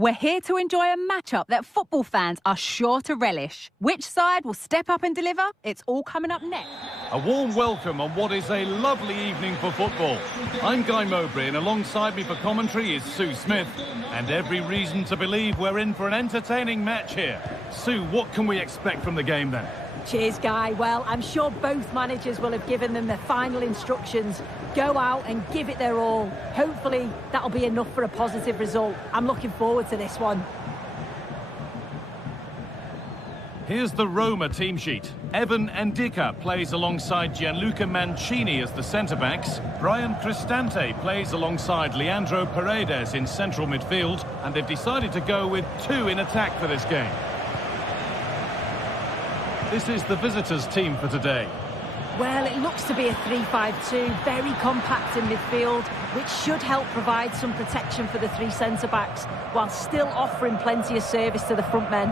We're here to enjoy a matchup that football fans are sure to relish. Which side will step up and deliver? It's all coming up next. A warm welcome on what is a lovely evening for football. I'm Guy Mowbray, and alongside me for commentary is Sue Smith. And every reason to believe we're in for an entertaining match here. Sue, what can we expect from the game then? Cheers, Guy. Well, I'm sure both managers will have given them their final instructions. Go out and give it their all. Hopefully, that'll be enough for a positive result. I'm looking forward to this one. Here's the Roma team sheet. Evan Ndika plays alongside Gianluca Mancini as the centre-backs. Brian Cristante plays alongside Leandro Paredes in central midfield. And they've decided to go with two in attack for this game. This is the visitors' team for today. Well, it looks to be a 3-5-2, very compact in midfield, which should help provide some protection for the three centre-backs, while still offering plenty of service to the front men.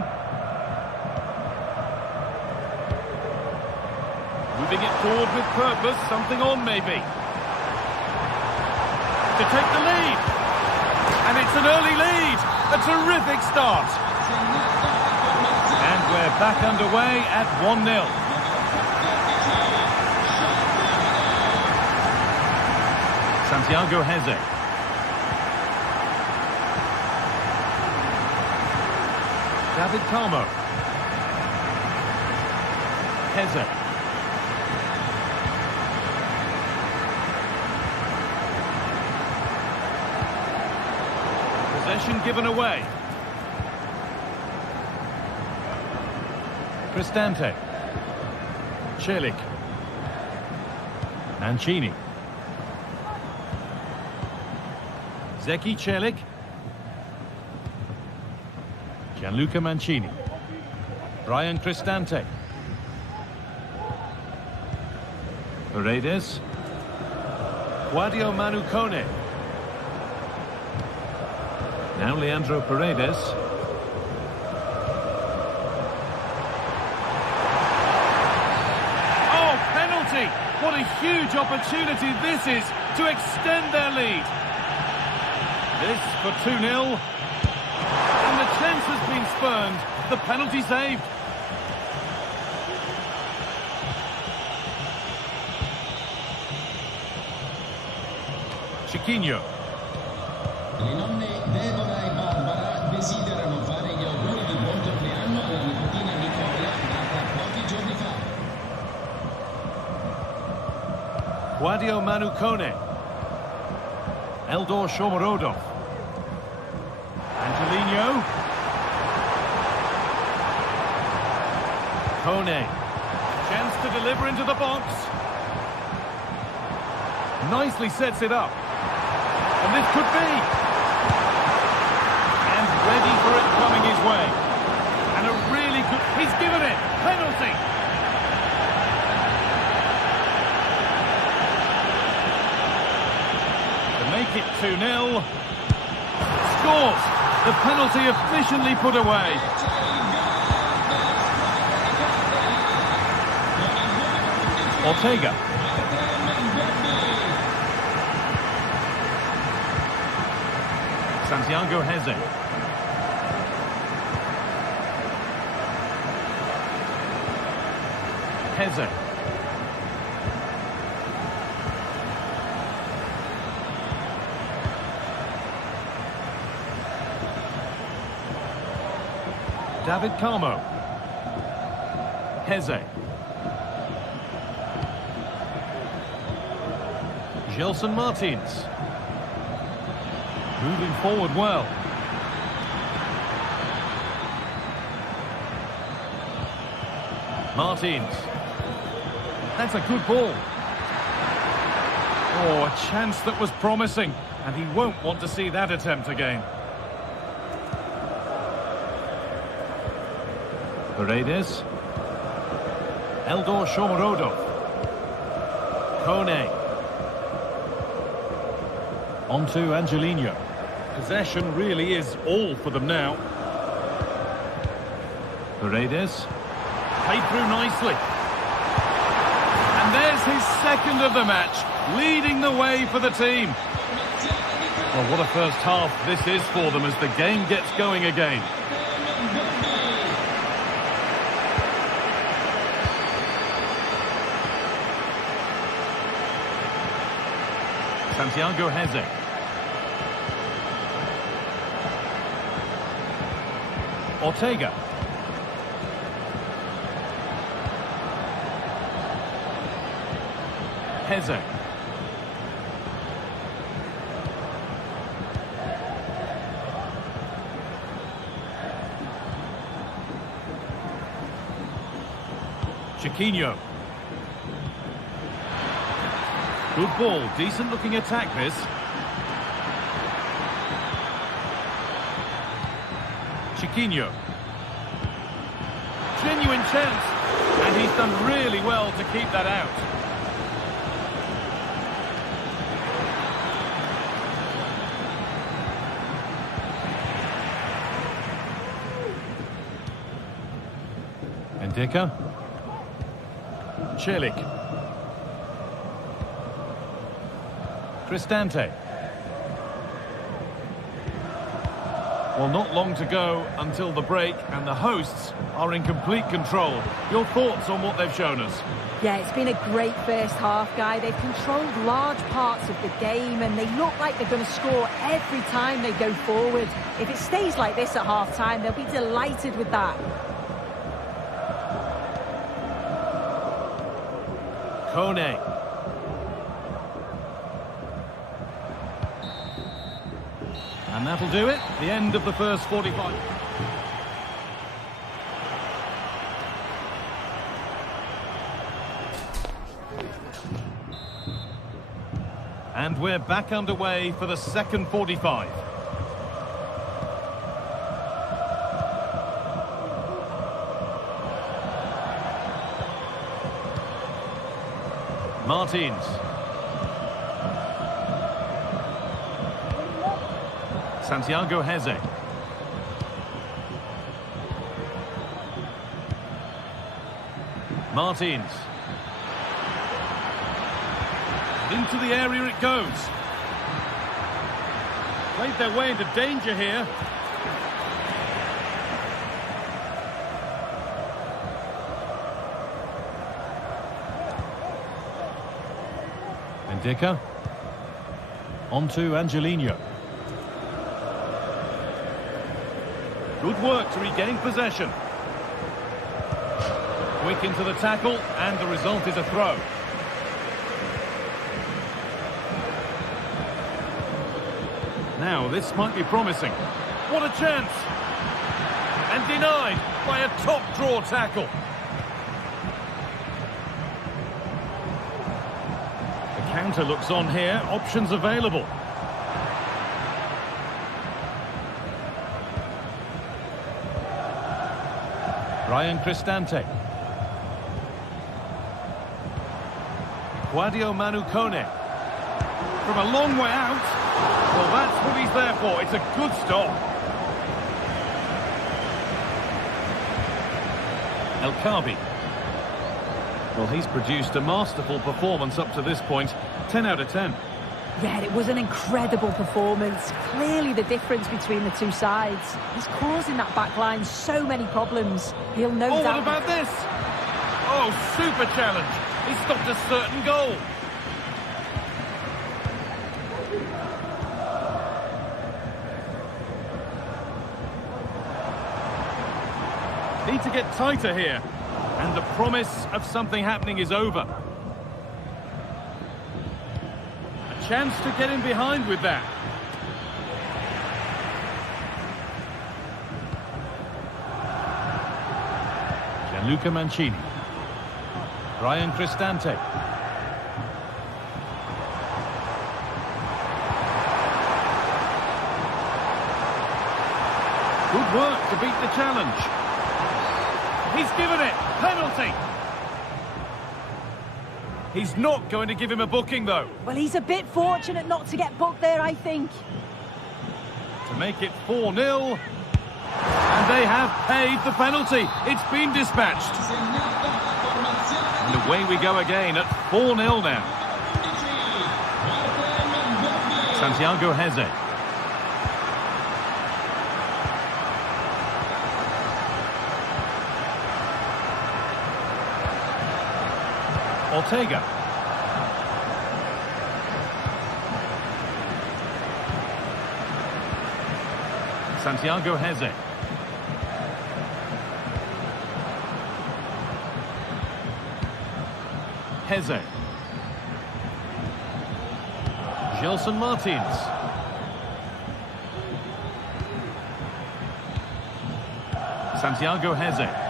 Moving it forward with purpose, something on maybe. To take the lead. And it's an early lead. A terrific start. And we're back underway at 1-0. Santiago Heze. David Carmo. Heze. Possession given away. Cristante. Celik. Mancini. Zeki Celik. Gianluca Mancini. Brian Cristante. Paredes. Guadio Manucone. Now Leandro Paredes. Oh, penalty! What a huge opportunity this is to extend their lead. This for 2-0. And the chance has been spurned. The penalty saved. Chiquinho. Le nonne Deborah e Barbara desiderano fare gli auguri di buon compleanno alla nipotina Nicola, nata pochi giorni fa. Guadio Manucone. Eldor Shomorodov. Angelino. Kone. Chance to deliver into the box. Nicely sets it up. And this could be. And ready for it coming his way. And a really good... He's given it. Penalty. Make it 2-0. Scores! The penalty efficiently put away. Ortega. Santiago Heze. Heze. David Carmo. Heze. Gelson Martins. Moving forward well. Martins. That's a good ball. Oh, a chance that was promising. And he won't want to see that attempt again. Paredes. Eldor Shomorodov. Kone. On to Angelino. Possession really is all for them now. Paredes. Played through nicely. And there's his second of the match, leading the way for the team. Well, what a first half this is for them as the game gets going again. Santiago Heze. Ortega. Heze. Chiquinho. Good ball, decent looking attack this. Chiquinho. Genuine chance, and he's done really well to keep that out. Endika. Celik. Cristante. Well, not long to go until the break, and the hosts are in complete control. Your thoughts on what they've shown us? Yeah, it's been a great first half, Guy. They've controlled large parts of the game, and they look like they're going to score every time they go forward. If it stays like this at half-time, they'll be delighted with that. Kone. And that'll do it. The end of the first 45. And we're back underway for the second 45. Martins. Santiago Heze. Martins. Into the area it goes. Played their way into danger here. Endika. On to Angelino. Good work to regain possession. Quick into the tackle, and the result is a throw. Now, this might be promising. What a chance! And denied by a top-draw tackle. The counter looks on here. Options available. Brian Cristante. Guadio Manu Kone. From a long way out. Well, that's what he's there for. It's a good stop. El Khabi. Well, he's produced a masterful performance up to this point. 10 out of 10. Yeah, it was an incredible performance. Clearly the difference between the two sides. He's causing that back line so many problems. He'll no doubt... what about this? Oh, super challenge. He stopped a certain goal. Need to get tighter here. And the promise of something happening is over. A chance to get in behind with that. Gianluca Mancini. Brian Cristante. Good work to beat the challenge. He's given it. Penalty. He's not going to give him a booking, though. Well, he's a bit fortunate not to get booked there, I think. To make it 4-0. And they have paid the penalty. It's been dispatched. And away we go again at 4-0 now. Santiago Heze. Ortega. Santiago Heze. Heze. Gelson Martins. Santiago Heze.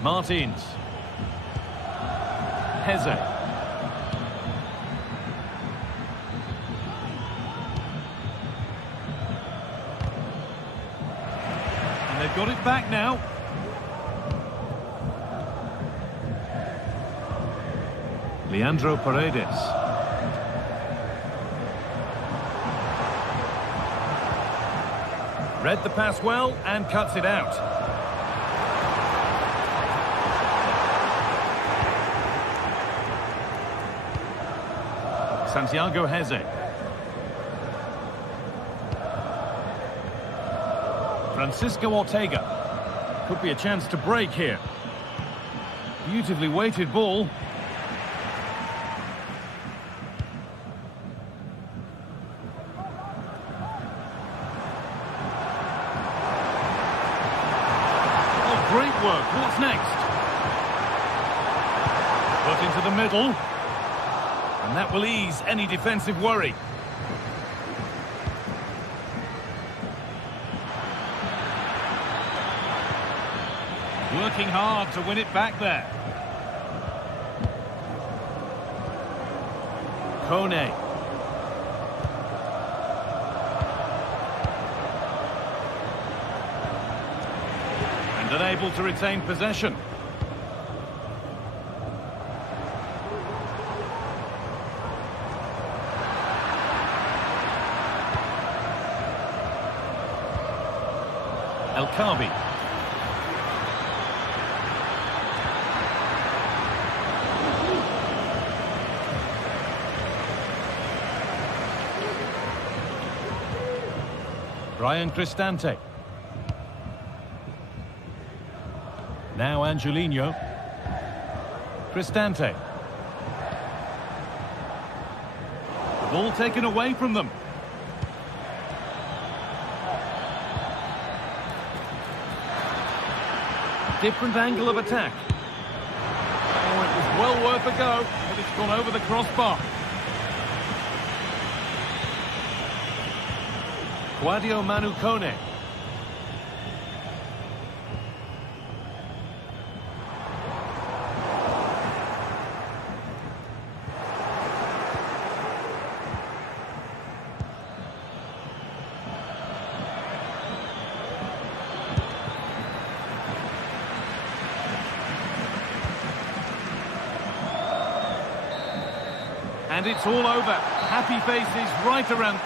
Martins. Heze. And they've got it back now. Leandro Paredes. Read the pass well and cuts it out. Santiago Heze. Francisco Ortega. Could be a chance to break here. Beautifully weighted ball. Great work. What's next? Put into the middle. And that will ease any defensive worry. Working hard to win it back there. Kone. Unable to retain possession. El Kabi. Brian Cristante. Now Angelino. Cristante. The ball taken away from them. Different angle of attack. Oh, it was well worth a go, but it's gone over the crossbar. Guadio Manu Kone. And it's all over. Happy faces right around.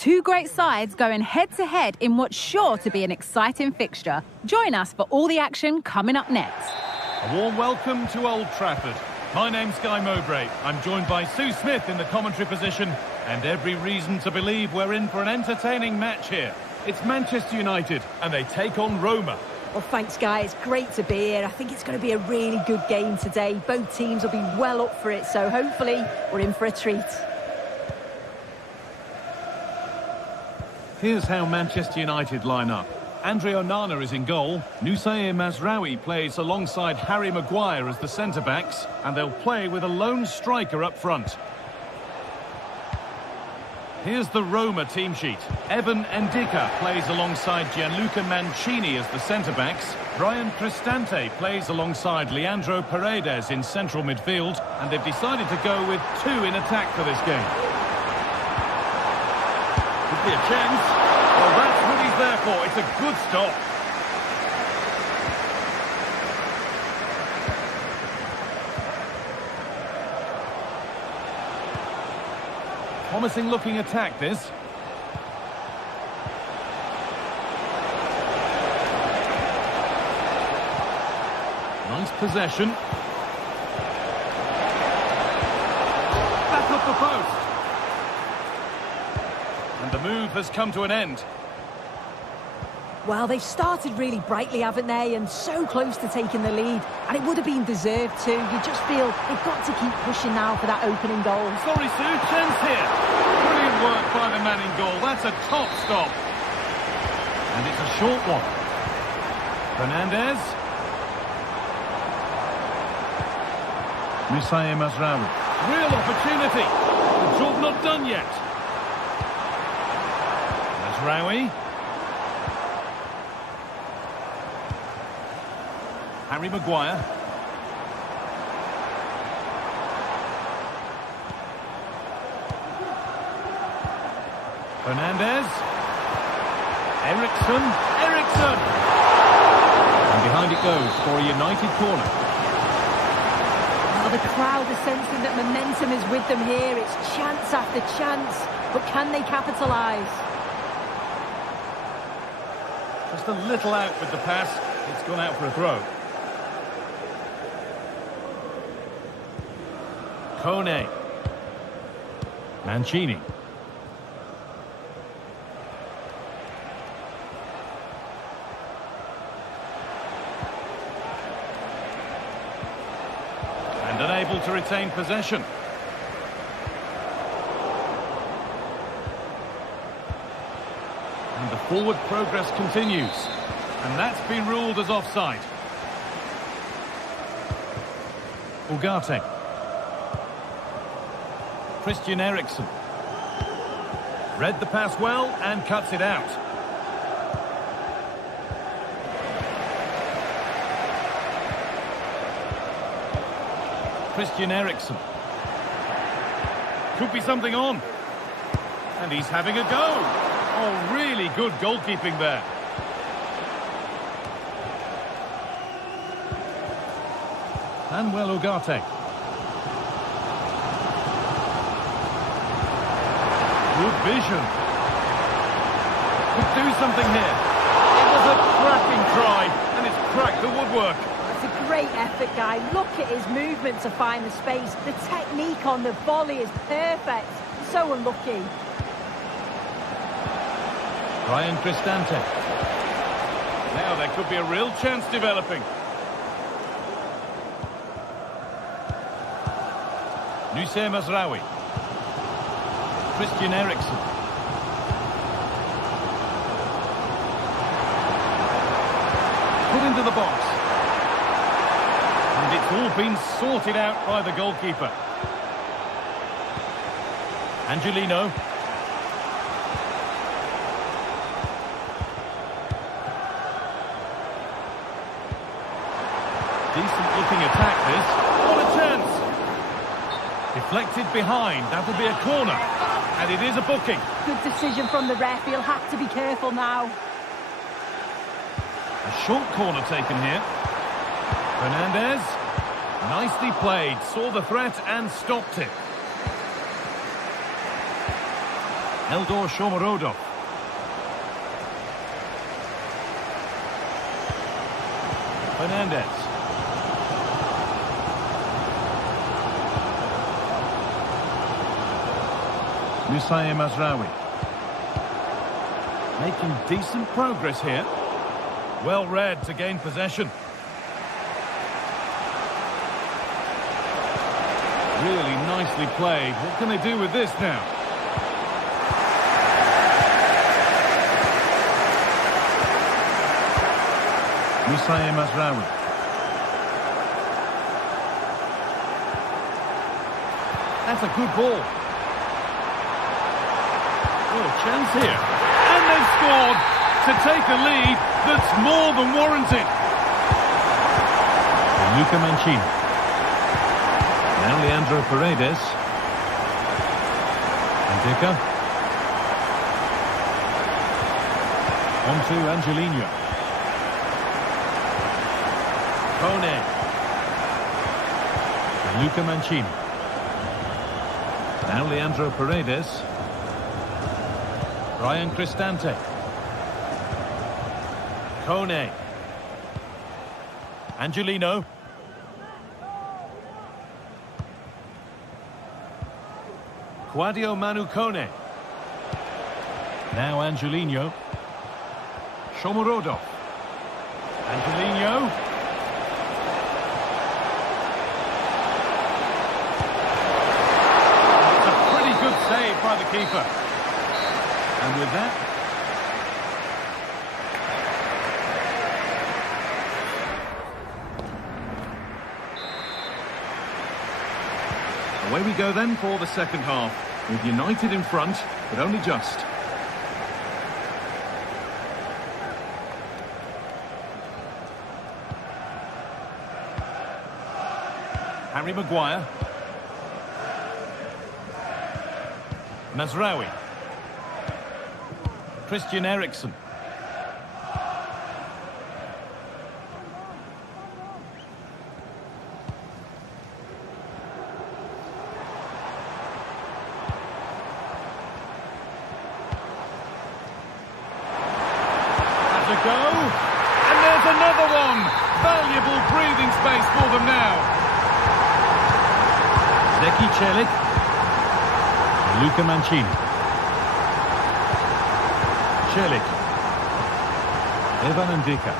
Two great sides going head-to-head in what's sure to be an exciting fixture. Join us for all the action coming up next. A warm welcome to Old Trafford. My name's Guy Mowbray. I'm joined by Sue Smith in the commentary position, and every reason to believe we're in for an entertaining match here. It's Manchester United, and they take on Roma. Well, thanks, Guy. It's great to be here. I think it's going to be a really good game today. Both teams will be well up for it, so hopefully we're in for a treat. Here's how Manchester United line up. Andre Onana is in goal. Nusayr Mazraoui plays alongside Harry Maguire as the centre-backs, and they'll play with a lone striker up front. Here's the Roma team sheet. Evan Ndicka plays alongside Gianluca Mancini as the centre-backs. Brian Cristante plays alongside Leandro Paredes in central midfield, and they've decided to go with two in attack for this game. Could be a chance. Well, that's what he's there for. It's a good stop. Promising looking attack, this. Nice possession. Back up the post. And the move has come to an end. Well, they've started really brightly, haven't they? And so close to taking the lead. And it would have been deserved too. You just feel they've got to keep pushing now for that opening goal. Sorry, Sue, chance here. Brilliant work by the man in goal. That's a top stop. And it's a short one. Fernandez. Nusayr Mazraoui. Real opportunity. The job not done yet. Mazraoui. Harry Maguire. Fernandez. Eriksson. And behind it goes for a United corner. Well, the crowd are sensing that momentum is with them here. It's chance after chance. But can they capitalise? Just a little out with the pass. It's gone out for a throw. Kone. Mancini. And unable to retain possession. And the forward progress continues. And that's been ruled as offside. Ugarte. Christian Eriksen. Read the pass well and cuts it out. Christian Eriksen. Could be something on. And he's having a go. Oh, really good goalkeeping there. Manuel Ugarte. Good vision. Could do something here. It was a cracking try, and it's cracked the woodwork. It's a great effort, Guy. Look at his movement to find the space. The technique on the volley is perfect. So unlucky. Brian Cristante. Now there could be a real chance developing. Nusayr Mazraoui. Christian Eriksen. Put into the box. And it's all been sorted out by the goalkeeper. Angelino. Decent looking attack this. What a chance. Deflected behind. That'll be a corner. And it is a booking. Good decision from the ref. He'll have to be careful now. A short corner taken here. Fernandez. Nicely played. Saw the threat and stopped it. Eldor Shomorodov. Fernandez. Musaye Mazraoui. Making decent progress here. Well read to gain possession. Really nicely played. What can they do with this now? Musaye Mazraoui. That's a good ball. Oh, a chance here. And they've scored to take a lead that's more than warranted. Luca Mancini. Now Leandro Paredes. Ndicka. On to Angelino. Kone. Luca Mancini. Now Leandro Paredes. Bryan Cristante. Kone. Angelino. Quadio Manu Kone. Now Angelino. Shomurodov. Angelino. It's a pretty good save by the keeper. And with that, away we go then for the second half, with United in front, but only just. Harry Maguire. Mazraoui. Christian Eriksen. Has a go. And there's another one. Valuable breathing space for them now. Zeki Celik. Luca Mancini. Celik. Evan Ndicka.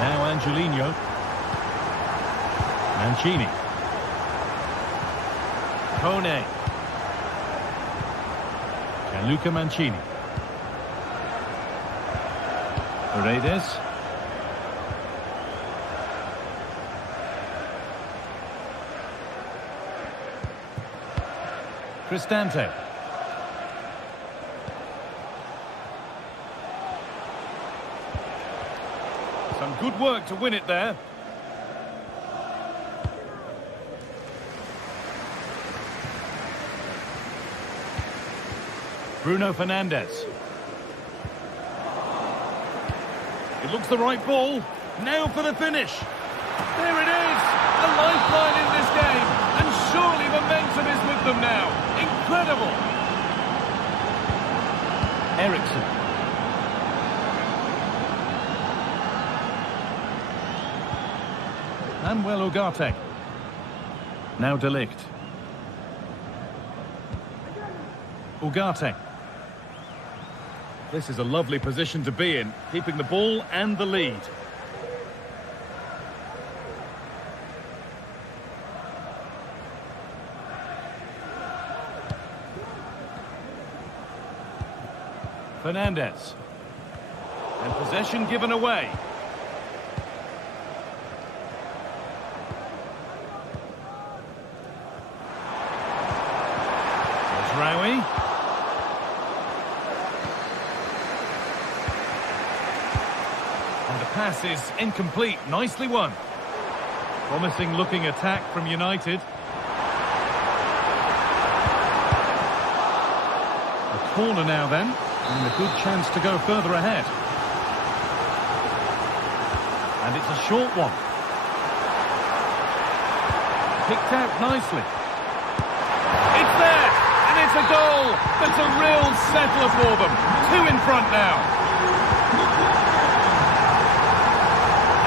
Now Angelino. Mancini. Kone. And Luca Mancini. Paredes. Cristante. Some good work to win it there. Bruno Fernandes. It looks the right ball. Now for the finish. There it is. A lifeline in this game. And surely momentum is with them now. Incredible. Eriksen. Manuel Ugarte. Now De Ligt. Ugarte. This is a lovely position to be in, keeping the ball and the lead. Fernandes. And possession given away. Mazraoui. And the pass is incomplete. Nicely won. Promising looking attack from United. A corner now then. And a good chance to go further ahead. And it's a short one. Picked out nicely. It's there! And it's a goal! That's a real settler for them. 2 in front now.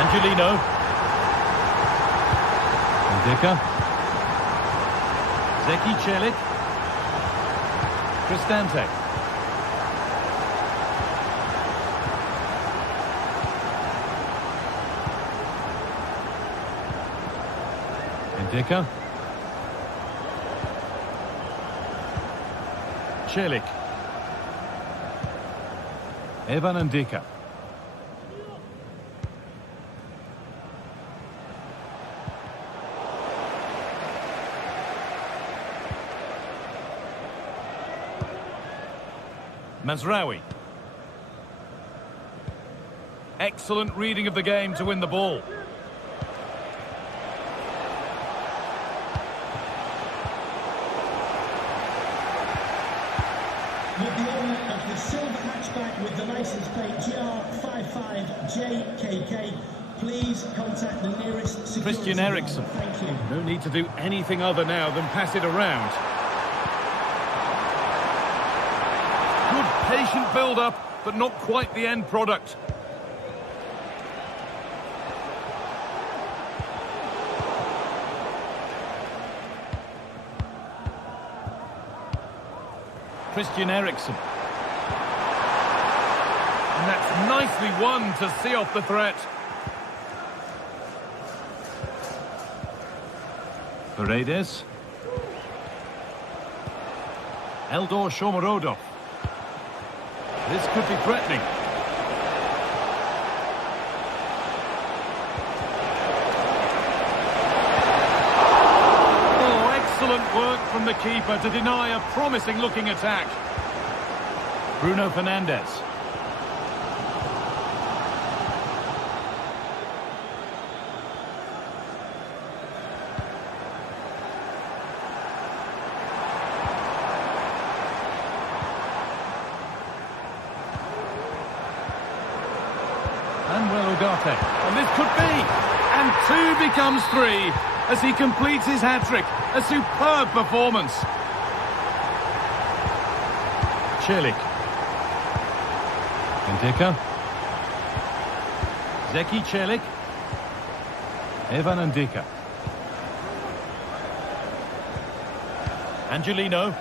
Angelino. Ndicka. Zeki Celik. Cristante. Indica. Celik. Evan Indica. Mazraoui. Excellent reading of the game to win the ball. With the owner of the silver hatchback with the license plate GR55JKK, please contact the nearest security. Christian Eriksen. Thank you. No need to do anything other now than pass it around. Good patient build-up, but not quite the end product. Christian Eriksen. And that's nicely won to see off the threat. Paredes. Eldor Shomorodov. This could be threatening. Oh, excellent work from the keeper to deny a promising-looking attack. Bruno Fernandes. And this could be, and 2 becomes 3 as he completes his hat-trick. A superb performance. Celik. Indica. Zeki Celik. Evan Indica. Angelino.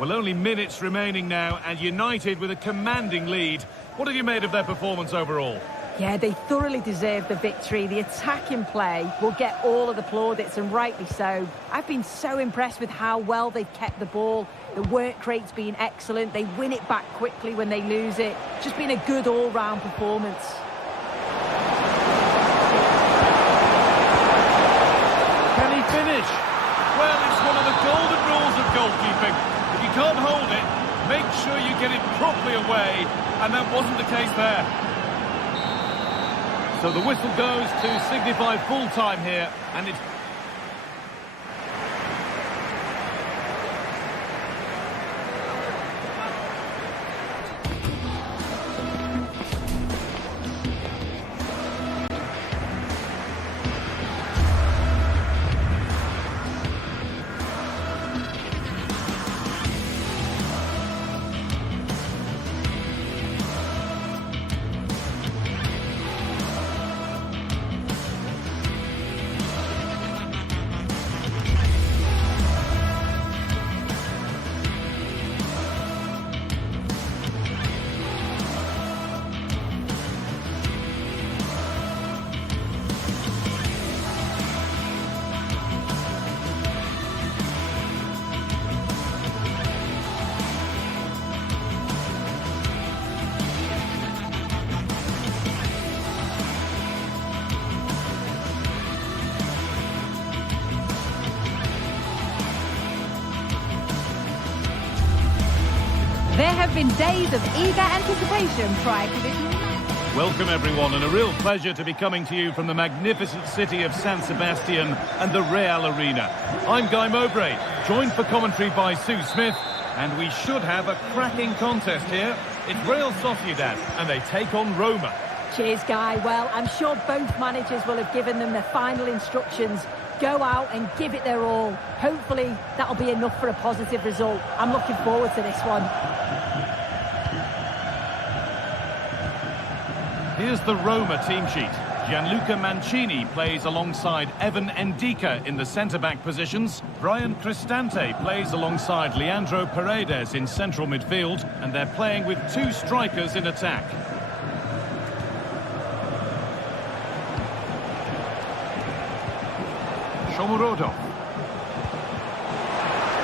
Well, only minutes remaining now, and United with a commanding lead. What have you made of their performance overall? Yeah, they thoroughly deserve the victory. The attacking play will get all of the plaudits, and rightly so. I've been so impressed with how well they've kept the ball. The work rate's been excellent. They win it back quickly when they lose it. Just been a good all-round performance. Can he finish? Well, it's one of the golden rules of goalkeeping. If you can't hold it, make sure you get it properly away, and that wasn't the case there. So the whistle goes to signify full time here, and it's... There have been days of eager anticipation prior to this match. Welcome everyone, and a real pleasure to be coming to you from the magnificent city of San Sebastian and the Real Arena. I'm Guy Mowbray, joined for commentary by Sue Smith, and we should have a cracking contest here. It's Real Sociedad, and they take on Roma. Cheers, Guy. Well, I'm sure both managers will have given them their final instructions. Go out and give it their all. Hopefully, that'll be enough for a positive result. I'm looking forward to this one. Here's the Roma team sheet. Gianluca Mancini plays alongside Evan Endika in the centre-back positions. Brian Cristante plays alongside Leandro Paredes in central midfield, and they're playing with two strikers in attack. Shomurodov.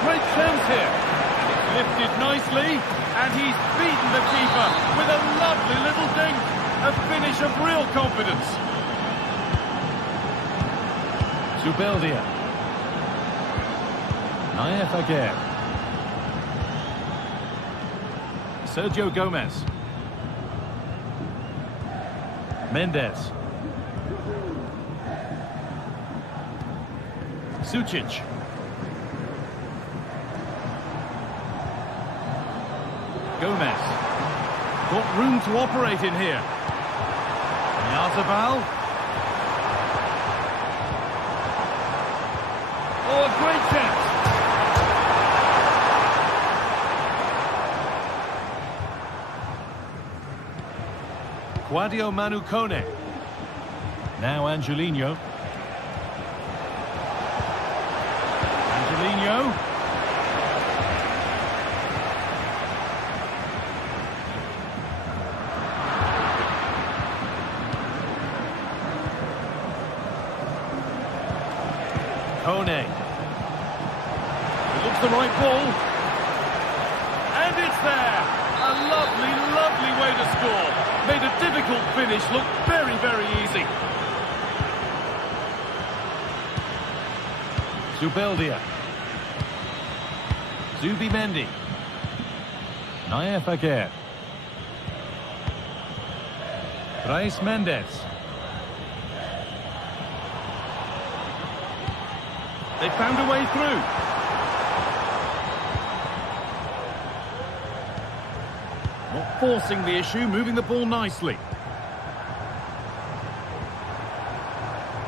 Great chance here. And it's lifted nicely, and he's beaten the keeper with a lovely little dink. A finish of real confidence. Zubeldia. Naya Faguer. Sergio Gomez. Mendes. Sucic. Gomez. Got room to operate in here. Yarzabal. Oh, a great chance. Quadio Manu Kone. Now Angelino. Angelino. Kone. It looks the right ball. And it's there. A lovely, lovely way to score. Made a difficult finish look very, very easy. Zubeldia. Zubimendi. Naya Faguer. Brais Mendes. They found a way through. Not forcing the issue, moving the ball nicely.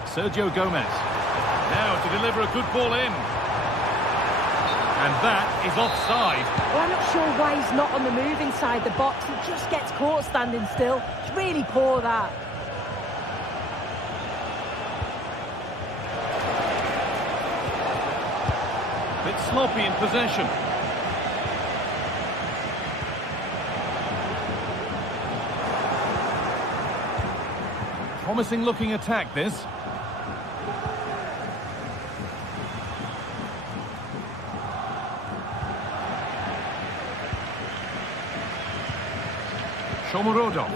Sergio Gomez. Now to deliver a good ball in. And that is offside. Well, I'm not sure why he's not on the move inside the box. He just gets caught standing still. It's really poor, that. Bit sloppy in possession. Promising looking attack, this. Shomurodov.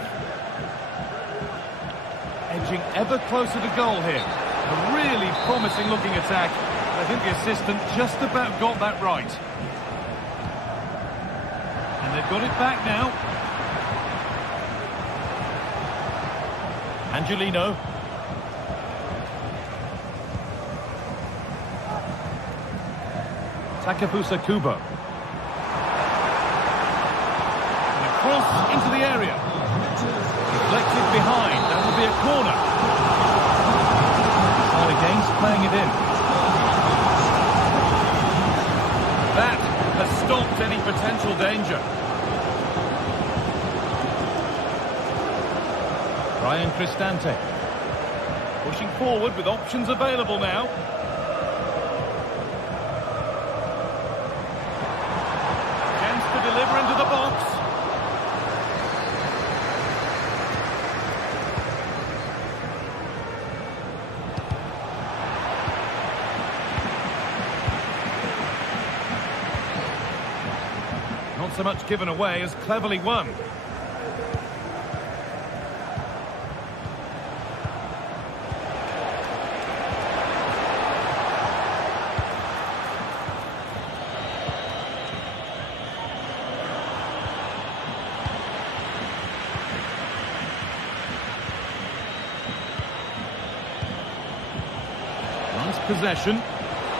Edging ever closer to goal here. A really promising looking attack. I think the assistant just about got that right. And they've got it back now. Angelino. Takefusa Kubo. And a cross into the area. Deflected behind. That will be a corner. Well, against playing it in. That has stopped any potential danger. Brian Cristante. Pushing forward with options available now. Chance to deliver into the box. Not so much given away as cleverly won. Nice possession.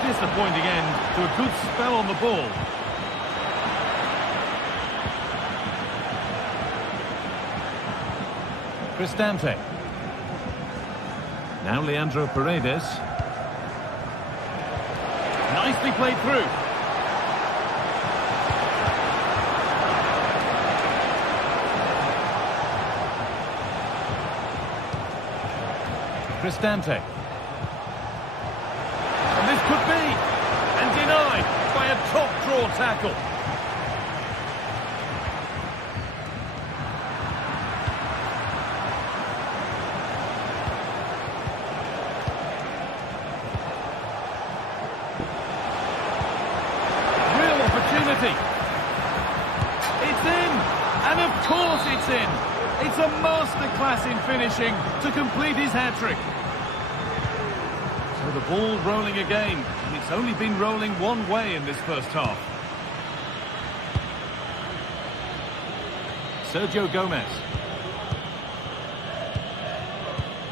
Disappointing end to a good spell on the ball. Cristante. Now Leandro Paredes. Nicely played through. Cristante. And this could be, and denied by a top-draw tackle. Real opportunity. It's in, and of course it's in. It's a masterclass in finishing to complete his hat-trick. So the ball rolling again, and it's only been rolling one way in this first half. Sergio Gomez.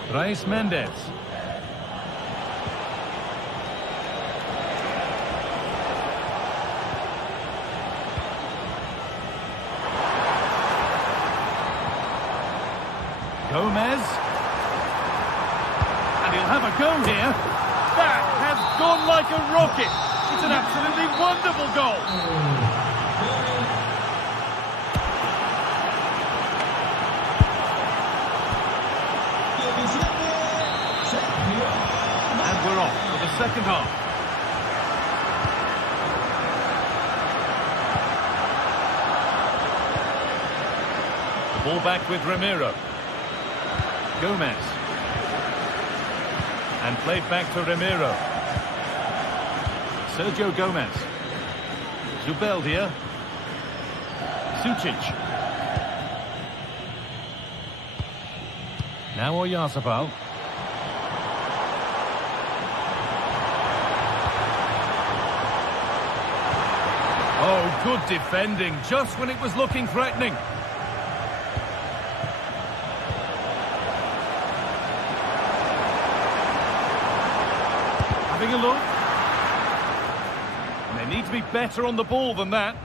Brais Mendes. Gomez. And he'll have a go here. That has gone like a rocket. It's an absolutely wonderful goal. And we're off for the second half. The ball back with Ramiro. Gomez. And played back to Ramiro. Sergio Gomez. Zubeldia. Sucic. Now Oyarzabal. Oh, good defending, just when it was looking threatening. Having a look. And they need to be better on the ball than that.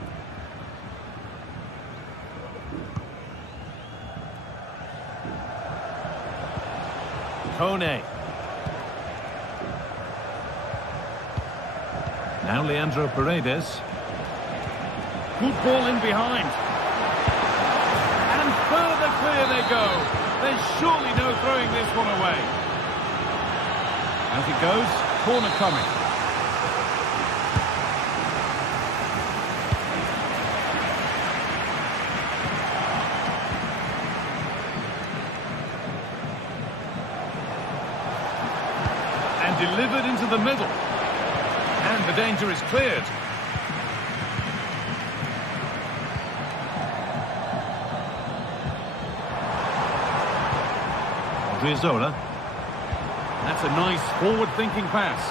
Kone. Now Leandro Paredes. Good ball in behind. And further clear they go. There's surely no throwing this one away. As it goes, corner coming. And delivered into the middle. And the danger is cleared. Zola. That's a nice forward-thinking pass.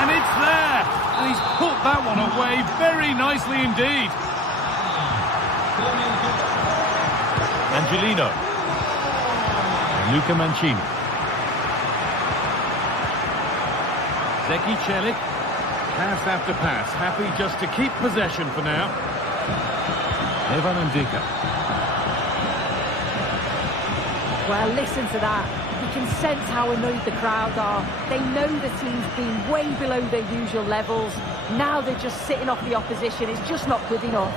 And it's there! And he's put that one away very nicely indeed. Angelino. Luca Mancini. Zeki Celik. Pass after pass. Happy just to keep possession for now. Evan Ndika. Well, listen to that. You can sense how annoyed the crowd are. They know the team's been way below their usual levels. Now they're just sitting off the opposition. It's just not good enough.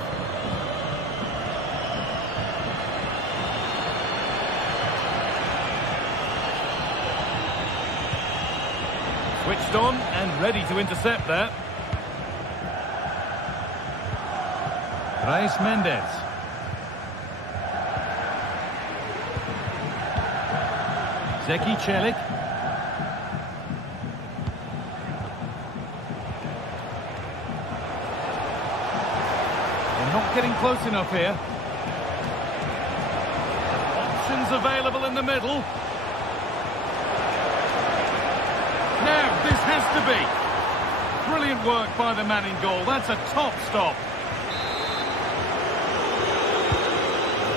Switched on and ready to intercept that. Brais Mendes. Zeki Celik. They're not getting close enough here. Options available in the middle. Now, this has to be. Brilliant work by the man in goal. That's a top stop.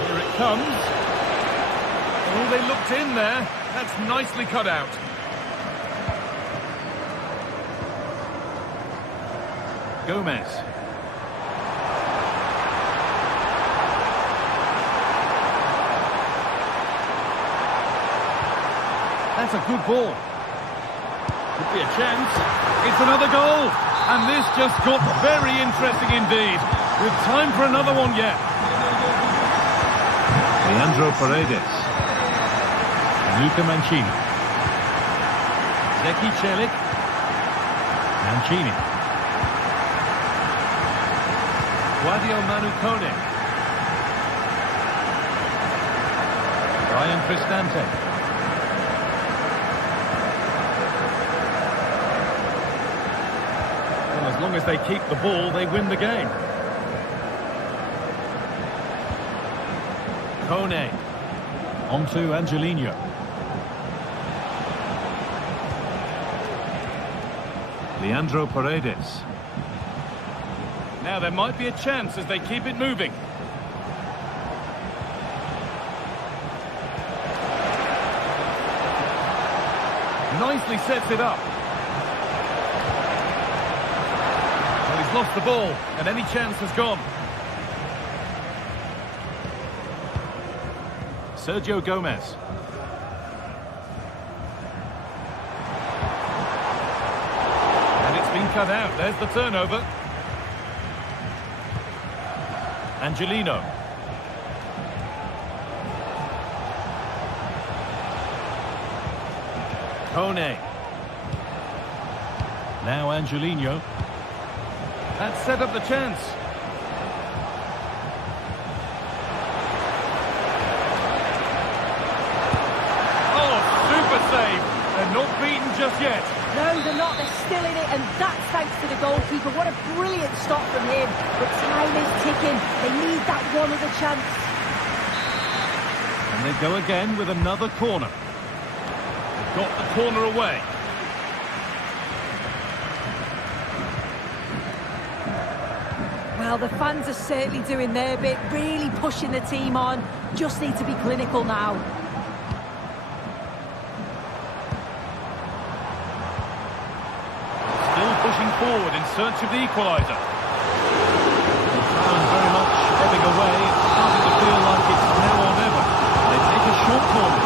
Here it comes. Oh, they looked in there. That's nicely cut out. Gomez. That's a good ball. Could be a chance. It's another goal. And this just got very interesting indeed. With time for another one yet. Leandro Paredes. Luca Mancini. Zeki Çelik. Mancini. Guadio Manu Kone. Brian Cristante. Well, as long as they keep the ball, they win the game. Kone. On to Angelino. Leandro Paredes. Now there might be a chance as they keep it moving. Nicely sets it up. Well, he's lost the ball, and any chance has gone. Sergio Gomez. And it's been cut out. There's the turnover. Angelino. Kone. Now Angelino. That set up the chance. Oh, super save. They're not beaten just yet. No, they're not. They're still in it, and that's thanks to the goalkeeper. What a brilliant stop from him. But time is ticking. They need that one other chance. And they go again with another corner. They've got the corner away. Well, the fans are certainly doing their bit, really pushing the team on. Just need to be clinical now. Pushing forward in search of the equaliser. And very much ebbing away. It's starting to feel like it's now or never. They take a short corner.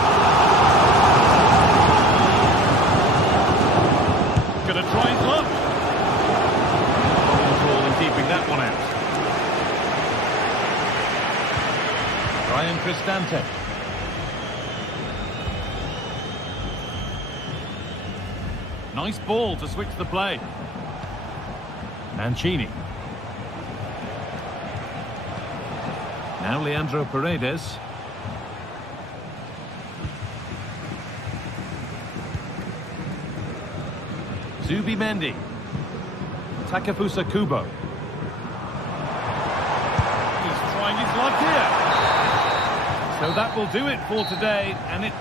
Gonna try his luck. Control in keeping that one out. Brian Cristante. Nice ball to switch the play. Mancini. Now Leandro Paredes. Zubimendi. Takefusa Kubo. He's trying his luck here. So that will do it for today, and it...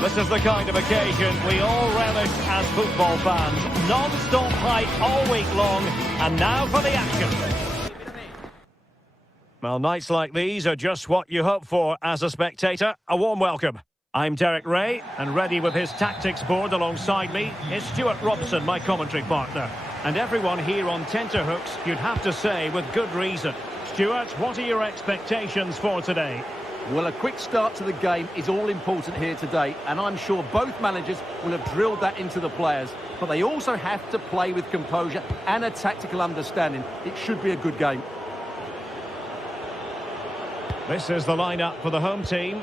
This is the kind of occasion we all relish as football fans. Non-stop hype all week long, and now for the action. Well, nights like these are just what you hope for as a spectator. A warm welcome. I'm Derek Ray, and ready with his tactics board alongside me is Stuart Robson, my commentary partner. And everyone here on tenterhooks, you'd have to say with good reason. Stuart, what are your expectations for today? Well, a quick start to the game is all important here today, and I'm sure both managers will have drilled that into the players, but they also have to play with composure and a tactical understanding. It should be a good game. This is the lineup for the home team.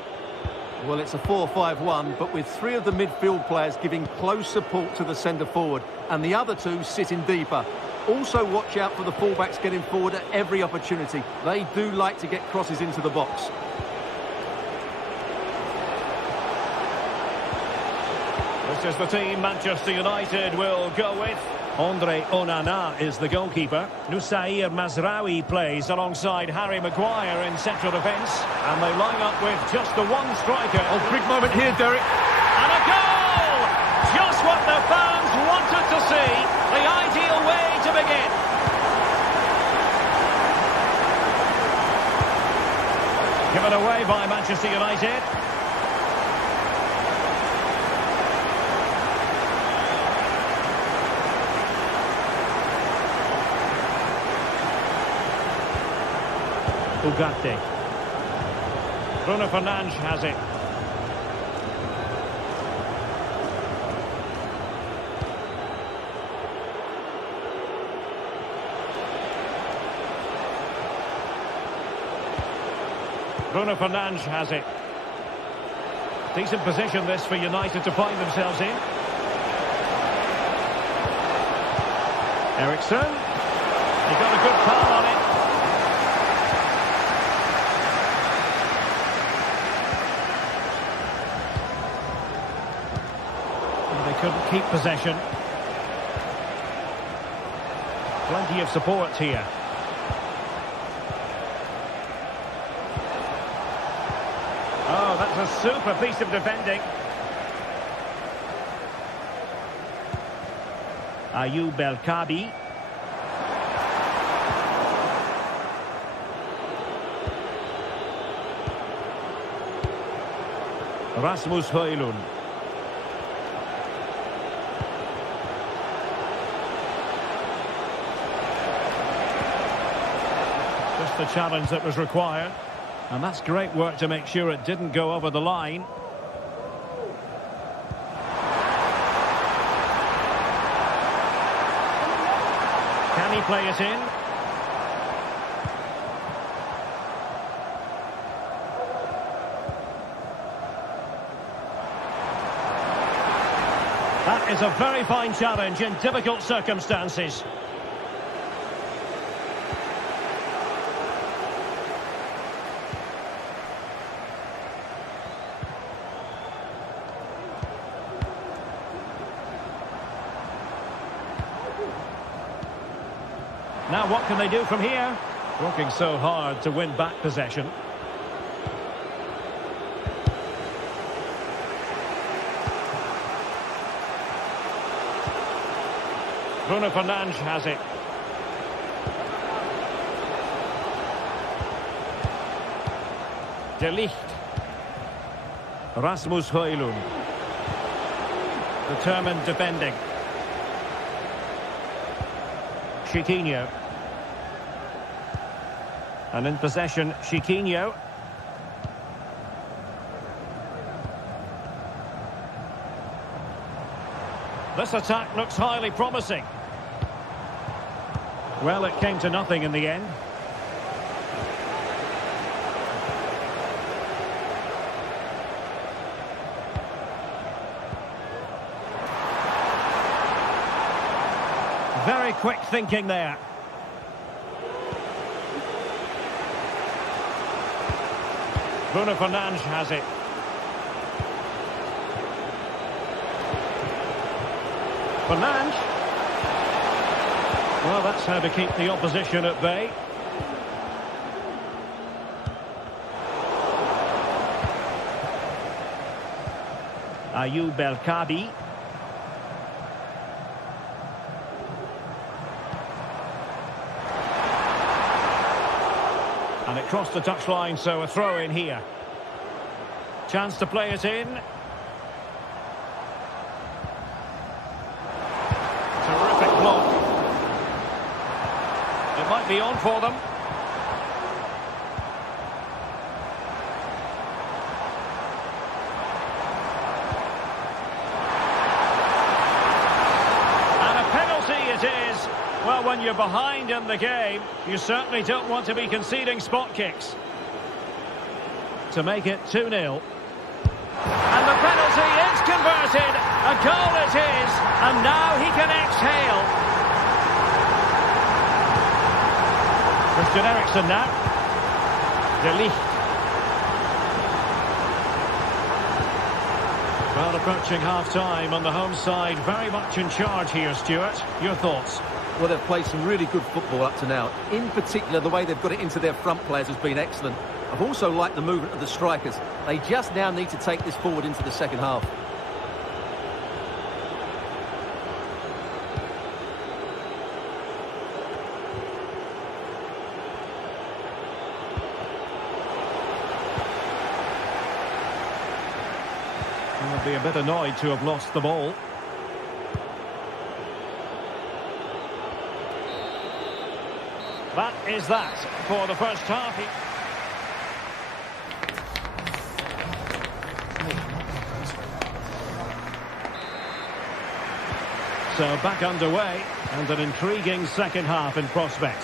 Well, it's a 4-5-1, but with three of the midfield players giving close support to the centre forward, and the other two sitting deeper. Also watch out for the fullbacks getting forward at every opportunity. They do like to get crosses into the box. This is the team Manchester United will go with. Andre Onana is the goalkeeper. Nusair Mazraoui plays alongside Harry Maguire in central defence. And they line up with just the one striker. Oh, big moment here, Derek. And a goal! Just what the fans wanted to see. The ideal way to begin. Given away by Manchester United. Ugarte. Bruno Fernandes has it. Bruno Fernandes has it. Decent position this for United to find themselves in. Eriksson. He got a good foul on it. Couldn't keep possession. Plenty of support here. Oh, that's a super piece of defending. Ayoub El-Kabi. Rasmus Højlund. Just the challenge that was required. And that's great work to make sure it didn't go over the line. Can he play it in? That is a very fine challenge in difficult circumstances. Now what can they do from here? Working so hard to win back possession. Bruno Fernandes has it. De Ligt. Rasmus Højlund. Determined defending. Chiquinho. And in possession, Chiquinho. This attack looks highly promising. Well, it came to nothing in the end. Very quick thinking there. Bruno Fernandes has it. Fernandes. Well, that's how to keep the opposition at bay. Ayoub El-Kabi. And it crossed the touchline, so a throw in here. Chance to play it in. Terrific block. It might be on for them. And a penalty it is. Well, when you're behind in the game, you certainly don't want to be conceding spot kicks. to make it 2-0. And the penalty is converted. A goal it is, and now he can exhale. Christian Eriksen now. De Ligt. Well, approaching half-time on the home side, very much in charge here, Stuart. Your thoughts? Well, they've played some really good football up to now. In particular, the way they've got it into their front players has been excellent. I've also liked the movement of the strikers. They just now need to take this forward into the second half. I'd be a bit annoyed to have lost the ball. That is that for the first half. So back underway, and an intriguing second half in prospect.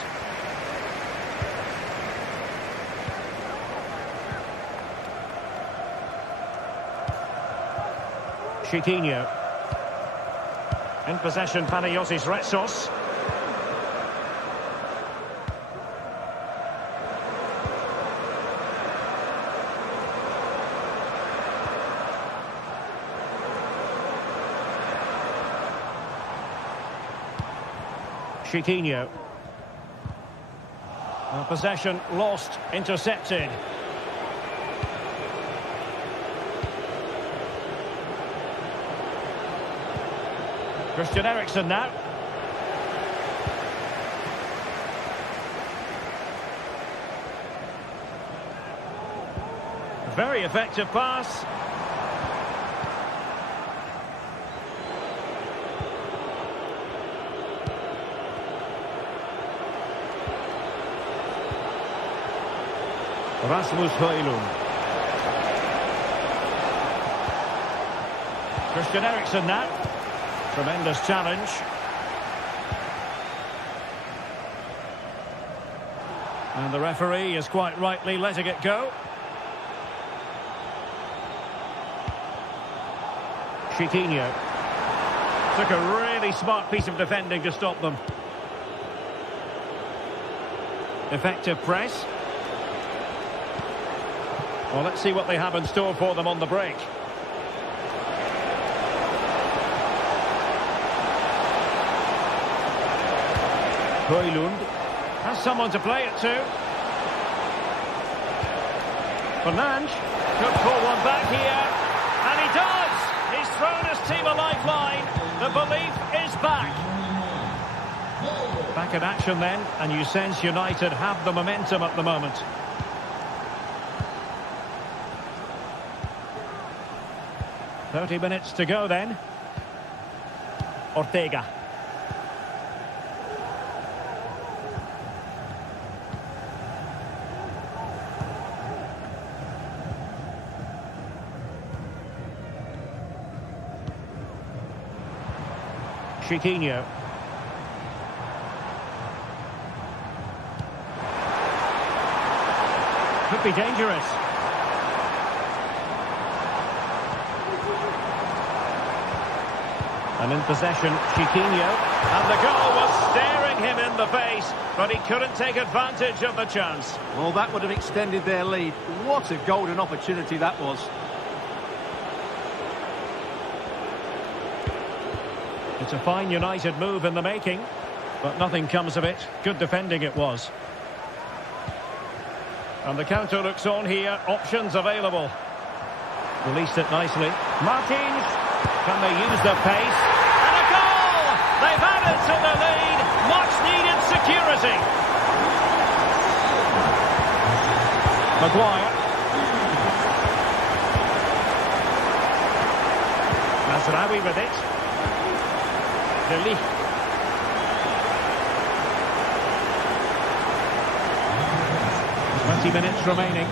Chiquinho. In possession, Panagiotis Retsos. Chiquinho. Possession lost, intercepted. Christian Eriksen now. Very effective pass. Rasmus Højlund. Christian Eriksen now. Tremendous challenge. And the referee is quite rightly letting it go. Chiquinho. Took a really smart piece of defending to stop them. Effective press. Well, let's see what they have in store for them on the break. Højlund has someone to play it to. Fernandes could pull one back here, and he does! He's thrown his team a lifeline. The belief is back. Back in action then, and you sense United have the momentum at the moment. "30 minutes to go then." Ortega. Chiquinho. Could be dangerous. And in possession, Chiquinho. And the goal was staring him in the face, but he couldn't take advantage of the chance. Well, that would have extended their lead. What a golden opportunity that was. It's a fine United move in the making, but nothing comes of it. Good defending it was. And the counter looks on here. Options available. Released it nicely. Martins. Can they use their pace? And a goal! They've added to the lead. Much needed security. Maguire. Masraoui with it. De Ligt. "20 minutes remaining.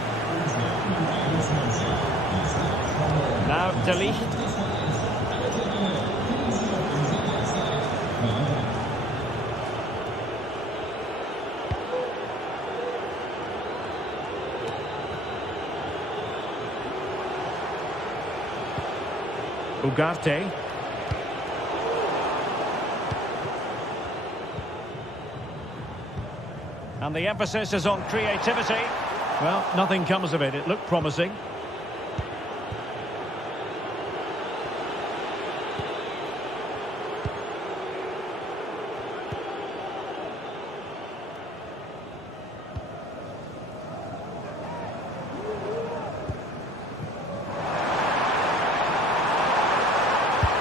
Now De Ligt. Ugarte. And the emphasis is on creativity. Well, nothing comes of it. It looked promising.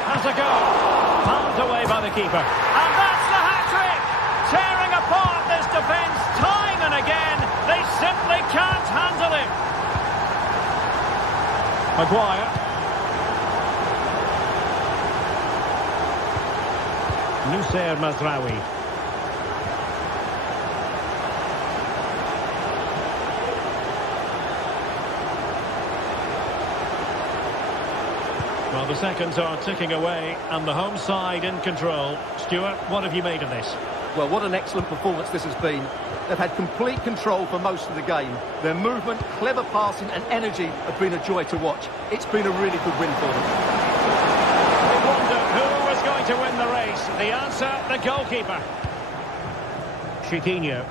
Has a go. Palmed away by the keeper. And that's the hat-trick! Tearing apart this defence time and again. They simply can't handle him. Maguire. Nusayr Mazraoui. Well, the seconds are ticking away and the home side in control. Stuart, what have you made of this? Well, what an excellent performance this has been. They've had complete control for most of the game. Their movement, clever passing and energy have been a joy to watch. It's been a really good win for them. We wonder who was going to win the race. The answer, the goalkeeper. Chiquinho.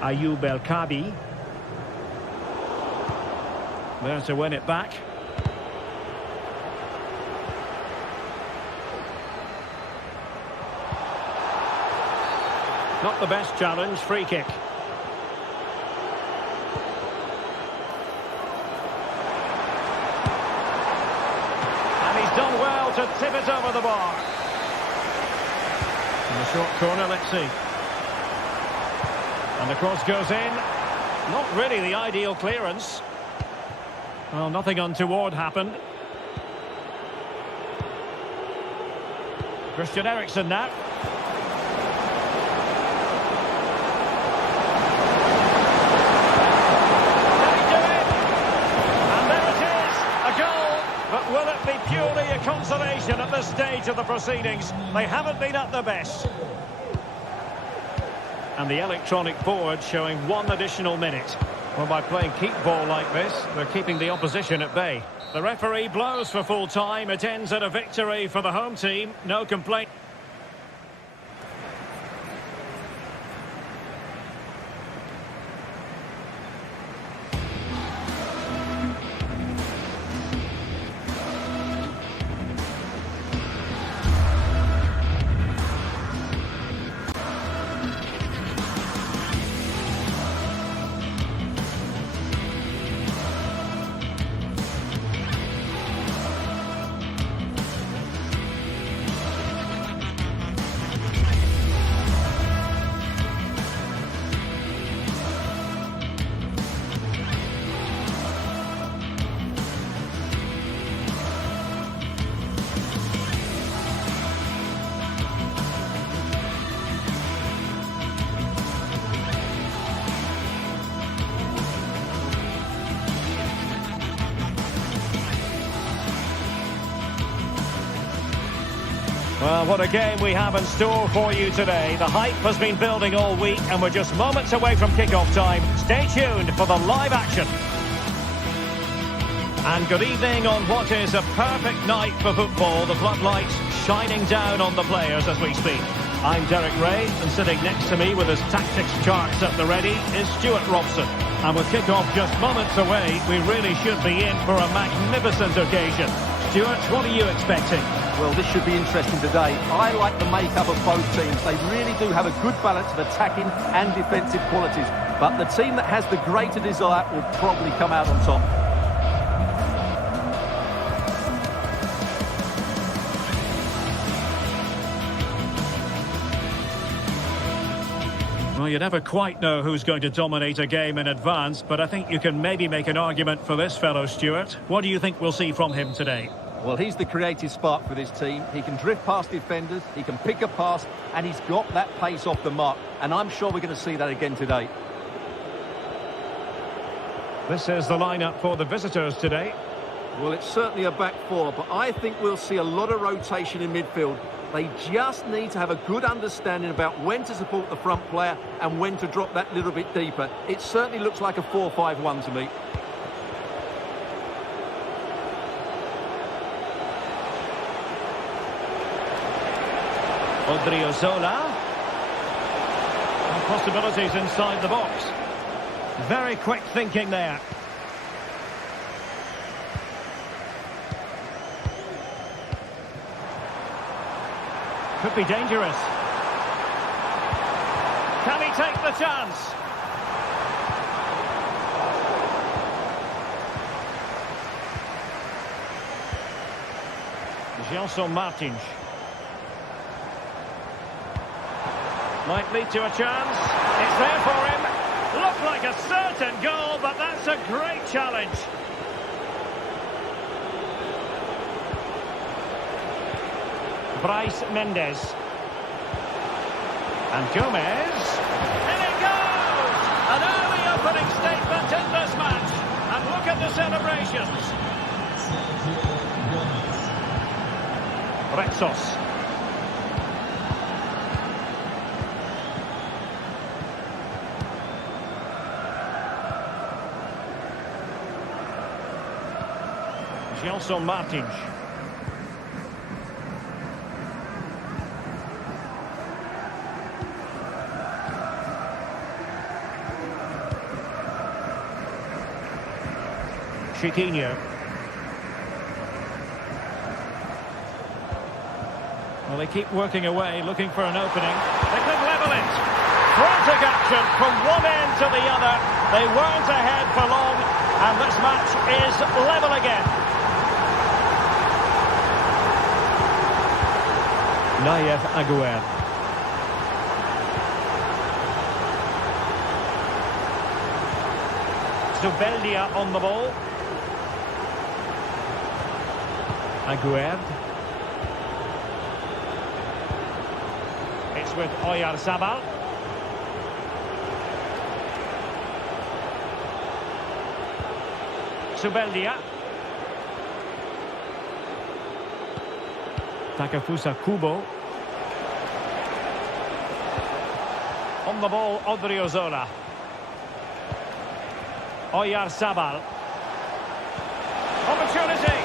Ayoub El Kabi. There to win it back. Not the best challenge, free kick. And he's done well to tip it over the bar. In the short corner, let's see. And the cross goes in. Not really the ideal clearance. Well, nothing untoward happened. Christian Eriksen now. But will it be purely a consolation at this stage of the proceedings? They haven't been at their best. And the electronic board showing 1 additional minute. Well, by playing keep ball like this, they're keeping the opposition at bay. The referee blows for full time. It ends at a victory for the home team. No complaint. Well, what a game we have in store for you today. The hype has been building all week and we're just moments away from kickoff time. Stay tuned for the live action. And good evening on what is a perfect night for football. The floodlights shining down on the players as we speak. I'm Derek Ray, and sitting next to me with his tactics charts at the ready is Stuart Robson. And with kickoff just moments away, we really should be in for a magnificent occasion. Stuart, what are you expecting? Well, this should be interesting today. I like the makeup of both teams. They really do have a good balance of attacking and defensive qualities. But the team that has the greater desire will probably come out on top. Well, you never quite know who's going to dominate a game in advance, but I think you can maybe make an argument for this fellow, Stuart. What do you think we'll see from him today? Well, he's the creative spark for this team. He can drift past defenders, he can pick a pass, and he's got that pace off the mark. And I'm sure we're going to see that again today. This is the lineup for the visitors today. Well, it's certainly a back four, but I think we'll see a lot of rotation in midfield. They just need to have a good understanding about when to support the front player and when to drop that little bit deeper. It certainly looks like a 4-5-1 to me. Odriozola. And possibilities inside the box. Very quick thinking there. Could be dangerous. Can he take the chance? Gelson Martins. Might lead to a chance. It's there for him. Looked like a certain goal, but that's a great challenge. Bryce Mendes. And Gomez. In it goes! An early opening statement in this match. And look at the celebrations. Rexos. Gelson Martins. Chiquinho. Well, they keep working away, looking for an opening. They could level it. Frantic action from one end to the other. They weren't ahead for long, and this match is level again. Nayef Aguerd. Zubeldia on the ball. Aguerd. It's with Oyarzabal. Zubeldia. Takefusa Kubo. On the ball, Odriozola. Oyarzabal. Opportunity.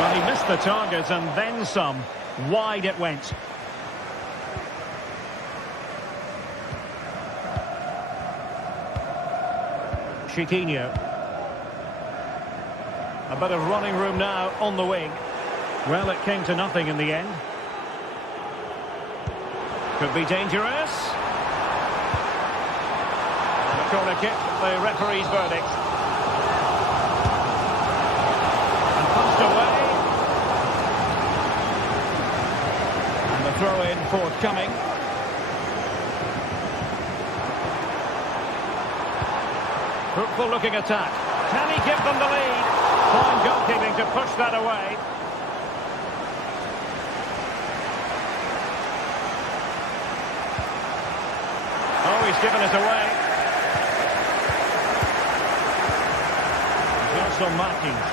Well, he missed the target and then some. Wide it went. Chiquinho. A bit of running room now on the wing. Well, it came to nothing in the end. Could be dangerous. And a corner kick, the referee's verdict. And punched away. And the throw-in forthcoming. Fruitful looking attack. Can he give them the lead? Fine goalkeeping to push that away. Oh, he's given it away. Gelson Martins.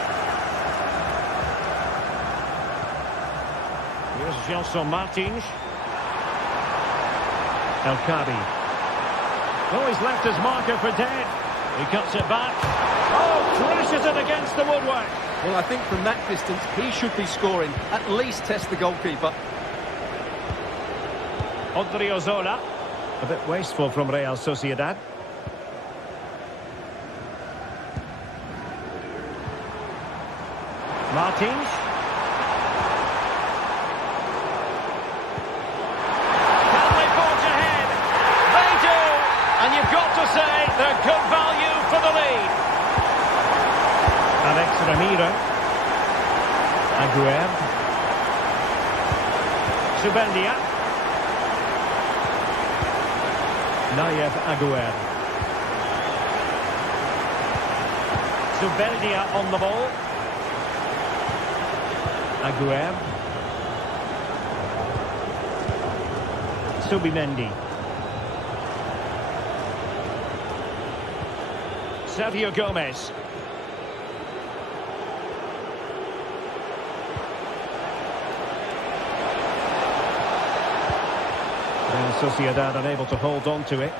Here's Gelson Martins. El Kadi. Oh, he's left his marker for dead. He cuts it back. Oh, crashes it against the woodwork. Well, I think from that distance, he should be scoring. At least test the goalkeeper. Odriozola. A bit wasteful from Real Sociedad. Martins. Can they forge ahead? They do! And you've got to say they're good value for the lead. Alex Ramiro. Aguerd. Zubeldia. Nayef Aguerd. Zubeldia on the ball. Aguerd. Subimendi. Sergio Gomez. And Sociedad unable to hold on to it.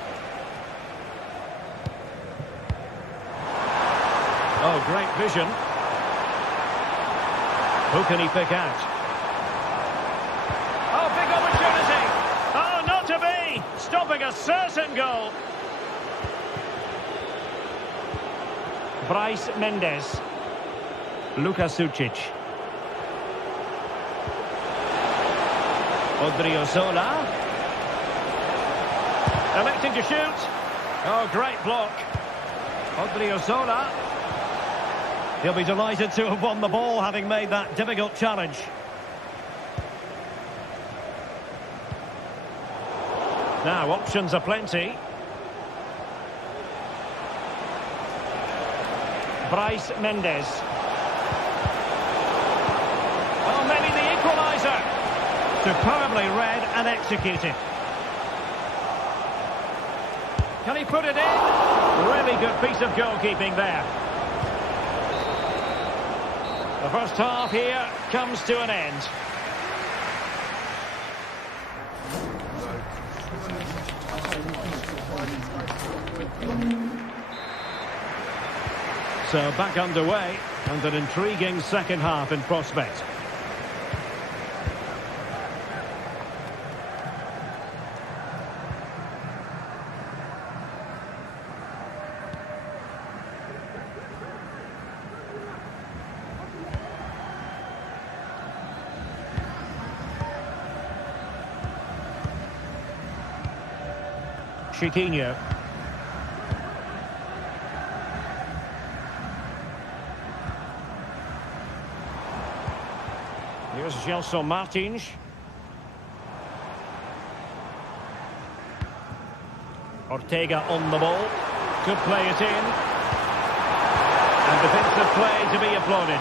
Oh, great vision. Who can he pick out? Oh, big opportunity. scoring a certain goal. Bryce Mendes. Luka Sucic. Odriozola. Electing to shoot. Oh, great block. Odriozola. He'll be delighted to have won the ball, having made that difficult challenge. Now, options are plenty. Bryce Mendes. Oh, maybe the equaliser. Superbly read and executed. Can he put it in? Really good piece of goalkeeping there. The first half here comes to an end. So back underway, and an intriguing second half in prospect. Chiquinho. Here's Gelson Martins. Ortega on the ball. Could play it in. And defensive play to be applauded.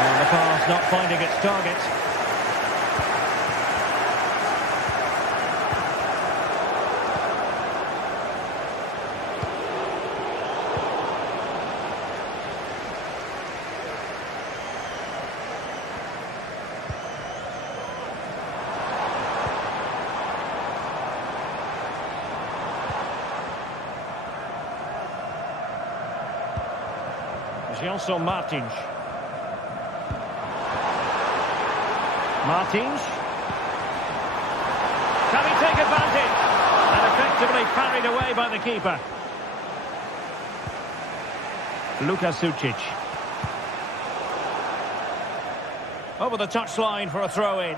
And the pass not finding its target. Gelson Martins. Martins. Can he take advantage? And effectively parried away by the keeper. Luka Sucic. Over the touchline for a throw-in.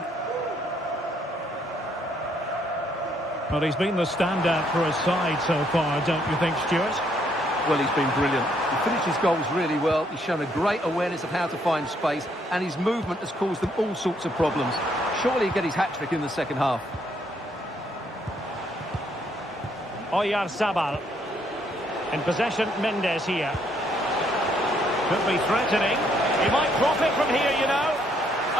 Well, he's been the standout for his side so far, don't you think, Stuart? Well, he's been brilliant. He finished his goals really well. He's shown a great awareness of how to find space, and his movement has caused them all sorts of problems. Surely he'll get his hat-trick in the second half. Oyarzabal. In possession, Mendes here. Could be threatening. He might profit from here, you know.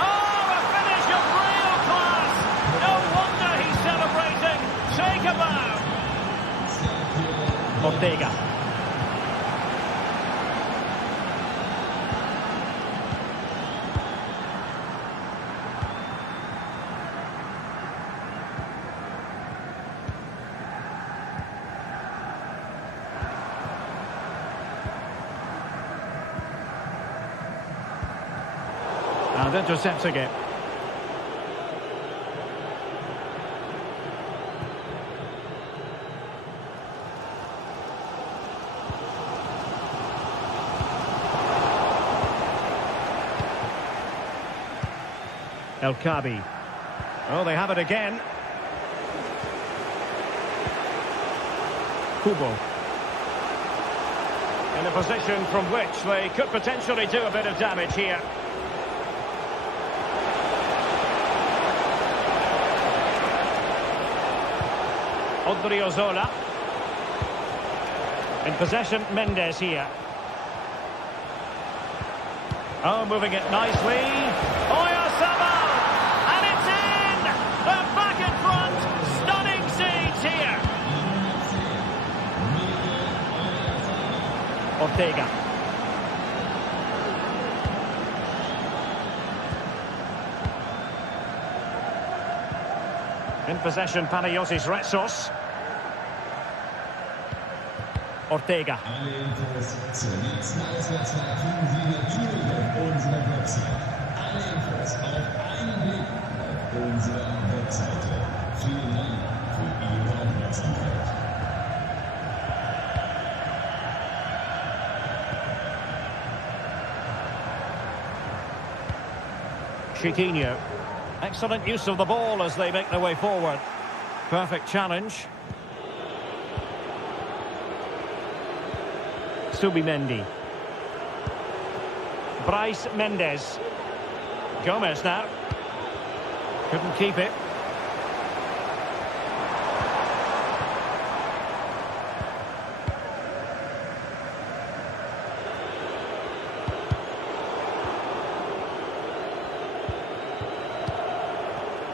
Oh, a finish of real class! No wonder he's celebrating. Take a bow. Ortega. And intercepting it. El Kabi. Oh, they have it again. Kubo. In a position from which they could potentially do a bit of damage here. Odriozola. In possession, Mendes here. Oh, moving it nicely. Oyarzabal! And it's in! They're back in front! Stunning scenes here! Ortega. In possession, Panayotis Retsos. Ortega. Alle Infos zur nächsten Auswärtsfahrt finden Sie natürlich auf unserer Website. Alle Infos auf einen Blick auf unserer Webseite. Vielen Dank für Ihre Aufmerksamkeit. Chiquinho. Excellent use of the ball as they make their way forward. Perfect challenge. Subimendi. Bryce Mendes. Gomez now. Couldn't keep it.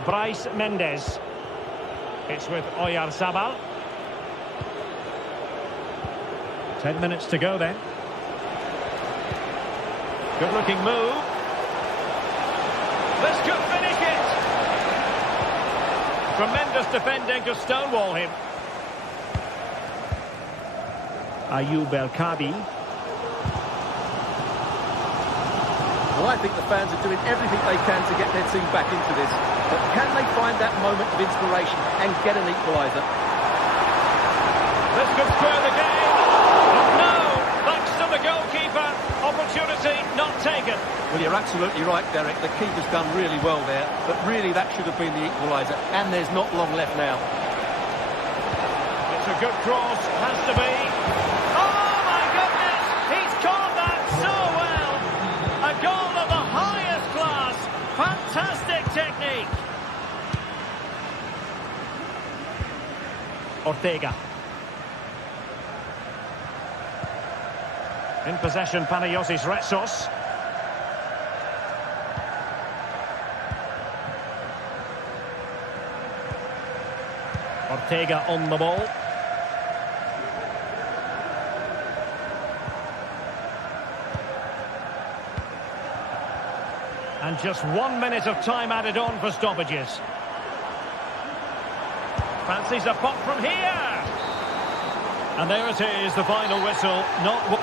Bryce Mendes. It's with Oyarzabal. 10 minutes to go then. Good looking move. This could finish it. Tremendous defending to stonewall him. Ayoub El Kabi. Well, I think the fans are doing everything they can to get their team back into this. But can they find that moment of inspiration and get an equaliser? This could square the game. No, thanks to the goalkeeper. Opportunity not taken. Well, you're absolutely right, Derek. The keeper's done really well there. But really, that should have been the equaliser. And there's not long left now. It's a good cross. Has to be. Oh, my goodness. He's caught that so well. A goal of the highest class. Fantastic technique. Ortega. In possession, Panayotis Retsos. Ortega on the ball. And just 1 minute of time added on for stoppages. Fancies a pop from here. And there it is, the final whistle. Not...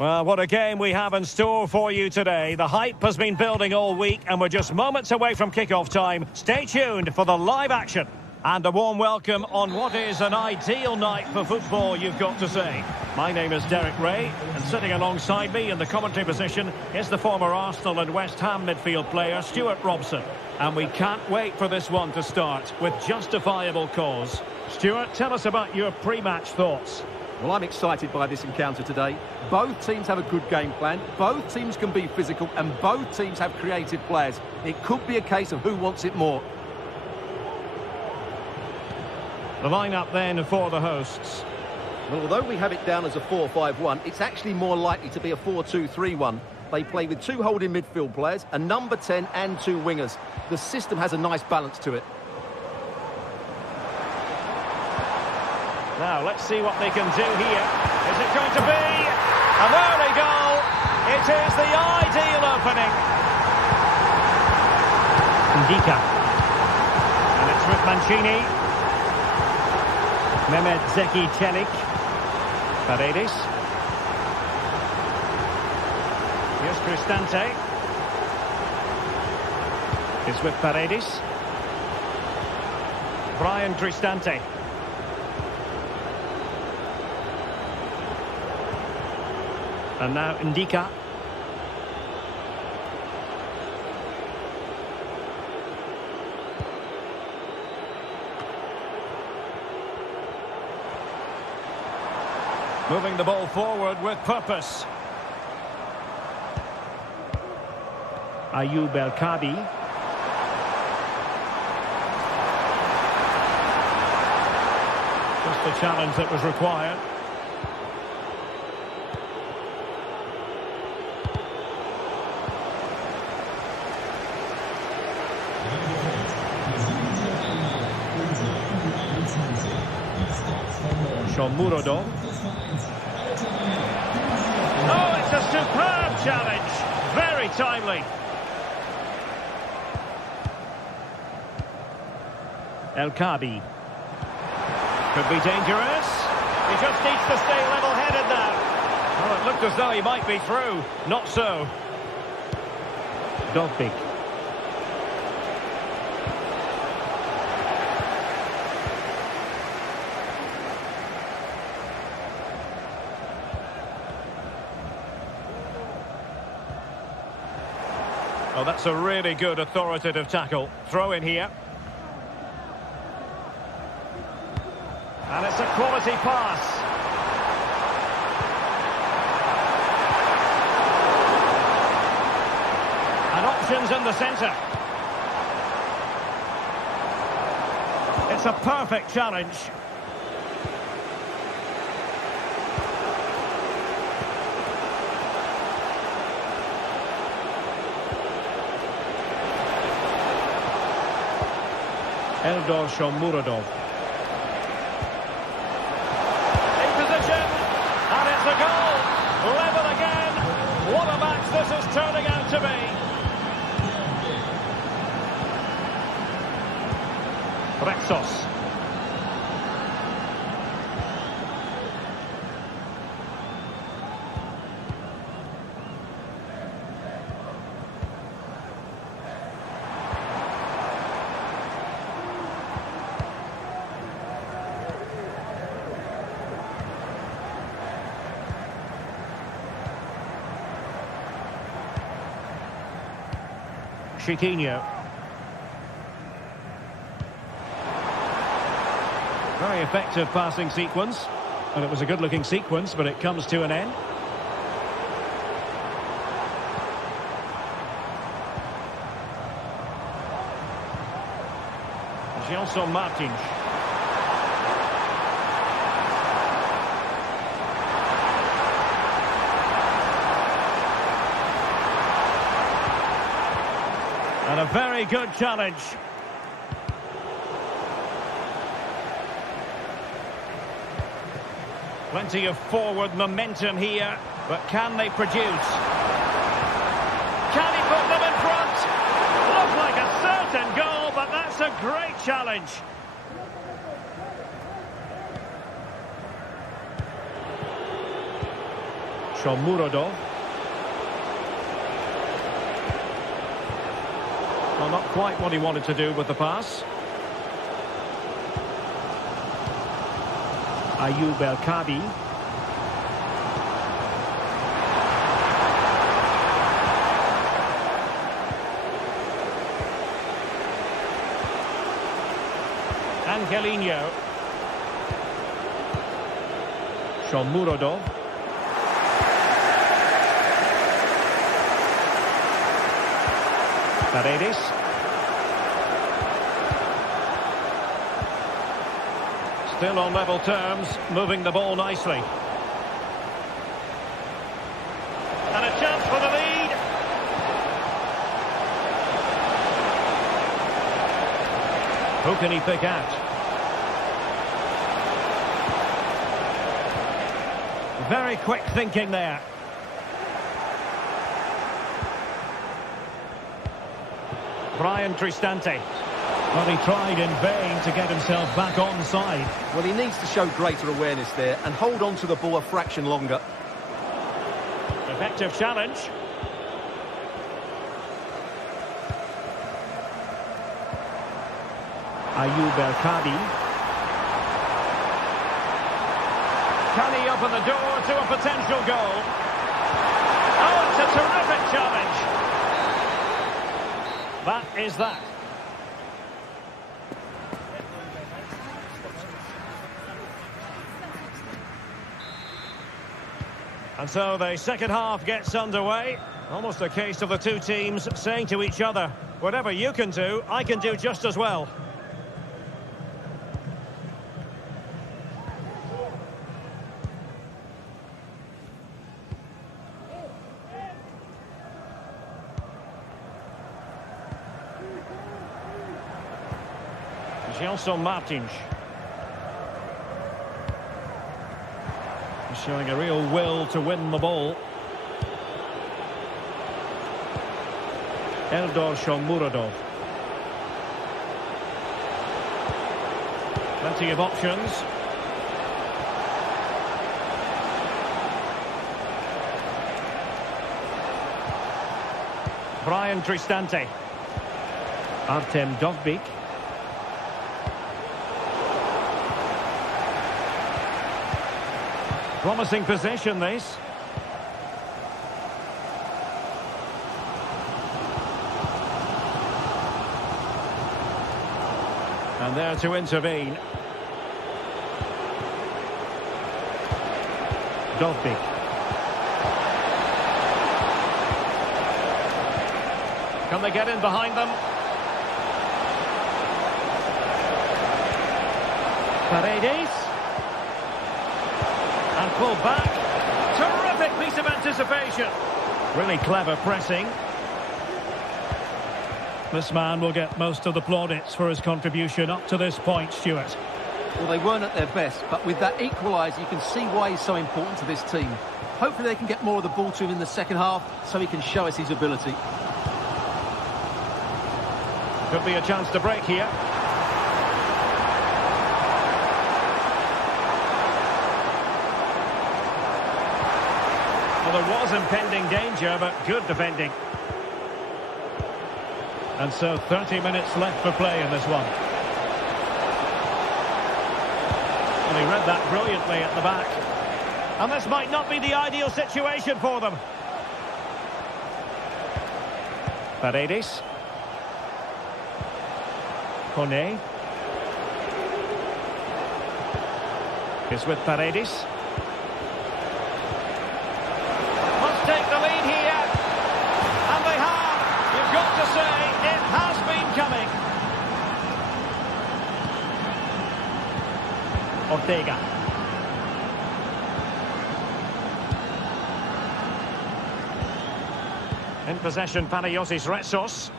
Well, what a game we have in store for you today. The hype has been building all week and we're just moments away from kickoff time. Stay tuned for the live action. And a warm welcome on what is an ideal night for football, you've got to say. My name is Derek Ray, and sitting alongside me in the commentary position is the former Arsenal and West Ham midfield player, Stuart Robson. And we can't wait for this one to start with justifiable cause. Stuart, tell us about your pre-match thoughts. Well, I'm excited by this encounter today. Both teams have a good game plan, both teams can be physical, and both teams have creative players. It could be a case of who wants it more. The lineup then for the hosts. Well, although we have it down as a 4-5-1, it's actually more likely to be a 4-2-3-1. They play with 2 holding midfield players, a number 10 and 2 wingers. The system has a nice balance to it. Now, let's see what they can do here. Is it going to be? An early goal. It is the ideal opening. Ndika. And it's with Mancini. Mehmet Zeki Çelik. Paredes. Here's Cristante. It's with Paredes. Brian Cristante. And now Ndika. Moving the ball forward with purpose. Ayoub El-Kabi. Just the challenge that was required. Shomurodov. Oh, it's a superb challenge. Very timely. El-Kabi. Could be dangerous. He just needs to stay level-headed now. Well, it looked as though he might be through. Not so. Dovbik. Oh, that's a really good authoritative tackle. Throw in here. And it's a quality pass. And options in the centre. It's a perfect challenge. Eldor Shomurodov. In position, and it's a goal. Level again. What a match this is turning out to be. Rexos. Chiquinho. Very effective passing sequence. And it was a good-looking sequence, but it comes to an end. Gelson Martins. And a very good challenge. Plenty of forward momentum here, but can they produce? Can he put them in front? Looks like a certain goal, but that's a great challenge. Shomurodov. Well, not quite what he wanted to do with the pass. Ayoub El-Kabi. Angelino. Shomurodov. Paredes. Still on level terms, moving the ball nicely. And a chance for the lead. Who can he pick out? Very quick thinking there. Brian Cristante. Well, he tried in vain to get himself back on side. Well, he needs to show greater awareness there and hold on to the ball a fraction longer. Effective challenge. Ayoub El Khadi. Can he open the door to a potential goal? Oh, it's a terrific challenge. That is that. And so the second half gets underway. Almost a case of the two teams saying to each other, whatever you can do, I can do just as well. Gelson Martins. He's showing a real will to win the ball. Eldor Shomurodov. Plenty of options. Brian Cristante. Artem Dovbyk. Promising possession, this. And there to intervene. Dovbyk. Can they get in behind them? Paredes. And pull back. Terrific piece of anticipation. Really clever pressing. This man will get most of the plaudits for his contribution up to this point, Stuart. Well, they weren't at their best, but with that equaliser, you can see why he's so important to this team. Hopefully they can get more of the ball to him in the second half so he can show us his ability. Could be a chance to break here. Well, there was impending danger, but good defending. And so 30 minutes left for play in this one. And he read that brilliantly at the back. And this might not be the ideal situation for them. Paredes. Kone. Is with Paredes. Must take the lead here. And they have. You've got to say, it has been coming. Ortega. In possession, Panagiotis Retsos.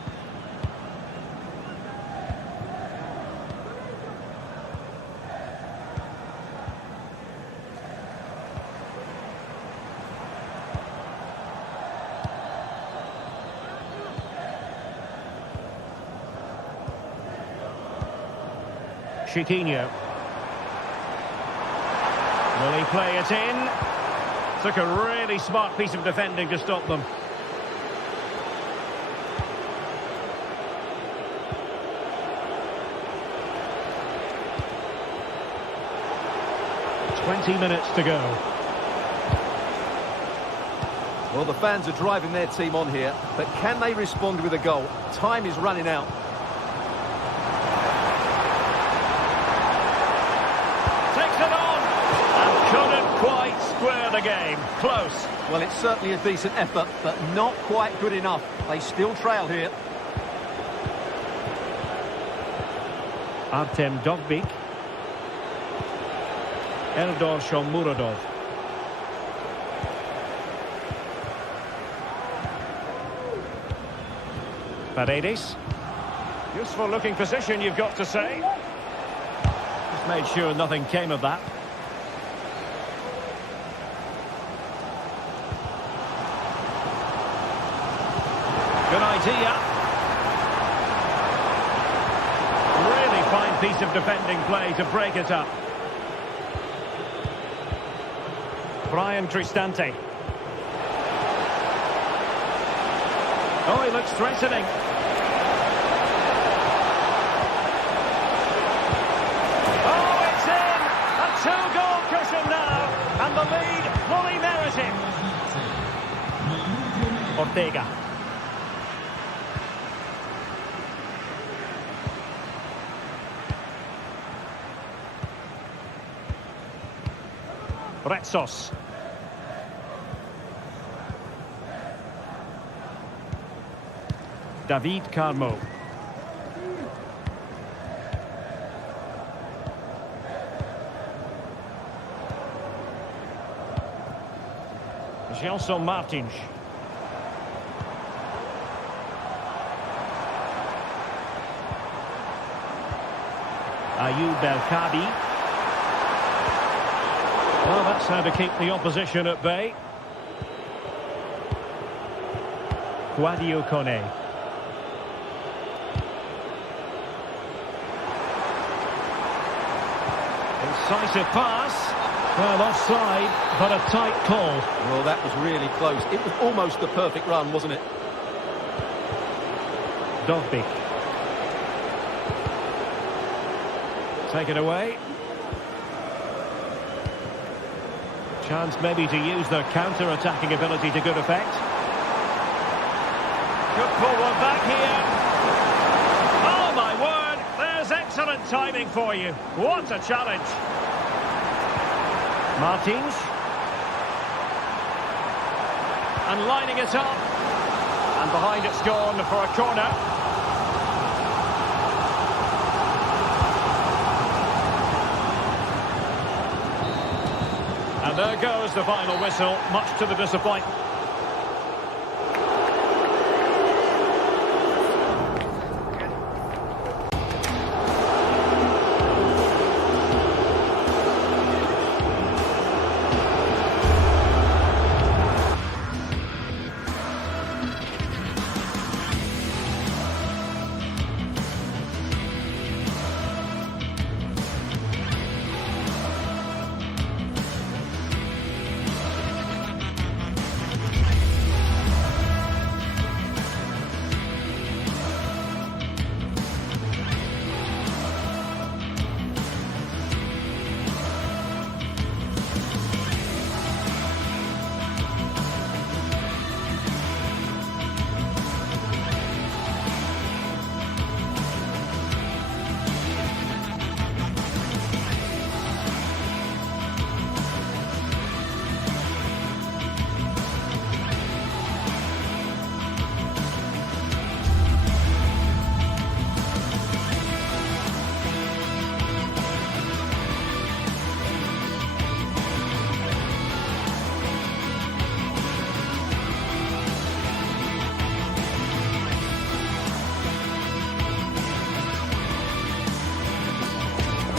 Chiquinho. Will he play it in? Took a really smart piece of defending to stop them. "20 minutes to go." Well, the fans are driving their team on here, but can they respond with a goal? Time is running out. Quite square the game. Close. Well, it's certainly a decent effort, but not quite good enough. They still trail here. Artem Dovbyk. Erdor Shomurodov. Paredes. Useful looking position, you've got to say. Just made sure nothing came of that. Good idea. Really fine piece of defending play to break it up. Brian Cristante. Oh, he looks threatening. Oh, it's in! A two-goal cushion now, and the lead fully merited. Ortega. Retsos. David Carmo. Gelson Martins. Ayoub El-Khabi. Well, that's how to keep the opposition at bay. Guadio Kone. Incisive pass. Well, offside, but a tight call. Well, that was really close. It was almost the perfect run, wasn't it? Dogbik. Take it away. Chance maybe to use their counter-attacking ability to good effect. Good forward back here. Oh, my word. There's excellent timing for you. What a challenge. Martins. And lining it up. And behind it's gone for a corner. And there goes the final whistle, much to the disappointment.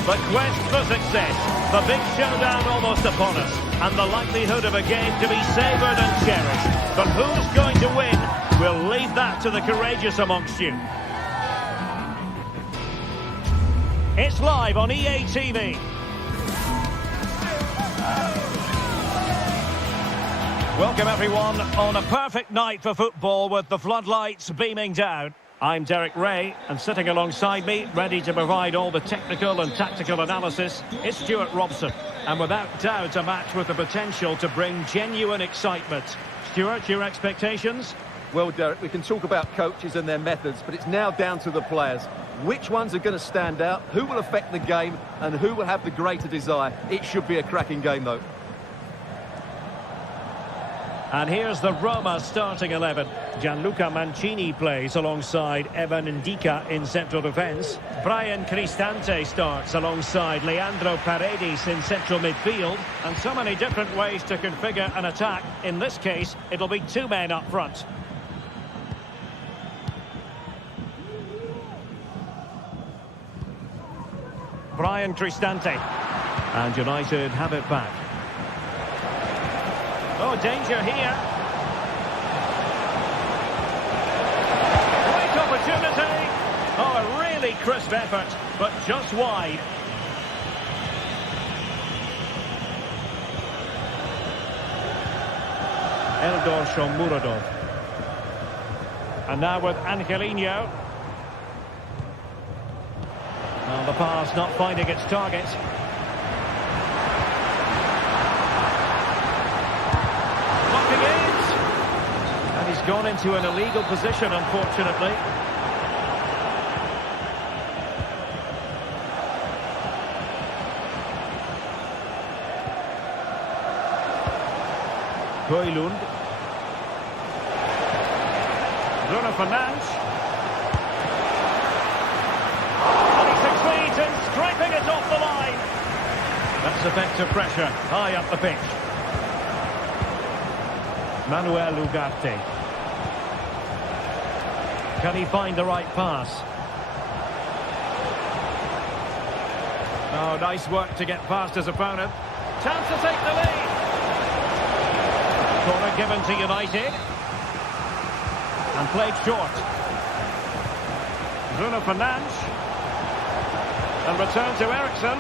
The quest for success, the big showdown almost upon us, and the likelihood of a game to be savoured and cherished. But who's going to win? We'll leave that to the courageous amongst you. It's live on EA TV. Welcome everyone on a perfect night for football with the floodlights beaming down. I'm Derek Ray, and sitting alongside me, ready to provide all the technical and tactical analysis, it's Stuart Robson. And without doubt, a match with the potential to bring genuine excitement. Stuart, your expectations? Well, Derek, we can talk about coaches and their methods, but it's now down to the players. Which ones are going to stand out, who will affect the game, and who will have the greater desire? It should be a cracking game, though. And here's the Roma starting 11. Gianluca Mancini plays alongside Evan Ndika in central defence. Brian Cristante starts alongside Leandro Paredes in central midfield. And so many different ways to configure an attack. In this case, it'll be 2 men up front. Brian Cristante. And United have it back. Oh, danger here. Great opportunity. Oh, a really crisp effort, but just wide. Eldor Shomurodov. And now with Angelino. Well, the pass not finding its target. And he's gone into an illegal position, unfortunately. Højlund. Bruno Fernandes. And he succeeds in scraping it off the line. That's effective pressure high up the pitch. Manuel Ugarte. Can he find the right pass? Oh, nice work to get past his opponent. Chance to take the lead. Corner given to United. And played short. Bruno Fernandes. And return to Eriksson.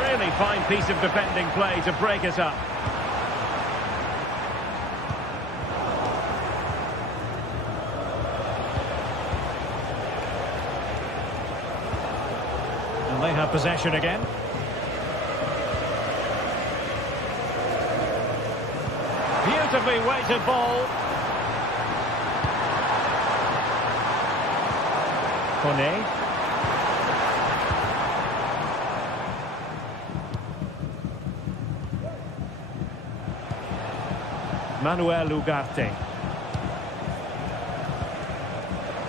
Really fine piece of defending play to break it up. And they have possession again. Beautifully weighted ball. Kone. Manuel Ugarte.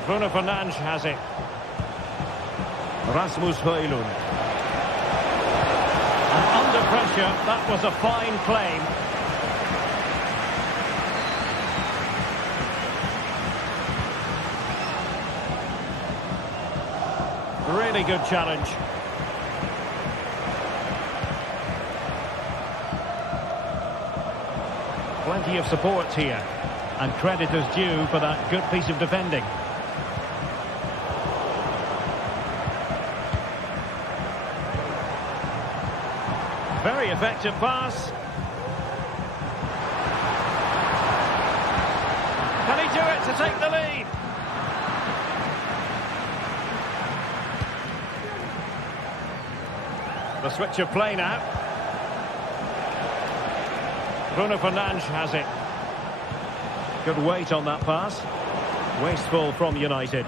Bruno Fernandes has it. Rasmus Højlund. And under pressure, that was a fine claim. Really good challenge. Plenty of support here. And credit is due for that good piece of defending. Very effective pass. Can he do it to take the lead? The switch of play now. Bruno Fernandes has it. Good weight on that pass. Wasteful from United.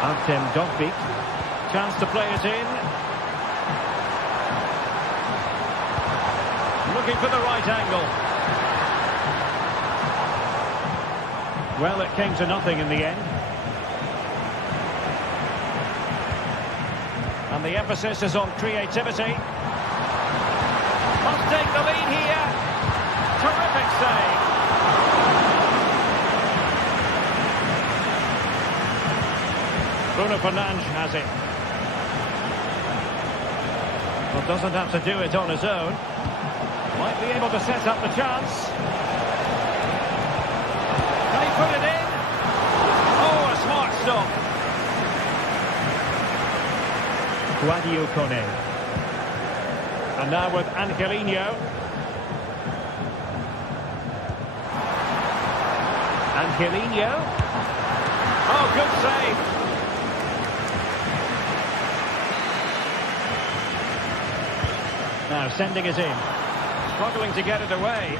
Artem Dovbyk. Chance to play it in. Looking for the right angle. Well, it came to nothing in the end. And the emphasis is on creativity. Must take the lead here. Terrific save. Bruno Fernandes has it. Well, doesn't have to do it on his own. Might be able to set up the chance. Can he put it in? Oh, a smart stop. Guadio Kone. And now with Angelino. Angelino. Oh, good save. Now sending it in. Struggling to get it away.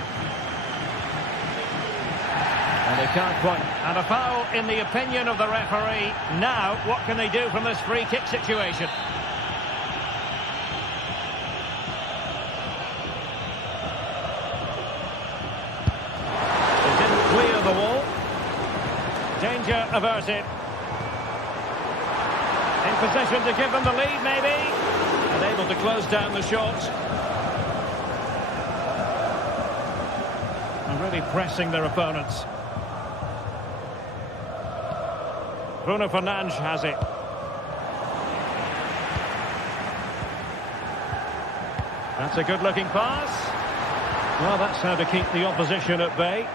And They can't quite. And a foul in the opinion of the referee. Now, what can they do from this free kick situation? They didn't clear the wall. Danger averted. In position to give them the lead, maybe. And able to close down the shot. And really pressing their opponents. Bruno Fernandes has it. That's a good-looking pass. Well, that's how to keep the opposition at bay.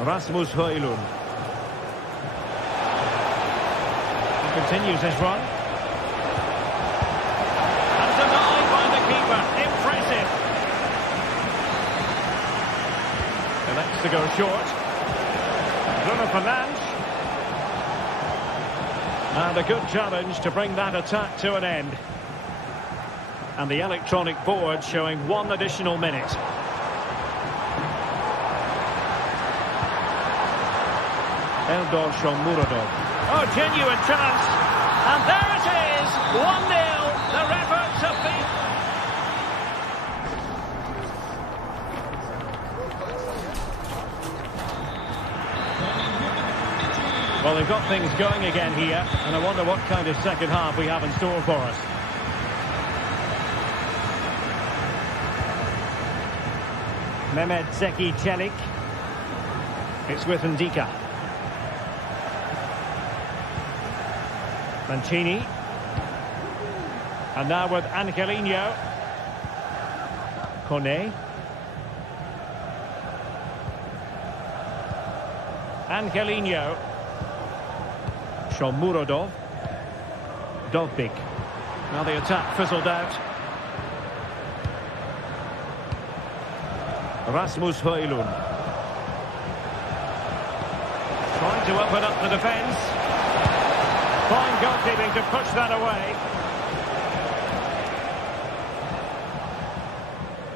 Rasmus Højlund. He continues his run. And denied by the keeper. Impressive. Elects to go short. Bruno Fernandes. And a good challenge to bring that attack to an end. And the electronic board showing 1 additional minute. Eldor Shomurodov. Oh, genuine chance. And there it is. 1-0. Their efforts have been... Well, they've got things going again here, and I wonder what kind of second half we have in store for us. Mehmet Zeki Çelik. It's with Ndika. Mancini. And now with Angelino. Kone. Angelino. Shomurodov. Dovbik. Now the attack fizzled out. Rasmus Højlund. Trying to open up the defence. Fine goalkeeping to push that away.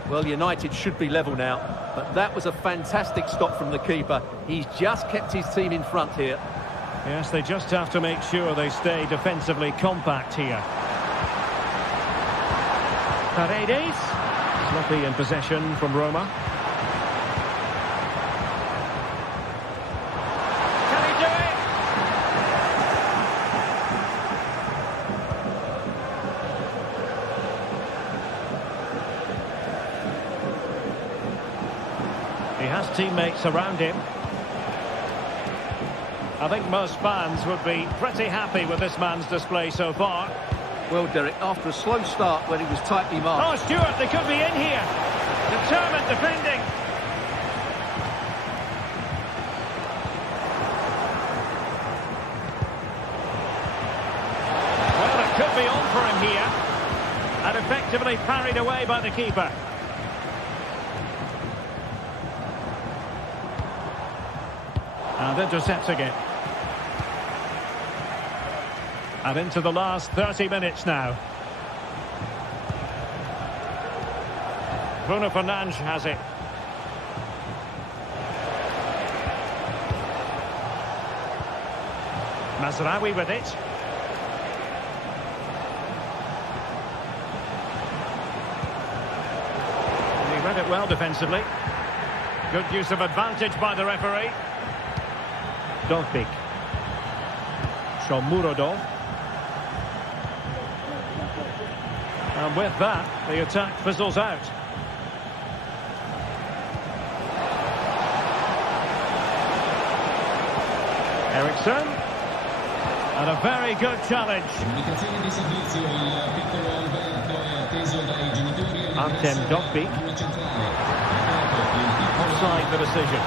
Well, United should be level now, but that was a fantastic stop from the keeper. He's just kept his team in front here. Yes, they just have to make sure they stay defensively compact here. Paredes. Sloppy in possession from Roma. Can he do it? He has teammates around him. I think most fans would be pretty happy with this man's display so far. Well, Derek, after a slow start when he was tightly marked... Oh, Stewart, they could be in here. Determined defending. Well, it could be on for him here. And effectively parried away by the keeper. And intercepting it. And into the last 30 minutes now. Bruno Fernandes has it. Mazraoui with it. And he read it well defensively. Good use of advantage by the referee. Dovbik. Shomurodov. And with that, the attack fizzles out. Eriksson. And a very good challenge. Artem Dovbik. Offside the decision.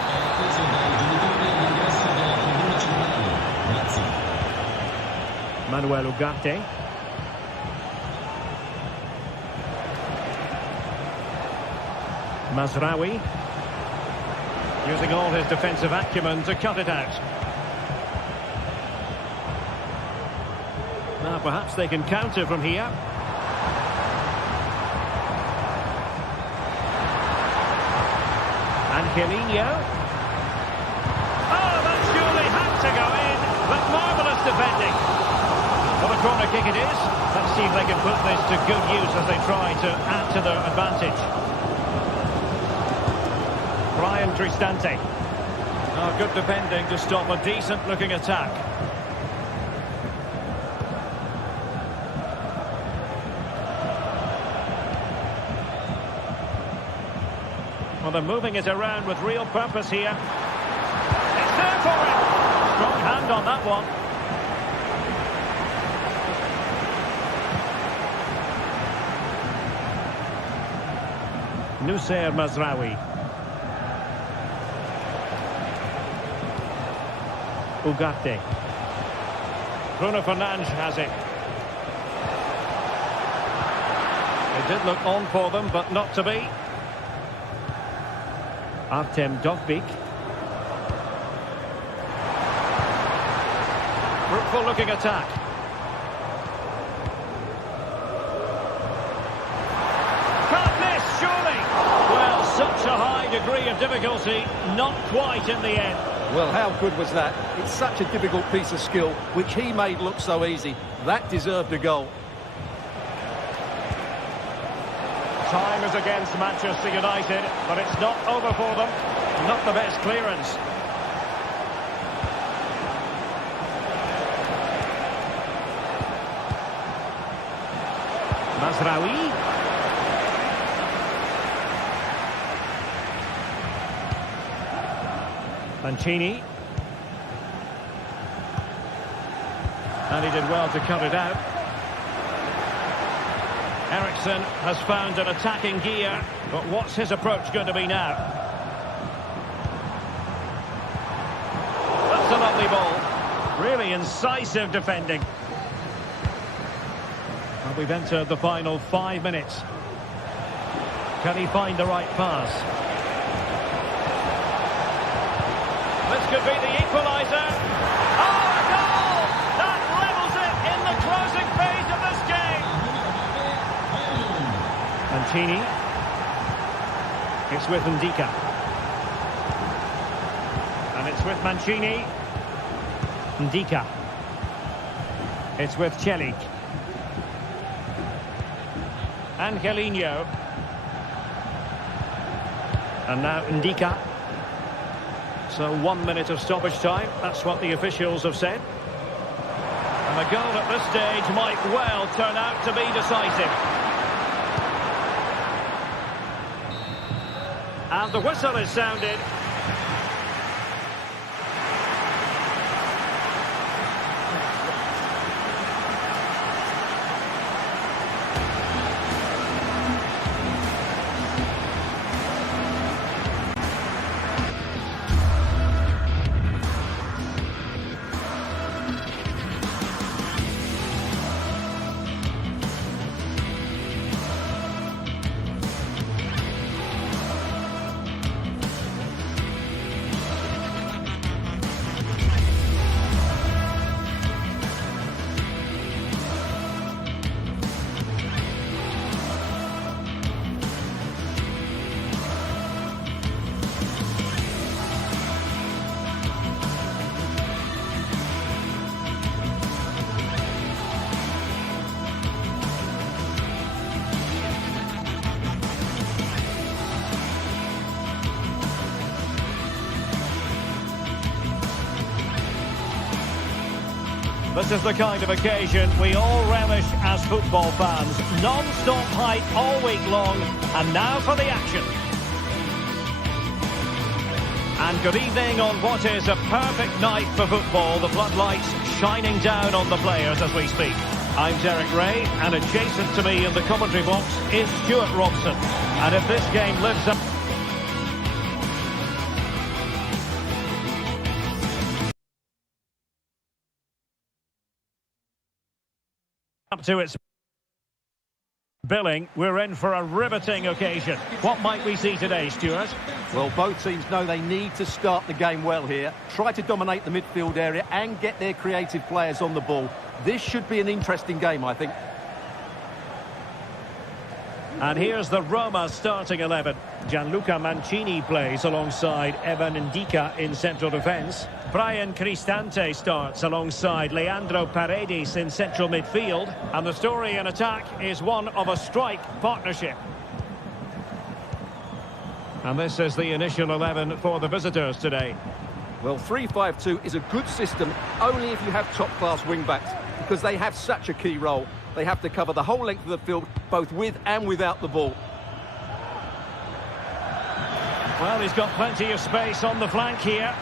Manuel Ugarte. Mazraoui. Using all his defensive acumen to cut it out. Now perhaps they can counter from here. Chiellini. Oh, that surely had to go in, but marvellous defending. Well, a corner kick it is. Let's see if they can put this to good use as they try to add to their advantage. Brian Cristante. Oh, good defending to stop a decent-looking attack. Well, they're moving it around with real purpose here. It's there for him. Strong hand on that one. Nusayr Mazraoui. Ugarte. Bruno Fernandes has it. It did look on for them, but not to be. Artem Dovbyk. Fruitful looking attack. Can't miss, surely. Well, such a high degree of difficulty, not quite in the end. Well, how good was that? It's such a difficult piece of skill, which he made look so easy. That deserved a goal. Time is against Manchester United, but it's not over for them. Not the best clearance. Mazraoui. Mancini. And he did well to cut it out. Eriksson has found an attacking gear, but what's his approach going to be now? That's a lovely ball. Really incisive defending. And we've entered the final 5 minutes. Can he find the right pass? This could be the equaliser. Oh, a goal! That levels it in the closing phase of this game. Mancini. It's with Ndika. And it's with Mancini. Ndika. It's with Celik. Angelino. And now Ndika. So 1 minute of stoppage time. That's what the officials have said. And the goal at this stage might well turn out to be decisive. And the whistle is sounded. This is the kind of occasion we all relish as football fans. Non-stop hype all week long, and now for the action. And good evening on what is a perfect night for football. The floodlights shining down on the players as we speak. I'm Derek Ray, and adjacent to me in the commentary box is Stuart Robson. And if this game lives up to its billing, we're in for a riveting occasion. What might we see today, Stuart? Well, both teams know they need to start the game well here, try to dominate the midfield area and get their creative players on the ball. This should be an interesting game, I think. And here's the Roma starting 11. Gianluca Mancini plays alongside Evan Ndika in central defence. Brian Cristante starts alongside Leandro Paredes in central midfield. And the story in attack is one of a strike partnership. And this is the initial 11 for the visitors today. Well, 3-5-2 is a good system only if you have top-class wing-backs, because they have such a key role. They have to cover the whole length of the field, both with and without the ball. Well, he's got plenty of space on the flank here.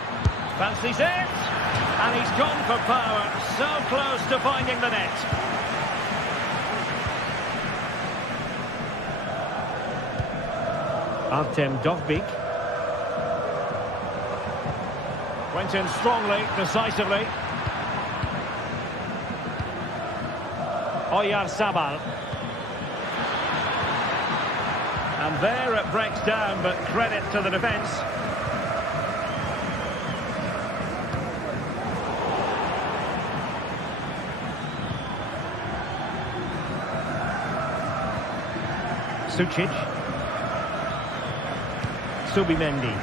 Fancies it. And he's gone for power. So close to finding the net. Artem Dovbyk. Went in strongly, decisively. Oyarzabal. And there it breaks down, but credit to the defence. Sucic. Subimendi.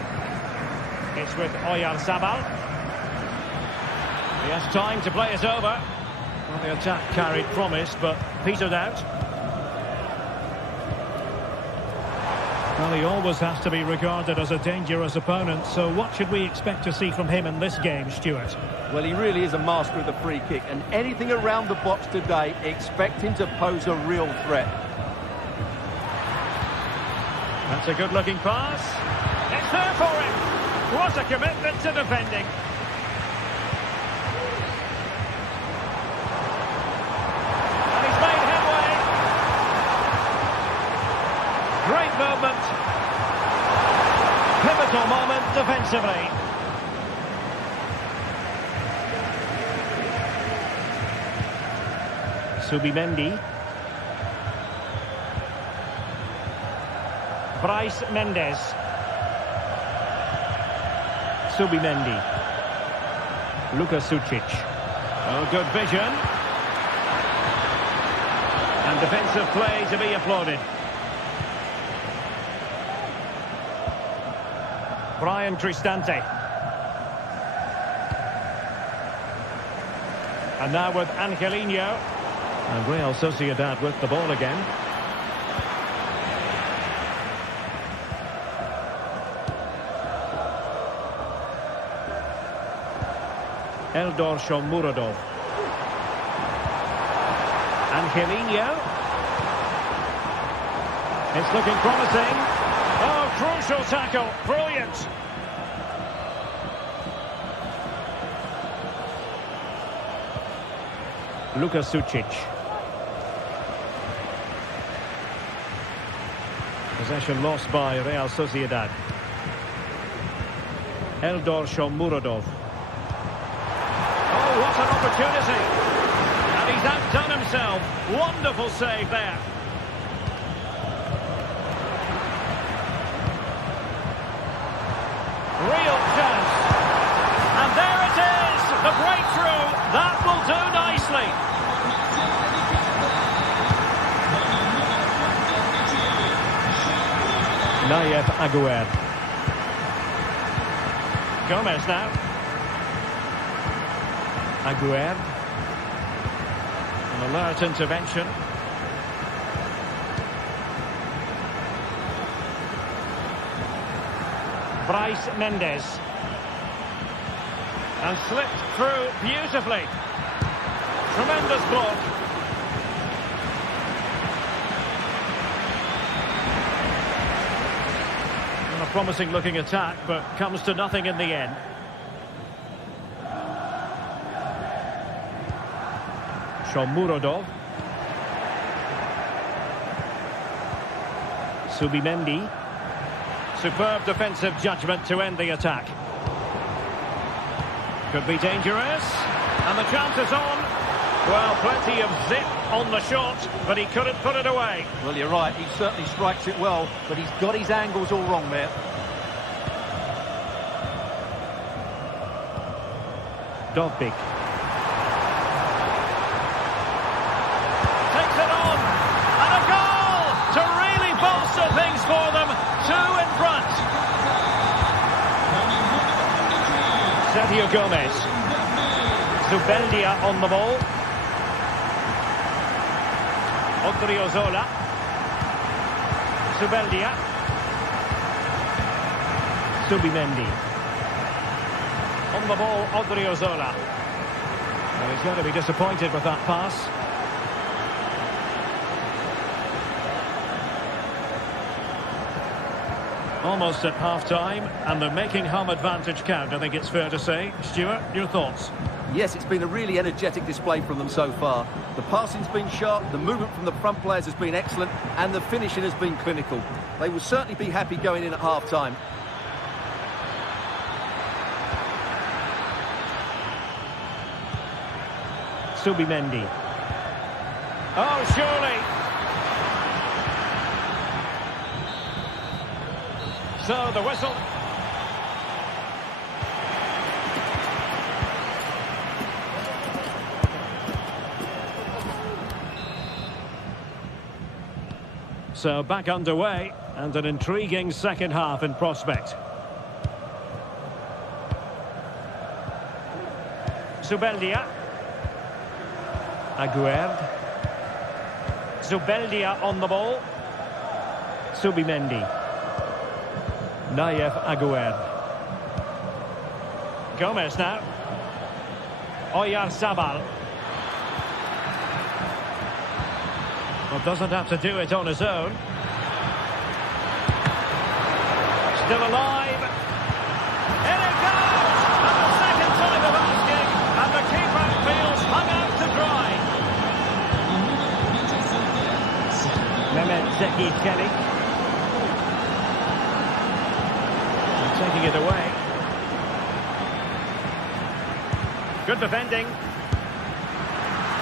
It's with Oyarzabal. He has time to play it over. Well, the attack carried promise, but petered out. Well, he always has to be regarded as a dangerous opponent, so what should we expect to see from him in this game, Stuart? Well, he really is a master of the free kick, and anything around the box today, expect him to pose a real threat. That's a good-looking pass. It's there for him. What a commitment to defending. And he's made headway. Great movement. Pivotal moment defensively. Subimendi. Bryce Mendes. Subimendi. Luka Sucic. Oh, good vision. And defensive play to be applauded. Brian Cristante. And now with Angelino. And Real Sociedad with the ball again. Eldor Shomurodov. Angelino. It's looking promising. Oh, crucial tackle. Brilliant. Luka Sucic. Possession lost by Real Sociedad. Eldor Shomurodov. Oh, what an opportunity. And he's outdone himself. Wonderful save there. Real chance. And there it is. The breakthrough. That will do nicely. Nayef Aguerd. Gomez now. Aguerd. An alert intervention. Bryce Mendes. And slipped through beautifully. Tremendous block. And a promising looking attack, but comes to nothing in the end. Shomurodov. Subimendi. Superb defensive judgment to end the attack. Could be dangerous. And the chance is on. Well, plenty of zip on the shot, but he couldn't put it away. Well, you're right. He certainly strikes it well, but he's got his angles all wrong there. Dovbyk. Takes it on. And a goal to really Mario Gomez. Zubeldia on the ball. Odriozola. Zubeldia. Subimendi. On the ball, Odriozola. Well, he's going to be disappointed with that pass. Almost at half-time, and they're making home advantage count, I think it's fair to say. Stuart, your thoughts? Yes, it's been a really energetic display from them so far. The passing's been sharp, the movement from the front players has been excellent, and the finishing has been clinical. They will certainly be happy going in at half-time. Subimendi. Oh, surely! So, the whistle. So, back underway, and an intriguing second half in prospect. Zubeldia. Aguerd. Zubeldia on the ball. Subimendi. Nayef Aguerd. Gomez now. Oyarzabal. Well, doesn't have to do it on his own. Still alive. In it goes! And the second time of asking, and the keeper feels hung out to dry. Mehmet Zeki Çelik. Taking it away. Good defending.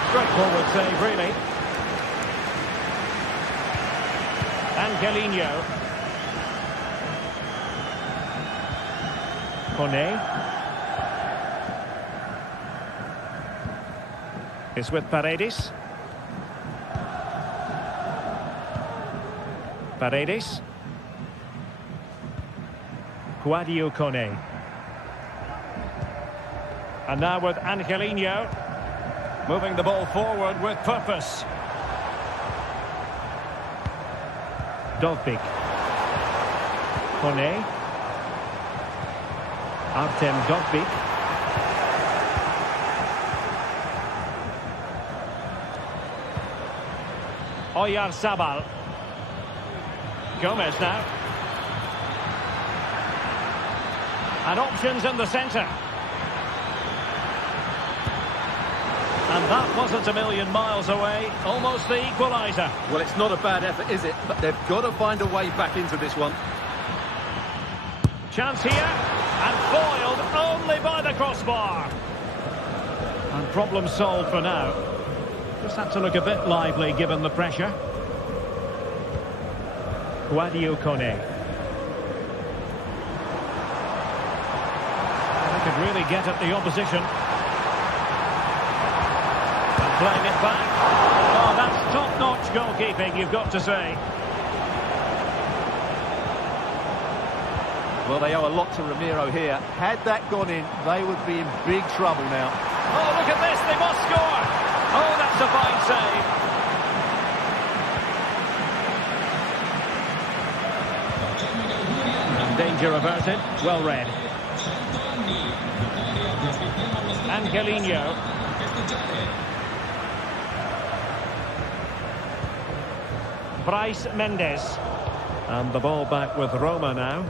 Straightforward save, really. Angelino. Kone. It's with Paredes. Paredes. Guadio Kone. And now with Angelino. Moving the ball forward with purpose. Dovbik. Kone. Artem Dovbik. Oyarzabal. Gomez now. And options in the centre. And that wasn't a million miles away. Almost the equaliser. Well, it's not a bad effort, is it? But they've got to find a way back into this one. Chance here. And foiled only by the crossbar. And problem solved for now. Just had to look a bit lively given the pressure. Guadio Kone. Could really get at the opposition. And playing it back. Oh, that's top-notch goalkeeping, you've got to say. Well, they owe a lot to Ramiro here. Had that gone in, they would be in big trouble now. Oh, look at this, they must score. Oh, that's a fine save. And danger averted, well read. Angelino. Bryce Mendes. And the ball back with Roma now.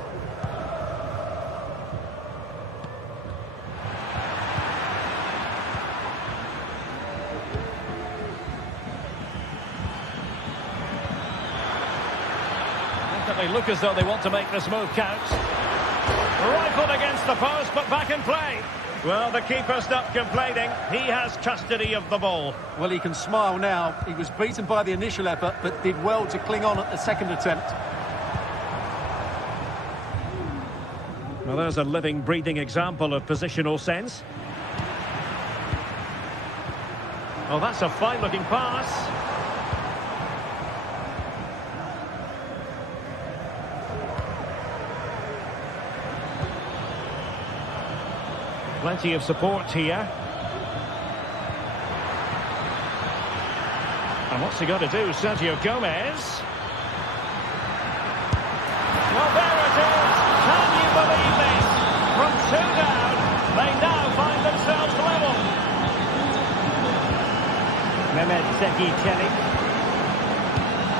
They look as though they want to make this move count. Rifled against the post, but back in play. Well, the keeper's not complaining. He has custody of the ball. Well, he can smile now. He was beaten by the initial effort, but did well to cling on at the second attempt. Well, there's a living, breathing example of positional sense. Oh, that's a fine-looking pass. Plenty of support here. And what's he got to do, Sergio Gomez? Well, there it is! Can you believe this? From 2 down, they now find themselves level. Mehmet Zeki Çelik.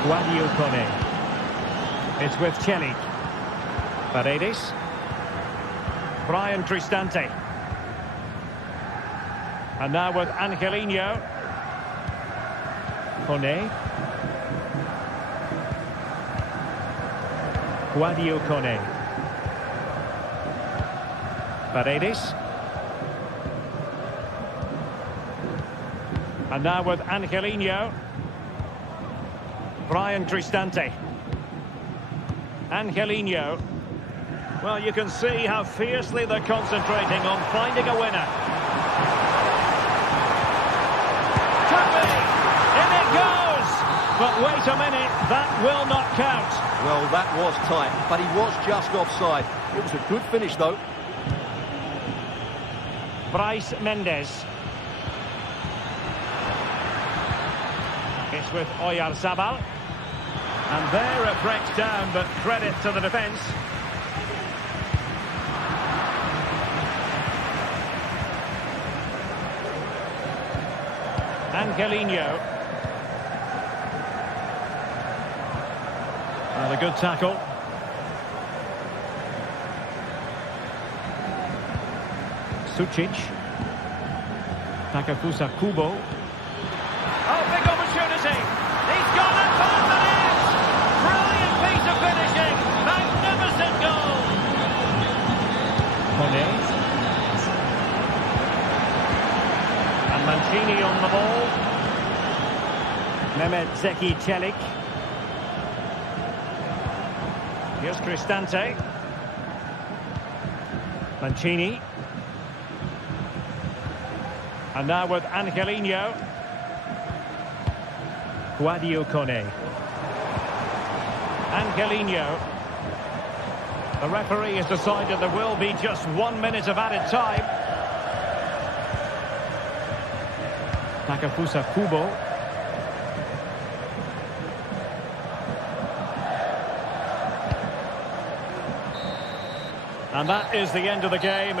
Guadio Kone. It's with Çelik. Paredes. Brian Cristante. And now with Angelino. Kone. Guadio Kone. Paredes. And now with Angelino. Brian Cristante. Angelino. Well, you can see how fiercely they're concentrating on finding a winner. Could be! In it goes! But wait a minute, that will not count. Well, that was tight, but he was just offside. It was a good finish, though. Bryce Mendes. It's with Oyarzabal. And there it breaks down, but credit to the defence. Angelino. And a good tackle. Sucic. Takafusa Kubo. Oh, big opportunity. He's gone and found the net. Brilliant piece of finishing. Magnificent goal. Kone. And Mancini on the ball. Mehmet Zeki Çelik. Here's Cristante. Mancini. And now with Angelino. Guadio Kone. Angelino. The referee has decided there will be just 1 minute of added time. Takafusa Kubo. And that is the end of the game.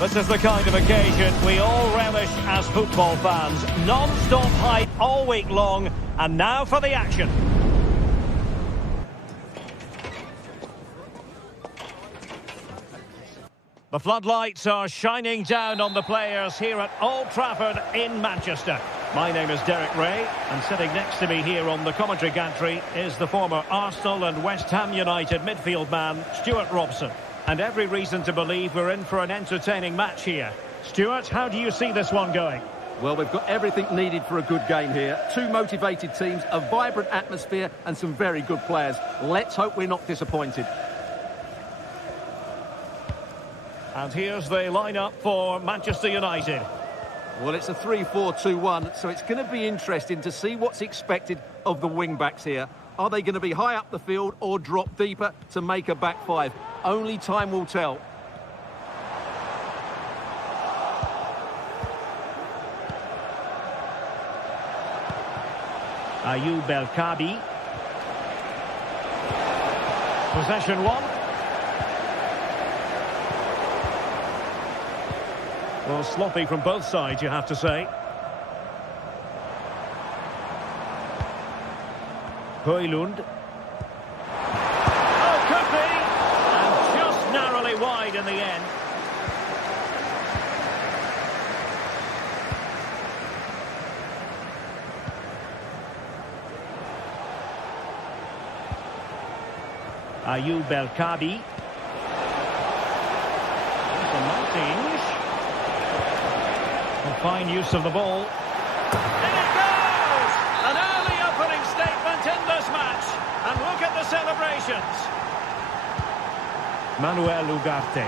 This is the kind of occasion we all relish as football fans. Non-stop hype all week long, and now for the action. The floodlights are shining down on the players here at Old Trafford in Manchester. My name is Derek Ray, and sitting next to me here on the commentary gantry is the former Arsenal and West Ham United midfield man, Stuart Robson. And every reason to believe we're in for an entertaining match here. Stuart, how do you see this one going? Well, we've got everything needed for a good game here. Two motivated teams, a vibrant atmosphere and some very good players. Let's hope we're not disappointed. And here's the lineup for Manchester United. Well, it's a 3-4-2-1, so it's going to be interesting to see what's expected of the wing-backs here. Are they going to be high up the field or drop deeper to make a back five? Only time will tell. Ayoub El-Kabi. Possession one. Well, sloppy from both sides, you have to say. Højlund. Oh, could be! And just narrowly wide in the end. Ayoub El-Kabi. Fine use of the ball. In it goes! An early opening statement in this match. And look at the celebrations. Manuel Ugarte.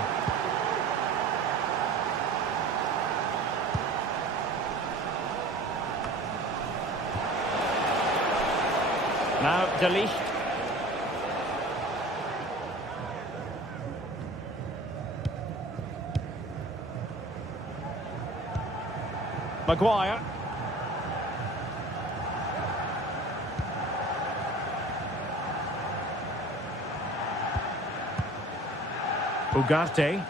Now De Ligt. Maguire. Ugarte.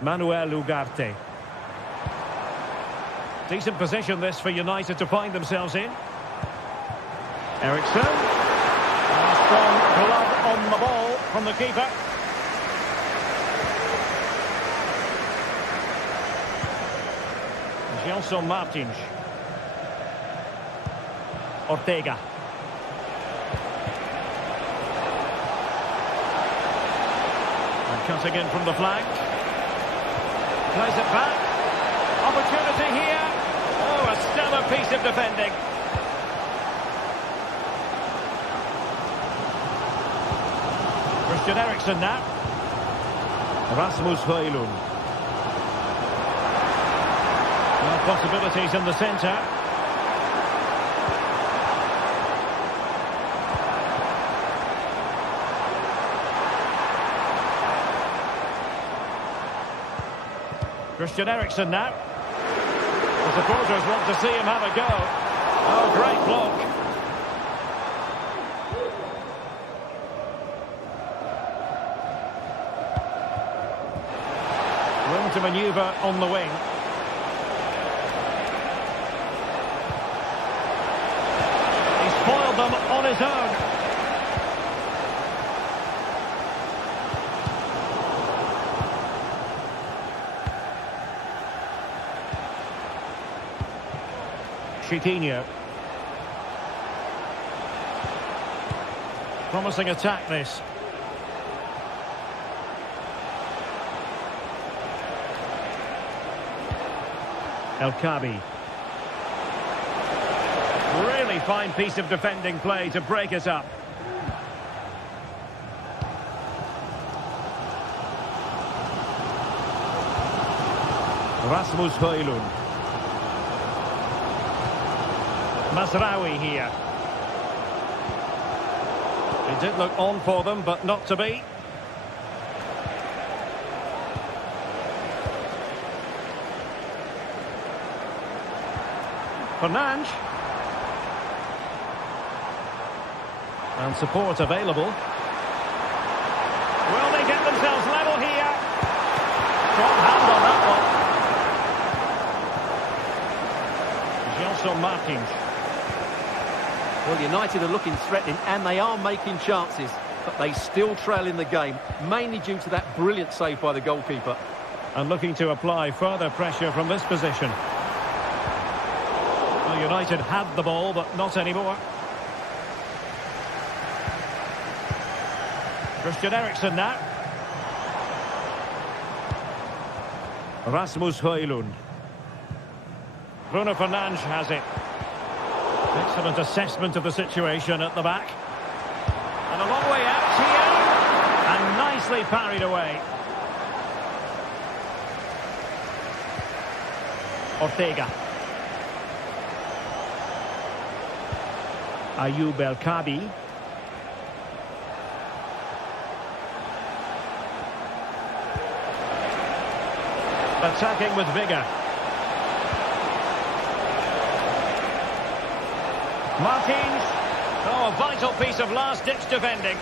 Manuel Ugarte. Decent position this for United to find themselves in. Eriksson. And a strong glove on the ball from the keeper. Gelson Martins. Ortega. And cutting in from the flank. Plays it back. Opportunity here. Oh, a stellar piece of defending. Christian Eriksen now. Rasmus Højlund. Possibilities in the centre. Christian Eriksen now. The supporters want to see him have a go. Oh, great block. Room to manoeuvre on the wing. Foiled them on his own. Chiquinho. Promising attack this. El-Kabi. Really fine piece of defending play to break us up. Rasmus Højlund. Mazraoui here. It did look on for them, but not to be. Fernandes. And support available. Will they get themselves level here? Strong hand on that one. Gelson Martins. Well, United are looking threatening and they are making chances, but they still trail in the game, mainly due to that brilliant save by the goalkeeper. And looking to apply further pressure from this position. Well, United had the ball, but not anymore. Christian Eriksen now. Rasmus Højlund. Bruno Fernandes has it. Excellent assessment of the situation at the back. And a long way out here. And nicely parried away. Ortega. Ayoub El Kabi. Attacking with vigour. Martins. Oh, a vital piece of last-ditch defending.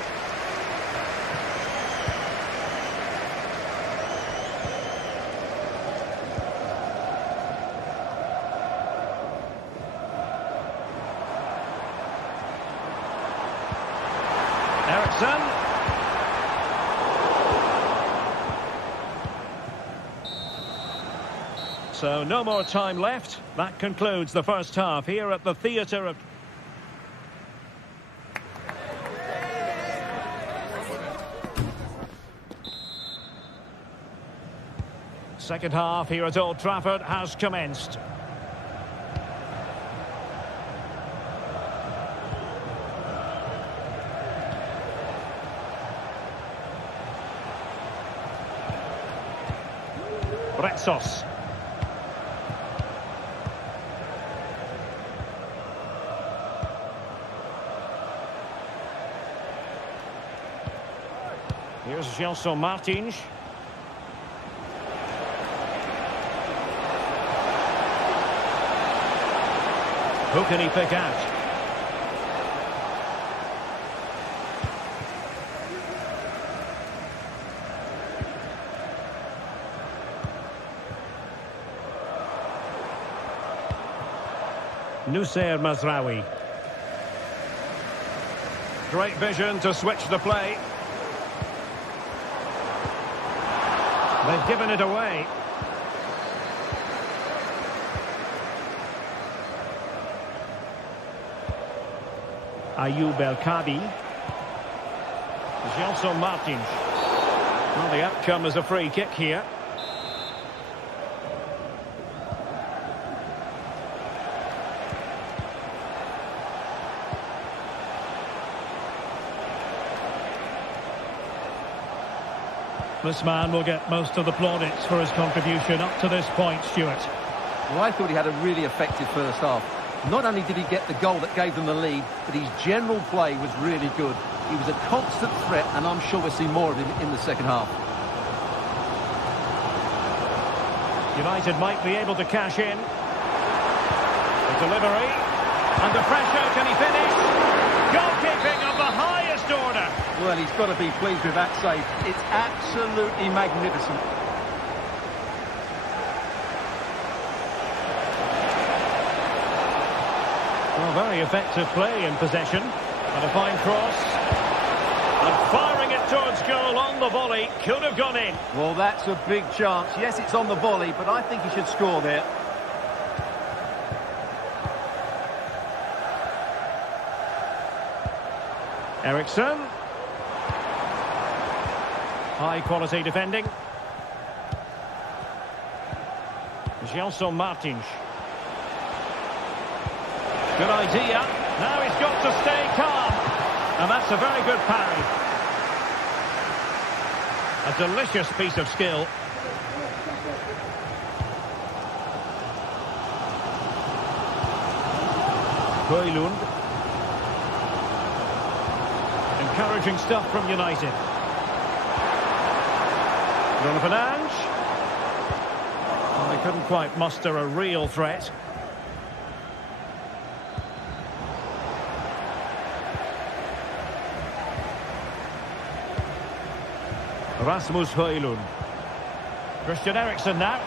Eriksson. So no more time left. That concludes the first half here at the Theatre of... Second half here at Old Trafford has commenced. Retsos. Here's Gelson Martins. Who can he pick out? Nussair Mazraoui. Great vision to switch the play. They've given it away. Ayoub El Kabi. Gelson Martins. Well, the outcome is a free kick here. This man will get most of the plaudits for his contribution up to this point, Stuart. Well, I thought he had a really effective first half. Not only did he get the goal that gave them the lead, but his general play was really good. He was a constant threat, and I'm sure we'll see more of him in the second half. United might be able to cash in. The delivery. Under pressure, can he finish? Goalkeeping of the highest order. Well, he's got to be pleased with that save. It's absolutely magnificent. Well, very effective play in possession. And a fine cross. And firing it towards goal on the volley. Could have gone in. Well, that's a big chance. Yes, it's on the volley, but I think he should score there. Eriksson. High quality defending. Gelson Martins. Good idea. Now he's got to stay calm. And that's a very good parry. A delicious piece of skill. Højlund. Encouraging stuff from United. Bruno Fernandes. Well, they couldn't quite muster a real threat. Rasmus Højlund. Christian Eriksen now.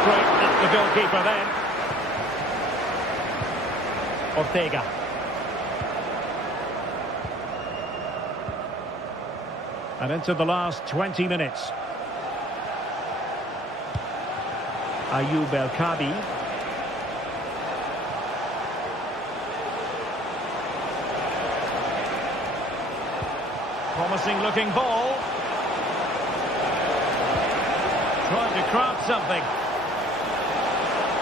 Straight at the goalkeeper then. Ortega. And into the last 20 minutes. Ayoub El Kabi. Promising looking ball. Trying to craft something.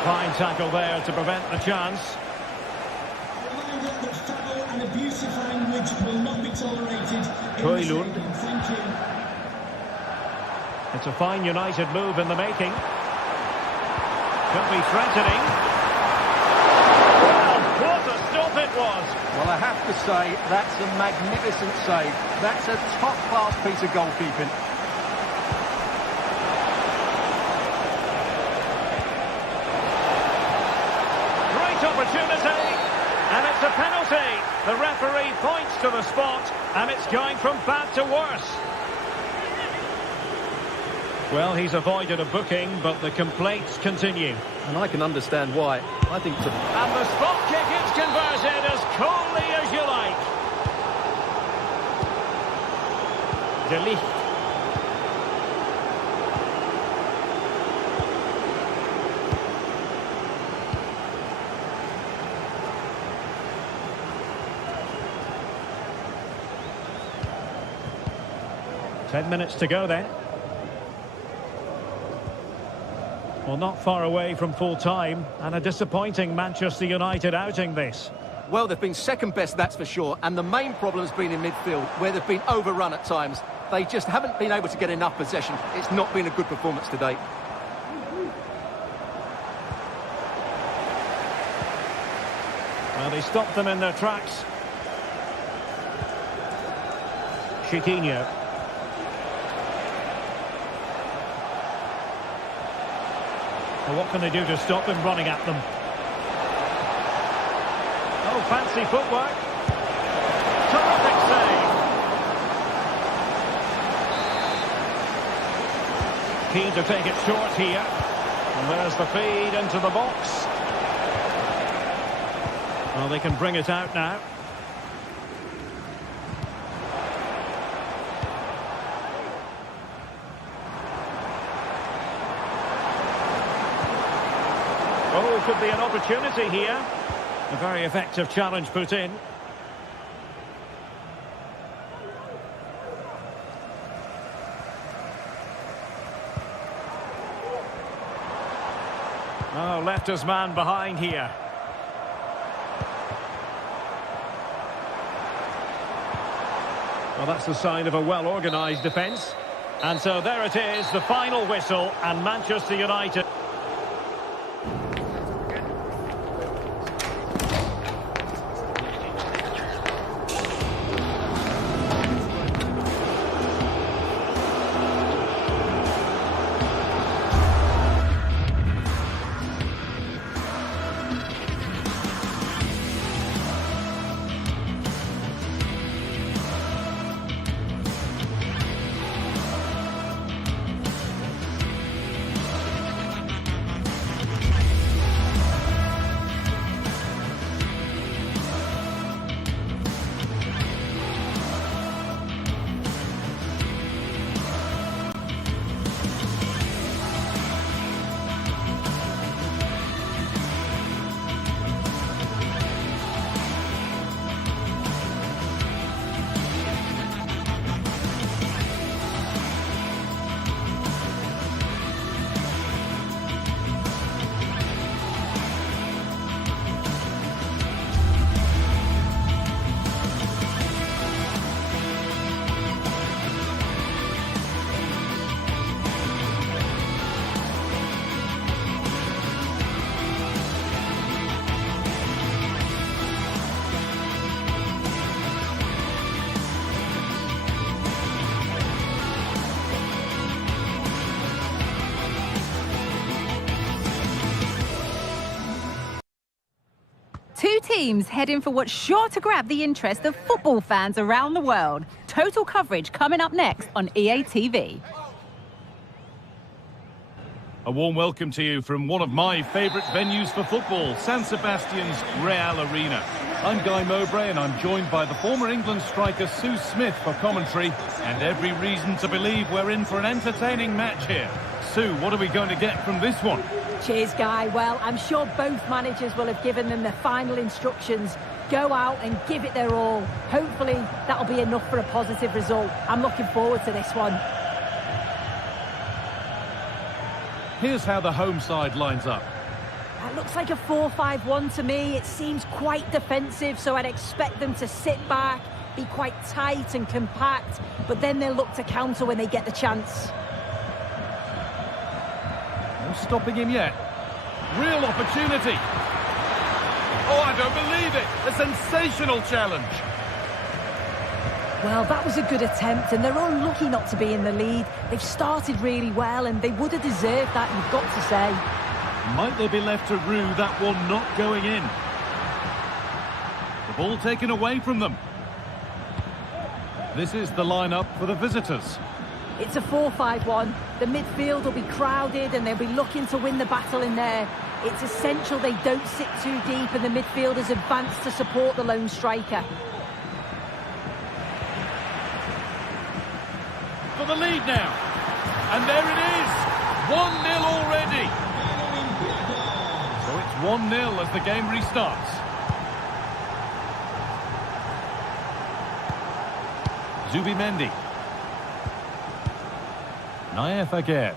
Fine tackle there to prevent the chance. Reminder that foul and abusive language will not be tolerated. Højlund. Thank you. It's a fine United move in the making. Could be threatening. Well, what a stop it was. Well, I have to say, that's a magnificent save. That's a top-class piece of goalkeeping. Great opportunity, and it's a penalty. The referee points to the spot, and it's going from bad to worse. Well, he's avoided a booking, but the complaints continue. And I can understand why. I think to... And the spot kick is converted as coolly as you like. De Ligt. Ten minutes to go then. Well, not far away from full time, and a disappointing Manchester United outing this. Well, they've been second best, that's for sure, and the main problem has been in midfield, where they've been overrun at times. They just haven't been able to get enough possession. It's not been a good performance to date. Well, they stopped them in their tracks. Chiquinho. Well, what can they do to stop him running at them? Oh, fancy footwork. Terrific save. Keen to take it short here. And there's the feed into the box. Well, they can bring it out now. Oh, could be an opportunity here. A very effective challenge put in. Oh, left his man behind here. Well, that's the sign of a well-organised defence. And so there it is, the final whistle, and Manchester United... Two teams heading for what's sure to grab the interest of football fans around the world. Total coverage coming up next on EA TV. A warm welcome to you from one of my favourite venues for football, San Sebastian's Real Arena. I'm Guy Mowbray and I'm joined by the former England striker Sue Smith for commentary, and every reason to believe we're in for an entertaining match here. Sue, what are we going to get from this one? Cheers, Guy. Well, I'm sure both managers will have given them their final instructions. go out and give it their all. Hopefully that'll be enough for a positive result. I'm looking forward to this one. Here's how the home side lines up. It looks like a 4-5-1 to me. It seems quite defensive, so I'd expect them to sit back, be quite tight and compact, but then they'll look to counter when they get the chance. No stopping him yet. Real opportunity. Oh, I don't believe it. A sensational challenge. Well, that was a good attempt, and they're unlucky not to be in the lead. They've started really well, and they would have deserved that, you've got to say. Might they be left to rue that one not going in? The ball taken away from them. This is the lineup for the visitors. It's a 4-5-1. The midfield will be crowded and they'll be looking to win the battle in there. It's essential they don't sit too deep and the midfielders advance to support the lone striker. For the lead now. And there it is. 1-0 already. So it's 1-0 as the game restarts. Zubimendi. Naif Aguerd.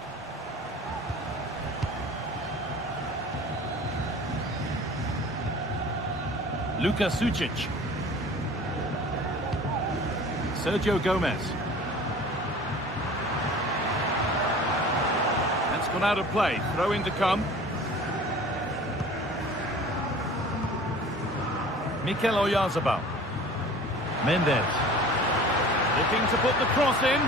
Luka Sucic. Sergio Gomez. That's gone out of play. Throw in to come. Mikel Oyarzabal. Mendes. Looking to put the cross in.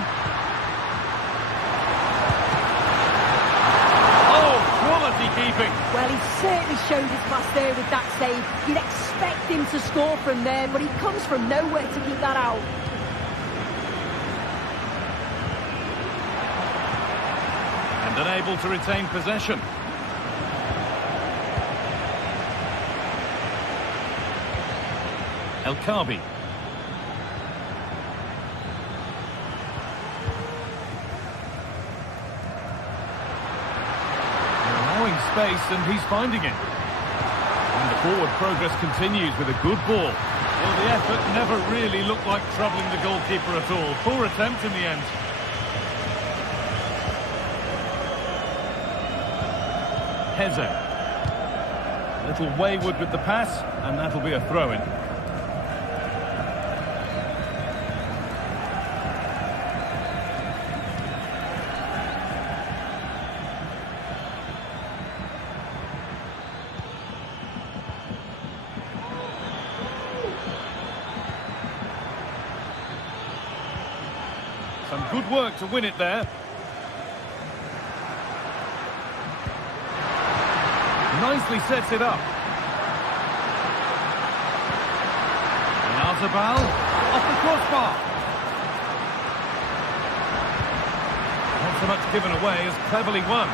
Oh, quality keeping. Well, he certainly showed his class there with that save. You'd expect him to score from there, but he comes from nowhere to keep that out. And unable to retain possession. El Kaabi. Space and he's finding it. And the forward progress continues with a good ball. Well, the effort never really looked like troubling the goalkeeper at all. Poor attempt in the end. Heze. A little wayward with the pass, and that'll be a throw-in. Some good work to win it there. Nicely sets it up. Oyarzabal off the crossbar. Not so much given away as cleverly won.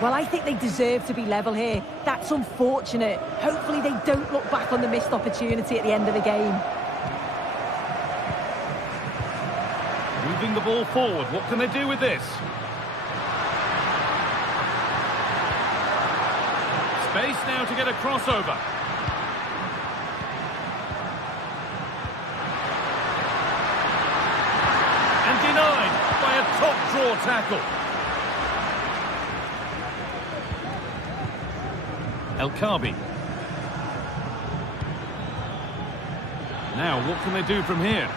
Well, I think they deserve to be level here. That's unfortunate. Hopefully they don't look back on the missed opportunity at the end of the game. Moving the ball forward. What can they do with this? Space now to get a crossover. And denied by a top draw tackle. El Kaabi. Now, what can they do from here?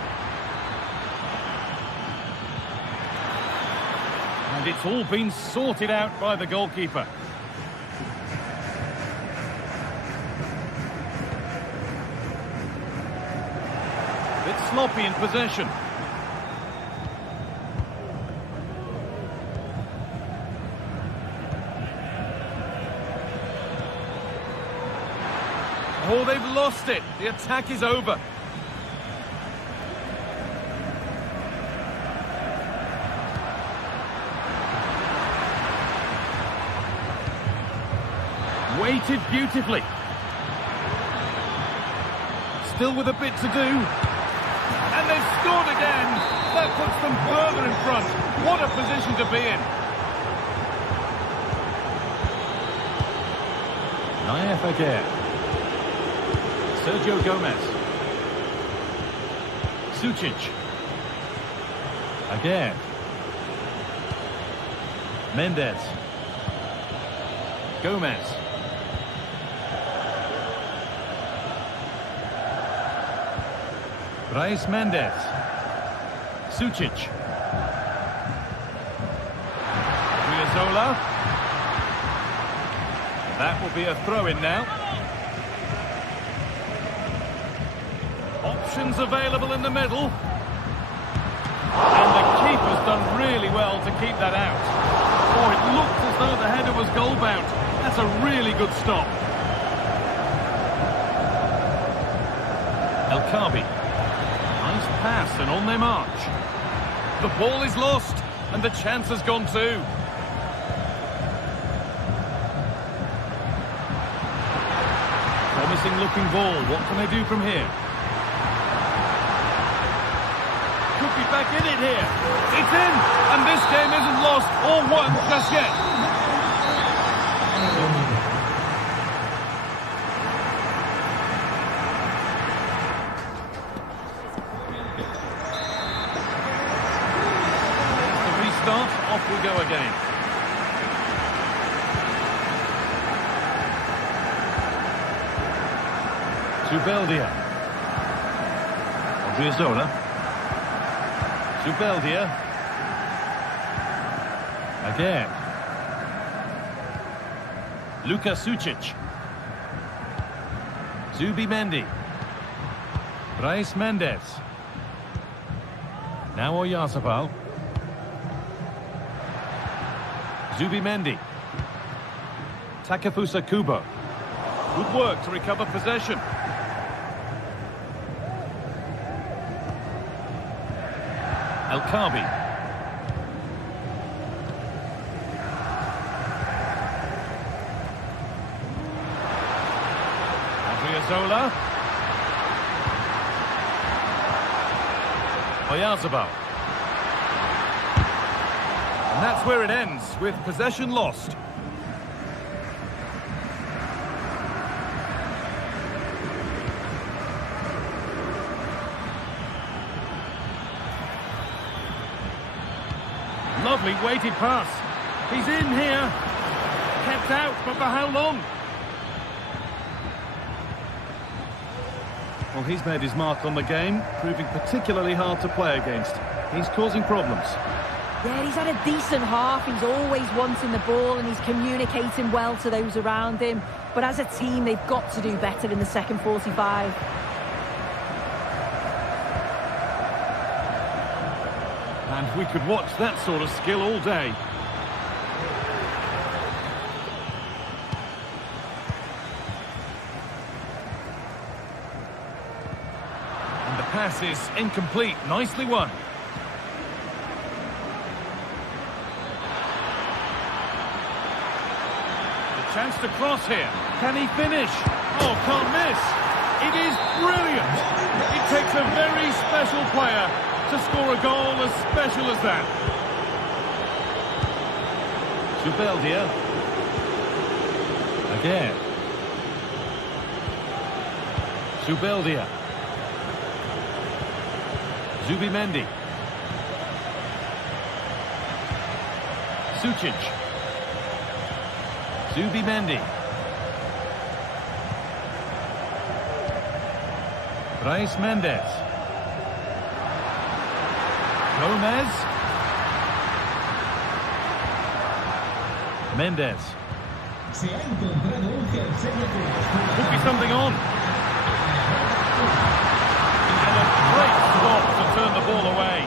And it's all been sorted out by the goalkeeper. Bit sloppy in possession. Oh, they've lost it. The attack is over. Weighted beautifully. Still with a bit to do. And they've scored again. That puts them further in front. What a position to be in. Naif Aguirre. Sergio Gomez. Sucic. Aguirre. Mendes. Gomez. Brais Mendes. Sucic. Riozola. That will be a throw-in now. Options available in the middle. And the keeper's done really well to keep that out. Oh, it looked as though the header was goal-bound. That's a really good stop. El Khabi. Nice pass and on they march. The ball is lost and the chance has gone too. Promising looking ball. What can they do from here? Could be back in it here. It's in, and this game isn't lost or won just yet. The restart, off we go again. Zubeldia. Odriozola. Zubeldia. Again. Luka Sucic. Zubimendi. Brais Mendes. Now Oyarzabal. Zubimendi. Takefusa Kubo. Good work to recover possession. El Khabi. Odriozola. Oyarzabal. And that's where it ends, with possession lost. Lovely weighted pass. He's in here. Kept out, but for how long? Well, he's made his mark on the game, proving particularly hard to play against. He's causing problems. Yeah, he's had a decent half. He's always wanting the ball and he's communicating well to those around him. But as a team, they've got to do better in the second 45. And we could watch that sort of skill all day. And the pass is incomplete. Nicely won. The chance to cross here. Can he finish? Oh, can't miss. It is brilliant. It takes a very special player to score a goal as special as that. Zubeldia. Again. Zubeldia. Zubimendi. Sucic. Zubimendi. Brais Mendes. Gomez. Mendes. Could be something on. And a great stop to turn the ball away.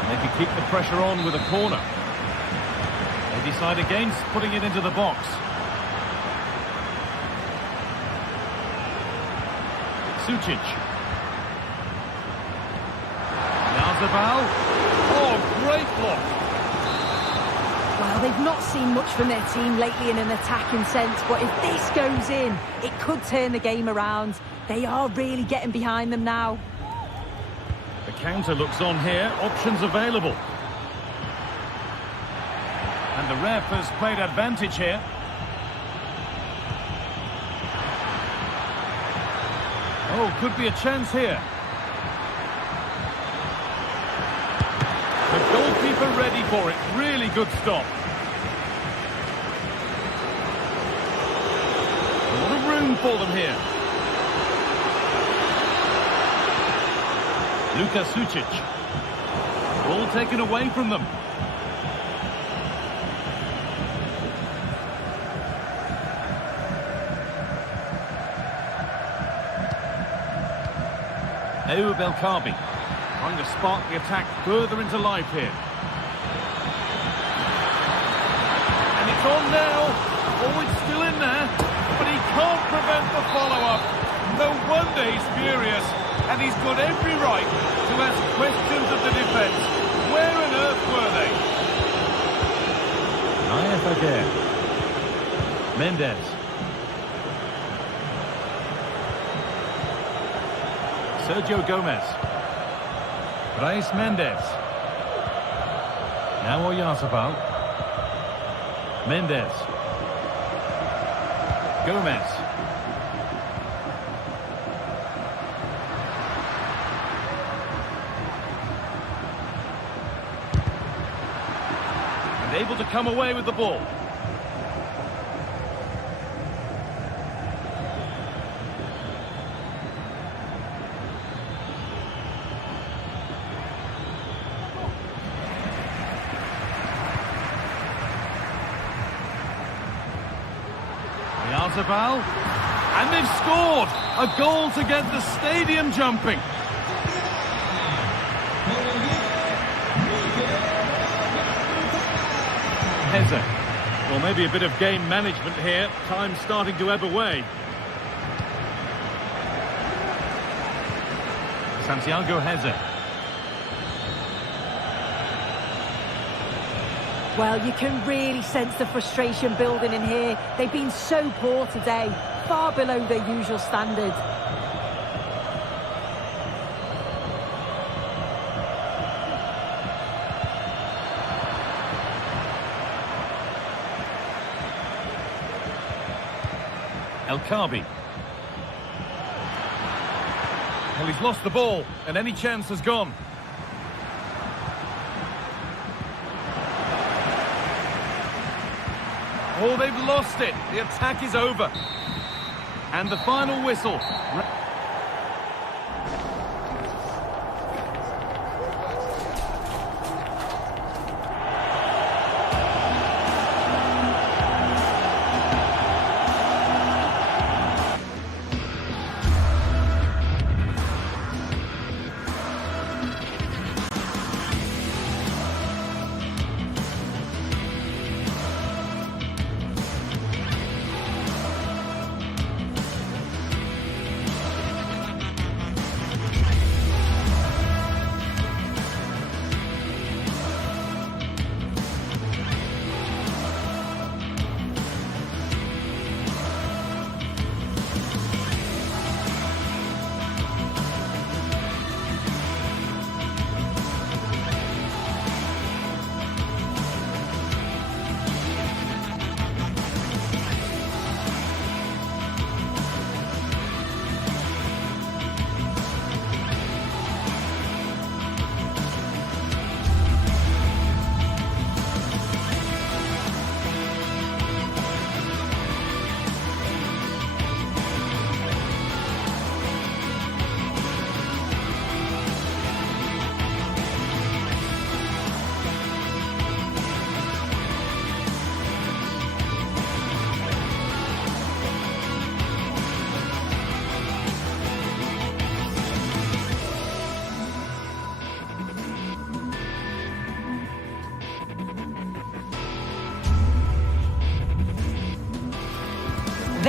And they can keep the pressure on with a corner. They decide against putting it into the box. Sucic. Oyarzabal. Oh, great block. Well, they've not seen much from their team lately in an attacking sense, but if this goes in, it could turn the game around. They are really getting behind them now. The counter looks on here, options available. And the ref has played advantage here. Oh, could be a chance here. The goalkeeper ready for it. Really good stop. A lot of room for them here. Luka Sucic. Ball taken away from them. Ayub El Kabi trying to spark the attack further into life here. And it's on now. Oh, it's still in there, but he can't prevent the follow-up. No wonder he's furious, and he's got every right to ask questions of the defence. Where on earth were they? Nayef again. Mendes. Sergio Gomez. Brais Mendes. Now Oyarzabal. Mendes. Gomez. And able to come away with the ball. Oyarzabal, and they've scored a goal to get the stadium jumping. Heze. Well, maybe a bit of game management here. Time starting to ebb away. Santiago Heze. Well, you can really sense the frustration building in here. They've been so poor today, far below their usual standard. El Kabi. Well, he's lost the ball, and any chance has gone. Oh, they've lost it. The attack is over. And the final whistle.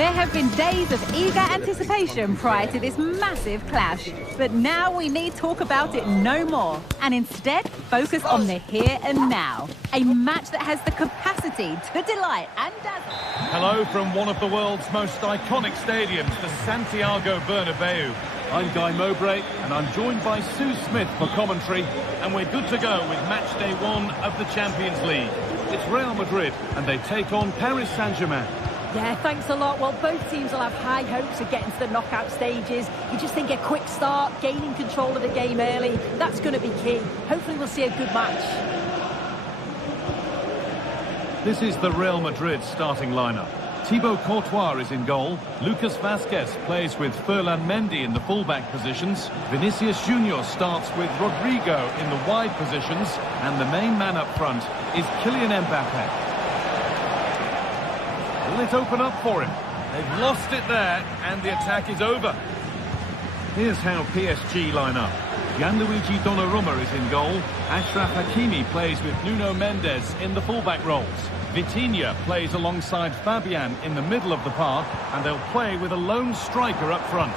There have been days of eager anticipation prior to this massive clash, but now we need talk about it no more, and instead focus on the here and now. A match that has the capacity to delight and dazzle. Hello from one of the world's most iconic stadiums, the Santiago Bernabeu. I'm Guy Mowbray, and I'm joined by Sue Smith for commentary, and we're good to go with match day 1 of the Champions League. It's Real Madrid, and they take on Paris Saint-Germain. Yeah, thanks a lot. Well, both teams will have high hopes of getting to the knockout stages. You just think a quick start, gaining control of the game early, that's going to be key. Hopefully we'll see a good match. This is the Real Madrid starting lineup. Thibaut Courtois is in goal. Lucas Vazquez plays with Ferland Mendy in the fullback positions. Vinicius Junior starts with Rodrigo in the wide positions. And the main man up front is Kylian Mbappe. Will it open up for him? They've lost it there, and the attack is over. Here's how PSG line up. Gianluigi Donnarumma is in goal. Achraf Hakimi plays with Nuno Mendes in the fullback roles. Vitinha plays alongside Fabian in the middle of the park, and they'll play with a lone striker up front.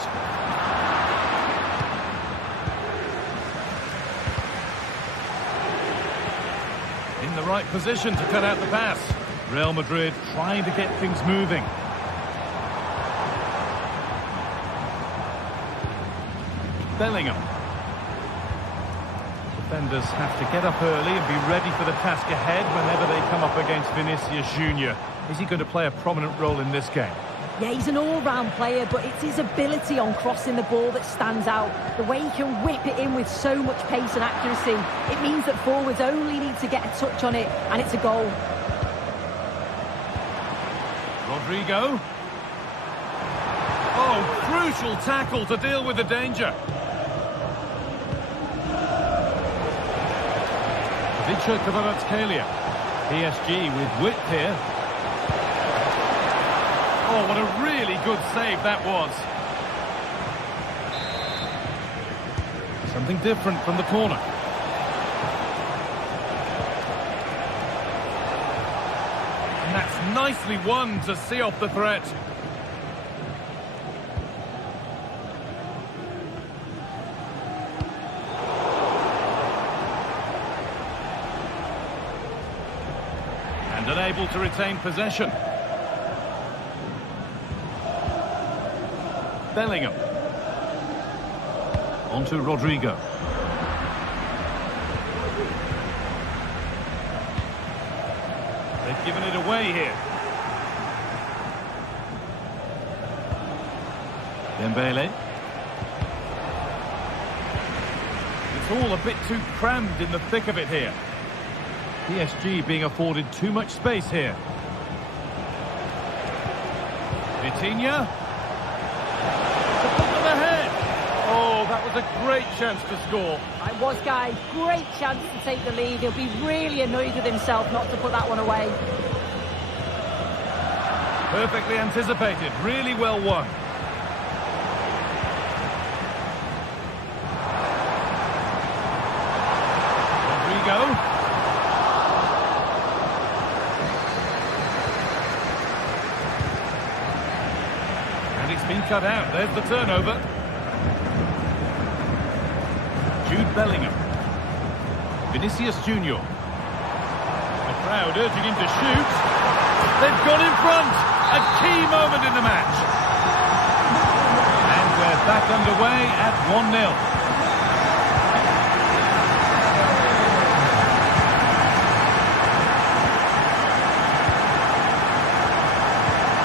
In the right position to cut out the pass. Real Madrid trying to get things moving. Bellingham. Defenders have to get up early and be ready for the task ahead whenever they come up against Vinicius Junior. Is he going to play a prominent role in this game? Yeah, he's an all-round player, but it's his ability on crossing the ball that stands out. The way he can whip it in with so much pace and accuracy. It means that forwards only need to get a touch on it, and it's a goal. Rodrigo. Oh, crucial tackle to deal with the danger. Vicha Kvaratskhelia. PSG with width here. Oh, what a really good save that was. Something different from the corner. And that's nicely won to see off the threat. And unable to retain possession. Bellingham. On to Rodrigo. They've given it away here. Dembele. It's all a bit too crammed in the thick of it here. PSG being afforded too much space here. Vitinha. To put them ahead. Oh, that was a great chance to score. It was, guys. Great chance to take the lead. He'll be really annoyed with himself not to put that one away. Perfectly anticipated. Really well won. Rodrigo. And it's been cut out. There's the turnover. Jude Bellingham. Vinicius Junior. The crowd urging him to shoot. They've gone in front. A key moment in the match. And we're back underway at 1-0.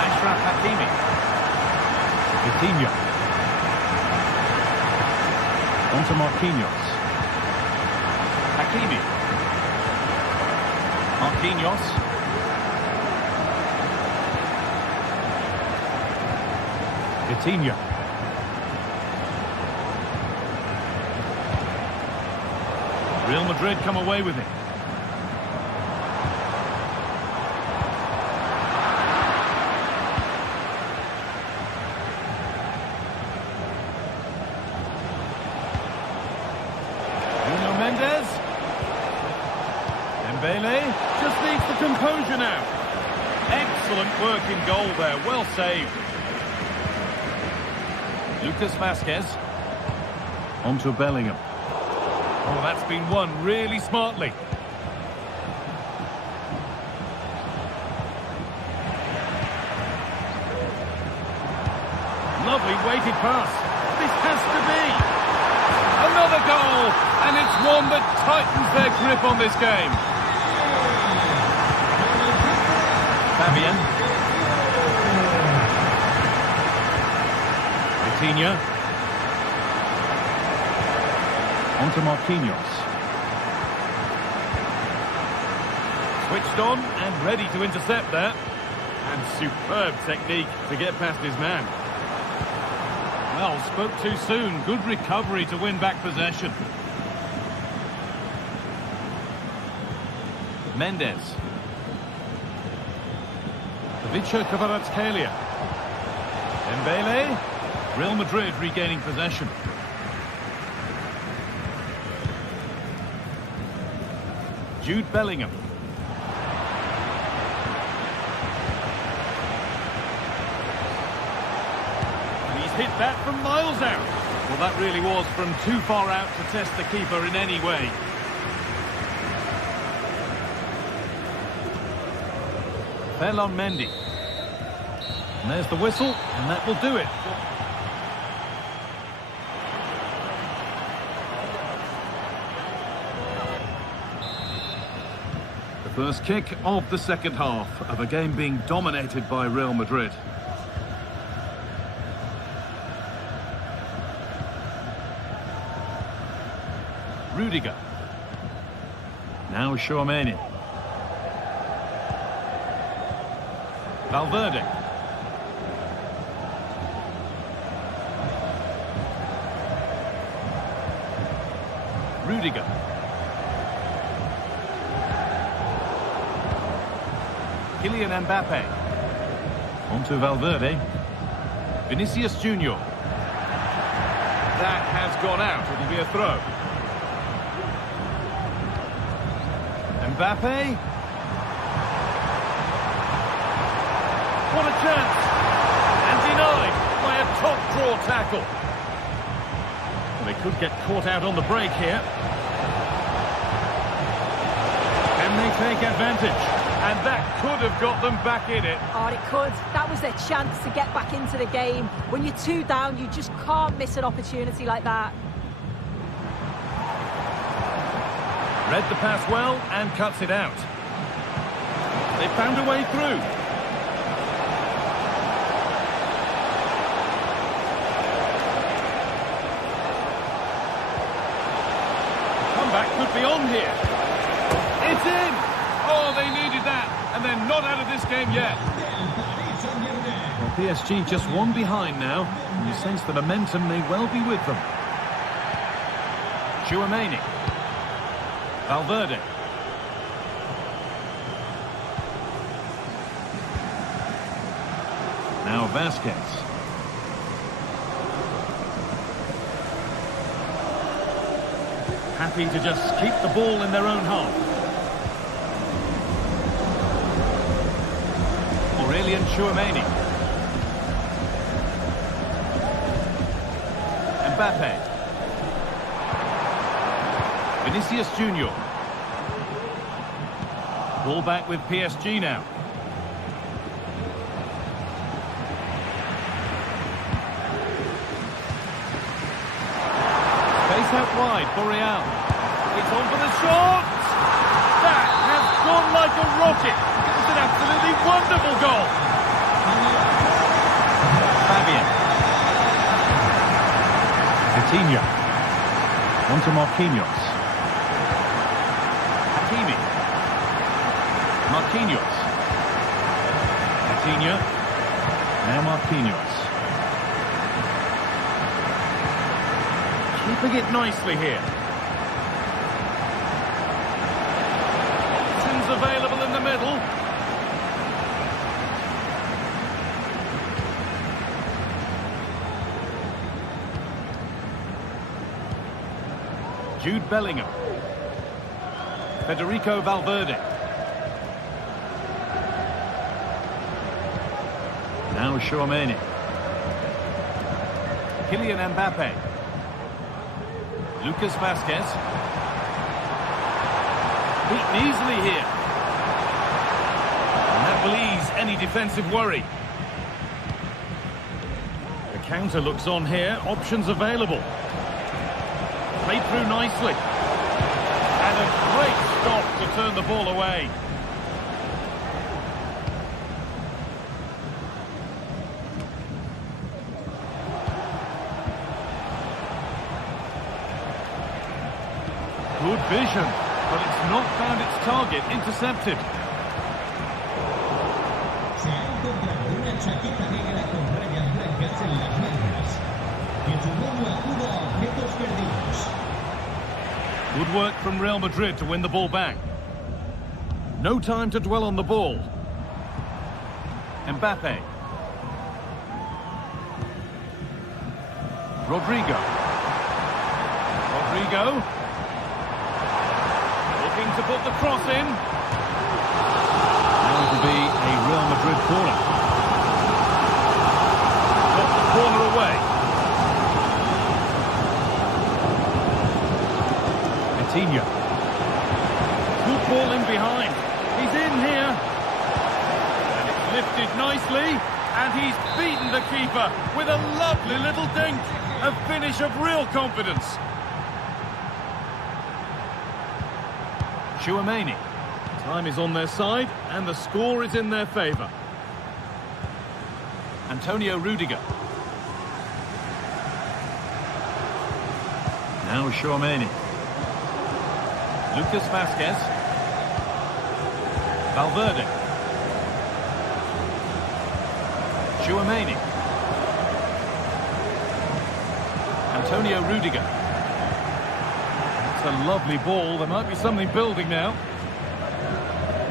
Achraf Hakimi. Vitinha. On to Marquinhos. Hakimi. Marquinhos. Vitinha. Real Madrid come away with it. Nuno Mendes. Dembele just needs the composure now. Excellent work in goal there. Well saved. Lucas Vazquez. On to Bellingham. Oh, that's been won really smartly. Lovely weighted pass. This has to be. Another goal. And it's one that tightens their grip on this game. Fabian. Coutinho. On to Marquinhos. Switched on and ready to intercept that. And superb technique to get past his man. Well, spoke too soon. Good recovery to win back possession. Mendes. Vicha Kvaratskhelia. Dembele. Real Madrid regaining possession. Jude Bellingham. And he's hit that from miles out. Well, that really was from too far out to test the keeper in any way. Ferland Mendy. And there's the whistle, and that will do it. The first kick of the second half of a game being dominated by Real Madrid. Rudiger. Now Tchouaméni. Valverde. Rudiger. Kylian Mbappe. On to Valverde. Vinicius Junior. That has gone out. It'll be a throw. Mbappe. What a chance! And denied by a top-draw tackle. Well, they could get caught out on the break here. Can they take advantage? And that could have got them back in it. Oh, it could. That was their chance to get back into the game. When you're 2 down, you just can't miss an opportunity like that. Read the pass well and cuts it out. They found a way through. Comeback could be on here. It's in! Oh, they needed that, and they're not out of this game yet. Well, PSG just one behind now, and you sense the momentum may well be with them. Tchouaméni. Valverde. Now Vasquez. Happy to just keep the ball in their own half. Aurelien Tchouaméni. Mbappe. Vinicius Junior. Ball back with PSG now. Space out wide for Real. It's on for the shot! That has gone like a rocket! It's an absolutely wonderful goal! Fabian. Coutinho. On to Marquinhos. Marquinhos. Coutinho. Now Marquinhos. Keeping it nicely here. Options available in the middle. Jude Bellingham. Federico Valverde. Now Tchouaméni. Kylian Mbappe. Lucas Vasquez. Beaten easily here. And that will ease any defensive worry. The counter looks on here. Options available. Played through nicely. And a great stop to turn the ball away. Good vision, but it's not found its target. Intercepted. Se ha encontrado una chaqueta negra con rayas blancas en las mangas. En su modo acuda a objetos perdidos. Good work from Real Madrid to win the ball back. No time to dwell on the ball. Mbappe. Rodrigo. Looking to put the cross in. Now it'll be a Real Madrid corner. Got the corner away. Coutinho. Good ball in behind. He's in here. And it's lifted nicely. And he's beaten the keeper with a lovely little dink. A finish of real confidence. Tchouaméni. Time is on their side, and the score is in their favour. Antonio Rudiger. Now Tchouaméni. Lucas Vázquez. Valverde. Tchouaméni. Antonio Rudiger. It's a lovely ball. There might be something building now.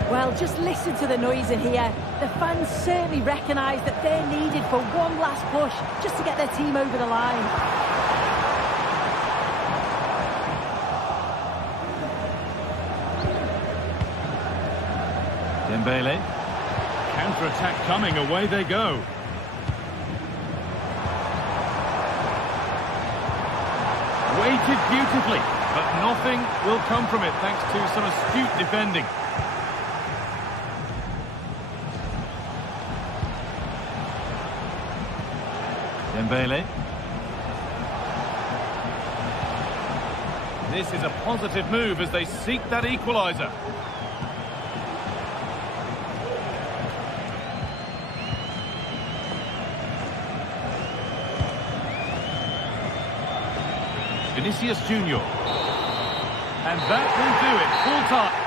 Well, just listen to the noise in here. The fans certainly recognise that they're needed for one last push just to get their team over the line. Dembele. Counter-attack coming. Away they go. Weighted beautifully, but nothing will come from it thanks to some astute defending. Dembele. This is a positive move as they seek that equaliser. Vinicius Junior. And that will do it. Full time.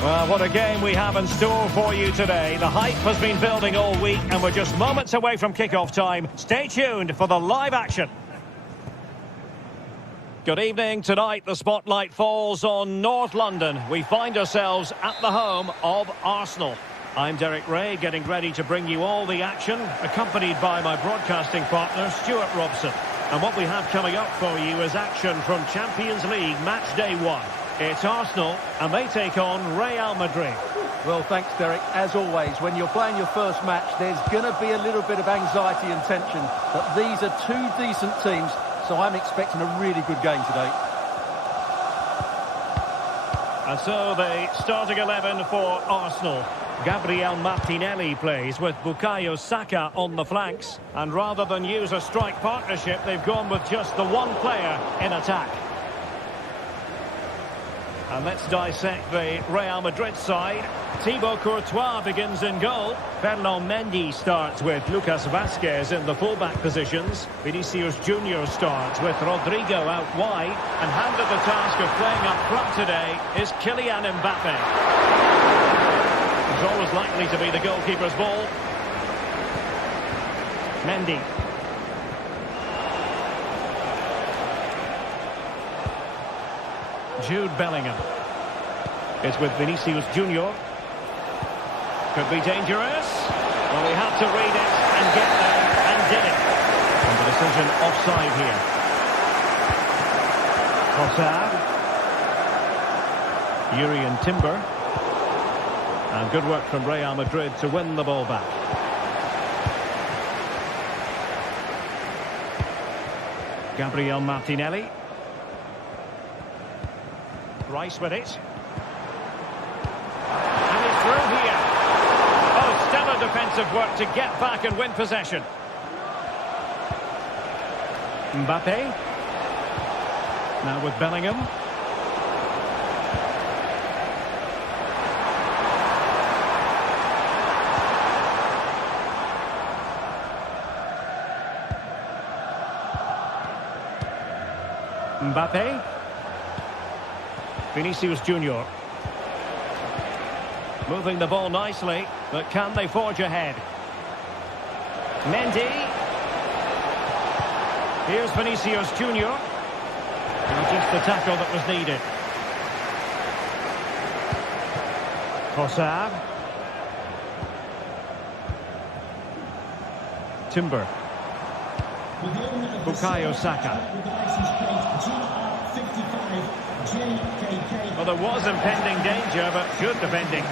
Well, what a game we have in store for you today. The hype has been building all week and we're just moments away from kickoff time. Stay tuned for the live action. Good evening. Tonight the spotlight falls on North London. We find ourselves at the home of Arsenal. I'm Derek Ray, getting ready to bring you all the action, accompanied by my broadcasting partner, Stuart Robson. And what we have coming up for you is action from Champions League Match Day 1. It's Arsenal, and they take on Real Madrid. Well, thanks, Derek. As always, when you're playing your first match, there's going to be a little bit of anxiety and tension. But these are two decent teams, so I'm expecting a really good game today. And so the starting 11 for Arsenal. Gabriel Martinelli plays with Bukayo Saka on the flanks. And rather than use a strike partnership, they've gone with just the one player in attack. And let's dissect the Real Madrid side. Thibaut Courtois begins in goal. Ferland Mendy starts with Lucas Vazquez in the fullback positions. Vinicius Junior starts with Rodrigo out wide. And handed the task of playing up front today is Kylian Mbappe. It's always likely to be the goalkeeper's ball. Mendy. Jude Bellingham. It's with Vinicius Junior. Could be dangerous. Well, he had to read it and get there and did it. And the decision offside here. Trossard. Urian Timber. And good work from Real Madrid to win the ball back. Gabriel Martinelli. Rice with it. And he's through here. Oh, stellar defensive work to get back and win possession. Mbappe. Now with Bellingham. Mbappe. Vinicius Junior. Moving the ball nicely, but can they forge ahead? Mendy. Here's Vinicius Junior. And just the tackle that was needed. Trossard. Timber. Bukayo Saka. Well, there was impending danger, but good defending.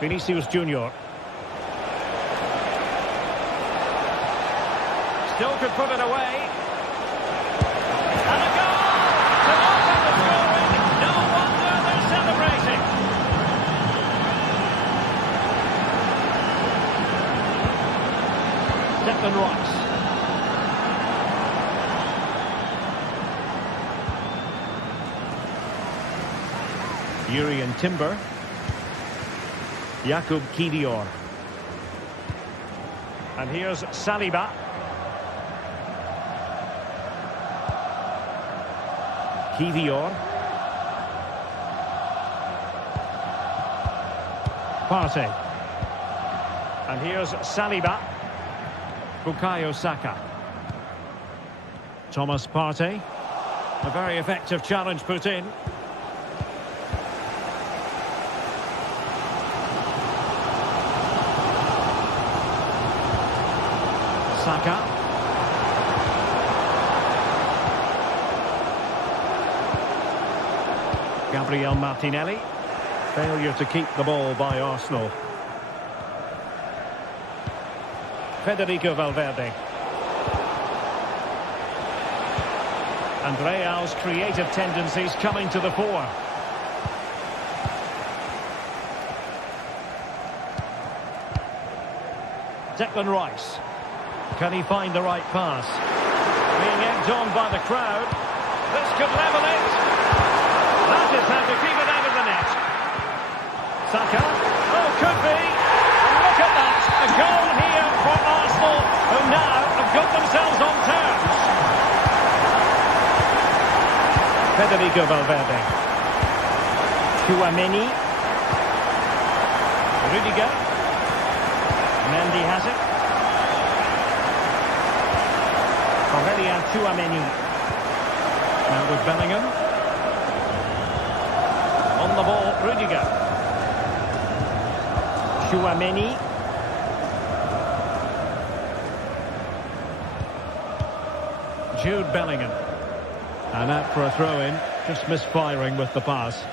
Vinicius Junior. Still could put it away. And a goal! To open the scoring. No wonder they're celebrating. Declan Rice. Urian Timber. Jakub Kivior. And here's Saliba. Kivior. Partey. And here's Saliba. Bukayo Saka. Thomas Partey. A very effective challenge put in. Saka. Gabriel Martinelli. Failure to keep the ball by Arsenal. Federico Valverde. And Real's creative tendencies coming to the fore. Declan Rice. Can he find the right pass? Being egged on by the crowd. This could level it. That is how to keep it out of the net. Saka. Oh, could be. And look at that. A goal here for Arsenal, who now have got themselves on terms. Federico Valverde. Tchouaméni. Rudiger. Mendy has it. Aurelien Tchouaméni. Now with Bellingham. On the ball, Rudiger. Tchouaméni. Jude Bellingham. And out for a throw-in. Just misfiring with the pass.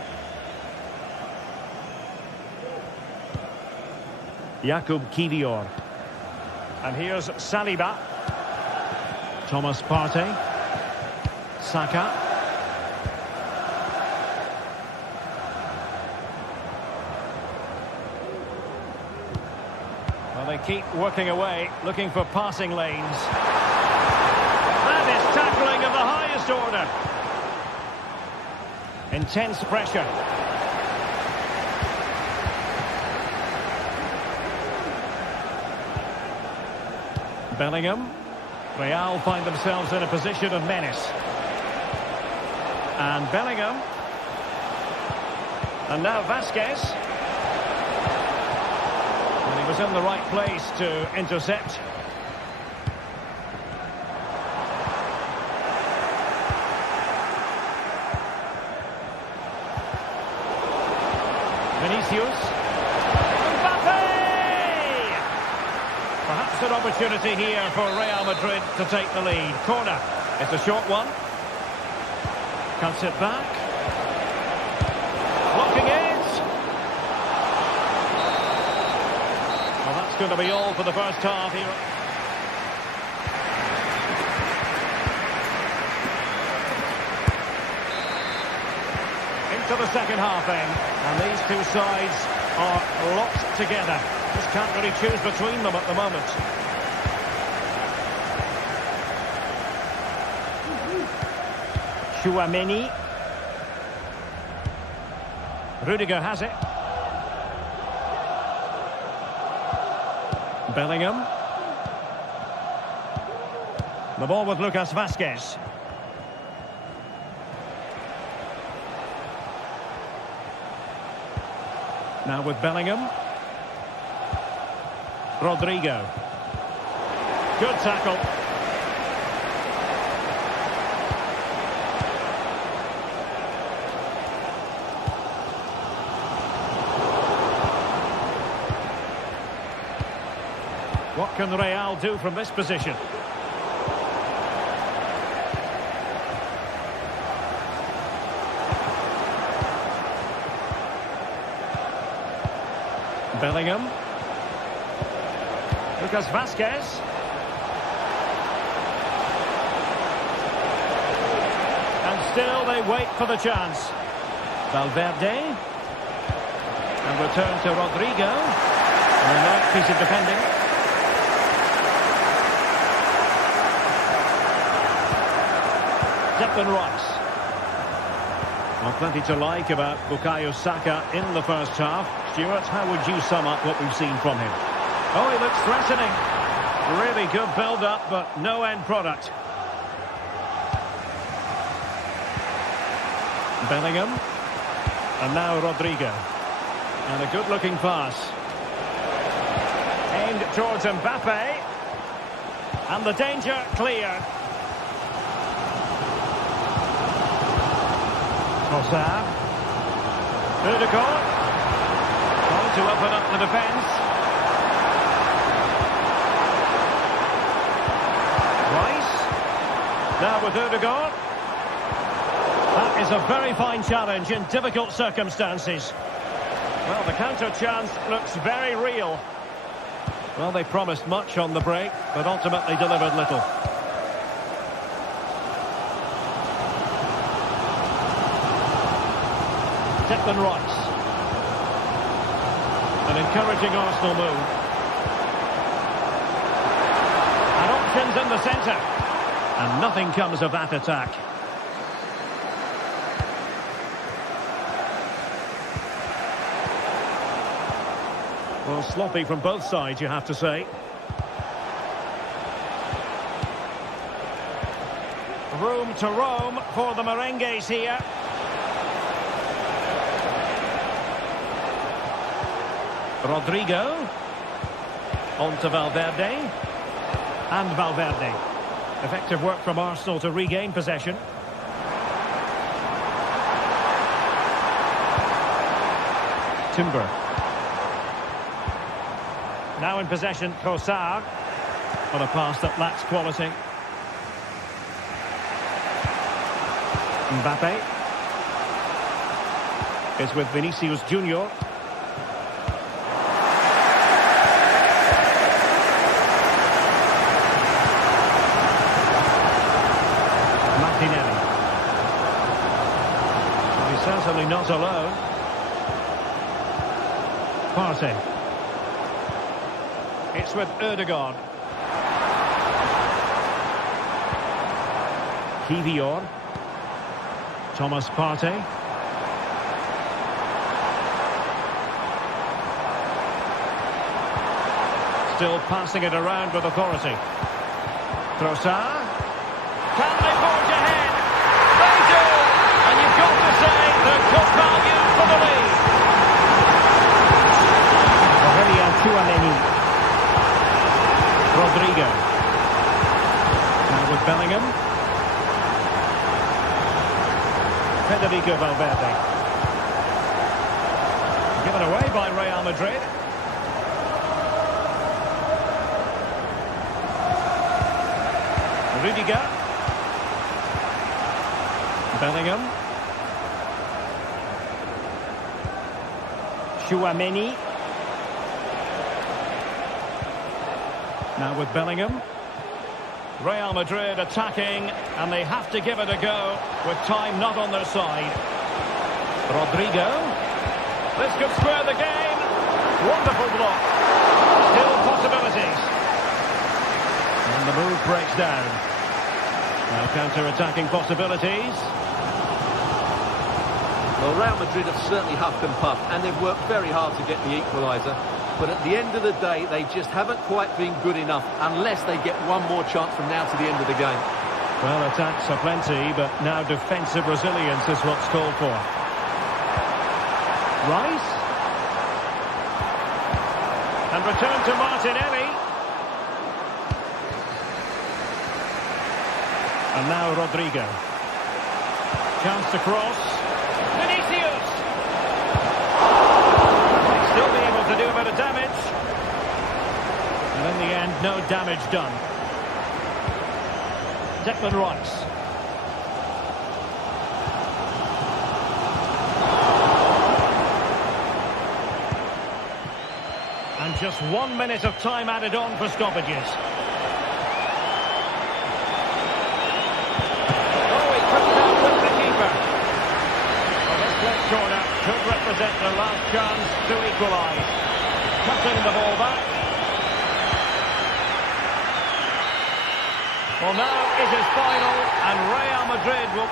Jakub Kivior. And here's Saliba. Thomas Partey. Saka. Well, they keep working away, looking for passing lanes. That is tackling of the highest order. Intense pressure. Bellingham. Real find themselves in a position of menace. And Bellingham. And now Vasquez. And he was in the right place to intercept. Vinicius. Mbappe! Perhaps an opportunity here for Real Madrid to take the lead. Corner. It's a short one. Cuts it back. Blocking it. Well, that's going to be all for the first half here. To the second half then, and these two sides are locked together. Just can't really choose between them at the moment. Chouameni. Rudiger has it. Bellingham. The ball with Lucas Vasquez. Now with Bellingham. Rodrigo. Good tackle. What can Real do from this position? Bellingham. Lucas Vasquez. And still they wait for the chance. Valverde. And return to Rodrigo. And a nice piece of defending. Declan Rice. Well, plenty to like about Bukayo Saka in the first half. Stuart, how would you sum up what we've seen from him? Oh, he looks threatening. Really good build-up, but no end product. Bellingham. And now Rodrigo. And a good-looking pass. Aimed towards Mbappe. And the danger clear. Trossard. Odegaard. Trying to open up the defence. Rice. Now with Odegaard. That is a very fine challenge in difficult circumstances. Well, the counter chance looks very real. Well, they promised much on the break, but ultimately delivered little. Declan Rice. An encouraging Arsenal move. And options in the centre. And nothing comes of that attack. Well, sloppy from both sides, you have to say. Room to roam for the merengues here. Rodrigo. On to Valverde. And Valverde. Effective work from Arsenal to regain possession. Timber. Now in possession, Trossard. On a pass that lacks quality. Mbappe. is with Vinicius Junior. Martinelli. He's certainly not alone. Partey. It's with Ødegaard. Kivior. Thomas Partey. Still passing it around with authority. Trossard. Can they forge ahead? They do! And you've got to say they're good value for the lead. Rodrigo. Now with Bellingham. Federico Valverde. Given away by Real Madrid. Rudiger. Bellingham. Tchouaméni. Now with Bellingham. Real Madrid attacking, and they have to give it a go with time not on their side. Rodrigo. This could square the game. Wonderful block. Still possibilities. And the move breaks down. Now counter-attacking possibilities. Well, Real Madrid have certainly huffed and puffed, and they've worked very hard to get the equaliser. But at the end of the day, they just haven't quite been good enough unless they get one more chance from now to the end of the game. Well, attacks are plenty, but now defensive resilience is what's called for. Rice. And return to Martinelli. And now Rodrigo. Chance to cross. Vinicius! Still be able to do a bit of damage. And in the end, no damage done. Declan Rice. And just 1 minute of time added on for stoppages. Oh, he couldn't outwit the keeper. Well, this left corner could represent their last chance to equalise. Cutting the ball back. Well, now it is final, and Real Madrid will...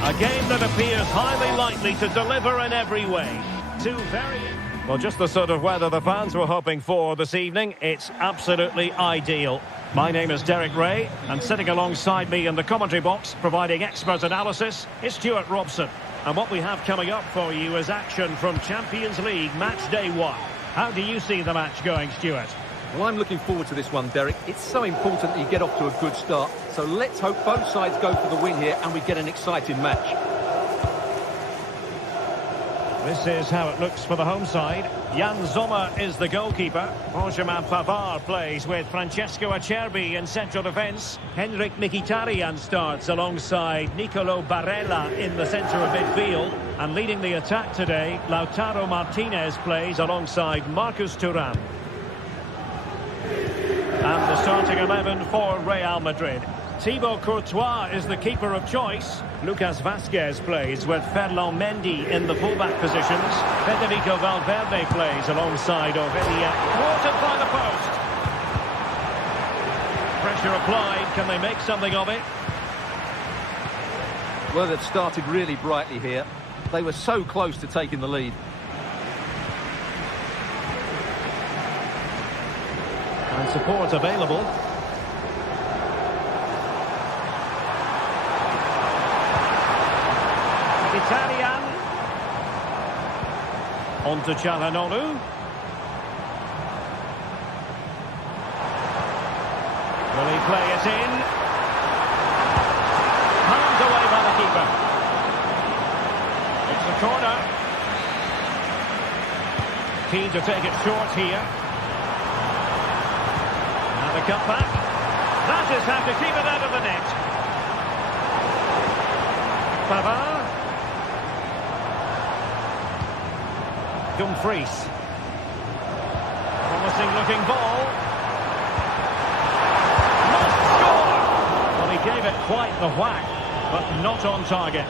A game that appears highly likely to deliver in every way. Well, just the sort of weather the fans were hoping for this evening. It's absolutely ideal. My name is Derek Ray, and sitting alongside me in the commentary box, providing expert analysis, is Stuart Robson. And what we have coming up for you is action from Champions League match day 1. How do you see the match going, Stuart? Well, I'm looking forward to this one, Derek. It's so important that you get off to a good start. So let's hope both sides go for the win here and we get an exciting match. This is how it looks for the home side. Jan Sommer is the goalkeeper. Benjamin Pavard plays with Francesco Acerbi in central defence. Henrik Mkhitaryan starts alongside Nicolo Barella in the centre of midfield. And leading the attack today, Lautaro Martinez plays alongside Marcus Thuram. And the starting 11 for Real Madrid. Thibaut Courtois is the keeper of choice. Lucas Vazquez plays with Ferland Mendy in the fullback positions. Federico Valverde plays alongside Ovelia. Thwarted by the post. Pressure applied. Can they make something of it? Well, they've started really brightly here. They were so close to taking the lead. And support available. Italian. On to Çalhanoğlu. Will he play it in? Hands away by the keeper. It's a corner. Keen to take it short here. And the cutback. That is how to keep it out of the net. Pavard. Dumfries. Promising looking ball. Must score! Well, he gave it quite the whack, but not on target.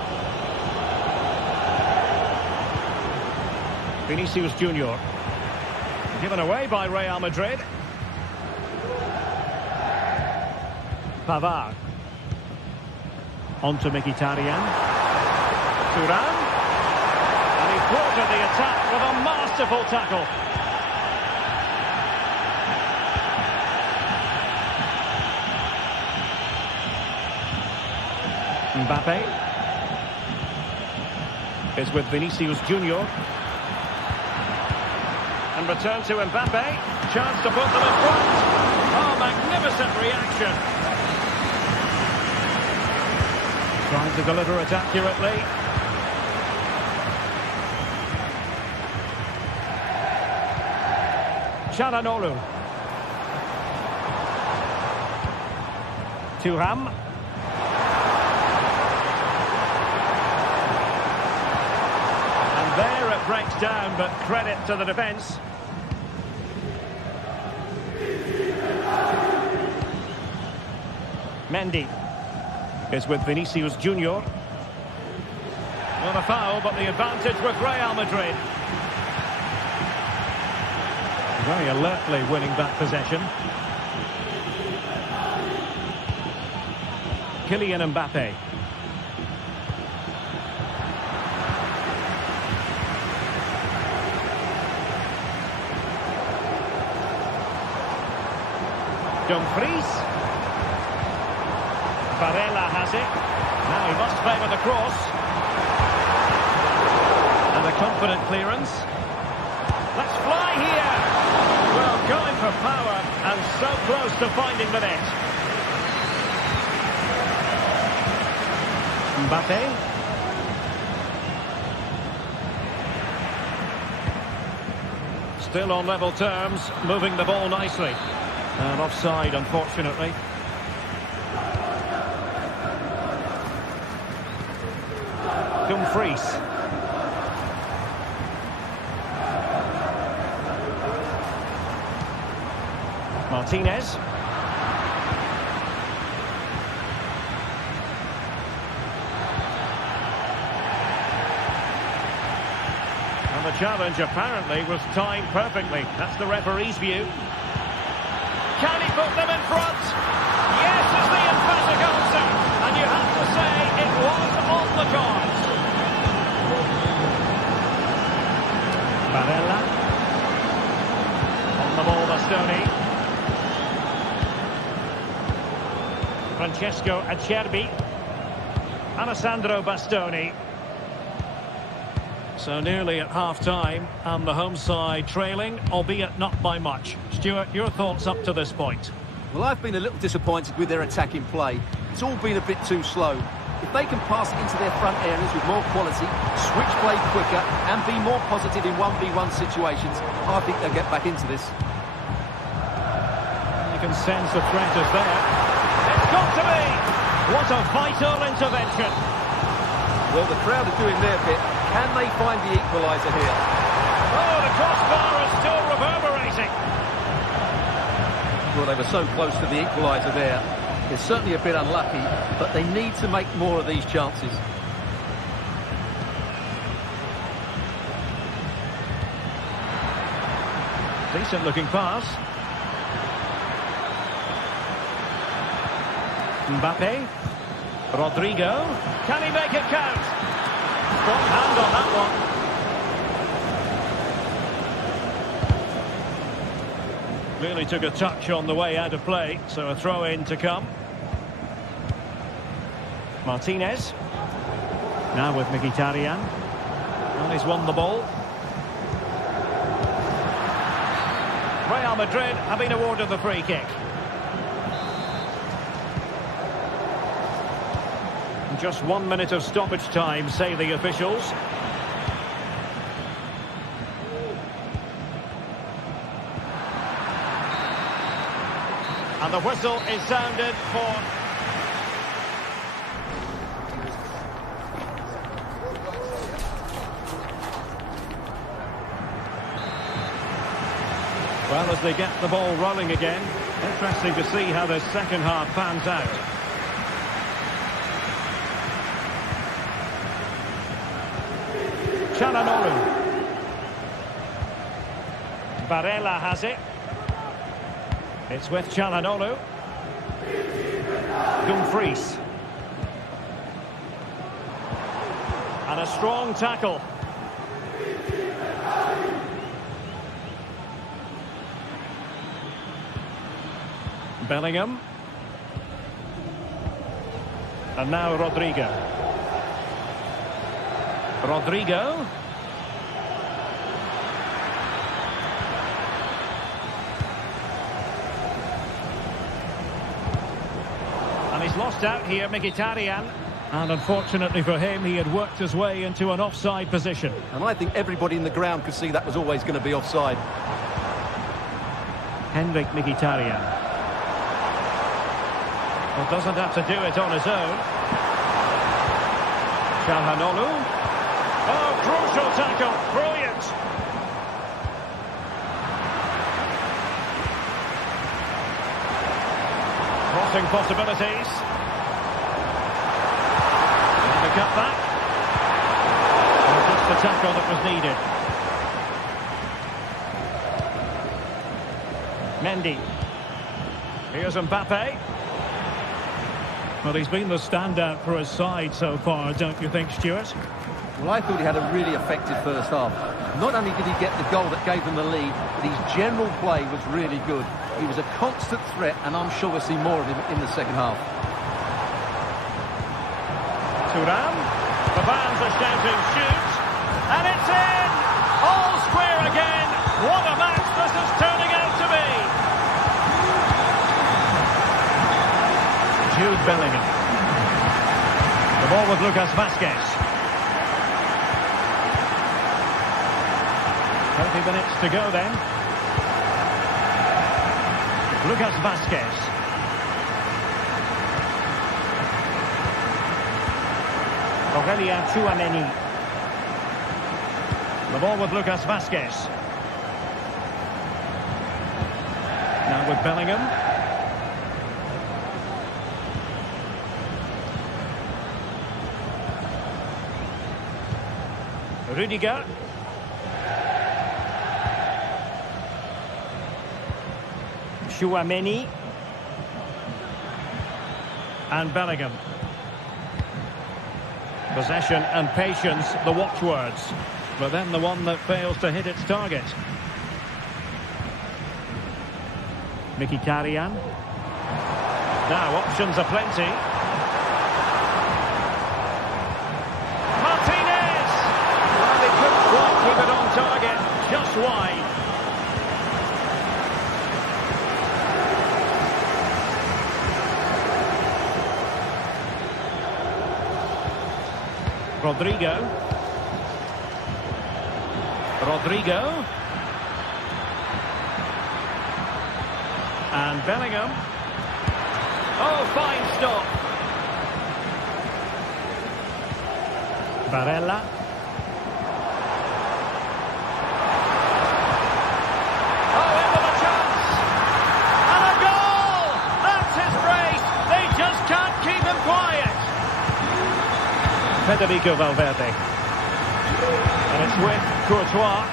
Vinicius Junior. Given away by Real Madrid. Pavard. On to Mkhitaryan. Thuram. Thwarted the attack with a masterful tackle. Mbappe is with Vinicius Junior. And return to Mbappe. Chance to put them in front. Oh, magnificent reaction. Trying to deliver it accurately. Çalhanoğlu. Thuram. And there it breaks down, but credit to the defence. Mendy is with Vinicius Junior. Not a foul, but the advantage with Real Madrid. Very alertly winning back possession. Kylian Mbappe. Dumfries. Barella has it. Now he must favour the cross. And a confident clearance. Let's fly here. Well, going for power and so close to finding the net. Mbappe. Still on level terms, moving the ball nicely. And offside, unfortunately. Dumfries. Martinez. And the challenge apparently was timed perfectly. That's the referee's view. Can he put them in front? Yes is the emphatic answer. And you have to say it was on the cards. Barella. On the ball, Bastoni. Francesco Acerbi. Alessandro Bastoni. So nearly at half-time, and the home side trailing, albeit not by much. Stuart, your thoughts up to this point? Well, I've been a little disappointed with their attacking play. It's all been a bit too slow. If they can pass it into their front areas with more quality, switch play quicker and be more positive in 1v1 situations, I think they'll get back into this. You can sense the threat is there. It's got to be! What a vital intervention. Well, the crowd are doing their bit. Can they find the equaliser here? Oh, the crossbar is still reverberating. Well, they were so close to the equaliser there. They're certainly a bit unlucky, but they need to make more of these chances. Decent looking pass. Mbappe. Rodrigo. Can he make it count? Strong hand on that one. Really took a touch on the way out of play, so a throw-in to come. Martinez. Now with Mkhitaryan. And he's won the ball. Real Madrid have been awarded the free kick. Just 1 minute of stoppage time, say the officials. And the whistle is sounded for... Well, as they get the ball rolling again, interesting to see how the second half pans out. Çalhanoğlu. Barella has it. It's with Çalhanoğlu. Dumfries. And a strong tackle. Bellingham. And now Rodrigo. Rodrigo. And he's lost out here, Mkhitaryan. And unfortunately for him, he had worked his way into an offside position. And I think everybody in the ground could see that was always going to be offside. Henrik Mkhitaryan. Well, doesn't have to do it on his own. Çalhanoğlu. Oh, crucial tackle. Brilliant. Crossing possibilities. And the cutback. And just the tackle that was needed. Mendy. Here's Mbappe. Well, he's been the standout for his side so far, don't you think, Stuart? Well, I thought he had a really effective first half. Not only did he get the goal that gave them the lead, but his general play was really good. He was a constant threat, and I'm sure we'll see more of him in the second half. Thuram. The fans are shouting, shoot! And it's in! All square again! What a match this is turning out to be! Jude Bellingham. The ball with Lucas Vazquez. 30 minutes to go then. Lucas Vazquez. Aurelien Tchouameni. The ball with Lucas Vazquez. Now with Bellingham. Rudiger. Tchouameni. And Bellingham. Possession and patience, the watchwords. But then the one that fails to hit its target. Mkhitaryan. Now, options are plenty. Martinez! Well, they couldn't quite keep it on target, just wide. Rodrigo. And Bellingham. Oh, fine stop. Barella. Oh, into the chance. And a goal! That's his brace. They just can't keep him quiet. Federico Valverde. And it's with Courtois.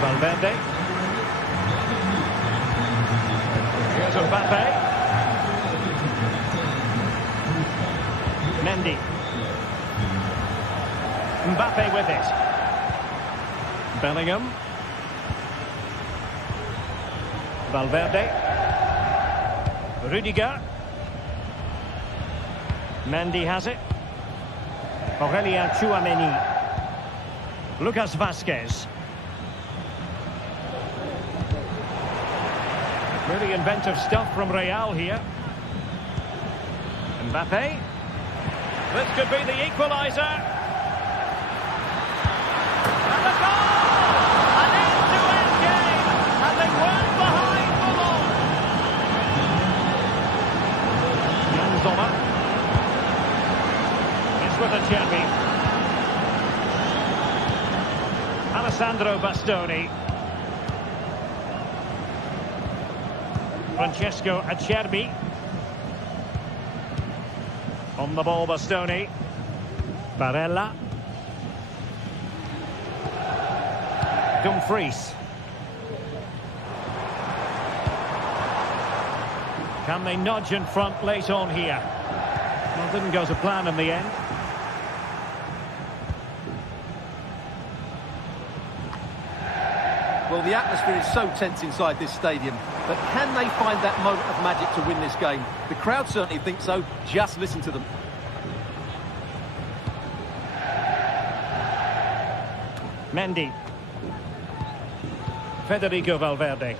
Valverde. Here's Mbappe. Mendy. Mbappe with it. Bellingham. Valverde. Rudiger. Mendy has it. Aurelien Tchouameni. Lucas Vazquez. Really inventive stuff from Real here. Mbappe. This could be the equaliser. And the goal! An end-to-end game, and they weren't behind for long. Jan Sommer. It's with Acerbi. Alessandro Bastoni. Francesco Acerbi. On the ball, Bastoni. Barella. Dumfries. Can they nudge in front late on here? Well, didn't go to plan in the end. Well, the atmosphere is so tense inside this stadium, but can they find that moment of magic to win this game? The crowd certainly think so. Just listen to them. Mendy. Federico Valverde.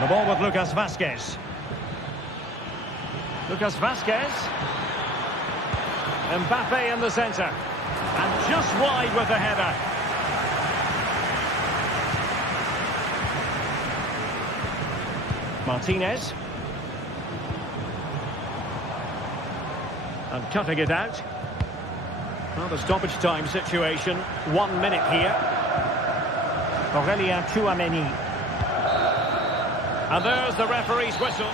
The ball with Lucas Vazquez. Lucas Vazquez. Mbappe in the centre. And just wide with the header. Martinez. And cutting it out. Well, the stoppage time situation. 1 minute here. Aurelien Tchouameni. And there's the referee's whistle.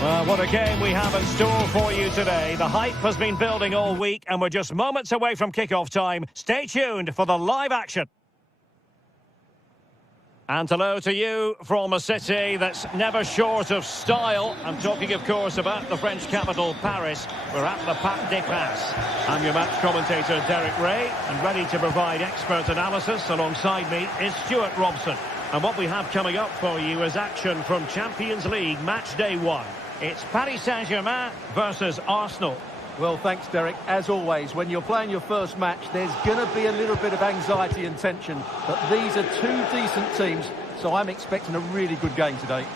Well, what a game we have in store for you today. The hype has been building all week and we're just moments away from kickoff time. Stay tuned for the live action. And hello to you from a city that's never short of style. I'm talking, of course, about the French capital, Paris. We're at the Parc des Princes. I'm your match commentator, Derek Ray, and ready to provide expert analysis alongside me is Stuart Robson. And what we have coming up for you is action from Champions League match day 1. It's Paris Saint-Germain versus Arsenal. Well, thanks, Derek. As always, when you're playing your first match, there's going to be a little bit of anxiety and tension. But these are two decent teams, so I'm expecting a really good game today.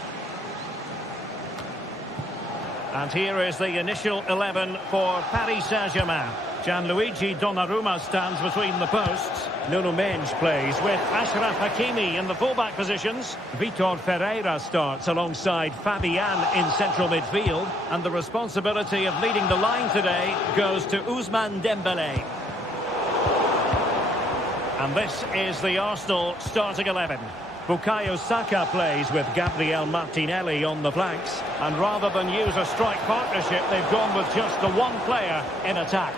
And here is the initial 11 for Paris Saint-Germain. Gianluigi Donnarumma stands between the posts. Nuno Mendes plays with Achraf Hakimi in the fullback positions. Vitor Ferreira starts alongside Fabian in central midfield. And the responsibility of leading the line today goes to Ousmane Dembélé. And this is the Arsenal starting 11. Bukayo Saka plays with Gabriel Martinelli on the flanks. And rather than use a strike partnership, they've gone with just the one player in attack.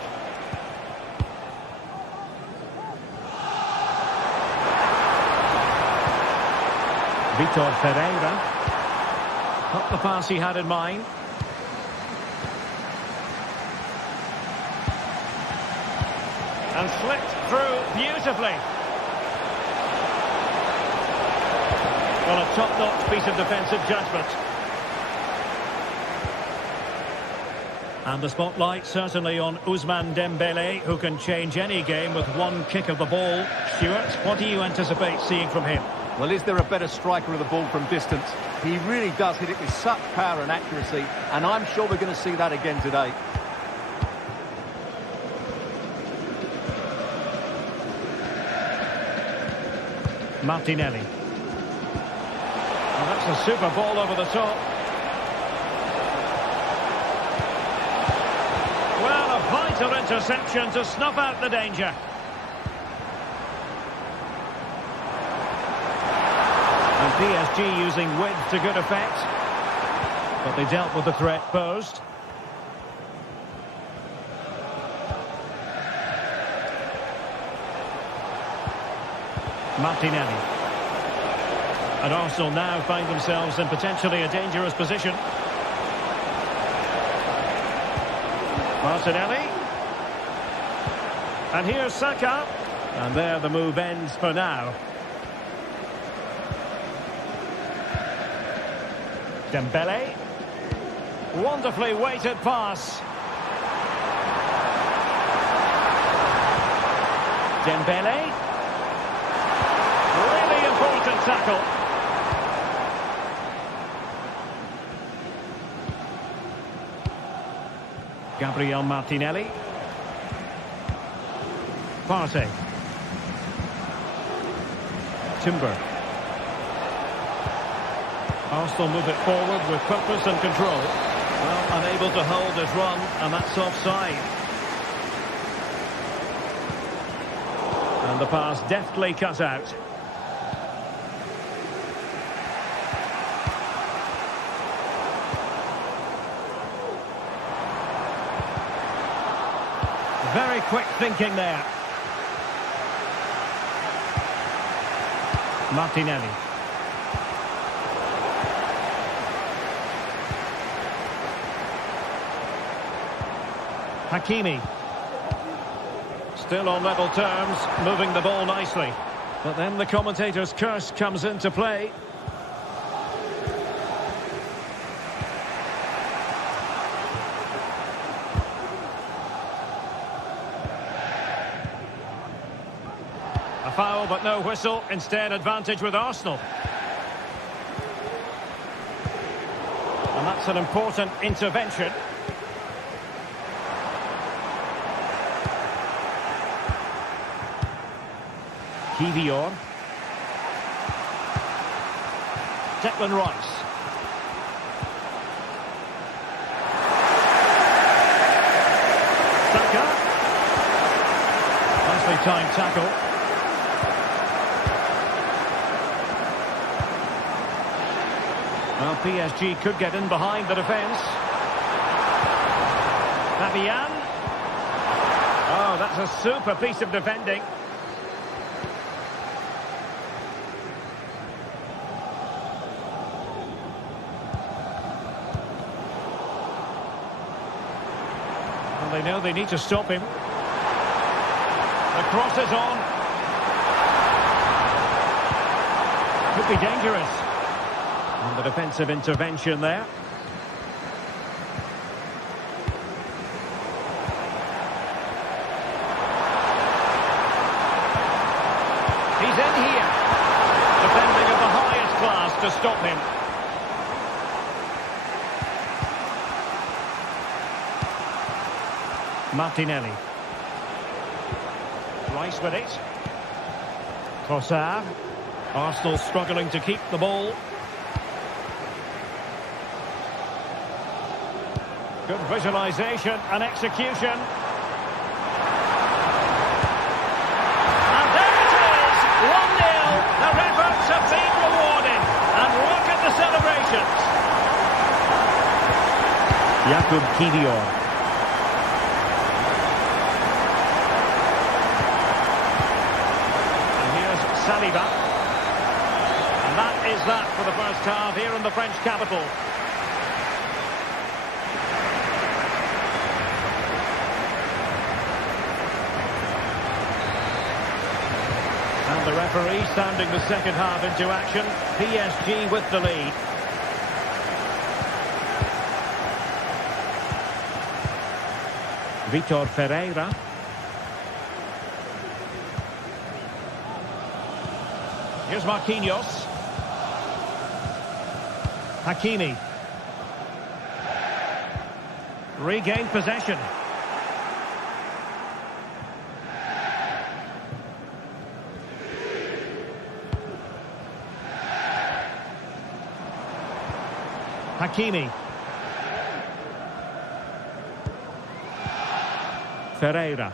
Vitor Ferreira. Not the pass he had in mind. And slipped through beautifully. Well, a top-notch piece of defensive judgment. And the spotlight certainly on Ousmane Dembélé, who can change any game with one kick of the ball. Stuart, what do you anticipate seeing from him? Well, is there a better striker of the ball from distance? He really does hit it with such power and accuracy, and I'm sure we're going to see that again today. Martinelli. Well, that's a super ball over the top. Well, a vital interception to snuff out the danger. And PSG using width to good effect. But they dealt with the threat posed. Martinelli. And Arsenal now find themselves in potentially a dangerous position. Martinelli. And here's Saka. And there the move ends for now. Dembélé. Wonderfully weighted pass. Dembélé. Really important tackle. Gabriel Martinelli. Partey. Timber. Arsenal move it forward with purpose and control. Well, unable to hold his run, and that's offside. And the pass deftly cut out. Very quick thinking there. Martinelli. Hakimi. Still on level terms, moving the ball nicely. But then the commentator's curse comes into play. A foul, but no whistle. Instead, advantage with Arsenal. And that's an important intervention. Kivior. Declan Rice. Saka. Nicely timed tackle. Well, PSG could get in behind the defence. Fabian. Oh, that's a super piece of defending. They know they need to stop him. The cross is on. Could be dangerous. And the defensive intervention there. He's in here. Defending of the highest class to stop him. Martinelli. Rice with it. Trossard. Arsenal struggling to keep the ball. Good visualisation and execution. And there it is! 1-0. Their efforts have been rewarded. And look at the celebrations. Jakub Kiwior. Saliba. And that is that for the first half here in the French capital. And the referee sounding the second half into action. PSG with the lead. Vitor Ferreira. Here's Marquinhos. Hakimi. Regained possession. Hakimi. Ferreira.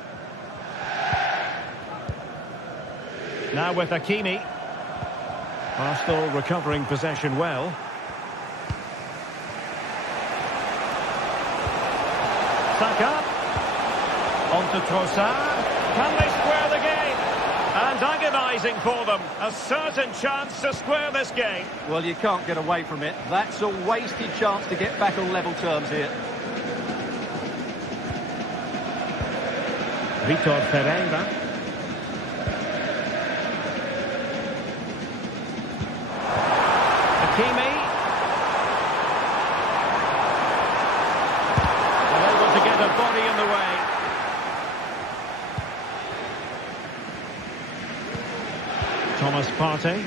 Now with Hakimi. Arsenal recovering possession well. Saka. On to Trossard. Can they square the game? And agonising for them. A certain chance to square this game. Well, you can't get away from it. That's a wasted chance to get back on level terms here. Vitor Ferreira. Hakimi. Able to get a body in the way. Thomas Partey.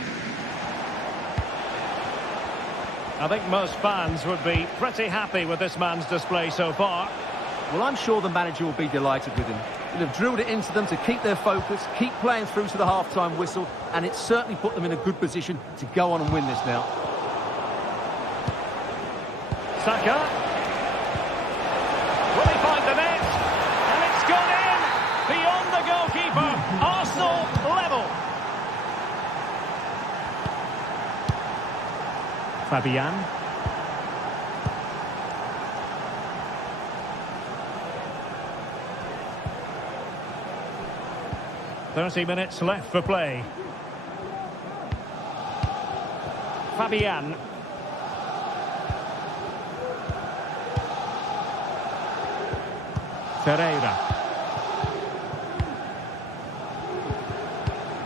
I think most fans would be pretty happy with this man's display so far. Well, I'm sure the manager will be delighted with him. He'll have drilled it into them to keep their focus, keep playing through to the half-time whistle, and it's certainly put them in a good position to go on and win this now. Saka. Will he find the net? And it's gone in! Beyond the goalkeeper. Arsenal level. Fabian. "30 minutes left for play. Fabian. Ferreira.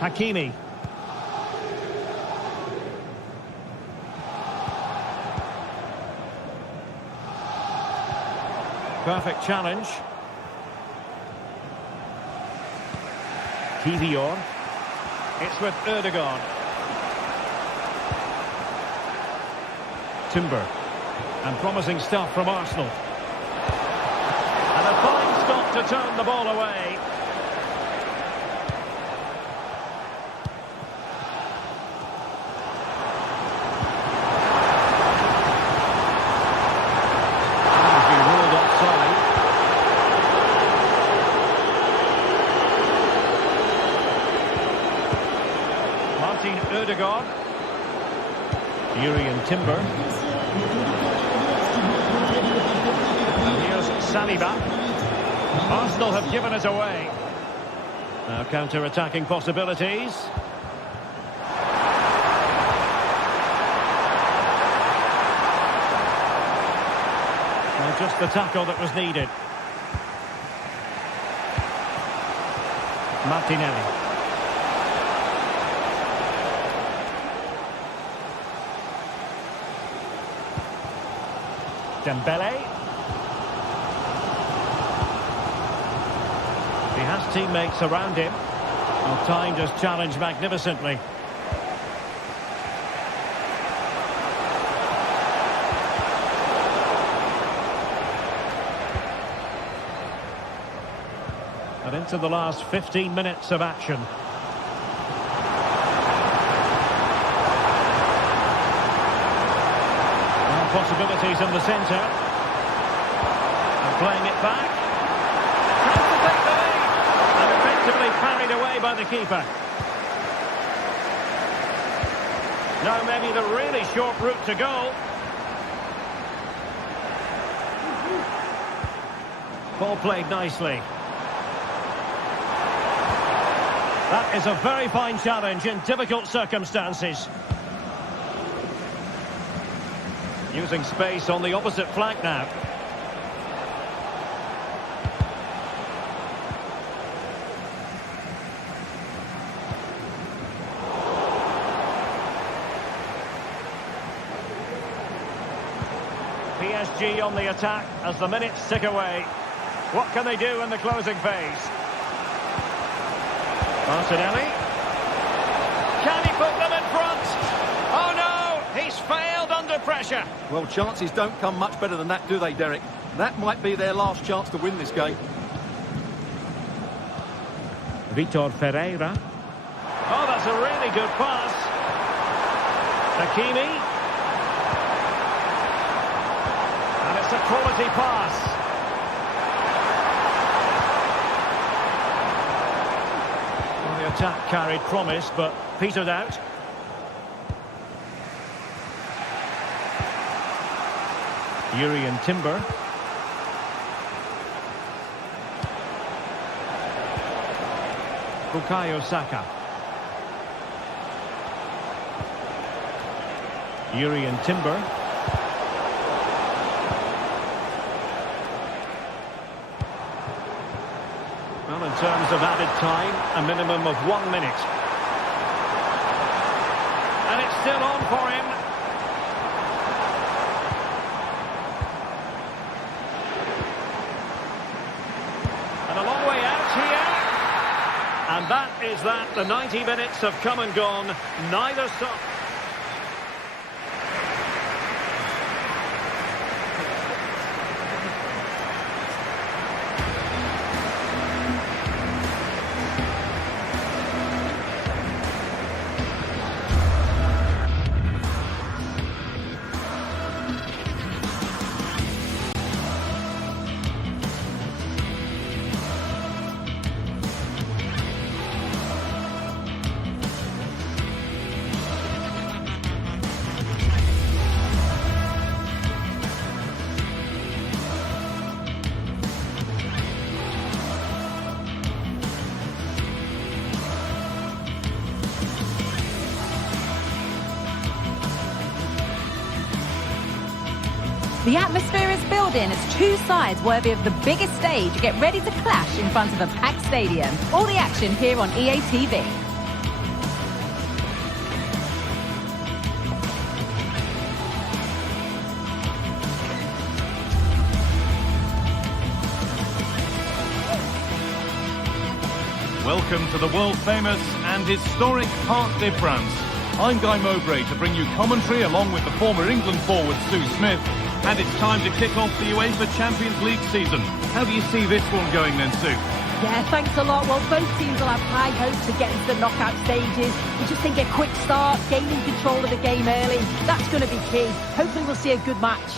Hakimi. Perfect challenge. Kiwior. It's with Erdogan. Timber. And promising stuff from Arsenal. And a fine stop to turn the ball away. He's been ruled offside. Martin Erdogan. Urian Timber. And here's Saliba. Arsenal have given it away. Now counter-attacking possibilities. Well, just the tackle that was needed. Martinelli. Dembele. He has teammates around him. Well, timed his challenge magnificently. And into the last 15 minutes of action. Possibilities in the centre. And playing it back. Tries to take the lead. And effectively parried away by the keeper. Now maybe the really short route to goal. Ball played nicely. That is a very fine challenge in difficult circumstances. Using space on the opposite flank now. PSG on the attack as the minutes tick away. What can they do in the closing phase? Martinelli. Can he put them in front? Oh no, he's failed under pressure. Well, chances don't come much better than that, do they, Derek? That might be their last chance to win this game. Vitor Ferreira. Oh, that's a really good pass. Hakimi. And it's a quality pass. Well, the attack carried promise, but petered out. Urian Timber. Bukayo Saka. Urian Timber. Well, in terms of added time, a minimum of 1 minute. And it's still on for him. And a long way out here. And that is that. The 90 minutes have come and gone. Neither side. The atmosphere is building as two sides worthy of the biggest stage get ready to clash in front of a packed stadium. All the action here on EA TV. Welcome to the world-famous and historic Parc des Princes. I'm Guy Mowbray to bring you commentary along with the former England forward Sue Smith. And it's time to kick off the UEFA Champions League season. How do you see this one going then, Sue? Yeah, thanks a lot. Well, both teams will have high hopes to get into the knockout stages. We just think a quick start, gaining control of the game early, that's going to be key. Hopefully we'll see a good match.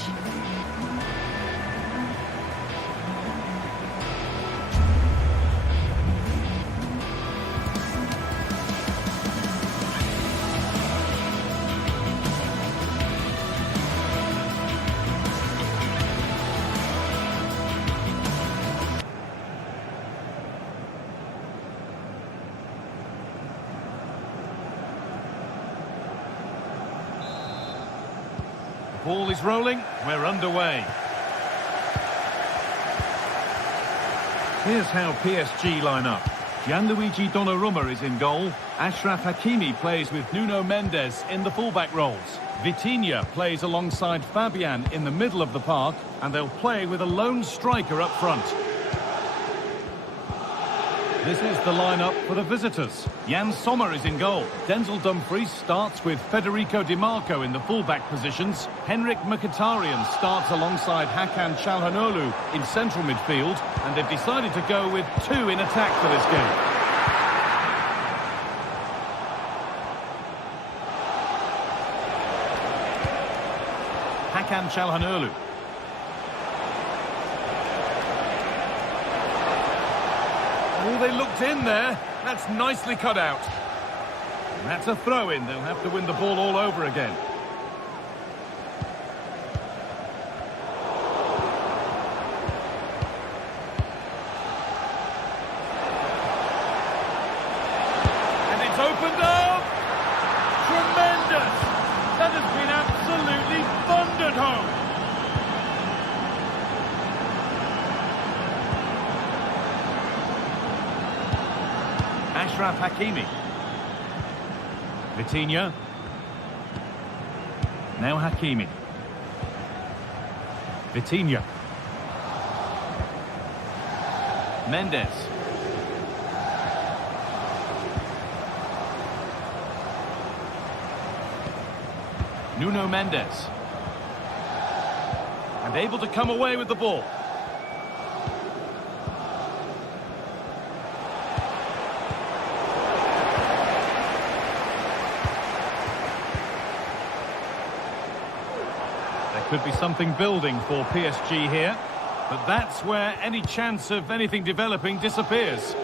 Ball is rolling, we're underway. Here's how PSG line up. Gianluigi Donnarumma is in goal. Achraf Hakimi plays with Nuno Mendes in the fullback roles. Vitinha plays alongside Fabian in the middle of the park, and they'll play with a lone striker up front. This is the lineup for the visitors. Jan Sommer is in goal. Denzel Dumfries starts with Federico Di Marco in the fullback positions. Henrik Mkhitaryan starts alongside Hakan Çalhanoğlu in central midfield, and they've decided to go with two in attack for this game. Hakan Çalhanoğlu. Oh, they looked in there. That's nicely cut out. And that's a throw-in. They'll have to win the ball all over again. And it's opened up. Tremendous. That has been absolutely thundered home. Achraf Hakimi. Vitinha. Now Hakimi. Vitinha. Mendes. Nuno Mendes. And able to come away with the ball. Could be something building for PSG here, but that's where any chance of anything developing disappears.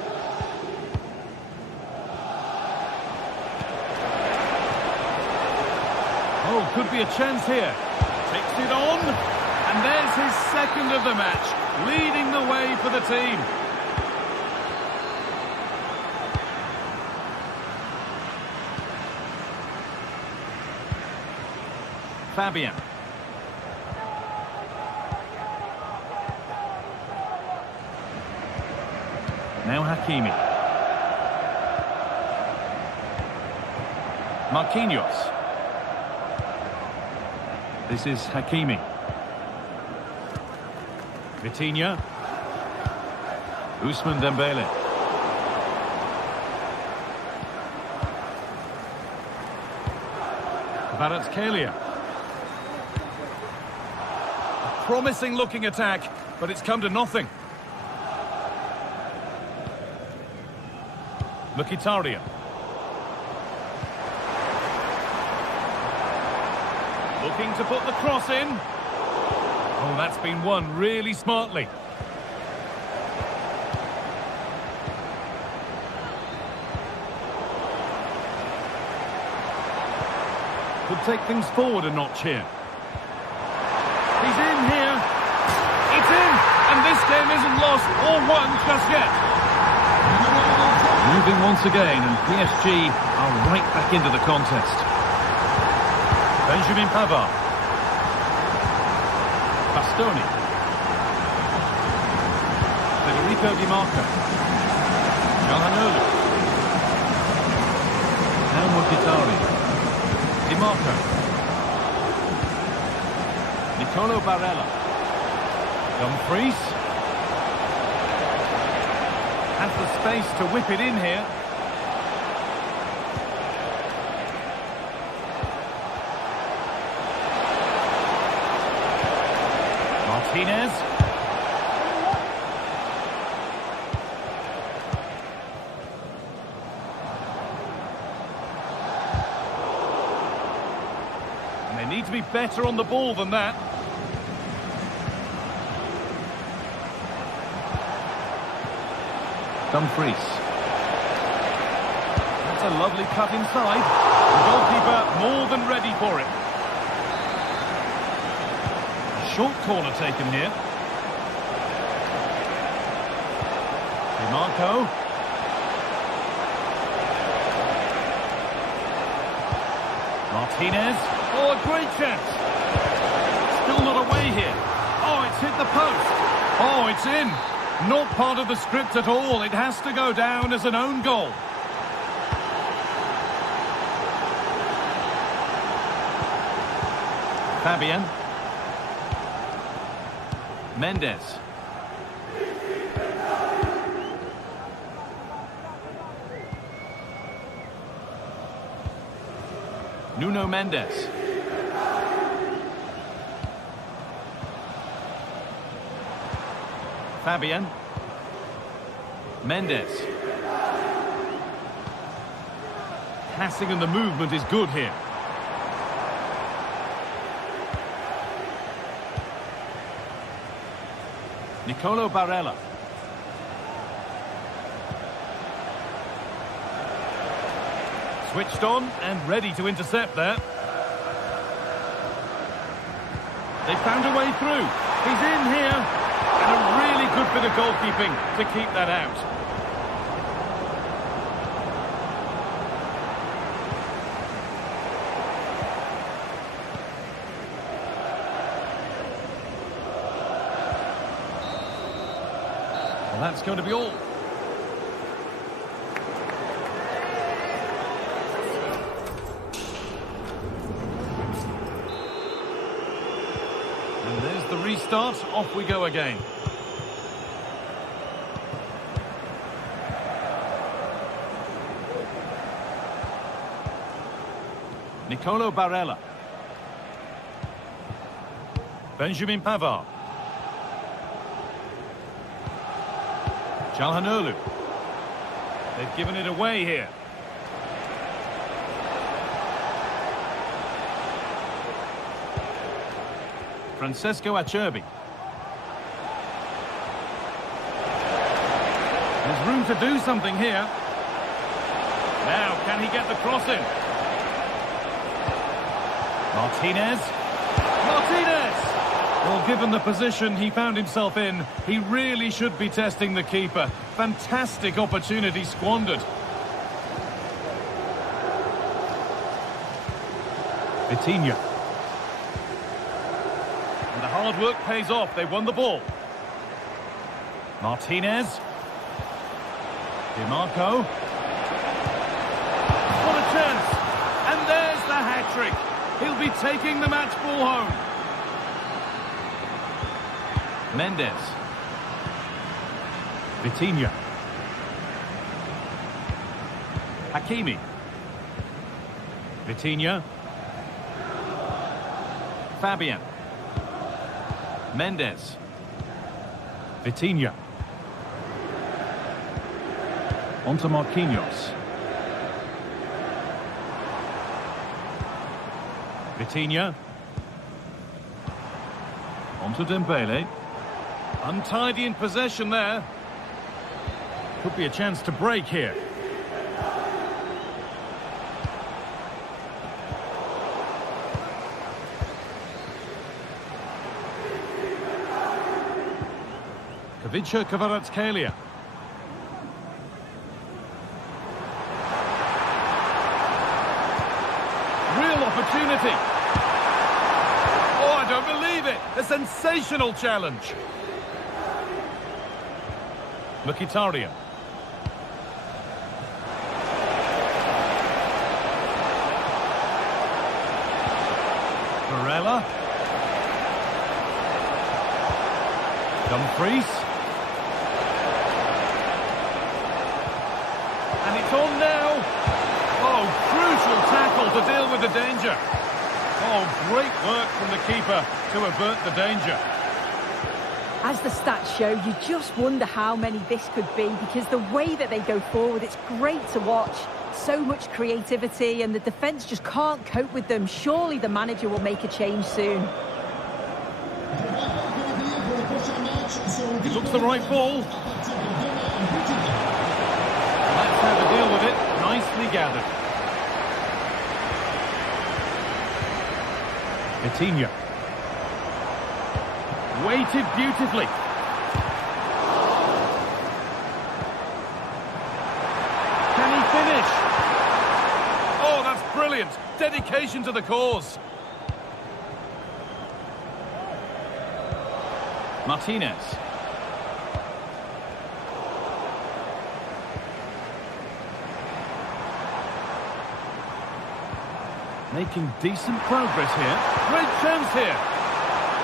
Oh, could be a chance here. Takes it on, and there's his second of the match, leading the way for the team. Fabian. Now Hakimi. Marquinhos. This is Hakimi. Vitinha. Ousmane Dembele. Kvaratskhelia. A promising looking attack, but it's come to nothing. Mkhitaryan. Looking to put the cross in. Oh, that's been won really smartly. Could take things forward a notch here. He's in here. It's in! And this game isn't lost or won just yet. Moving once again, and PSG are right back into the contest. Benjamin Pavard. Bastoni. Federico Di Marco. Çalhanoğlu. Now Mkhitaryan. Di Marco. Nicolo Barella. Dumfries. Has the space to whip it in here. Martinez. And they need to be better on the ball than that. Dumfries. That's a lovely cut inside. The goalkeeper more than ready for it. A short corner taken here. Di Marco. Martinez. Oh, a great chance. Still not away here. Oh, it's hit the post. Oh, it's in. Not part of the script at all. It has to go down as an own goal. Fabian. Mendes. Nuno Mendes. Fabian. Mendes. Passing and the movement is good here. Nicolo Barella. Switched on and ready to intercept there. They found a way through. He's in here. And a really good bit of goalkeeping to keep that out. Well, that's going to be all. And there's the restart. Off we go again. Nicolo Barella. Benjamin Pavard. Çalhanoğlu. They've given it away here. Francesco Acerbi. There's room to do something here. Now, can he get the cross in? Martinez. Martinez! Well, given the position he found himself in, he really should be testing the keeper. Fantastic opportunity squandered. Vitinha. And the hard work pays off. They won the ball. Martinez. DiMarco. What a chance! And there's the hat-trick. He'll be taking the match ball home. Mendes. Vitinha. Hakimi. Vitinha. Fabian. Mendes. Vitinha. Onto Marquinhos. Vitinha. Onto Dembele. Untidy in possession there. Could be a chance to break here. Kavica Kvaratskhelia. Real opportunity. Oh, I don't believe it. A sensational challenge. Mkhitaryan. Barella. Dumfries. And it's on now. Oh, crucial tackle to deal with the danger. Oh, great work from the keeper to avert the danger. As the stats show, you just wonder how many this could be, because the way that they go forward, it's great to watch. So much creativity, and the defence just can't cope with them. Surely the manager will make a change soon. He looks the right ball. That's how to deal with it. Nicely gathered. Vitinha. Weighted beautifully. Can he finish? Oh, that's brilliant. Dedication to the cause. Martinez. Making decent progress here. Great chance here.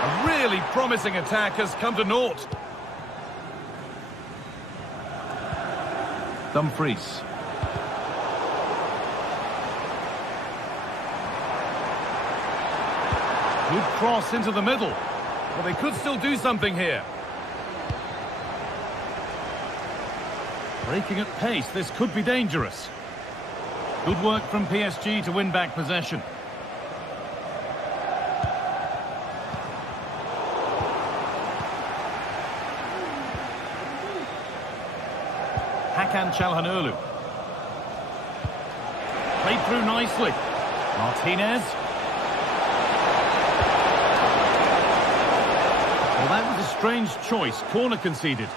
A really promising attack has come to naught. Dumfries. Good cross into the middle. Well, they could still do something here. Breaking at pace, this could be dangerous. Good work from PSG to win back possession. Hakan Çalhanoğlu. Played through nicely. Martinez. Well, that was a strange choice. Corner conceded.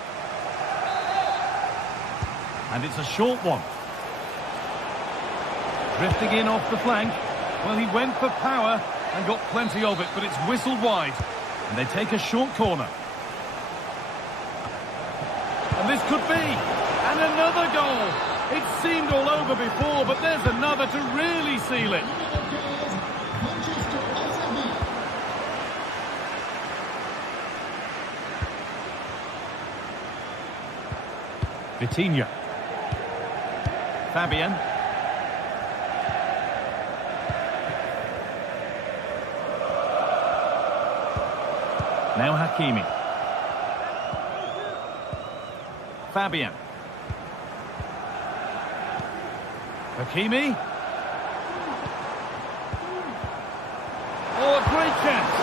And it's a short one. Drifting in off the flank. Well, he went for power and got plenty of it, but it's whistled wide. And they take a short corner. And this could be. And another goal. It seemed all over before, but there's another to really seal it. Vitinha. Fabian. Now Hakimi. Fabian. Hakimi. Oh, a great chance.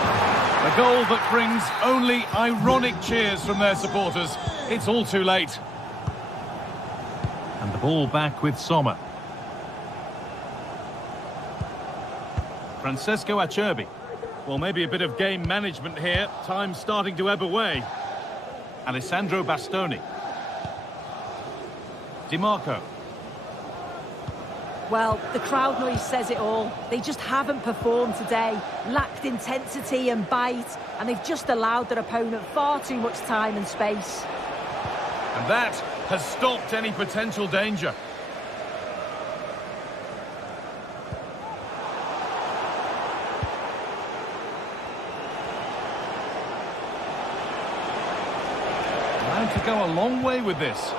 A goal that brings only ironic cheers from their supporters. It's all too late. And the ball back with Sommer. Francesco Acerbi. Well, maybe a bit of game management here. Time starting to ebb away. Alessandro Bastoni. Di Marco. Well, the crowd noise says it all. They just haven't performed today. Lacked intensity and bite, and they've just allowed their opponent far too much time and space. And that has stopped any potential danger. Allowed to go a long way with this.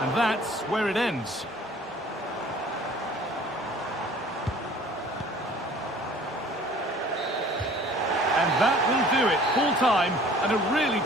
And that's where it ends. And that will do it. Full time and a really...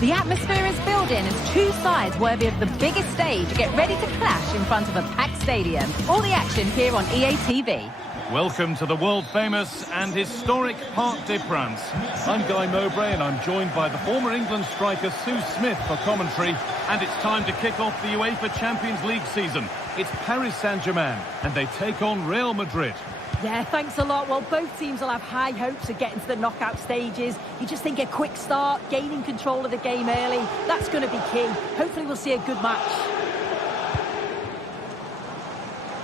The atmosphere is building as two sides worthy of the biggest stage get ready to clash in front of a packed stadium. All the action here on EA TV. Welcome to the world-famous and historic Parc des Princes. I'm Guy Mowbray and I'm joined by the former England striker Sue Smith for commentary. And it's time to kick off the UEFA Champions League season. It's Paris Saint-Germain and they take on Real Madrid. Yeah, thanks a lot. Well, both teams will have high hopes of getting to the knockout stages. You just think a quick start, gaining control of the game early, that's going to be key. Hopefully we'll see a good match.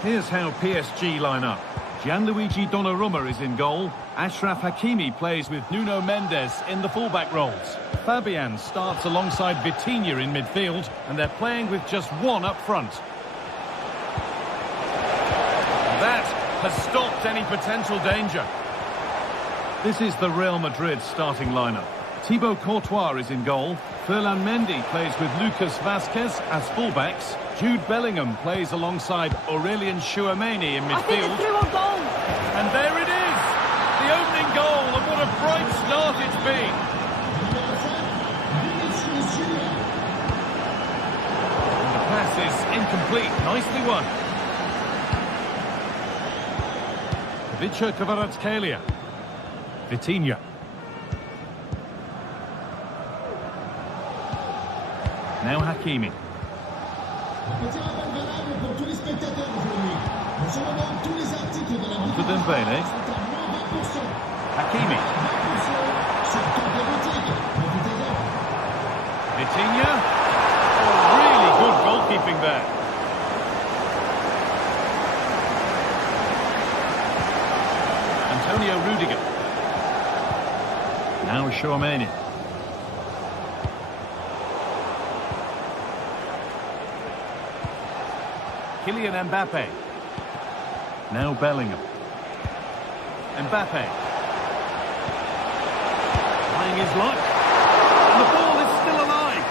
Here's how PSG line up. Gianluigi Donnarumma is in goal. Achraf Hakimi plays with Nuno Mendes in the fullback roles. Fabian starts alongside Vitinha in midfield, and they're playing with just one up front. That has stopped any potential danger. This is the Real Madrid starting lineup. Thibaut Courtois is in goal. Ferland Mendy plays with Lucas Vazquez as fullbacks. Jude Bellingham plays alongside Aurélien Tchouameni in midfield. I think it's through on goal. And there it is! The opening goal, and what a bright start it's been! And the pass is incomplete. Nicely won. Ivica Kvaratskhelia. Vitinha. Now Hakimi. On to Dembele. Hakimi. Vitinha. Oh, really good goalkeeping there. Antonio Rudiger. Now Tchouameni. Kylian Mbappe. Now Bellingham. Mbappe. Trying his luck. And the ball is still alive.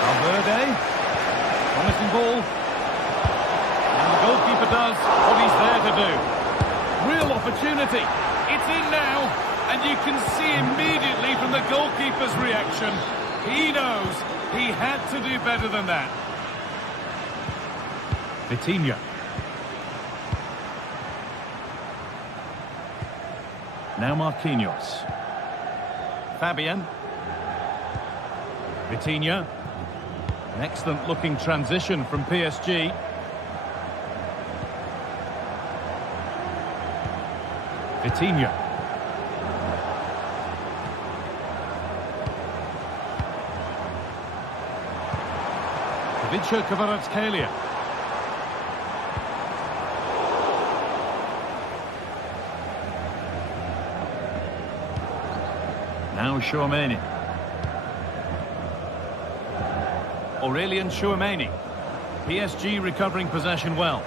Valverde. Promising ball. And the goalkeeper does what he's there to do. Real opportunity. It's in now. And you can see immediately from the goalkeeper's reaction, he knows he had to do better than that. Vitinha. Now Marquinhos. Fabian. Vitinha. An excellent looking transition from PSG. Vitinha. Ivica Kvaratskhelia. Now Tchouameni. Aurélien Tchouameni. PSG recovering possession well.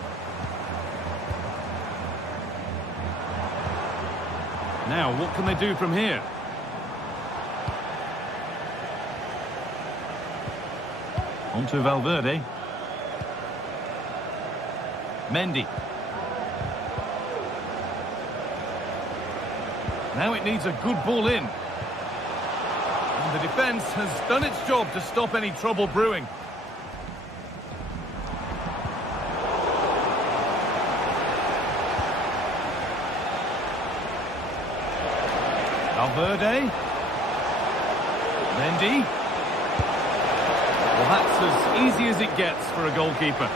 Now, what can they do from here? On to Valverde. Mendy. Now it needs a good ball in. And the defence has done its job to stop any trouble brewing. Valverde. Mendy. Well, that's as easy as it gets for a goalkeeper.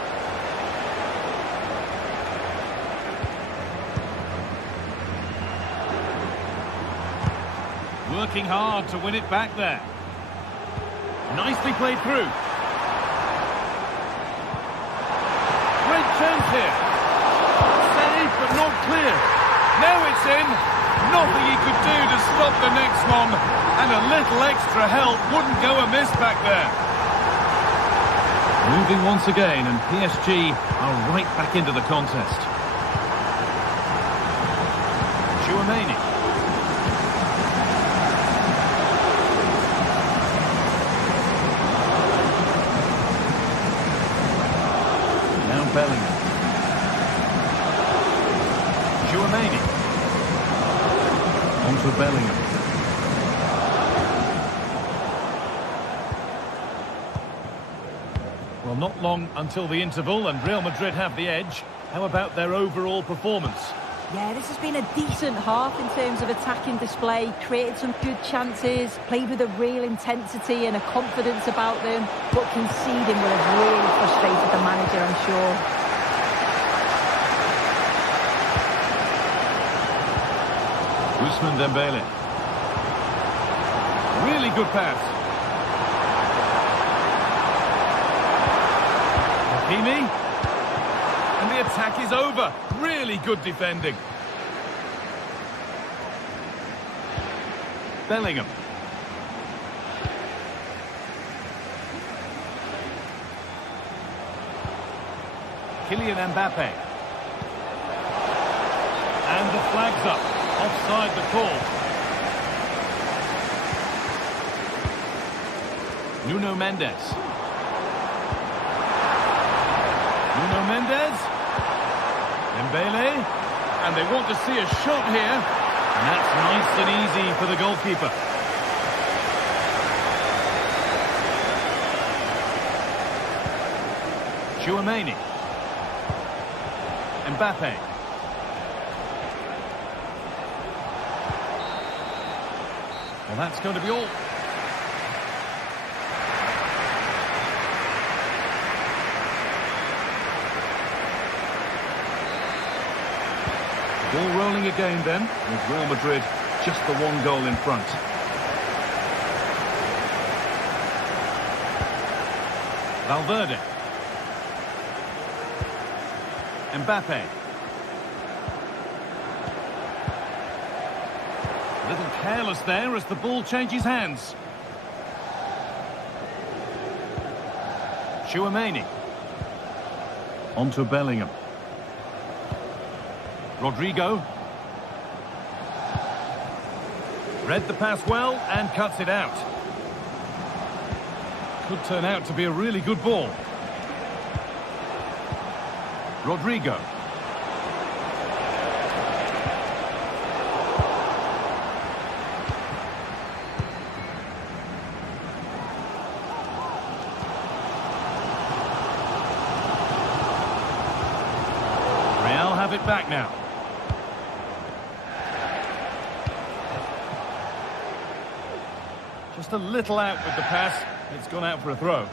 Working hard to win it back there. Nicely played through. Great chance here. Save, but not clear. Now it's in. Nothing he could do to stop the next one. And a little extra help wouldn't go amiss back there. Moving once again, and PSG are right back into the contest. Tchouameni. Now Bellingham. Tchouameni. On to Bellingham. Well, not long until the interval, and Real Madrid have the edge. How about their overall performance? Yeah, this has been a decent half in terms of attacking display, created some good chances, played with a real intensity and a confidence about them, but conceding would have really frustrated the manager, I'm sure. Ousmane Dembele. Really good pass. Hakimi. And the attack is over. Really good defending. Bellingham. Kylian Mbappe. And the flag's up. Offside the call. Nuno Mendes. Nuno Mendes. Dembele. And they want to see a shot here. And that's nice and easy for the goalkeeper. Tchouaméni. Mbappe. Well, that's going to be all. Ball rolling again then, with Real Madrid just the one goal in front. Valverde. Mbappe. A little careless there as the ball changes hands. Tchouaméni. On to Bellingham. Rodrigo. Read the pass well and cuts it out. Could turn out to be a really good ball. Rodrigo. Real have it back now. Just a little out with the pass. It's gone out for a throw.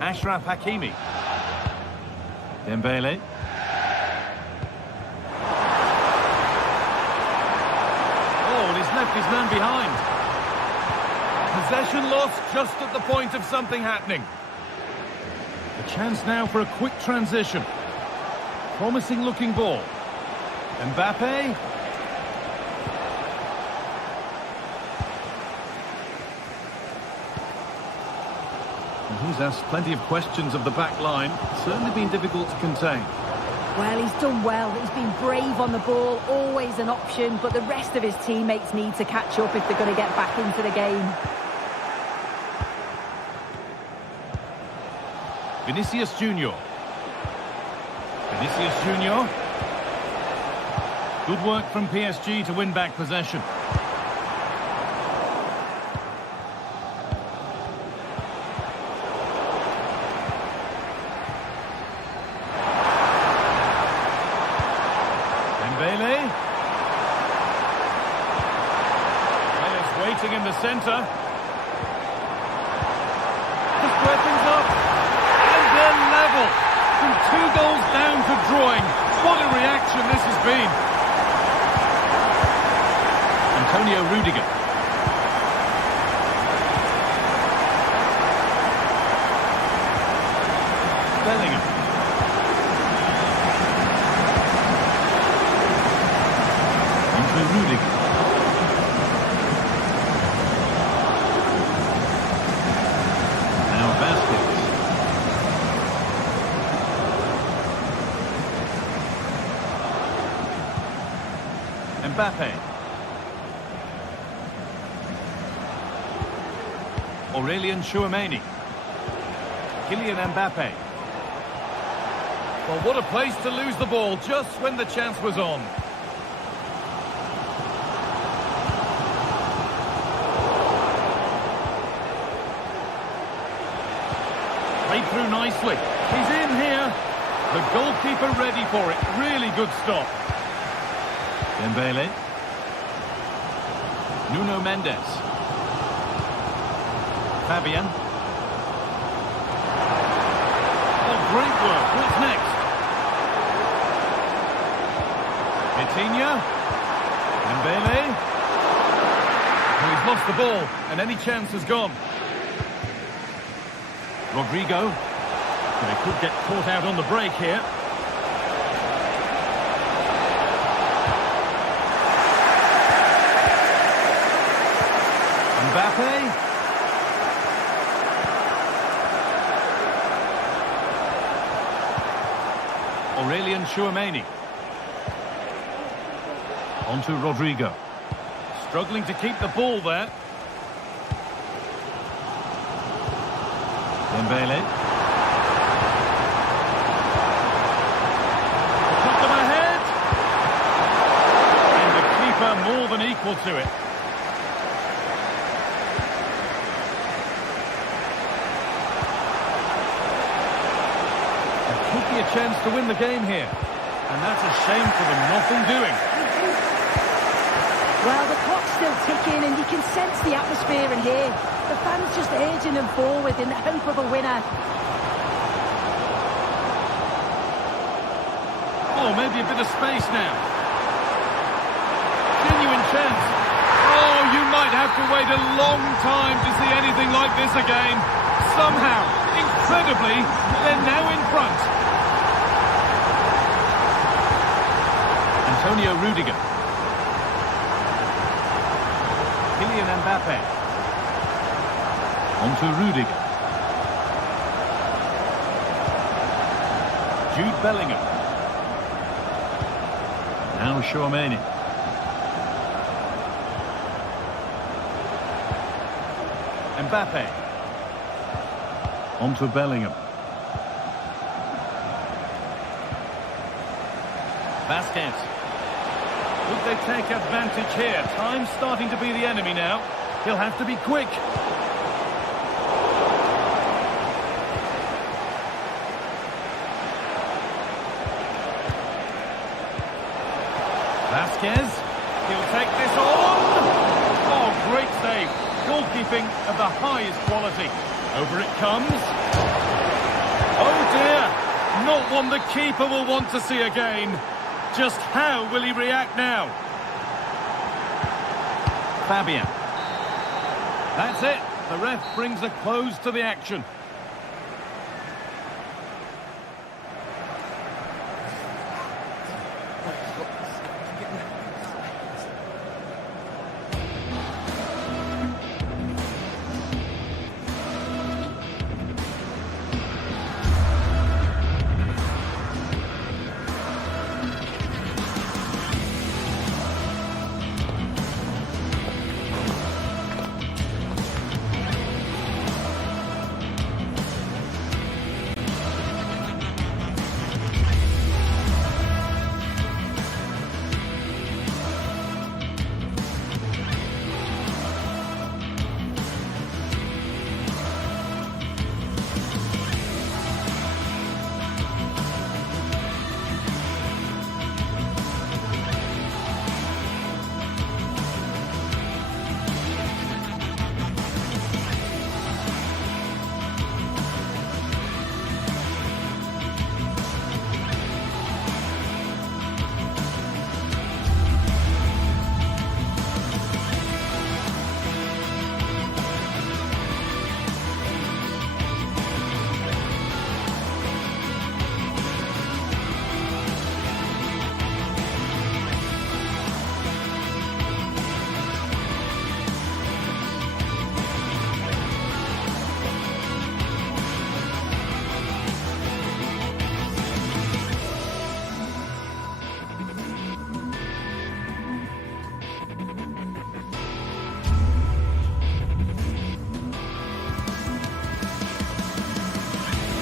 Achraf Hakimi. Dembele. Oh, and he's left his man behind. Possession lost just at the point of something happening. A chance now for a quick transition. Promising looking ball. Mbappe. He's asked plenty of questions of the back line. Certainly been difficult to contain. Well, he's done well. He's been brave on the ball, always an option, but the rest of his teammates need to catch up if they're going to get back into the game. Vinicius Junior. Vinicius Junior. Good work from PSG to win back possession. In the centre. Just weapons up. And they're level. From 2 goals down to drawing. What a reaction this has been. Antonio Rudiger. Bellingham. Into Rudiger. Mbappe. Aurelien Tchouaméni. Kylian Mbappe. Well, what a place to lose the ball just when the chance was on. Played through nicely. He's in here. The goalkeeper ready for it. Really good stop. Dembele. Nuno Mendes. Fabian. Oh, great work. What's next? Vitinha. Dembele. Oh, he's lost the ball, and any chance has gone. Rodrigo. They could get caught out on the break here. Mbappe. Aurelian Tchouameni. On to Rodrigo. Struggling to keep the ball there. Dembele. Put them ahead. And the keeper more than equal to it. There could be a chance to win the game here. And that's a shame for them. Nothing doing. Well, the clock's still ticking and you can sense the atmosphere in here. The fans just urging them forward in the hope of a winner. Oh, maybe a bit of space now. Genuine chance. Oh, you might have to wait a long time to see anything like this again. Somehow, incredibly, they're now in front. Antonio Rudiger. Kylian Mbappe. On to Rudiger. Jude Bellingham. Now Tchouameni. Mbappe. On to Bellingham. Vasquez. Would they take advantage here? Time's starting to be the enemy now. He'll have to be quick. Vasquez. He'll take this on. Oh, great save. Goalkeeping of the highest quality. Over it comes. Oh dear. Not one the keeper will want to see again. Just how will he react now? Fabian. That's it. The ref brings a close to the action.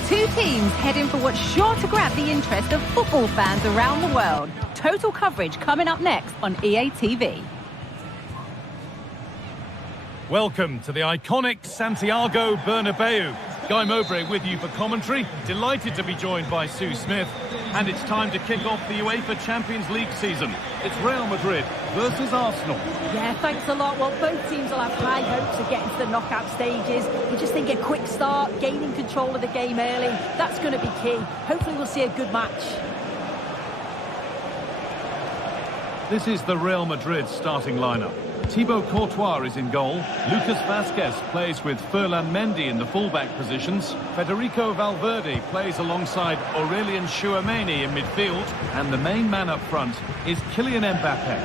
Two teams heading for what's sure to grab the interest of football fans around the world. Total coverage coming up next on EA TV. Welcome to the iconic Santiago Bernabeu. Guy Mowbray with you for commentary. Delighted to be joined by Sue Smith. And it's time to kick off the UEFA Champions League season. It's Real Madrid versus Arsenal. Yeah, thanks a lot. Well, both teams will have high hopes of getting to the knockout stages. You just think a quick start, gaining control of the game early, that's going to be key. Hopefully we'll see a good match. This is the Real Madrid starting lineup. Thibaut Courtois is in goal. Lucas Vazquez plays with Ferland Mendy in the fullback positions. Federico Valverde plays alongside Aurelien Tchouameni in midfield. And the main man up front is Kylian Mbappe.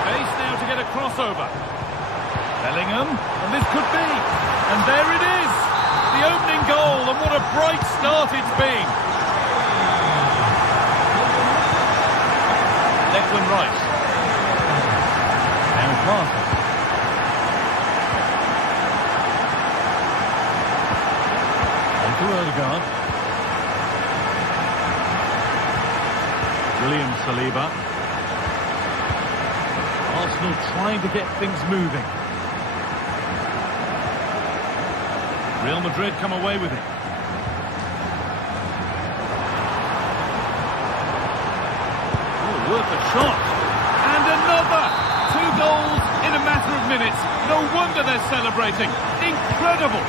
Space now to get a crossover. Bellingham, and this could be. And there it is! The opening goal, and what a bright start it's been. Declan Rice. Now Martin. And to Odegaard. William Saliba. Arsenal trying to get things moving. Real Madrid come away with it. Worth a shot. And another! 2 goals in a matter of minutes. No wonder they're celebrating. Incredible!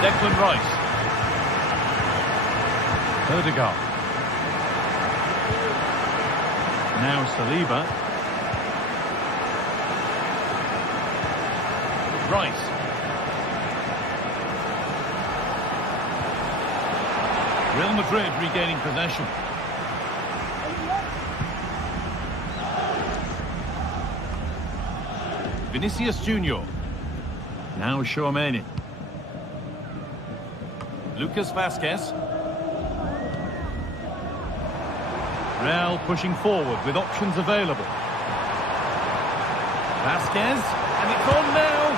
Declan Rice. Odegaard. Now Saliba. Rice. Real Madrid regaining possession. Vinicius Junior. Now Tchouameni. Lucas Vazquez. Real pushing forward with options available. Vazquez, and it's on now.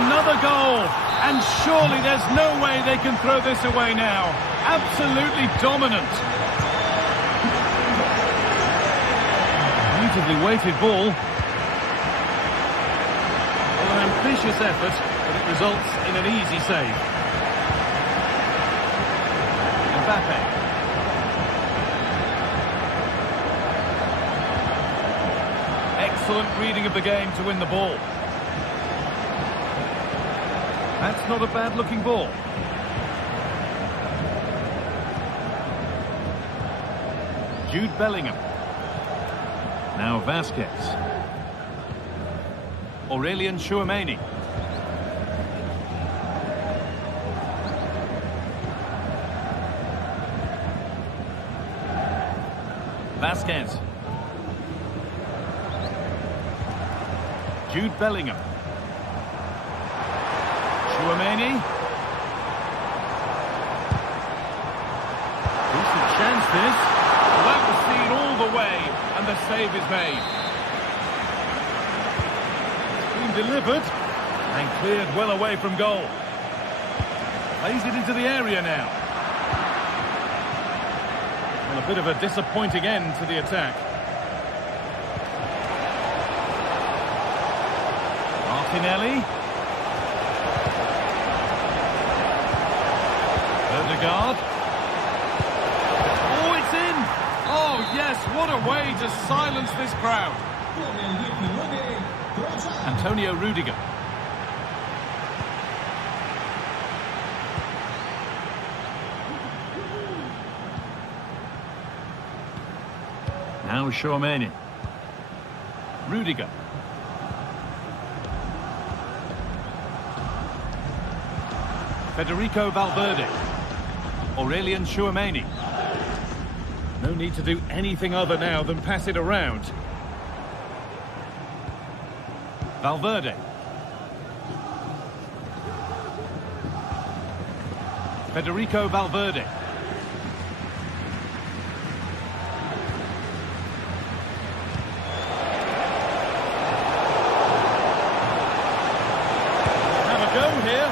Another goal. And surely there's no way they can throw this away now. Absolutely dominant. Beautifully weighted ball. Well, an ambitious effort, but it results in an easy save. Mbappe. Excellent reading of the game to win the ball. That's not a bad-looking ball. Jude Bellingham. Now Vazquez. Aurelien Tchouameni. Vazquez. Jude Bellingham. Tchouameni. Decent chance this. Well, that was seen all the way, and the save is made. It's been delivered and cleared well away from goal. Plays it into the area now. Well, a bit of a disappointing end to the attack. Martinelli. Odegaard. Oh, it's in! Oh, yes, what a way to silence this crowd. Antonio Rudiger. Now Tchouameni. Rudiger. Federico Valverde. Aurelien Tchouameni. No need to do anything other now than pass it around. Valverde. Federico Valverde. Have a go here,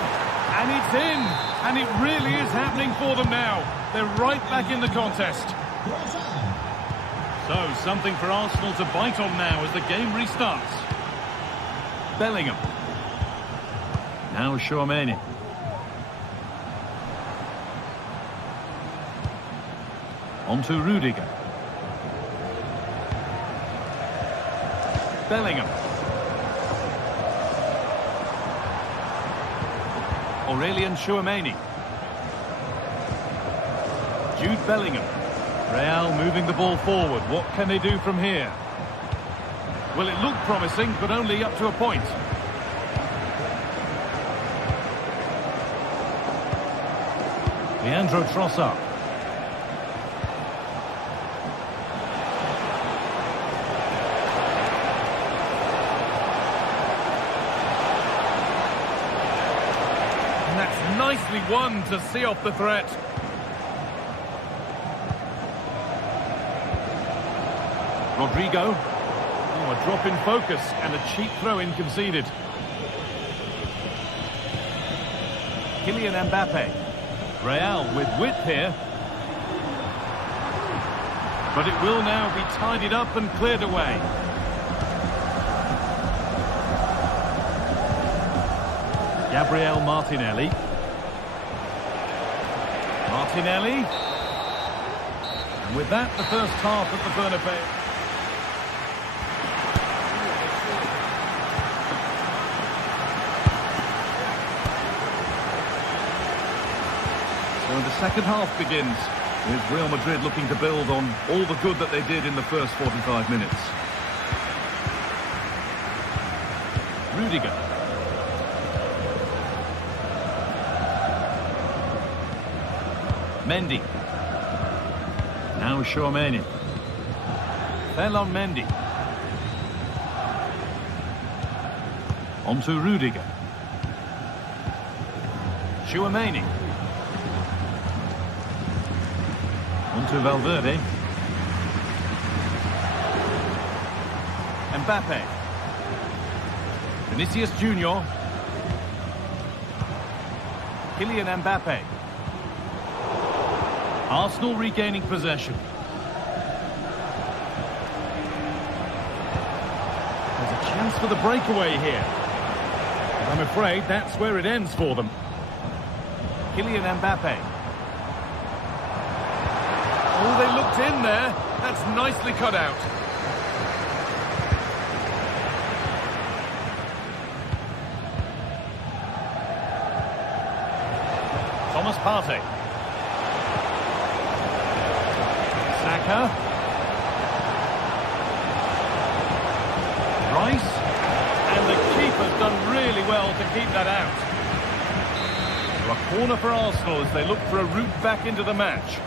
and it's in. And it really is happening for them now. They're right back in the contest. So, something for Arsenal to bite on now as the game restarts. Bellingham. Now Chouameni. On to Rudiger. Bellingham. Aurelien Chouameni. Jude Bellingham. Real moving the ball forward. What can they do from here? Well, it looked promising, but only up to a point. Leandro Trossard. And that's nicely won to see off the threat. Rodrigo. Oh, a drop in focus and a cheap throw-in conceded. Kylian Mbappe. Real with width here. But it will now be tidied up and cleared away. Gabriel Martinelli. Martinelli. And with that, the first half of the Bernabeu. So the second half begins with Real Madrid looking to build on all the good that they did in the first 45 minutes. Rudiger. Mendy. Now Chouameni. Ferland Mendy. On to Rudiger. Chouameni. On to Valverde. Mbappe. Vinicius Junior. Kylian Mbappe. Arsenal regaining possession. There's a chance for the breakaway here. But I'm afraid that's where it ends for them. Kylian Mbappe. Oh, they looked in there. That's nicely cut out. Thomas Partey. Saka. Rice. And the keeper's done really well to keep that out. So a corner for Arsenal as they look for a route back into the match.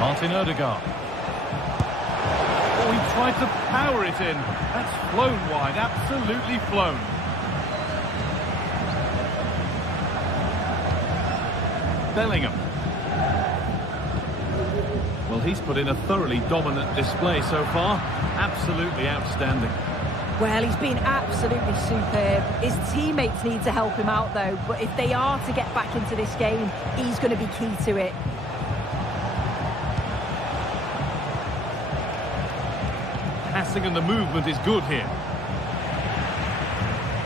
Martin Odegaard. Oh, he tried to power it in. That's flown wide, absolutely flown. Bellingham. Well, he's put in a thoroughly dominant display so far. Absolutely outstanding. Well, he's been absolutely superb. His teammates need to help him out, though. But if they are to get back into this game, he's going to be key to it. Passing and the movement is good here.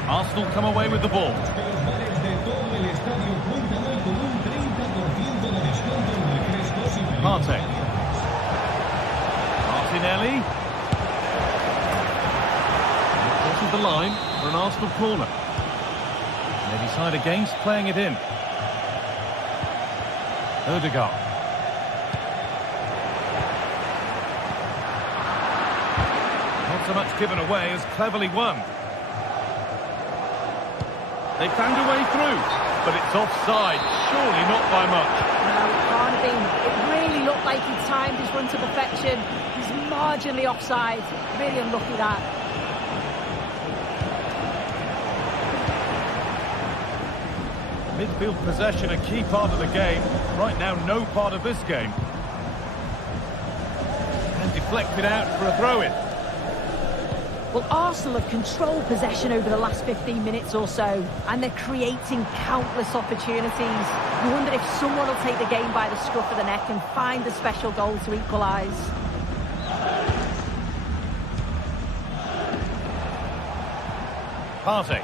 Arsenal come away with the ball. Partey. Martinelli. Crosses the line for an Arsenal corner. And they decide against playing it in. Odegaard. Not so much given away as cleverly won. They found a way through, but it's offside. Surely not by much. No, it can't have been. It really looked like he timed his run to perfection. He's marginally offside. Really unlucky that. Midfield possession a key part of the game. Right now, no part of this game. And deflected out for a throw-in. Well, Arsenal have controlled possession over the last 15 minutes or so, and they're creating countless opportunities. You wonder if someone will take the game by the scruff of the neck and find the special goal to equalise. Partey.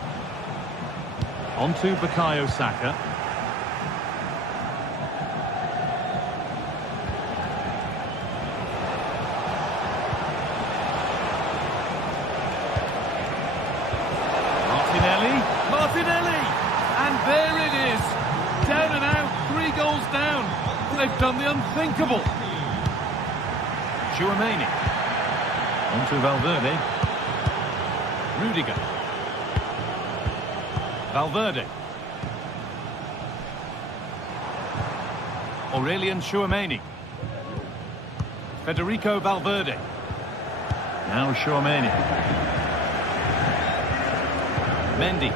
On to Bukayo Saka. Martinelli! And there it is! Down and out, 3 goals down. They've done the unthinkable. Tchouaméni. On to Valverde. Rudiger. Valverde. Aurelien Tchouaméni. Federico Valverde. Now Tchouaméni. Mendy.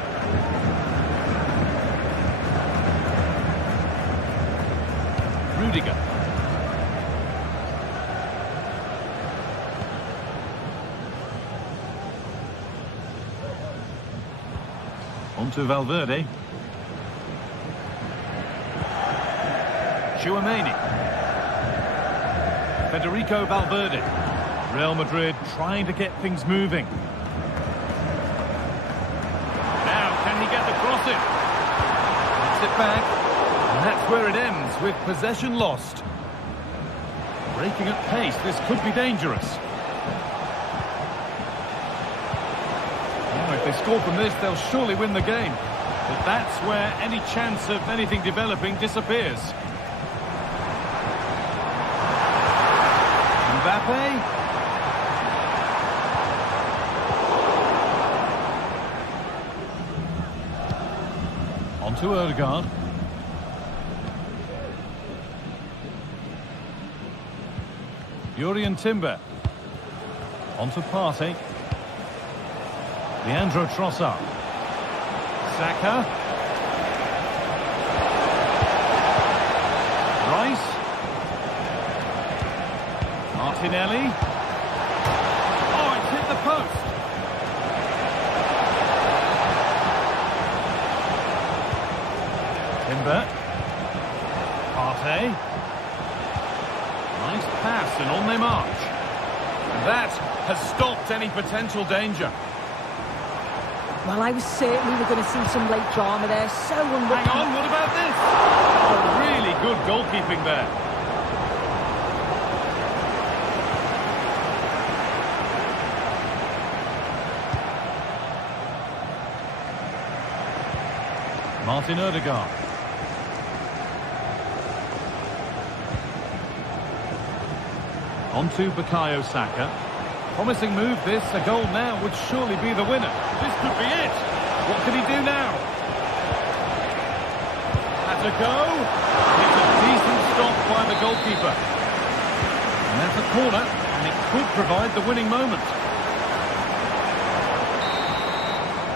Rudiger. On to Valverde. Tchouaméni. Federico Valverde. Real Madrid trying to get things moving. Now, can he get the cross in? Gets it back. And that's where it ends, with possession lost. Breaking at pace, this could be dangerous. If they score from this, they'll surely win the game. But that's where any chance of anything developing disappears. Mbappe. On to Odegaard. Jurrien Timber. On to Partey. Leandro Trossard. Saka. Rice. Martinelli. Oh, it's hit the post. Timber. Partey. Nice pass, and on they march. That has stopped any potential danger. Well, I was certain we were going to see some late drama there. So unlucky. Hang on, what about this? Oh, really good goalkeeping there. Martin Odegaard. On to Bukayo Saka. Promising move this, a goal now would surely be the winner. This could be it. What can he do now? Has a go. It's a decent stop by the goalkeeper. And that's a corner, and it could provide the winning moment.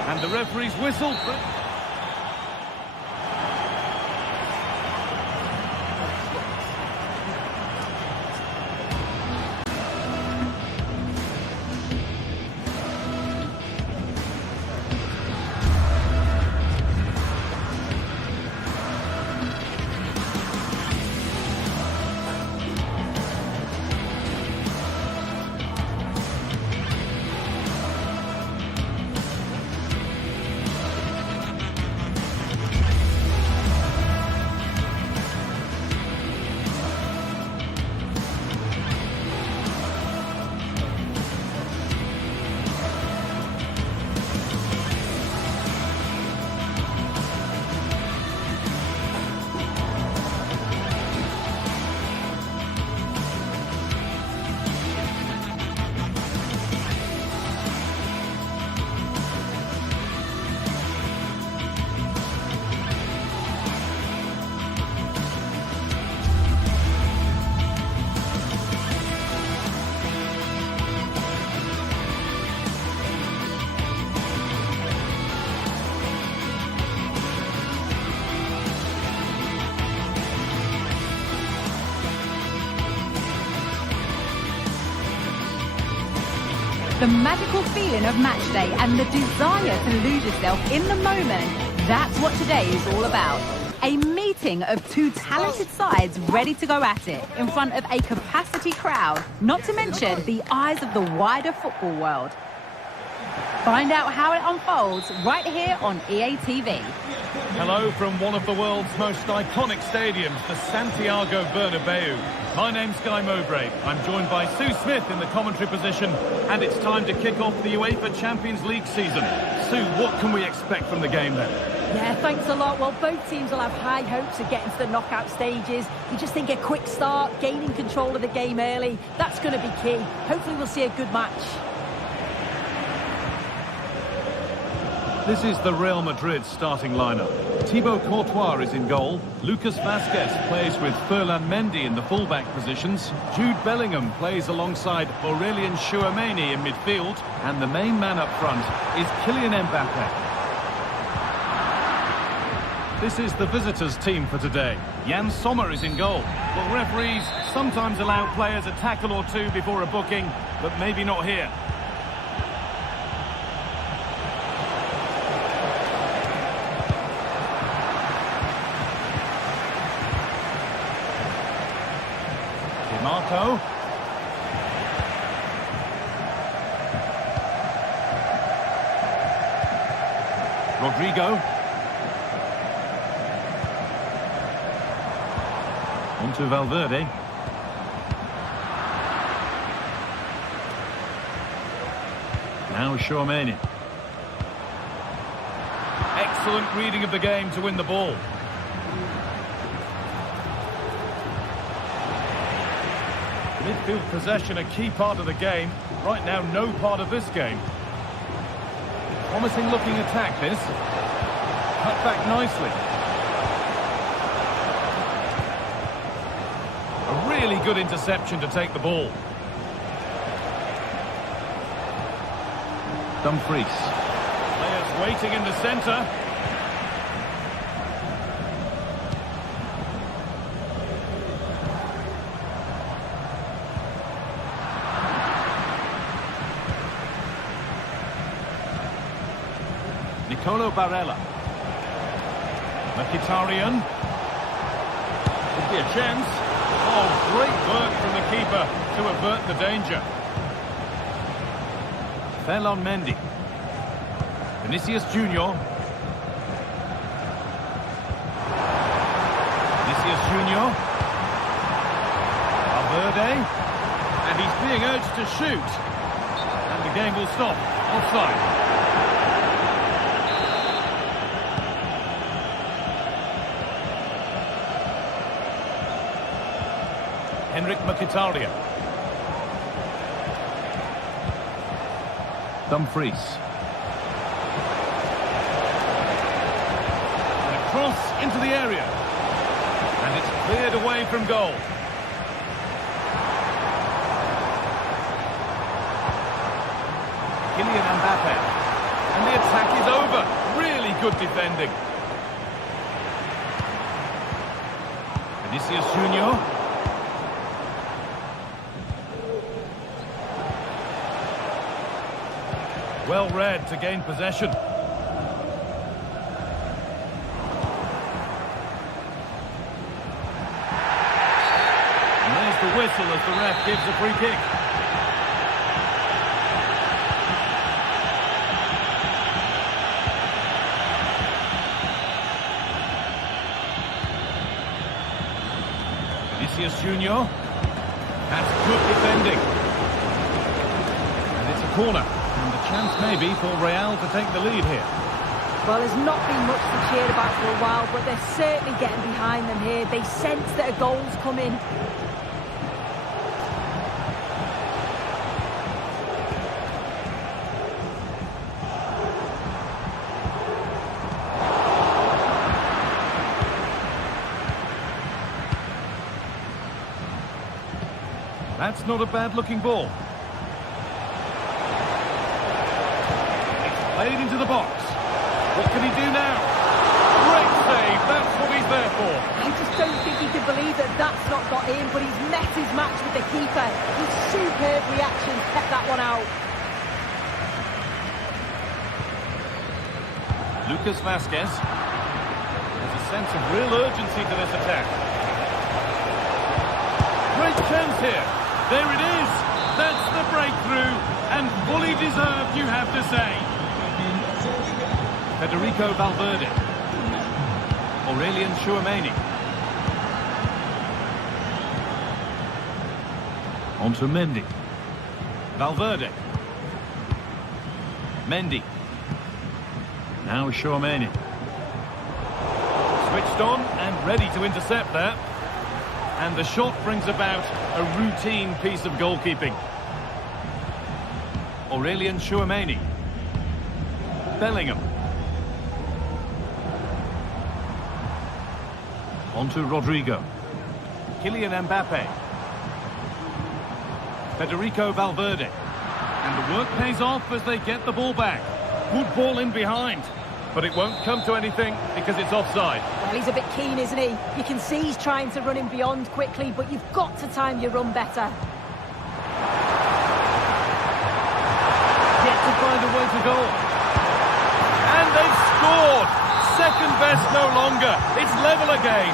And the referee's whistle. The magical feeling of match day and the desire to lose yourself in the moment, that's what today is all about. A meeting of two talented sides ready to go at it in front of a capacity crowd, not to mention the eyes of the wider football world. Find out how it unfolds right here on EA TV. Hello from one of the world's most iconic stadiums, the Santiago Bernabeu. My name's Guy Mowbray. I'm joined by Sue Smith in the commentary position, and it's time to kick off the UEFA Champions League season. Sue, what can we expect from the game then? Yeah, thanks a lot. Well, both teams will have high hopes of getting to the knockout stages. You just think a quick start, gaining control of the game early, that's going to be key. Hopefully we'll see a good match. This is the Real Madrid starting lineup. Thibaut Courtois is in goal. Lucas Vazquez plays with Ferland Mendy in the fullback positions. Jude Bellingham plays alongside Aurelien Tchouameni in midfield. And the main man up front is Kylian Mbappe. This is the visitors' team for today. Jan Sommer is in goal. Well, referees sometimes allow players a tackle or two before a booking, but maybe not here. Marco. Rodrigo. On to Valverde. Now Tchouameni. Excellent reading of the game to win the ball. Midfield possession a key part of the game. Right now, no part of this game. Promising looking attack, this. Cut back nicely. A really good interception to take the ball. Dumfries. Players waiting in the centre. Nicolo Barella. Mkhitaryan. Could be a chance. Oh, great work from the keeper to avert the danger. Ferland Mendy. Vinicius Junior. Vinicius Junior. Valverde. And he's being urged to shoot. And the game will stop. Offside. Henrik Mkhitaryan. Dumfries. And a cross into the area. And it's cleared away from goal. Kylian Mbappe. And the attack is over. Really good defending. Vinicius Junior. Well read to gain possession. And there's the whistle as the ref gives a free kick. Vinicius Junior. That's good defending. And it's a corner. And the chance maybe for Real to take the lead here. Well, there's not been much to cheer about for a while, but they're certainly getting behind them here. They sense that a goal's coming. That's not a bad-looking ball. It's played into the box. What can he do now? Great save, that's what he's there for. I just don't think he can believe that that's not got in, but he's met his match with the keeper. His superb reaction kept that one out. Lucas Vasquez. There's a sense of real urgency to this attack. Great chance here. There it is. That's the breakthrough. And fully deserved, you have to say. Federico Valverde. Aurelien Chouameni. On to Mendy. Valverde. Mendy. Now Chouameni. Switched on and ready to intercept that. And the shot brings about a routine piece of goalkeeping. Aurelien Chouameni. Bellingham. On to Rodrigo. Kylian Mbappe. Federico Valverde. And the work pays off as they get the ball back. Good ball in behind. But it won't come to anything because it's offside. Well, he's a bit keen, isn't he? You can see he's trying to run him beyond quickly, but you've got to time your run better. Yet to find a way to goal. And they've scored! Second best no longer. It's level again.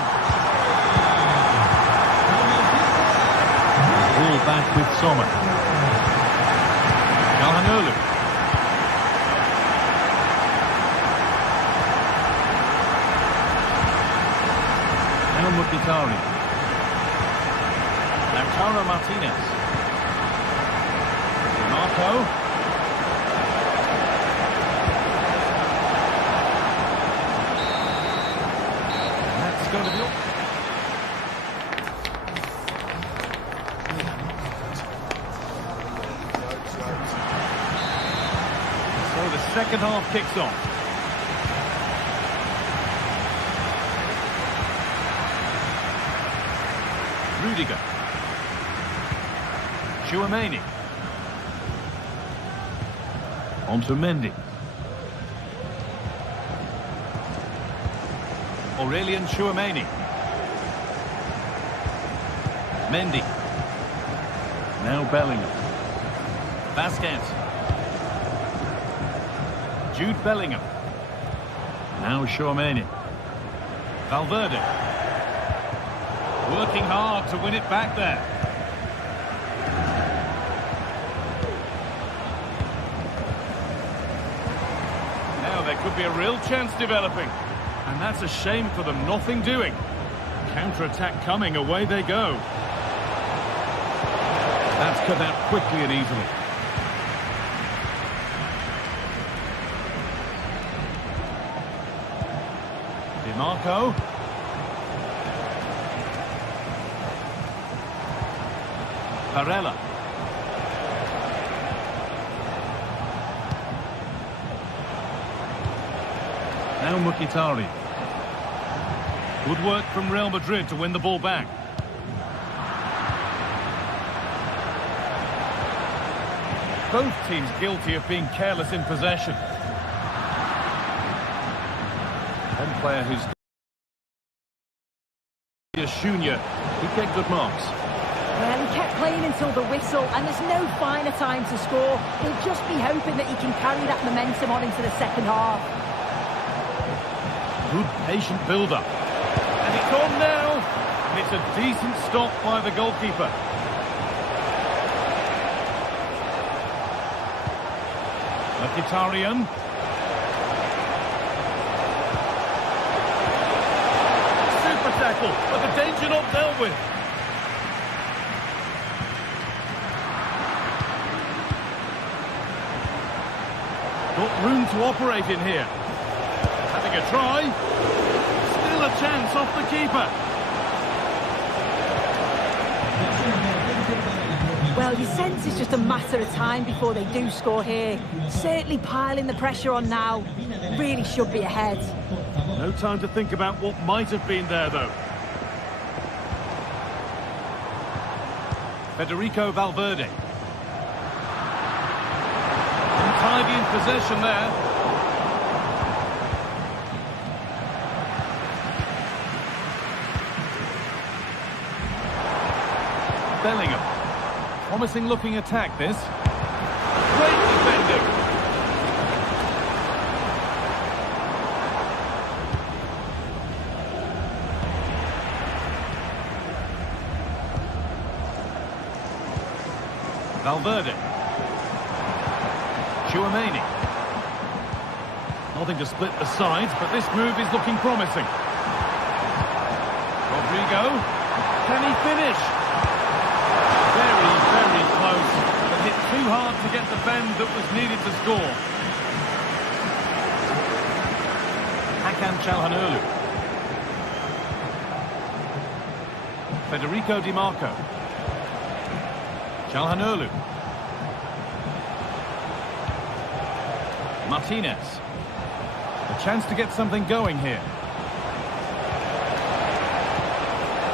Ball back with Sommer. Calhanoglu. Now Mkhitaryan. Lautaro Martinez. Marco. That's going to be all. So the second half kicks off. Rudiger. Chouameni. On to Mendy. Aurelien Chouameni. Mendy. Now Bellingham. Vasquez. Jude Bellingham. Now Chouameni. Valverde. Working hard to win it back there. Now there could be a real chance developing. And that's a shame for them, nothing doing. Counter-attack coming, away they go. That's cut out quickly and easily. DiMarco. Barella. Now Mkhitaryan. Good work from Real Madrid to win the ball back. Both teams guilty of being careless in possession. One player who's Junior, he get good marks. Well, he kept playing until the whistle, and there's no finer time to score. He'll just be hoping that he can carry that momentum on into the second half. Good patient build-up. And it's on now. And it's a decent stop by the goalkeeper. Mkhitaryan. Super tackle, but the danger not dealt with. Got room to operate in here. Having a try. Still a chance off the keeper. Well, you sense it's just a matter of time before they do score here. Certainly piling the pressure on now. Really should be ahead. No time to think about what might have been there, though. Federico Valverde. Untidy in possession there. Bellingham. Promising looking attack, this. Great defending. Valverde. Tchouaméni. Nothing to split the sides, but this move is looking promising. Rodrigo. Can he finish? Very, very close. But hit too hard to get the bend that was needed to score. Hakan Çalhanoğlu. Federico Di Marco. Çalhanoğlu. Martinez. A chance to get something going here.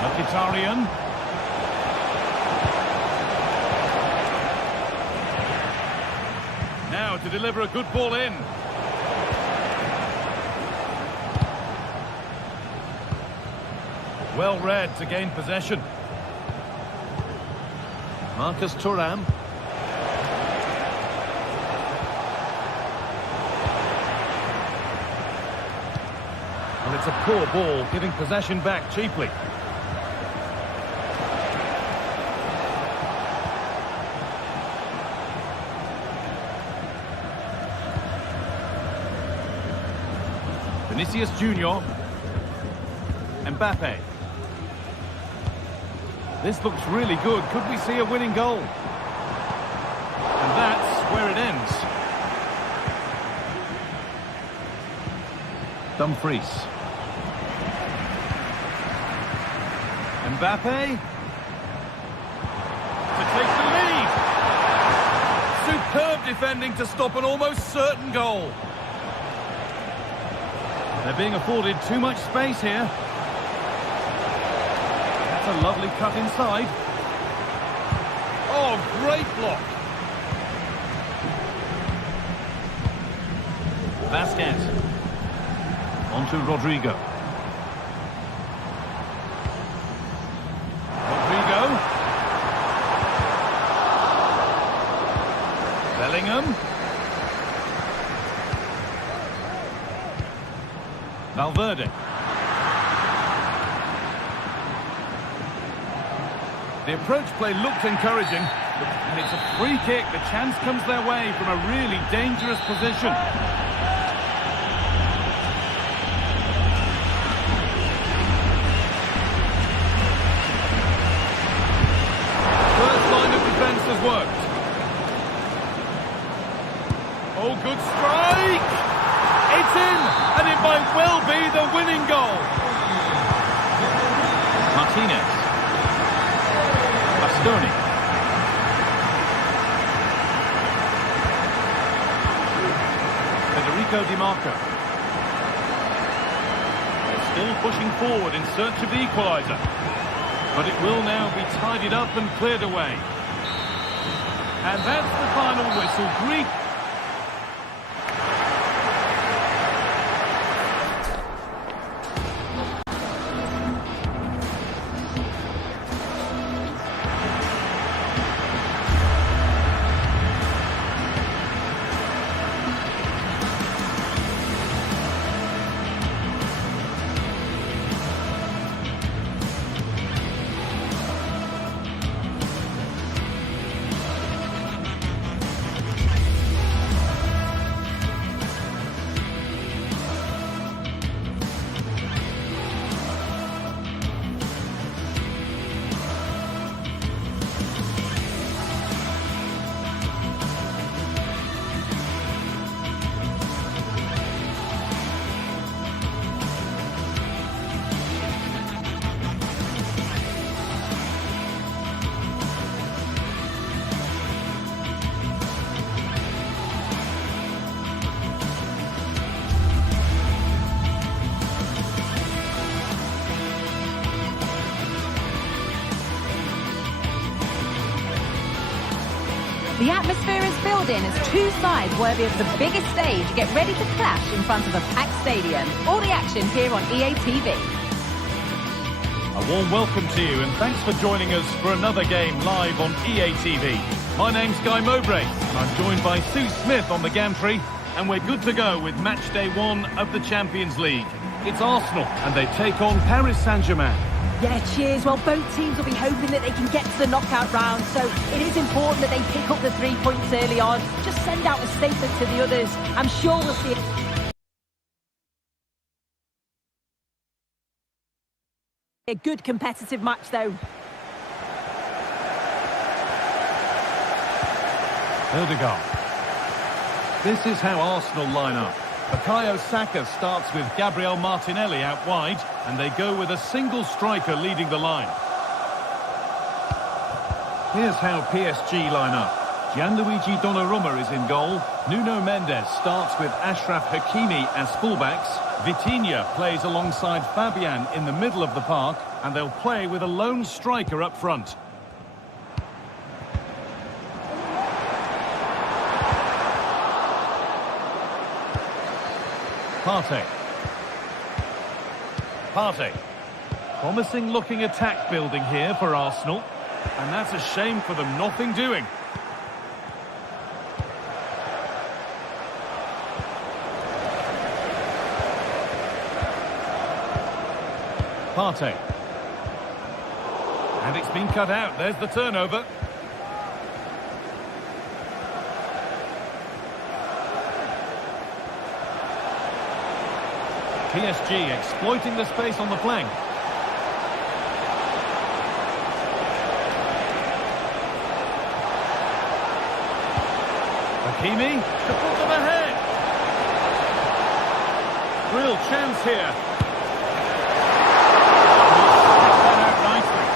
Mkhitaryan. Now to deliver a good ball in. Well read to gain possession. Marcus Thuram. Well, it's a poor ball, giving possession back cheaply. Vinicius Junior. Mbappe. This looks really good. Could we see a winning goal? And that's where it ends. Dumfries. Mbappe. To take the lead. Superb defending to stop an almost certain goal. They're being afforded too much space here. A lovely cut inside. Oh, great block. Vasquez. On to Rodrigo. Rodrigo. Bellingham. Valverde. The approach play looked encouraging, and it's a free kick. The chance comes their way from a really dangerous position. First line of defence has worked. Oh, good strike! It's in, and it might well be the winning goal. Martinez. Bastoni. Federico Di Marco. They're still pushing forward in search of the equaliser. But it will now be tidied up and cleared away. And that's the final whistle. Greek. The atmosphere is building as two sides worthy of the biggest stage get ready to clash in front of a packed stadium. All the action here on EA TV. A warm welcome to you and thanks for joining us for another game live on EA TV. My name's Guy Mowbray and I'm joined by Sue Smith on the gantry, and we're good to go with match day 1 of the Champions League. It's Arsenal and they take on Paris Saint-Germain. Yeah, cheers. Well, both teams will be hoping that they can get to the knockout round, so it is important that they pick up the 3 points early on. Just send out a statement to the others. I'm sure we'll see it. A good competitive match, though. Odegaard. This is how Arsenal line up. Bukayo Saka starts with Gabriel Martinelli out wide, and they go with a single striker leading the line. Here's how PSG line up. Gianluigi Donnarumma is in goal. Nuno Mendes starts with Achraf Hakimi as fullbacks. Vitinha plays alongside Fabian in the middle of the park, and they'll play with a lone striker up front. Partey. Promising looking attack building here for Arsenal. And that's a shame for them, nothing doing. Partey. And it's been cut out, there's the turnover. PSG exploiting the space on the flank. Hakimi to put them ahead. Real chance here. He's that out nicely.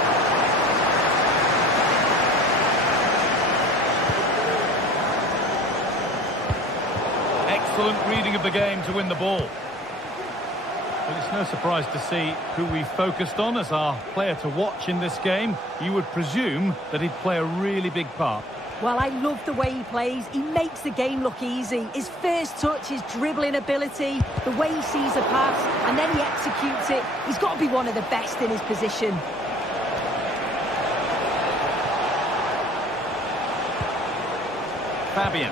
Excellent reading of the game to win the ball. But it's no surprise to see who we focused on as our player to watch in this game. You would presume that he'd play a really big part. Well, I love the way he plays. He makes the game look easy. His first touch, his dribbling ability, the way he sees a pass, and then he executes it. He's got to be one of the best in his position. Fabian.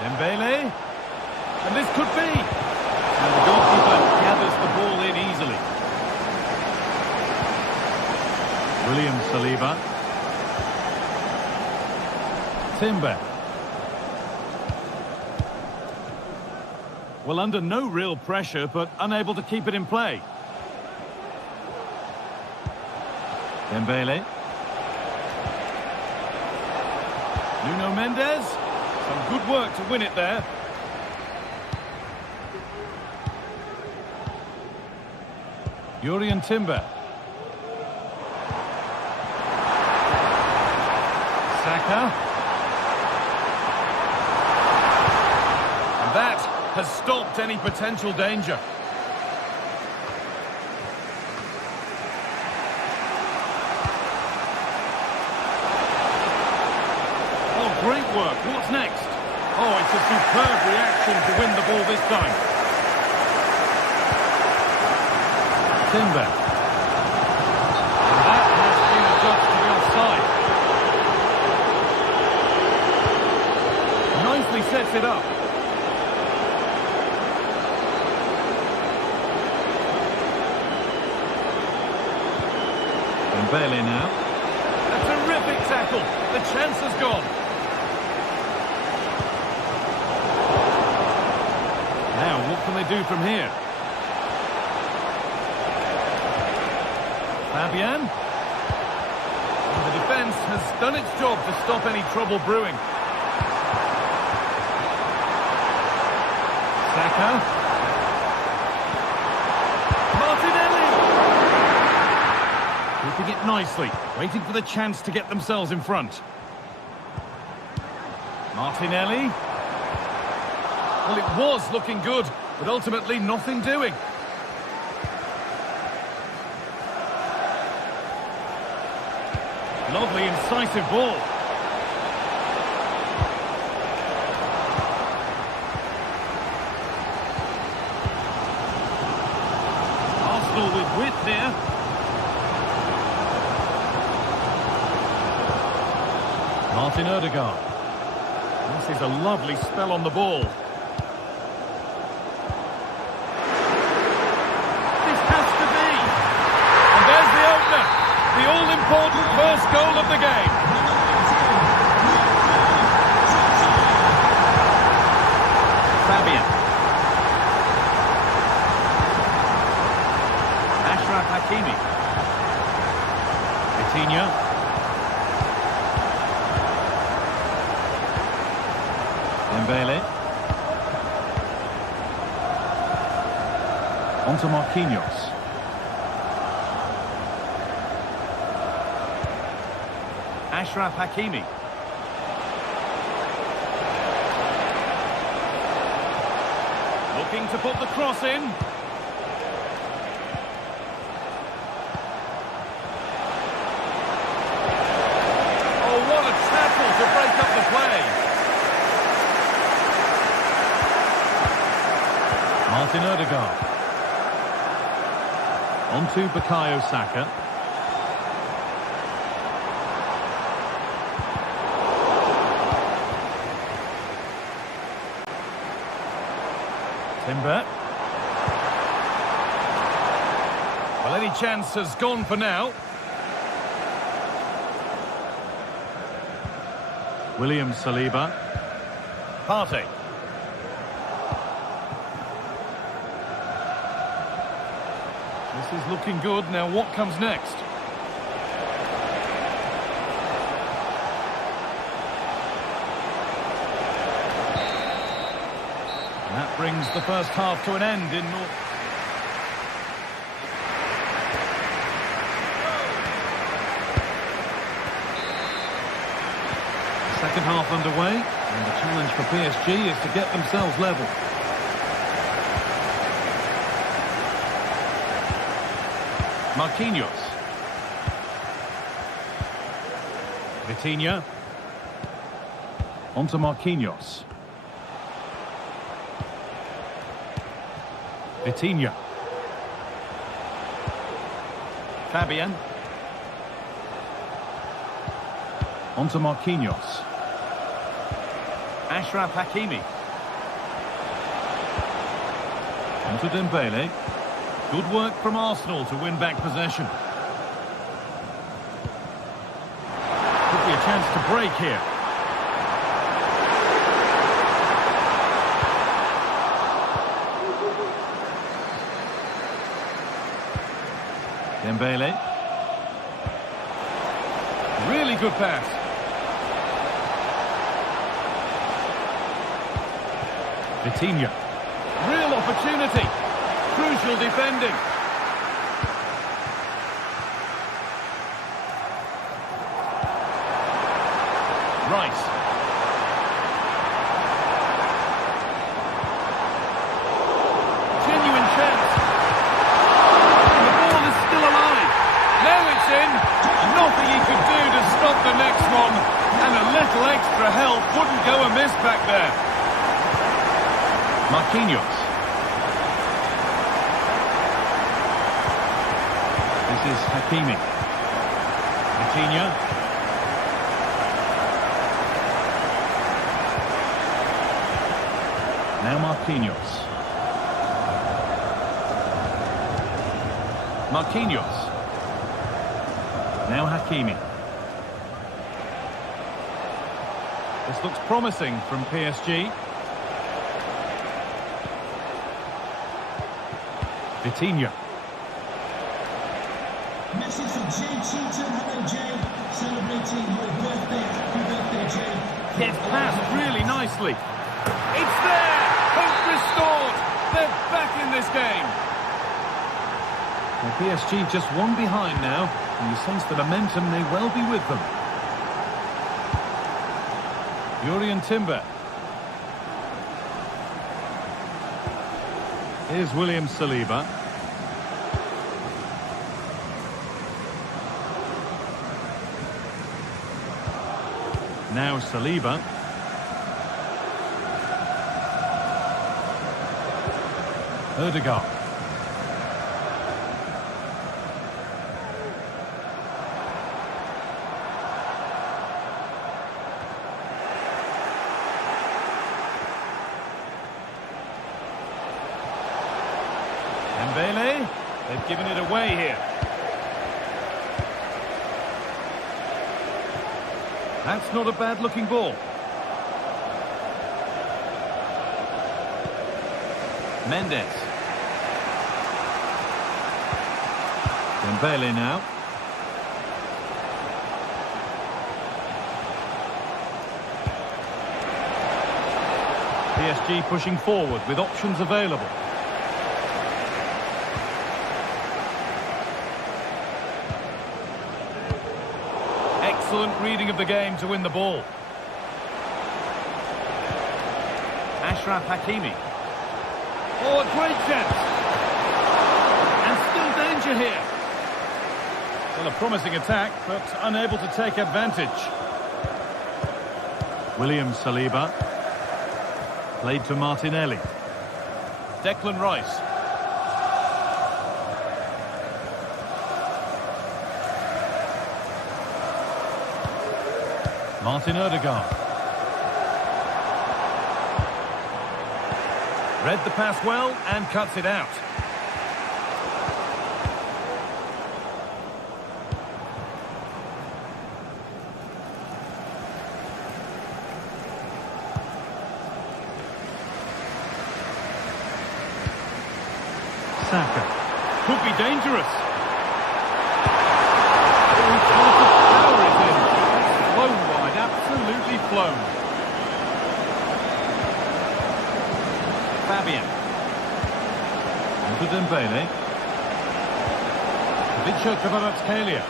Dembele. And this could be. And the goalkeeper gathers the ball in easily. William Saliba. Timber. Well, under no real pressure, but unable to keep it in play. Dembele. Nuno Mendes. Some good work to win it there. Jurrien Timber. Saka. And that has stopped any potential danger. Oh, great work. What's next? Oh, it's a superb reaction to win the ball this time. Timber. And that has been adjudged to be offside. Nicely sets it up. Dembele now. A terrific tackle. The chance has gone. Now, what can they do from here? Fabian. And the defence has done its job to stop any trouble brewing. Saka. Martinelli. Keeping it nicely, waiting for the chance to get themselves in front. Martinelli. Well, it was looking good, but ultimately nothing doing. Lovely, incisive ball. Arsenal with width here. Martin Odegaard. This is a lovely spell on the ball. This has to be. important first goal of the game. Fabian. Ashraf Hakimi. Vitinha. Dembele. Onto Marquinhos. Ashraf Hakimi. Looking to put the cross in. Oh, what a tackle to break up the play. Martin Odegaard. Onto Bukayo Saka. Timber. Well, any chance has gone for now. William Saliba. Partey. This is looking good. Now what comes next? And that brings the first half to an end in North. Second half underway, and the challenge for PSG is to get themselves level. Marquinhos. Vitinha. Onto Marquinhos. Vitinha. Fabian. Onto Marquinhos. Ashraf Hakimi. Onto Dembele. Good work from Arsenal to win back possession. Could be a chance to break here. Dembele. Really good pass. Vitinha. Real opportunity. Crucial defending. Rice. Genuine chance. And the ball is still alive. Now it's in. Nothing he could do to stop the next one. And a little extra help wouldn't go amiss back there. Marquinhos. This is Hakimi. Vitinha. Now Marquinhos. Marquinhos. Now Hakimi. This looks promising from PSG. Vitinha. Message from Jay Cheatham. Hello, Jay. Celebrating your birthday. Happy birthday, Jay. Gets past really nicely. It's there! Hope restored! They're back in this game. Well, PSG just one behind now, and you sense the momentum may well be with them. Yurian Timber. Here's William Saliba. Now Saliba. Odegaard. Dembele. They've given it away here. That's not a bad-looking ball. Mendes. Dembele now. PSG pushing forward with options available. Excellent reading of the game to win the ball. Ashraf Hakimi. Oh, a great chance. And still danger here. Well, a promising attack, but unable to take advantage. William Saliba. Played to Martinelli. Declan Rice. Martin Odegaard. Read the pass well and cuts it out. Saka. Could be dangerous. Oh, power is in. Flown wide, absolutely flown. Fabian. On to Dembele. Vicha Kvaratskhelia.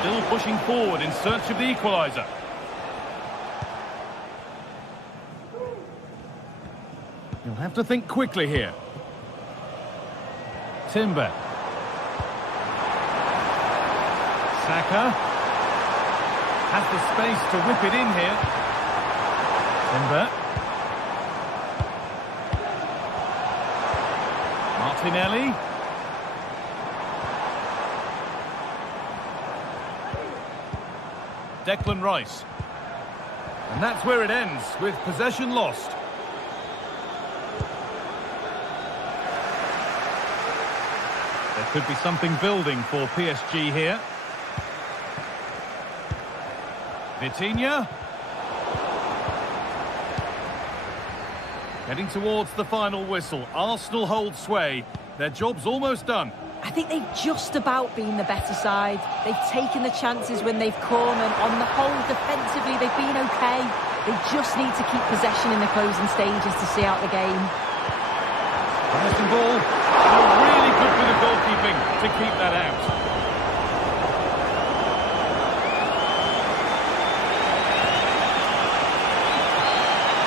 Still pushing forward in search of the equaliser. You'll have to think quickly here. Timber. Saka has the space to whip it in here. Timber. Martinelli. Declan Rice. And that's where it ends, with possession lost. There could be something building for PSG here. Vitinha. Heading towards the final whistle. Arsenal hold sway. Their job's almost done. I think they've just about been the better side. They've taken the chances when they've come, and on the whole, defensively, they've been okay. They just need to keep possession in the closing stages to see out the game. Promising ball. Really good bit of goalkeeping to keep that out.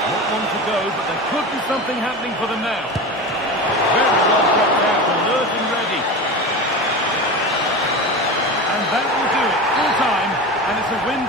Not long to go, but there could be something happening for them now. Very well kept out, alert and ready. And that will do it. Full time, and it's a win.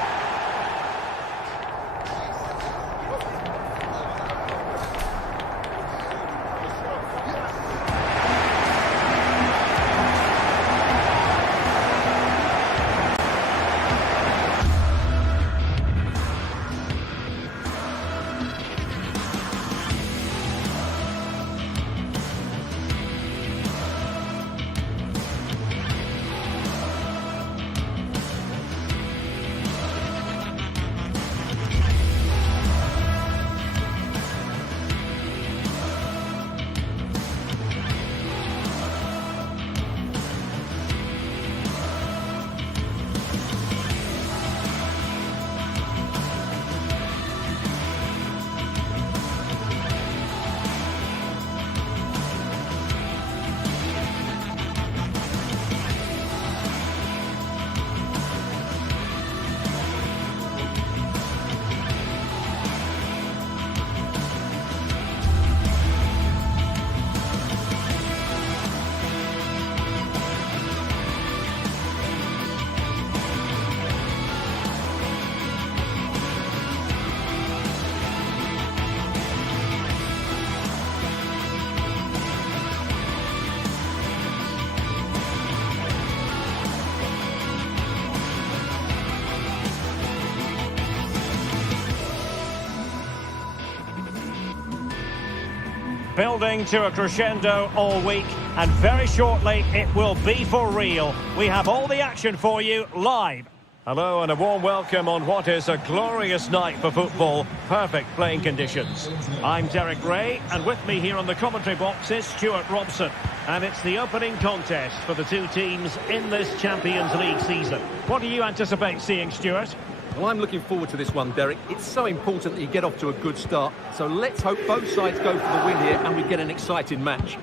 Building to a crescendo all week, and very shortly it will be for real. We have all the action for you live. Hello and a warm welcome on what is a glorious night for football. Perfect playing conditions. I'm Derek Ray, and with me here on the commentary box is Stuart Robson. And it's the opening contest for the two teams in this Champions League season. What do you anticipate seeing, Stuart? Well, I'm looking forward to this one, Derek. It's so important that you get off to a good start. So let's hope both sides go for the win here and we get an exciting match.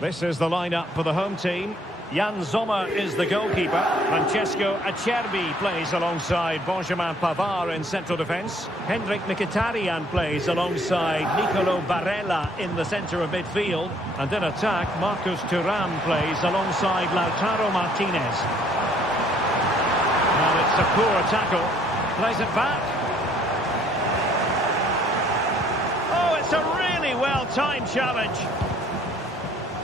This is the lineup for the home team. Jan Sommer is the goalkeeper. Francesco Acerbi plays alongside Benjamin Pavard in central defence. Hendrik Mkhitaryan plays alongside Nicolo Barella in the centre of midfield. And in attack, Marcus Thuram plays alongside Lautaro Martinez. Now it's a poor tackle. Plays it back. Oh, it's a really well-timed challenge.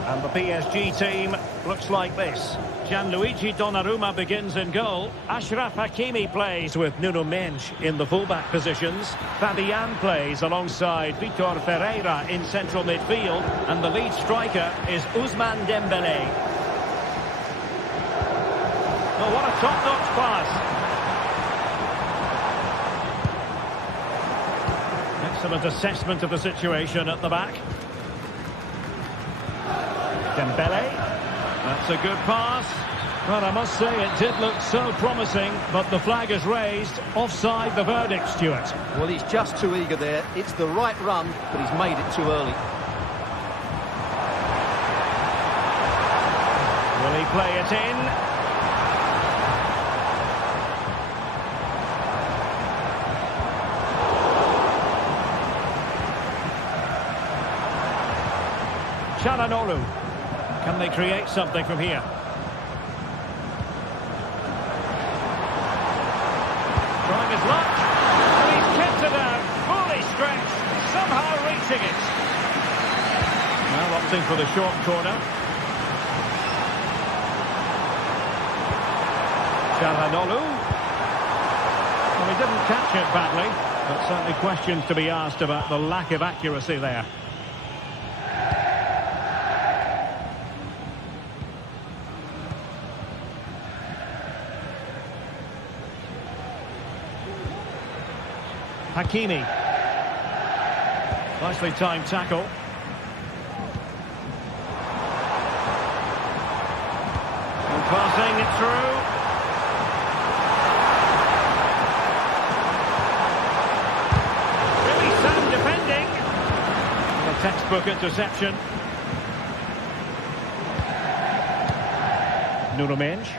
And the PSG team looks like this. Gianluigi Donnarumma begins in goal. Achraf Hakimi plays with Nuno Mendes in the fullback positions. Fabian plays alongside Vitor Ferreira in central midfield. And the lead striker is Ousmane Dembélé. Oh, what a top-notch pass. Excellent assessment of the situation at the back. Dembélé, that's a good pass. Well, I must say it did look so promising, but the flag is raised. Offside the verdict, Stuart. Well, he's just too eager there. It's the right run, but he's made it too early. Will he play it in? Çalhanoğlu. Can they create something from here? Trying his luck. And he's kept it out. Fully stretched. Somehow reaching it. Now opting for the short corner. Çalhanoğlu. Well, he didn't catch it badly, but certainly questions to be asked about the lack of accuracy there. Hakimi. Nicely timed tackle. And passing it through. Really sound defending. And a textbook interception. Nuno Mendes.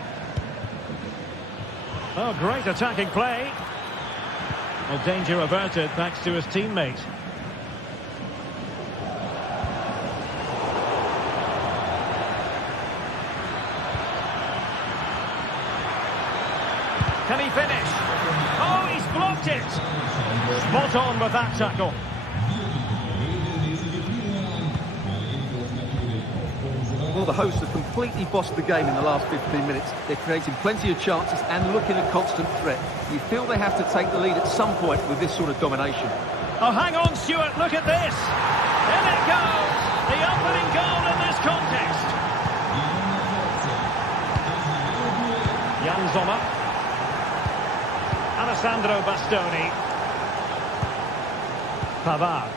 Oh, great attacking play. Well, danger averted thanks to his teammate. Can he finish? Oh, he's blocked it! Spot on with that tackle. Well, the hosts have completely bossed the game in the last 15 minutes. They're creating plenty of chances and looking a constant threat. You feel they have to take the lead at some point with this sort of domination. Oh, hang on, Stuart, look at this. In it goes. The opening goal in this contest. Jan Sommer. Alessandro Bastoni. Pavard.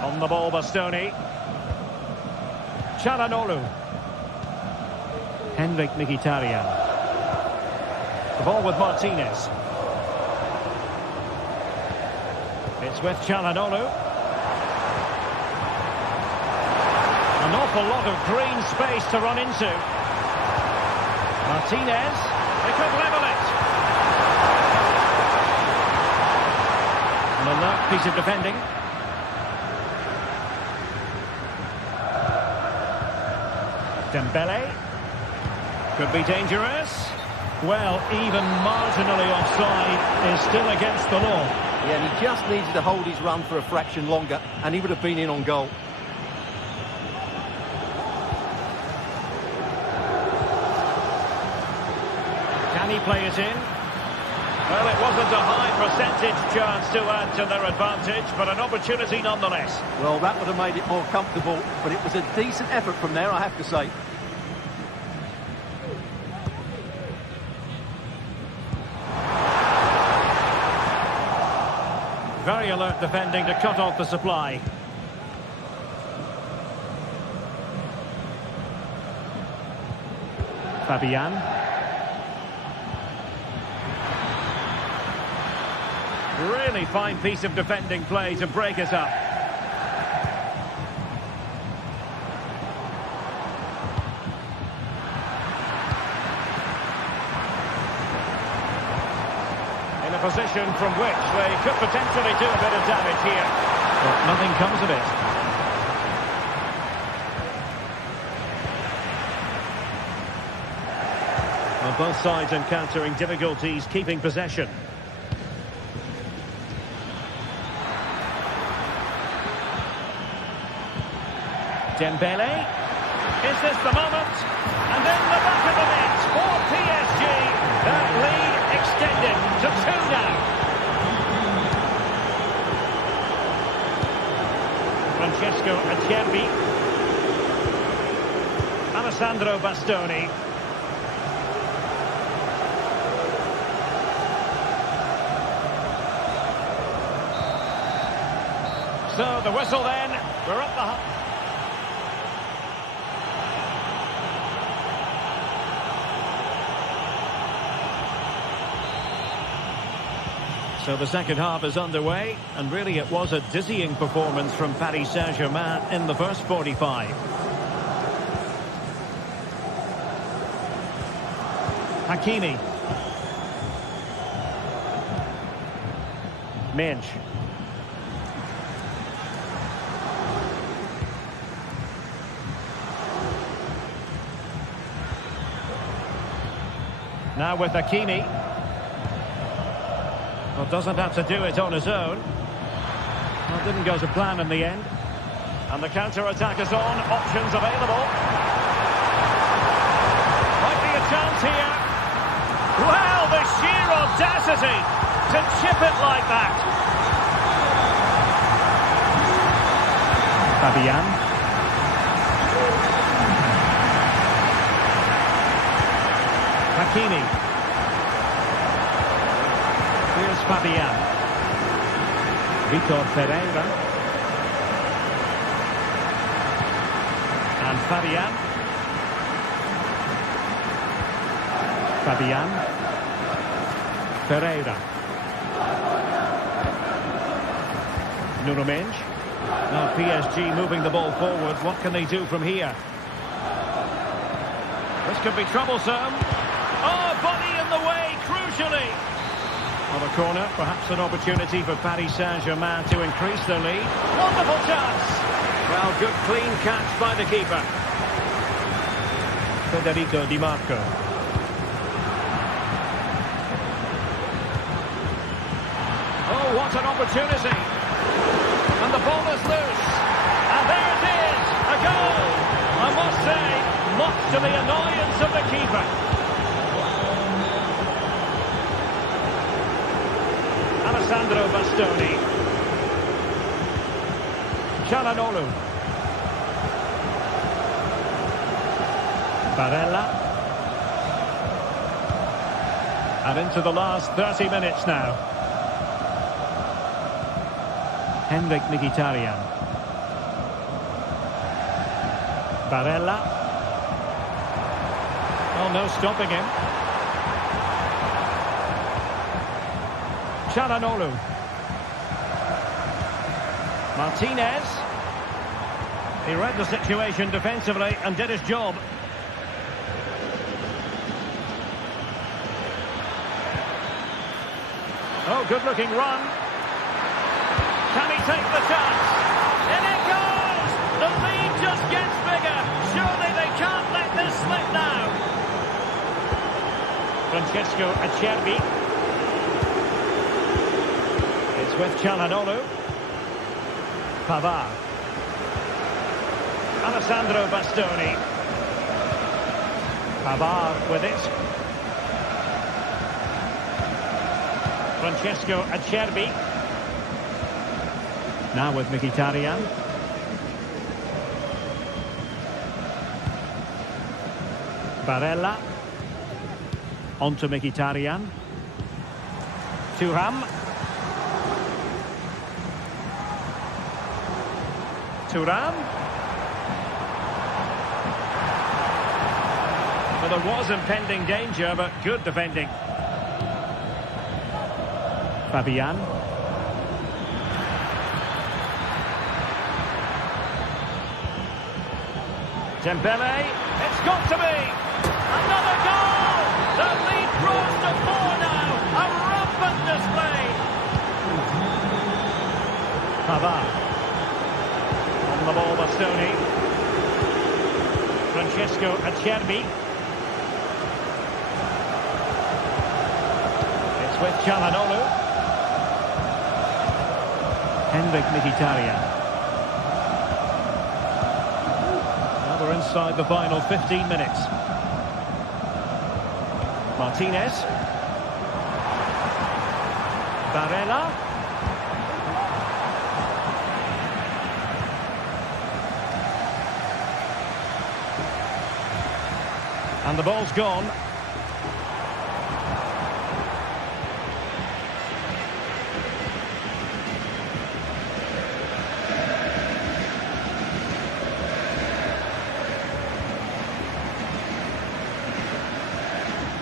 On the ball, Bastoni. Çalhanoğlu. Hendrik Mkhitaryan. The ball with Martinez. It's with Çalhanoğlu. An awful lot of green space to run into. Martinez. They could level it. An alert piece of defending. Dembélé. Could be dangerous. Well, even marginally offside is still against the law. Yeah, and he just needed to hold his run for a fraction longer, and he would have been in on goal. Can he play it in? Well, it wasn't a high percentage chance to add to their advantage, but an opportunity nonetheless. Well, that would have made it more comfortable, but it was a decent effort from there, I have to say. Very alert defending to cut off the supply. Fabian. Really fine piece of defending play to break us up. In a position from which they could potentially do a bit of damage here. But nothing comes of it. Well, both sides encountering difficulties keeping possession. Dembele. Is this the moment? And in the back of the net for PSG. That lead extended to 2 now. Francesco Acerbi. Alessandro Bastoni. So the whistle then. We're up the... So the second half is underway, and really it was a dizzying performance from Paris Saint-Germain in the first 45. Hakimi. Mensch. Now with Hakimi. Well, doesn't have to do it on his own. Well, didn't go to plan in the end. And the counter-attack is on. Options available. Might be a chance here. Well, the sheer audacity to chip it like that. Fabian. Hakimi. Here's Fabian. Vitor Pereira. And Fabian. Fabian. Pereira. Nuno Mendes. Now PSG moving the ball forward. What can they do from here? This could be troublesome. Oh, body in the way, crucially. On the corner, perhaps an opportunity for Paris Saint-Germain to increase their lead. Wonderful chance! Well, good clean catch by the keeper. Federico Di Marco. Oh, what an opportunity! And the ball is loose. And there it is! A goal! I must say, much to the annoyance of the keeper. Alessandro Bastoni. Çalhanoğlu. Barella. And into the last 30 minutes now. Henrik Mkhitaryan. Barella. Oh, no stopping him. Çalhanoğlu. Martinez. He read the situation defensively and did his job. Oh, good-looking run. Can he take the chance? In it goes! The lead just gets bigger. Surely they can't let this slip now. Francesco Acerbi. With Çalhanoğlu. Pavard. Alessandro Bastoni. Pavard with it. Francesco Acerbi. Now with Mkhitaryan. Barella. On to Mkhitaryan. Thuram. Thuram. Well, there was impending danger, but good defending. Fabian. Dembele. It's got to be. Another goal! The lead grows to 4 now. A rampant display. Pavard. On the ball, Bastoni. Francesco Acerbi. It's with Çalhanoğlu. Henrik Mkhitaryan. Now we're inside the final 15 minutes. Martinez. Barella. And the ball's gone.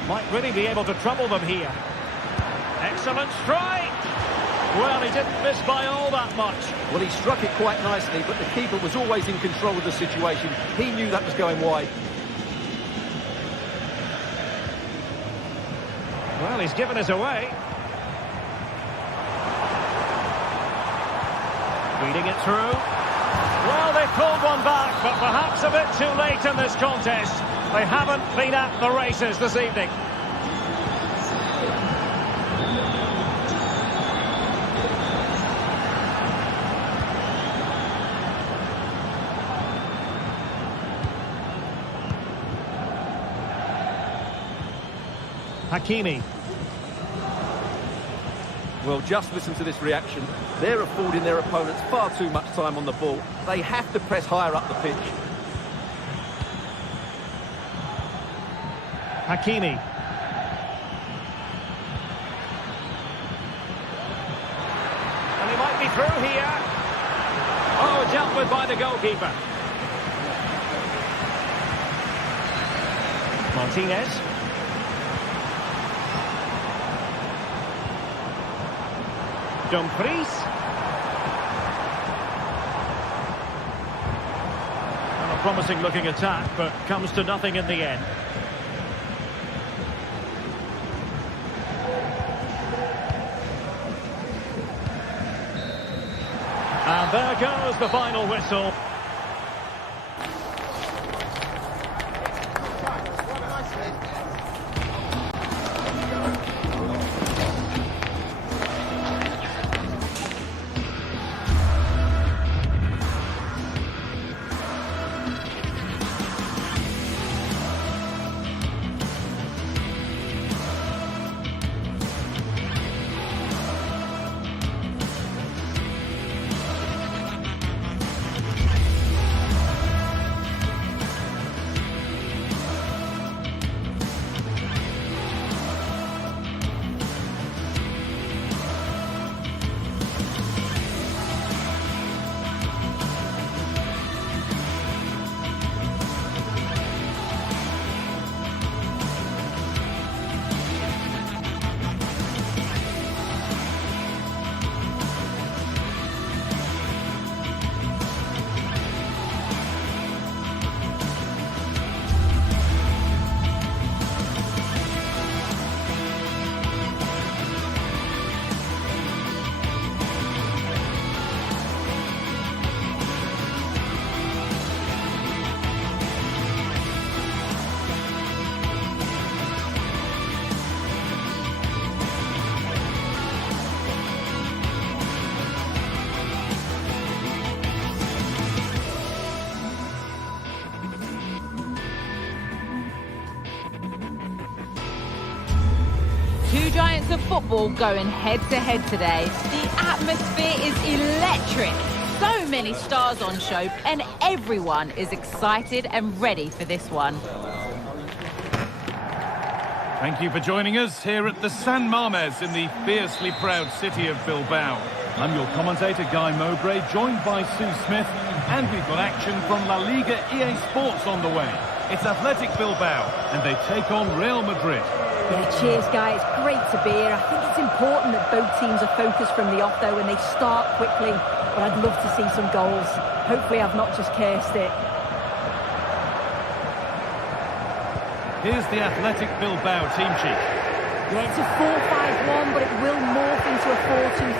Might really be able to trouble them here. Excellent strike! Well, he didn't miss by all that much. Well, he struck it quite nicely, but the keeper was always in control of the situation. He knew that was going wide. Well, he's given us away. Feeding it through. Well, they pulled one back, but perhaps a bit too late in this contest. They haven't been at the races this evening. Hakimi. Well, just listen to this reaction. They're affording their opponents far too much time on the ball. They have to press higher up the pitch. Hakimi. And he might be through here. Oh, dealt with by the goalkeeper. Martinez. Dumfries. And a promising looking attack, but comes to nothing in the end. And there goes the final whistle. two giants of football going head-to-head today. The atmosphere is electric. So many stars on show, and everyone is excited and ready for this one. Thank you for joining us here at the San Mamés in the fiercely proud city of Bilbao. I'm your commentator, Guy Mowbray, joined by Sue Smith, and we've got action from La Liga EA Sports on the way. It's Athletic Bilbao, and they take on Real Madrid. Yeah, cheers, Guy. It's great to be here. I think it's important that both teams are focused from the off, though, and they start quickly. But I'd love to see some goals. Hopefully I've not just cursed it. Here's the Athletic Bilbao team sheet. Yeah, it's a 4-5-1, but it will morph into a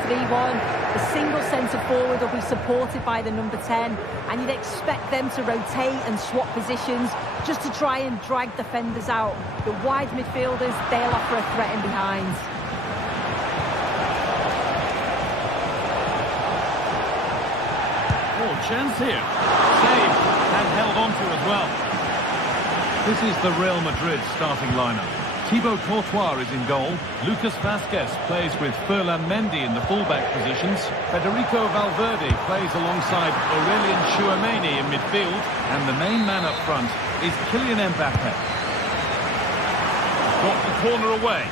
4-2-3-1. The single centre-forward will be supported by the number 10, and you'd expect them to rotate and swap positions just to try and drag defenders out. The wide midfielders, they'll offer a threat in behind. Oh, chance here. Saved and held on to as well. This is the Real Madrid starting lineup. Thibaut Courtois is in goal. Lucas Vázquez plays with Ferland Mendy in the fullback positions. Federico Valverde plays alongside Aurelien Tchouameni in midfield. And the main man up front is Kylian Mbappé. Got the corner away.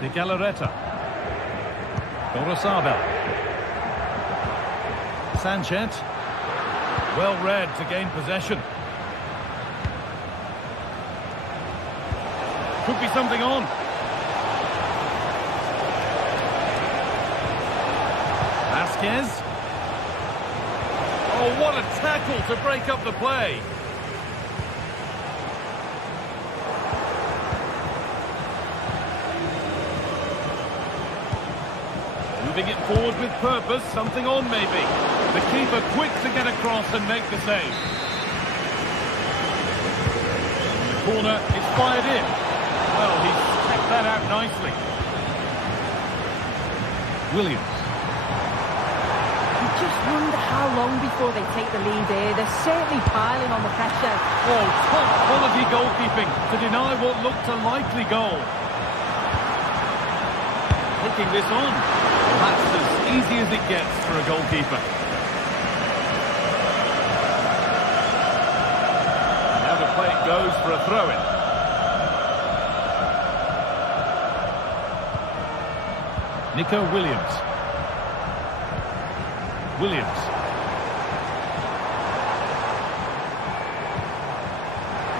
De Galarreta. Gorosabel. Sanchez. Well read to gain possession. Could be something on. Vázquez. Oh, what a tackle to break up the play. Moving it forward with purpose, something on maybe. The keeper quick to get across and make the save. And the corner is fired in. Well, he's kept that out nicely. Williams. You just wonder how long before they take the lead here. They're certainly piling on the pressure. Oh, top quality goalkeeping to deny what looked a likely goal. Taking this on. That's as easy as it gets for a goalkeeper. Now the play goes for a throw-in. Nico Williams. Williams.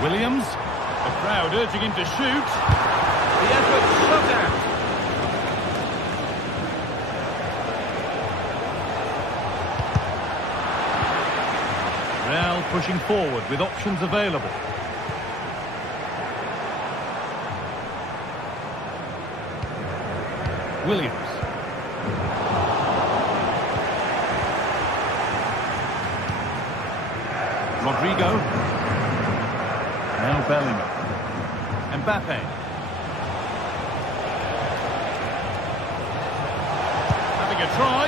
Williams. The crowd urging him to shoot. The effort shut out. Real pushing forward with options available. Williams. Rodrigo. Now Bellingham. Mbappé. Having a try.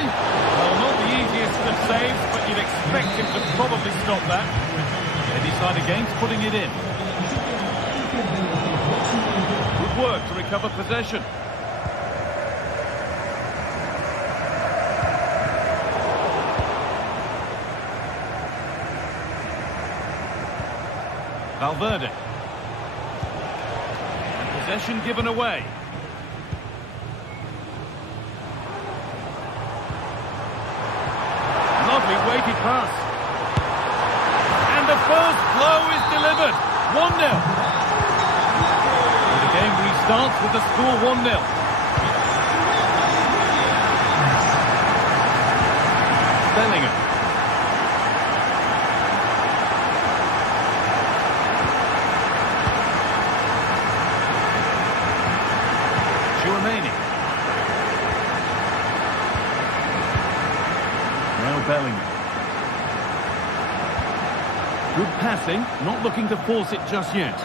Well, not the easiest of saves, but you'd expect him to probably stop that. They decide against putting it in. Good work to recover possession. Valverde. And possession given away. Lovely weighted pass. And the first blow is delivered. 1-0. The game restarts with the score 1-0. Bellingham. Tchouameni. Now Bellingham. Good passing, not looking to force it just yet.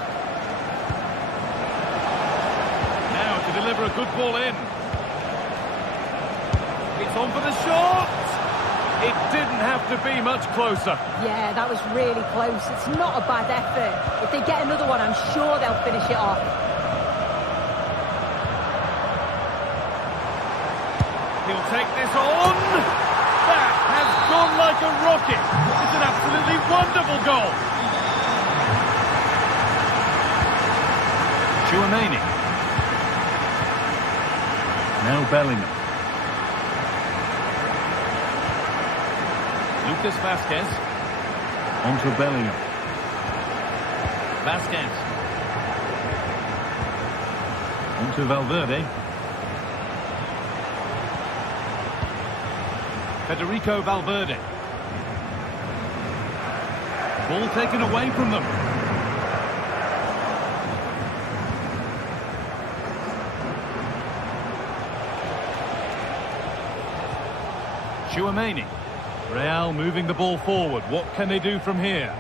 Now to deliver a good ball in. It's on for the shot! It didn't have to be much closer. Yeah, that was really close. It's not a bad effort. If they get another one, I'm sure they'll finish it off. He'll take this on. That has gone like a rocket. It's an absolutely wonderful goal. Chouameni. Now Bellingham. Lucas Vasquez. On to Bellingham. Vasquez. On to Valverde. Federico Valverde. Ball taken away from them. Chouameni. Real moving the ball forward. What can they do from here?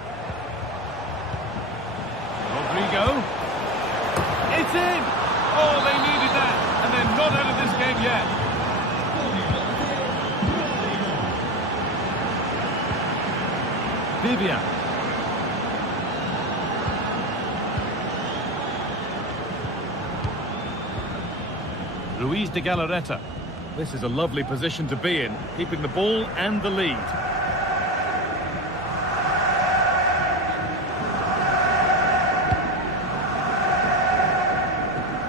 Rodrigo. It's in! Oh, they needed that. And they're not out of this game yet. Vivian. Luis de Galarreta. This is a lovely position to be in, keeping the ball and the lead.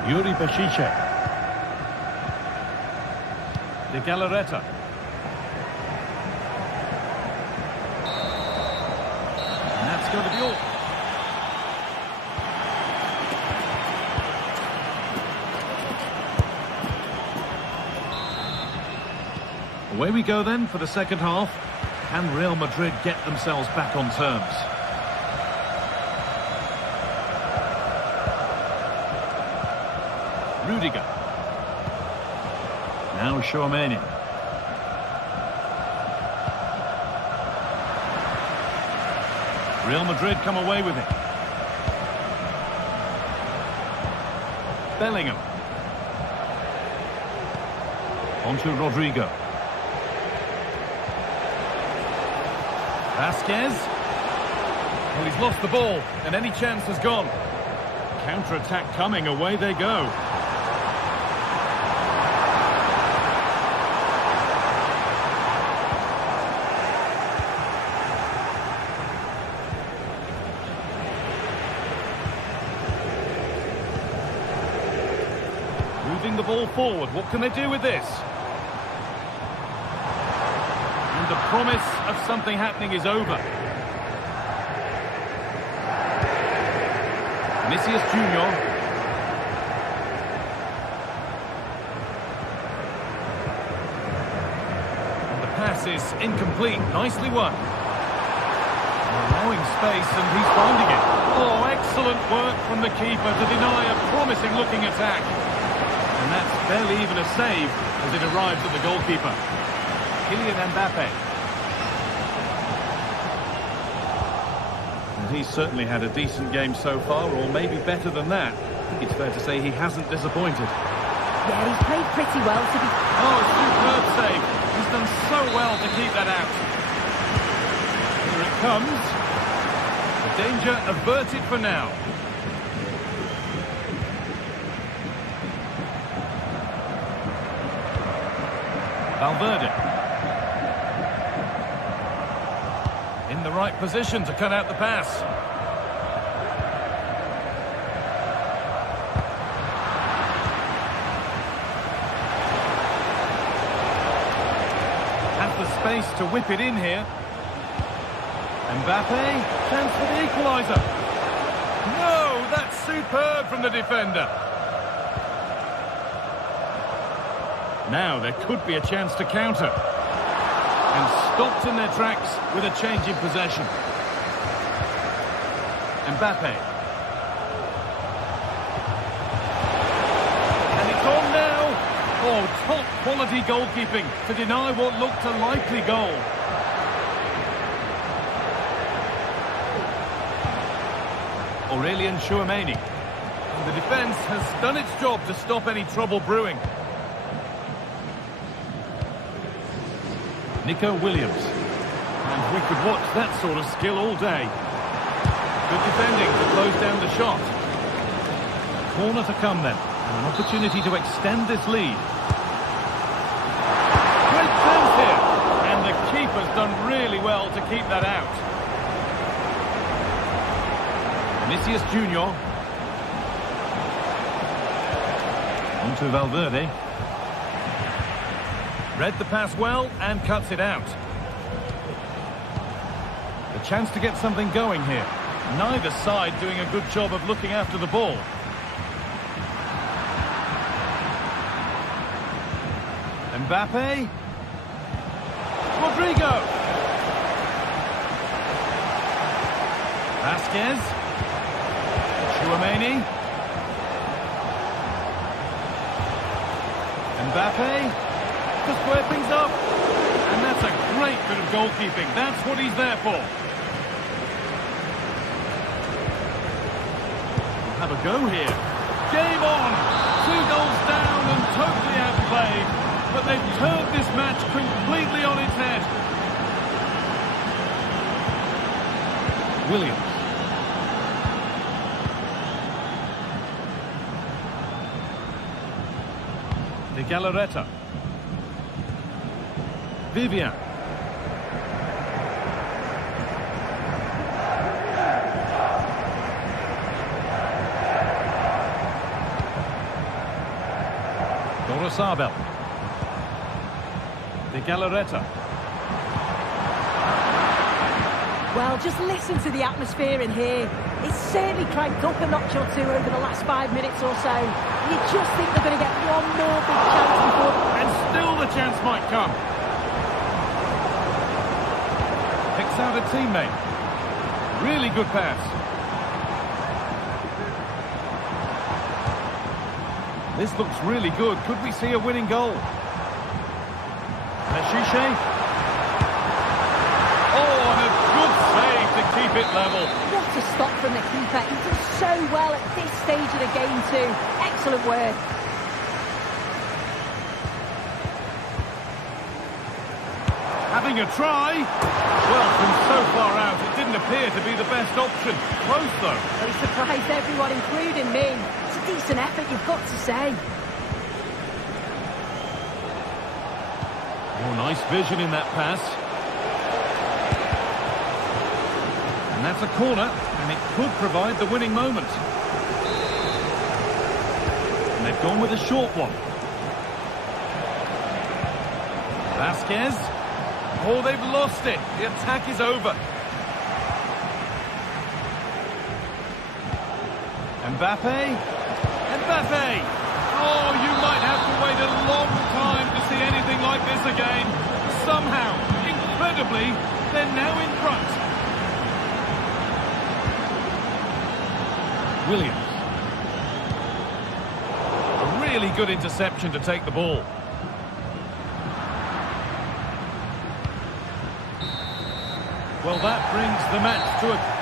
Yuri Bashiche. De Galarreta. And that's going to be all. Away we go then for the second half. Can Real Madrid get themselves back on terms? Rudiger. Now Chouameni. Real Madrid come away with it. Bellingham. On to Rodrigo. Vasquez. Well, he's lost the ball, and any chance has gone. Counter-attack coming, away they go. Moving the ball forward, what can they do with this? And the promise of something happening is over. Vinicius Junior. And the pass is incomplete. Nicely won. Allowing space, and he's finding it. Oh, excellent work from the keeper to deny a promising-looking attack. And that's barely even a save as it arrives at the goalkeeper. Kylian Mbappe. And he's certainly had a decent game so far, or maybe better than that. It's fair to say he hasn't disappointed. Yeah, he's played pretty well to be... Oh, superb save. He's done so well to keep that out. Here it comes. The danger averted for now. Valverde. In the right position to cut out the pass. Has the space to whip it in here. Mbappe, chance for the equaliser. No, that's superb from the defender. Now there could be a chance to counter. And stopped in their tracks with a change in possession. Mbappe. And it's on now. Oh, top quality goalkeeping to deny what looked a likely goal. Aurelien Chouameni. And the defence has done its job to stop any trouble brewing. Nico Williams. And we could watch that sort of skill all day. Good defending to close down the shot. Corner to come then. An opportunity to extend this lead. Great chance here. And the keeper's done really well to keep that out. Vinicius Junior. On to Valverde. Read the pass well and cuts it out. The chance to get something going here. Neither side doing a good job of looking after the ball. Mbappe. Rodrigo. Vasquez. Chouameni. Mbappe. To square things up. And that's a great bit of goalkeeping. That's what he's there for. We'll have a go here. Game on. 2 goals down and totally outplayed. But they've turned this match completely on its head. Williams. De Galarreta. Vivian. Gorosabel. De Galarreta. Well, just listen to the atmosphere in here. It's certainly cranked up a notch or two over the last 5 minutes or so. You just think they're going to get one more big chance before... And still the chance might come. Picks out a teammate. Really good pass. This looks really good. Could we see a winning goal? Meshiche. Oh, and a good save to keep it level. What a stop from the keeper. He does so well at this stage of the game too. Excellent work. Having a try. Well, from so far out, it didn't appear to be the best option. Close, though. He surprised everyone, including me. It's a decent effort, you've got to say. Oh, nice vision in that pass. And that's a corner, and it could provide the winning moment. And they've gone with a short one. Vasquez. Oh, they've lost it. The attack is over. Mbappe. Mbappe. Oh, you might have to wait a long time to see anything like this again. Somehow, incredibly, they're now in front. Williams. A really good interception to take the ball. Well, that brings the match to a...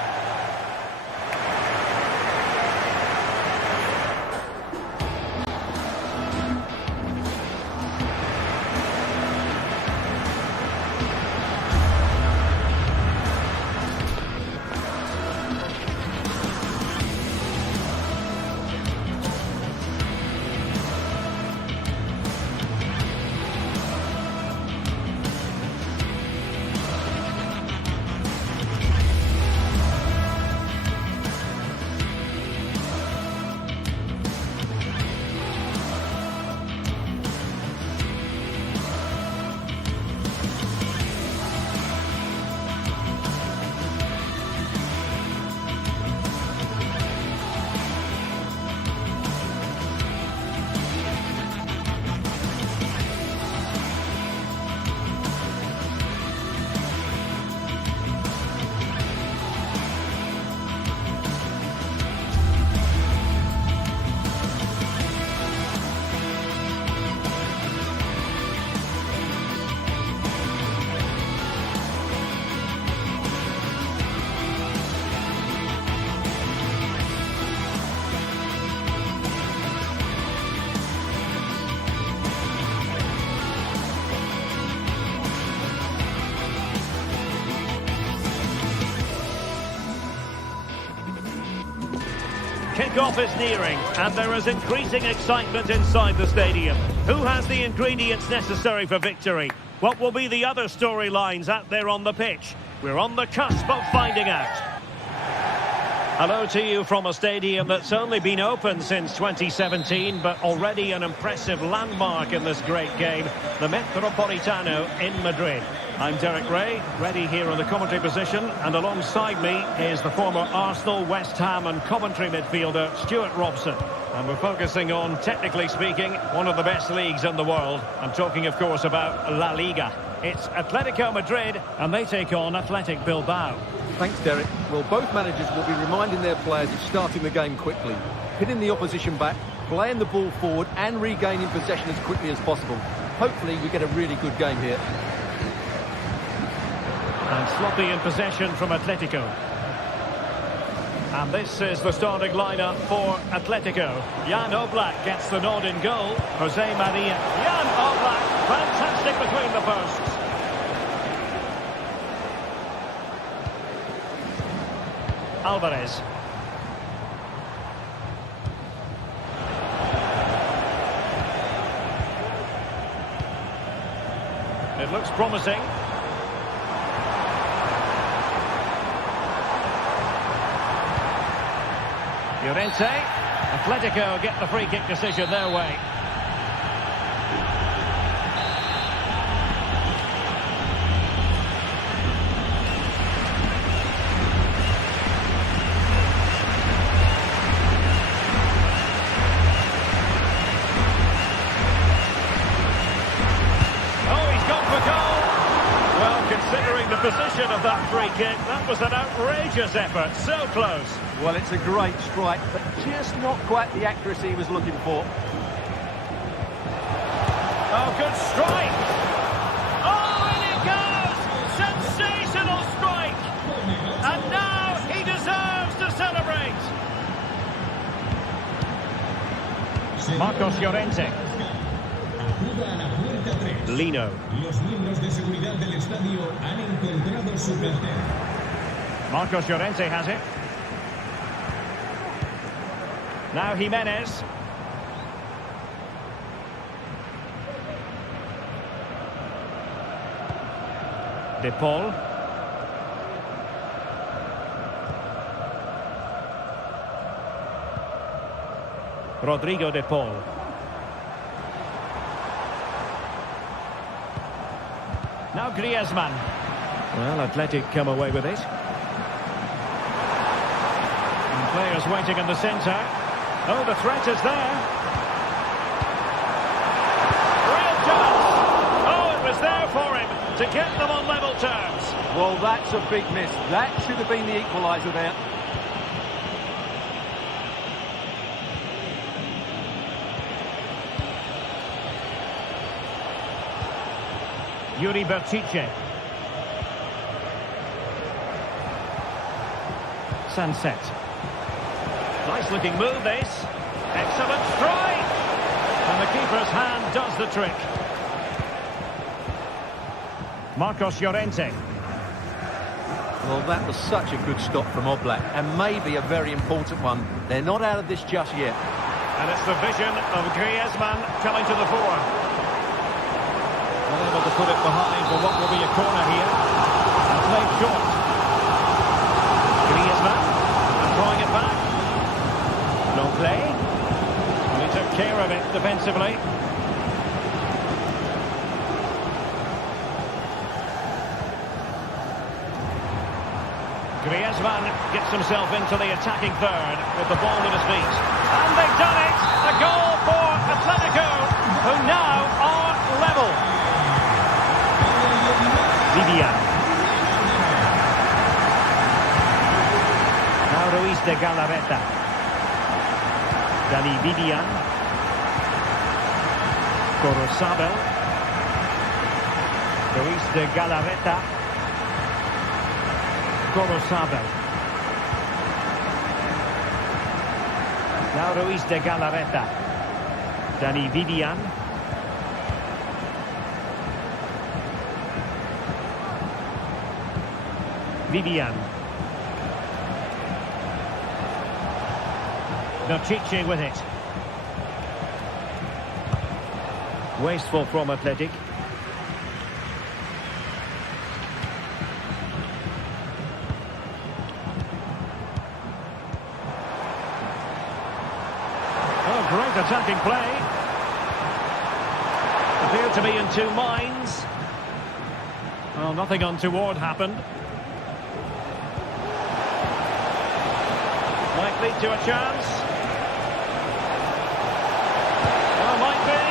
kickoff is nearing, and there is increasing excitement inside the stadium. Who has the ingredients necessary for victory? What will be the other storylines out there on the pitch? We're on the cusp of finding out. Hello to you from a stadium that's only been open since 2017, but already an impressive landmark in this great game, the Metropolitano in Madrid. I'm Derek Ray, ready here in the commentary position, and alongside me is the former Arsenal, West Ham and Coventry midfielder Stuart Robson. And we're focusing on, technically speaking, one of the best leagues in the world. I'm talking, of course, about La Liga. It's Atletico Madrid, and they take on Athletic Bilbao. Thanks, Derek. Well, both managers will be reminding their players of starting the game quickly, hitting the opposition back, playing the ball forward and regaining possession as quickly as possible. Hopefully we get a really good game here. And sloppy in possession from Atletico. And this is the starting lineup for Atletico. Jan Oblak gets the nod in goal. Jose Maria. Jan Oblak, fantastic between the posts. Alvarez. It looks promising. Llorente. Atletico get the free kick decision their way. Position of that free kick, that was an outrageous effort, so close. Well, it's a great strike, but just not quite the accuracy he was looking for. Oh, good strike! Oh, in it goes! Sensational strike! And now he deserves to celebrate! Marcos Llorente. Lino. Los miembros de seguridad del estadio han encontrado su plantel. Marcos Llorente has it. Now Jimenez. De Paul. Rodrigo De Paul. Now Griezmann. Well, Athletic come away with it. And players waiting in the centre. Oh, the threat is there. Real chance. Oh, it was there for him to get them on level terms. Well, that's a big miss. That should have been the equaliser there. Yuri Bertice. Sunset. Nice looking move this. Excellent strike. And the keeper's hand does the trick. Marcos Llorente. Well, that was such a good stop from Oblak, and maybe a very important one. They're not out of this just yet. And it's the vision of Griezmann coming to the fore. Unable to put it behind for what will be a corner here. And played short. Griezmann throwing it back. No play. And he took care of it defensively. Griezmann gets himself into the attacking third with the ball at his feet. And they've done it! A goal for Atletico, who now are level. Vivian. Now Ruiz de Galarreta. Dani Vivian. Corozabel. Ruiz de Galarreta. Corozabel. Now Ruiz de Galarreta. Dani Vivian. Vivian. Chiche with it. Wasteful from Athletic. Oh, great attacking play. Appeared to be in two minds. Well, nothing untoward happened. Might lead to a chance. Oh, might be.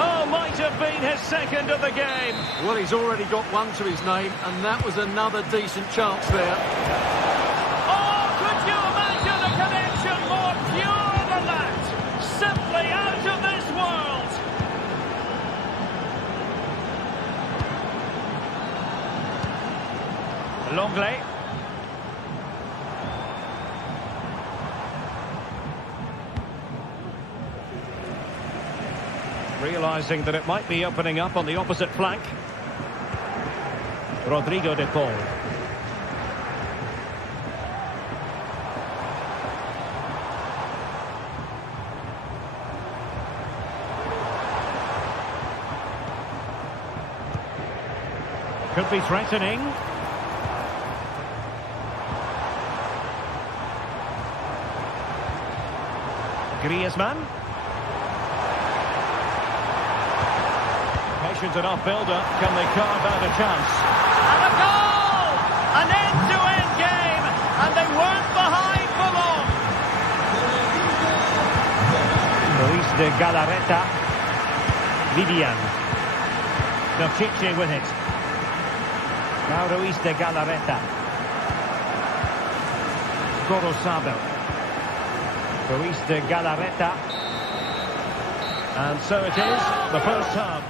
Oh, might have been his second of the game. Well, he's already got one to his name, and that was another decent chance there. Oh, could you imagine a connection more pure than that? Simply out of this world. Longley. Realising that it might be opening up on the opposite flank. Rodrigo de Paul. Could be threatening. Griezmann. Patient enough build-up. Can they carve out a chance? And a goal! An end-to-end game, and they weren't behind for long. Luis de Galarreta. Vivian. Chiche with it. Now Luis de Galarreta. Corosado. Luis de Galarreta. And so it is, the first half.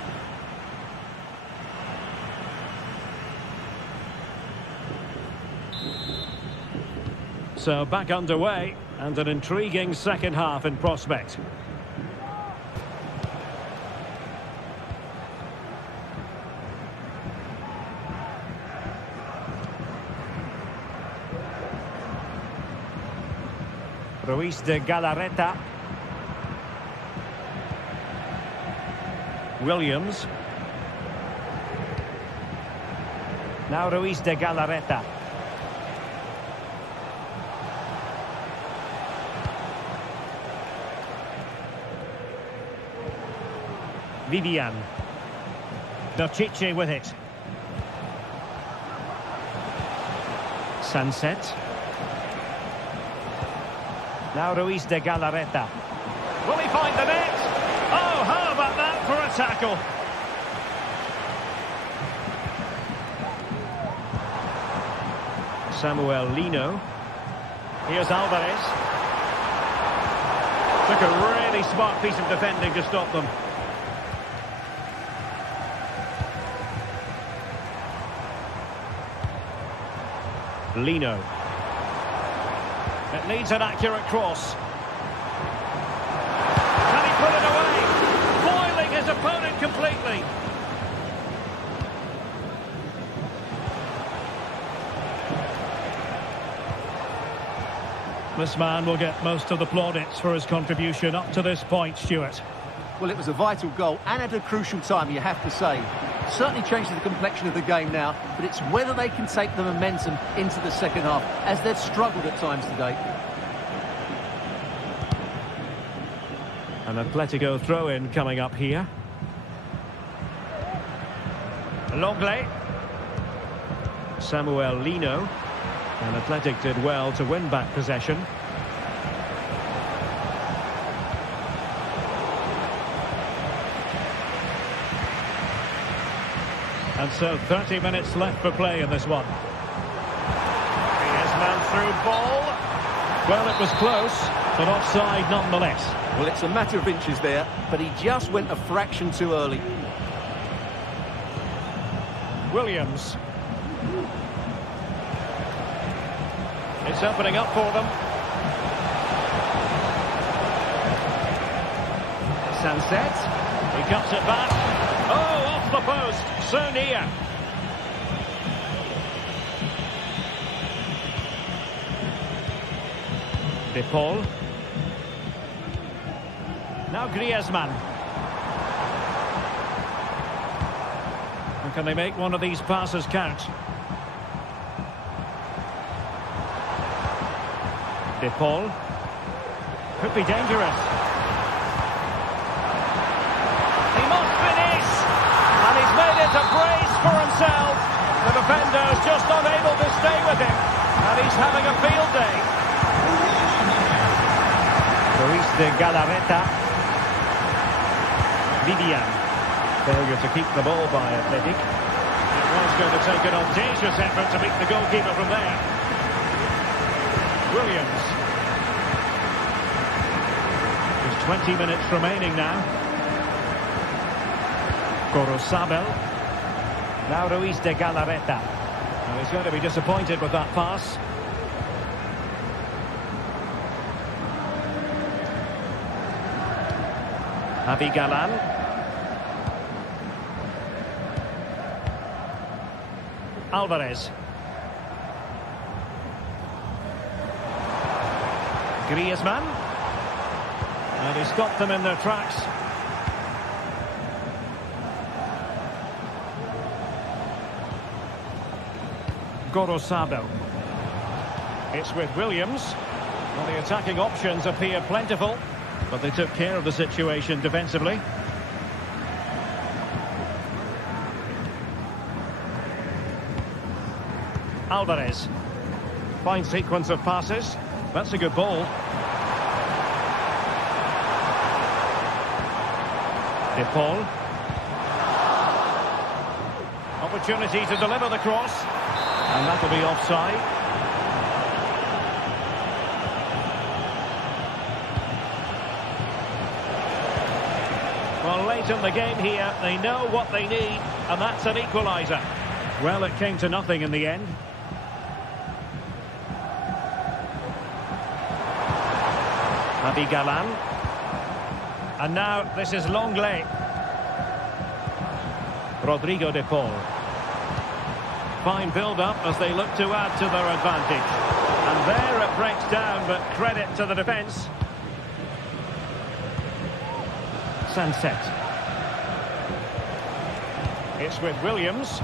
So back underway, and an intriguing second half in prospect. Luis de Galarreta. Williams. Now Luis de Galarreta. Vivian. Chiche with it. Sunset. Now Luis de Galarreta. Will he find the net? Oh, how about that for a tackle? Samuel Lino. Here's Alvarez. Took a really smart piece of defending to stop them. Lino. It needs an accurate cross. Can he put it away? Foiling his opponent completely. This man will get most of the plaudits for his contribution up to this point, Stuart. Well, it was a vital goal and at a crucial time, you have to say. Certainly changes the complexion of the game now, but it's whether they can take the momentum into the second half, as they've struggled at times today. An Atletico throw-in coming up here. Longley. Samuel Lino. And Athletic did well to win back possession. And so 30 minutes left for play in this one. Here's man through ball. Well, it was close, but offside nonetheless. Well, it's a matter of inches there, but he just went a fraction too early. Williams. It's opening up for them. Sunset. He cuts it back. Oh, off the post. So near. De Paul. Now Griezmann. And can they make one of these passes count? De Paul. Could be dangerous. He must finish! And he's made it a brace for himself. The defender's just unable to stay with him. And he's having a field day. Luis de Galarreta. Vivian. Failure to keep the ball by Athletic. It was going to take an audacious effort to beat the goalkeeper from there. Williams. There's 20 minutes remaining now. Gorosabel. Now Luis de Galarreta. Now he's going to be disappointed with that pass. Javi Galan. Alvarez. Griezmann. And he stopped them in their tracks. Gorosabel. It's with Williams. Well, the attacking options appear plentiful, but they took care of the situation defensively. Alvarez. Fine sequence of passes. That's a good ball. De Paul. Opportunity to deliver the cross. And that'll be offside. Well, late in the game here, they know what they need, and that's an equaliser. Well, it came to nothing in the end. Javi Galan. And now this is Longley. Rodrigo de Paul. Fine build-up as they look to add to their advantage. And there it breaks down, but credit to the defence. Sunset. It's with Williams.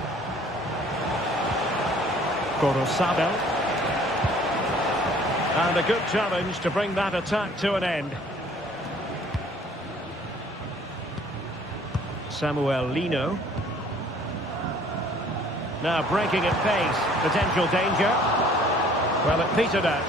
Gorosabel. And a good challenge to bring that attack to an end. Samuel Lino. Now breaking at pace. Potential danger. Well, it petered out.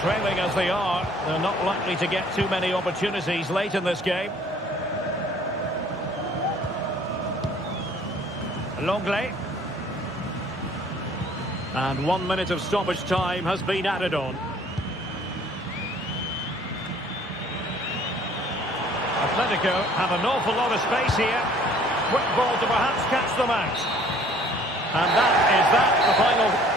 Trailing as they are, they're not likely to get too many opportunities late in this game. Longley. And 1 minute of stoppage time has been added on. Atletico have an awful lot of space here. Quick ball to perhaps catch them out. And that is the final.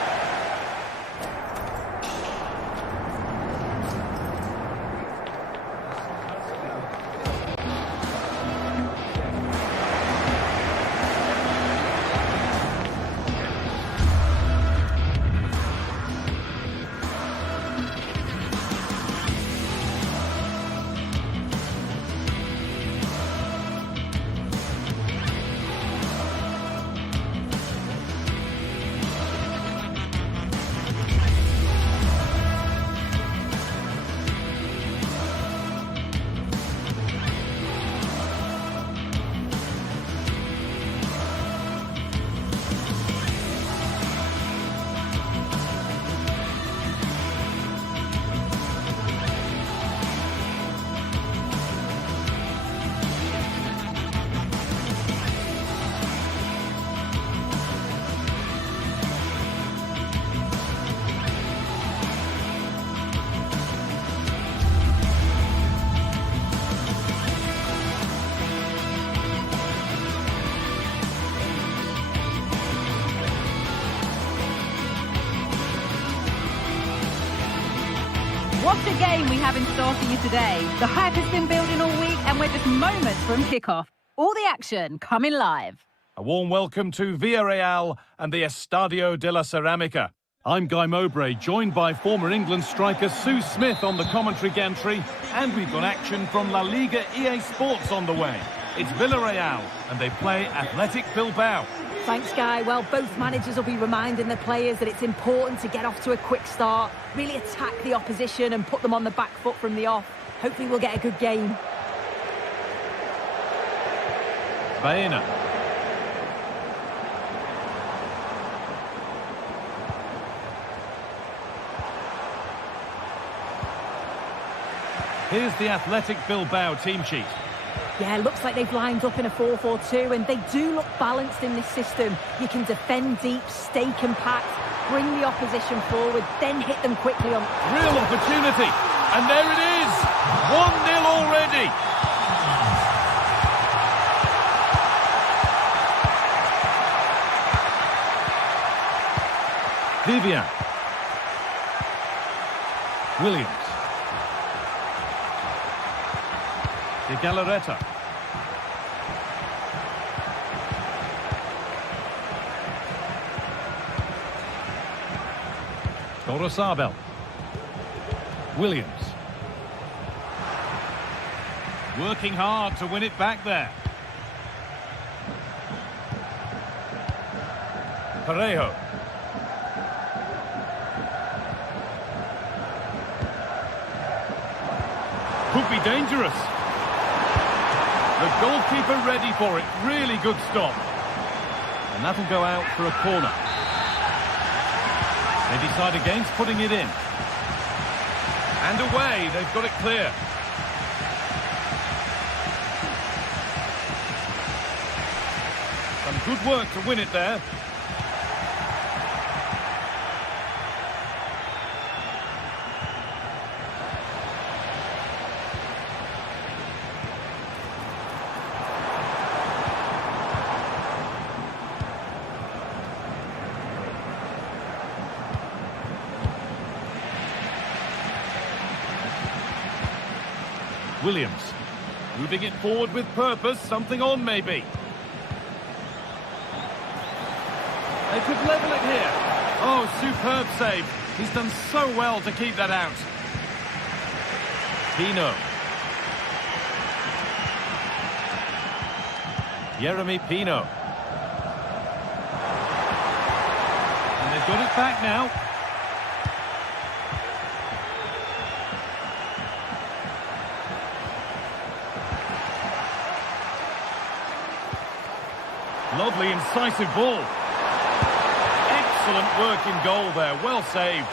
What a game we have in store for you today. The hype has been building all week and we're just moments from kickoff. All the action coming live. A warm welcome to Villarreal and the Estadio de la Ceramica. I'm Guy Mowbray, joined by former England striker Sue Smith on the commentary gantry, and we've got action from La Liga GTSports on the way. It's Villarreal, and they play Athletic Bilbao. Thanks, Guy. Well, both managers will be reminding the players that it's important to get off to a quick start, really attack the opposition and put them on the back foot from the off. Hopefully we'll get a good game. Baena. Here's the Athletic Bilbao team sheet. Yeah, looks like they've lined up in a 4-4-2, and they do look balanced in this system. You can defend deep, stay compact, bring the opposition forward, then hit them quickly on... Real opportunity, and there it is! 1-0 already! Vivian. Williams. De Galarreta. Torosabel. Williams. Working hard to win it back there. Parejo. Could be dangerous. The goalkeeper ready for it. Really good stop. And that'll go out for a corner. They decide against putting it in. And away, they've got it clear. Some good work to win it there. Williams, moving it forward with purpose, something on maybe. They could level it here. Oh, superb save. He's done so well to keep that out. Pino. Jeremy Pino. And they've got it back now. Lovely, incisive ball. Excellent work in goal there. Well saved.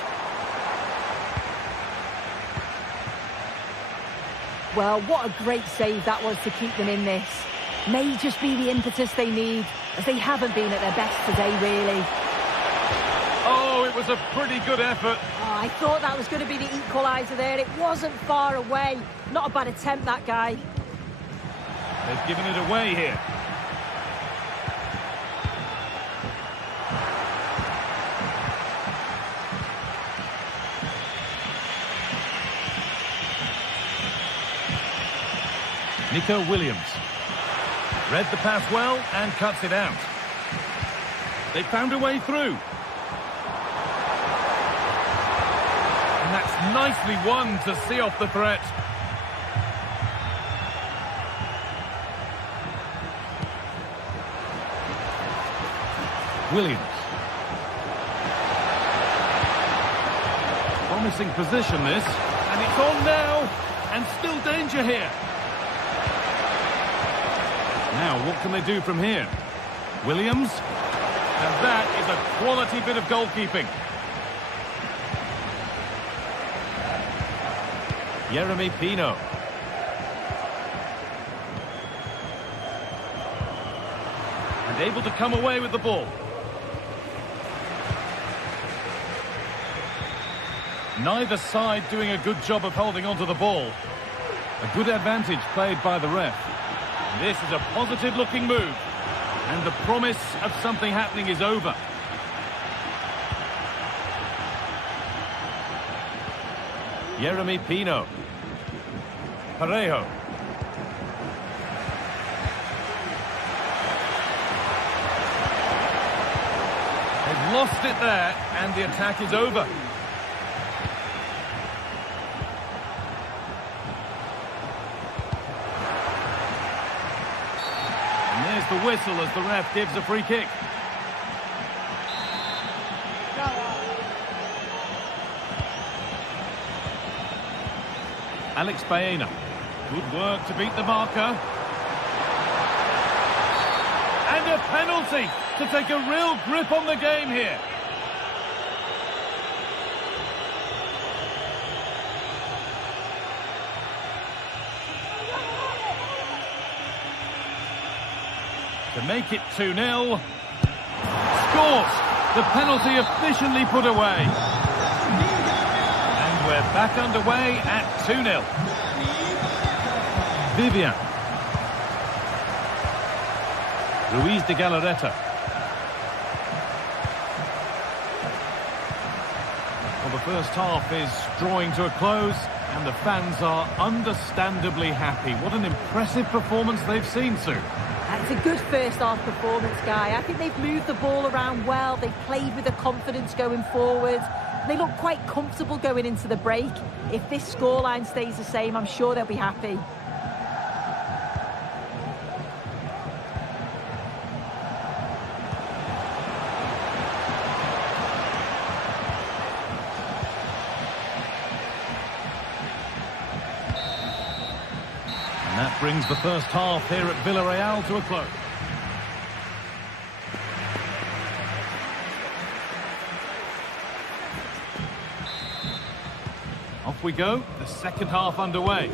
Well, what a great save that was to keep them in this. May just be the impetus they need, as they haven't been at their best today, really. Oh, it was a pretty good effort. Oh, I thought that was going to be the equaliser there. It wasn't far away. Not a bad attempt, that guy. They've given it away here. Nico Williams. Read the pass well and cuts it out. They found a way through. And that's nicely won to see off the threat. Williams. Promising position this. And it's on now. And still danger here. Now, what can they do from here? Williams. And that is a quality bit of goalkeeping. Jeremy Pino. And able to come away with the ball. Neither side doing a good job of holding onto the ball. A good advantage played by the ref. This is a positive-looking move. And the promise of something happening is over. Jeremy Pino. Parejo. They've lost it there, and the attack is over. And there's the whistle as the ref gives a free kick. Alex Baena. Good work to beat the marker. And a penalty to take a real grip on the game here. To make it 2-0. Scores! The penalty efficiently put away. And we're back underway at 2-0. Vivian. Luis de Galarreta. Well, the first half is drawing to a close, and the fans are understandably happy. What an impressive performance they've seen, Sue. It's a good first half performance, Guy. I think they've moved the ball around well. They've played with the confidence going forward. They look quite comfortable going into the break. If this scoreline stays the same, I'm sure they'll be happy. And that brings the first half here at Villarreal to a close. Off we go, the second half underway.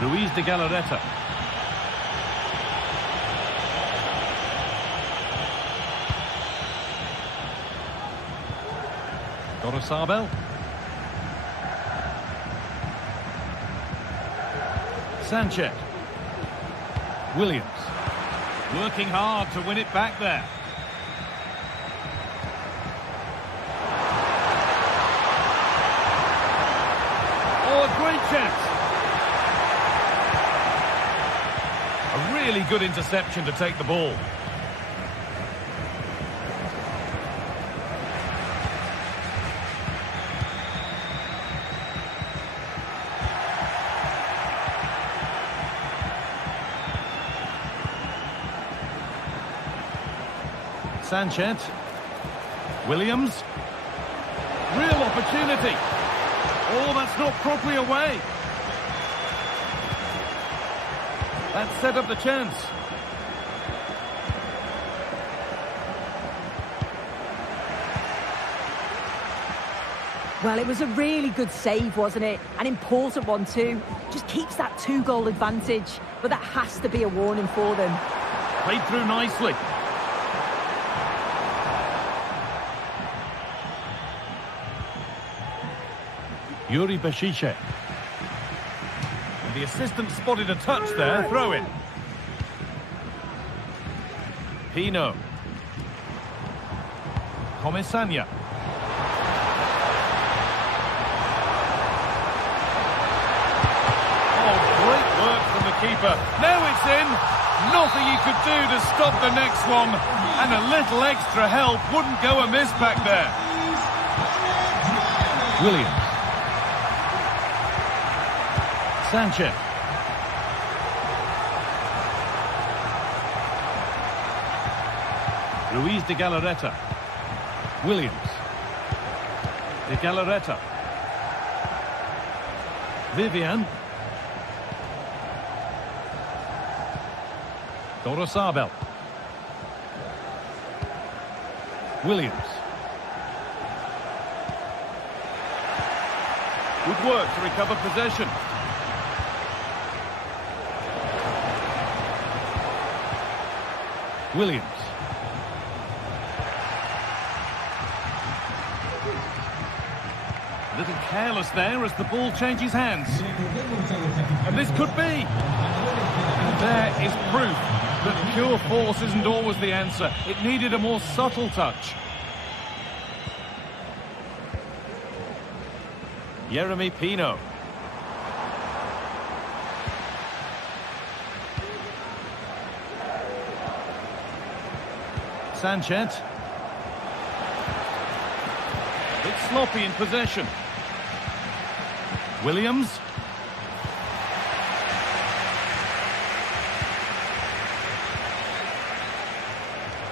Luis de Galarreta. Gorosabel. Sanchez. Williams. Working hard to win it back there. Oh, a great chance. A really good interception to take the ball. Sanchez. Williams. Real opportunity. Oh, that's not properly away. That set up the chance. Well, it was a really good save, wasn't it? An important one too. Just keeps that 2-goal advantage. But that has to be a warning for them. Played through nicely. Yuri Bashiche. And the assistant spotted a touch there. Throw in. Pino. Comisania. Oh, great work from the keeper. Now it's in. Nothing he could do to stop the next one. And a little extra help wouldn't go amiss back there. Williams. Sanchez. Luis de Galarreta. Williams. De Galarreta. Vivian. Gorosabel. Williams. Good work to recover possession. Williams. A little careless there as the ball changes hands. And this could be. And there is proof. But pure force isn't always the answer. It needed a more subtle touch. Jeremy Pino. Sanchez. A bit sloppy in possession. Williams.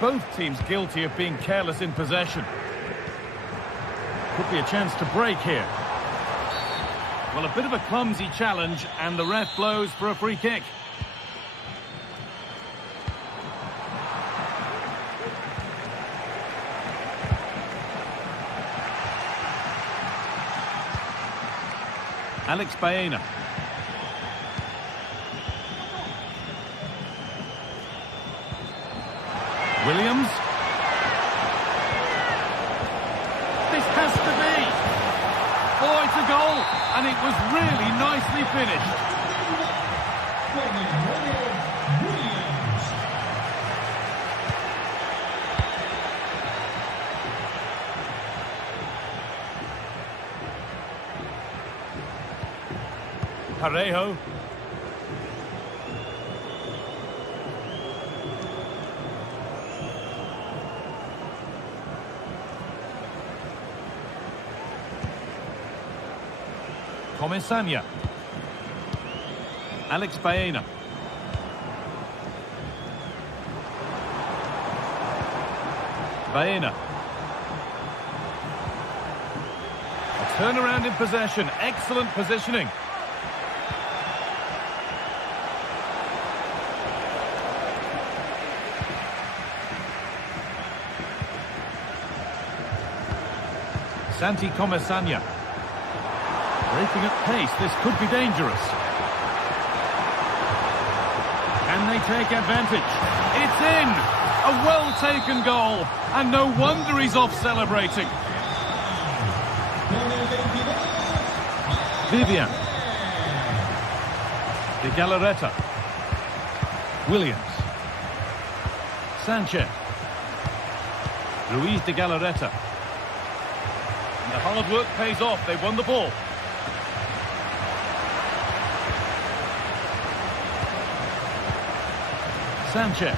Both teams guilty of being careless in possession. Could be a chance to break here. Well, a bit of a clumsy challenge, and the ref blows for a free kick. Alex Baena. Williams. This has to be. Oh, it's a goal, and it was really nicely finished. Parejo. Comesaña. Alex Baena. Baena. A turnaround in possession. Excellent positioning. Santi Comesaña. Breaking at pace, this could be dangerous. Can they take advantage? It's in! A well-taken goal, and no wonder he's off celebrating. Vivian. De Galarreta. Williams. Sanchez. Luis de Galarreta. And the hard work pays off, they've won the ball. Sanchez.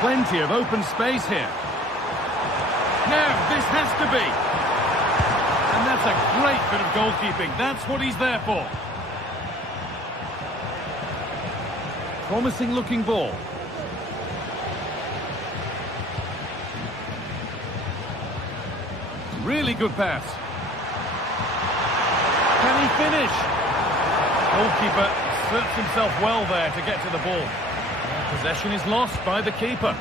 Plenty of open space here. Now, this has to be. And that's a great bit of goalkeeping. That's what he's there for. Promising looking ball. Really good pass. Can he finish? Goalkeeper searched himself well there to get to the ball. Possession is lost by the keeper.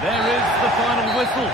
There is the final whistle.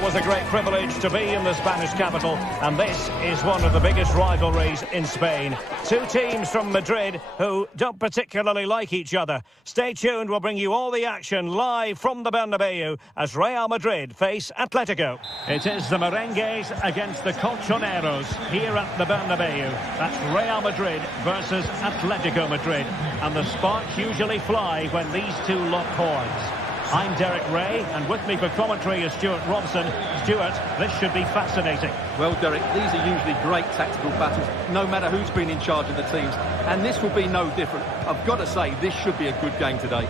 always a great privilege to be in the Spanish capital, and this is one of the biggest rivalries in Spain. Two teams from Madrid who don't particularly like each other. Stay tuned, we'll bring you all the action live from the Bernabeu as Real Madrid face Atletico. It is the Merengues against the Colchoneros here at the Bernabeu. That's Real Madrid versus Atletico Madrid, and the sparks usually fly when these two lock horns. I'm Derek Ray, and with me for commentary is Stuart Robson. Stuart, this should be fascinating. Well, Derek, these are usually great tactical battles, no matter who's been in charge of the teams. And this will be no different. I've got to say, this should be a good game today.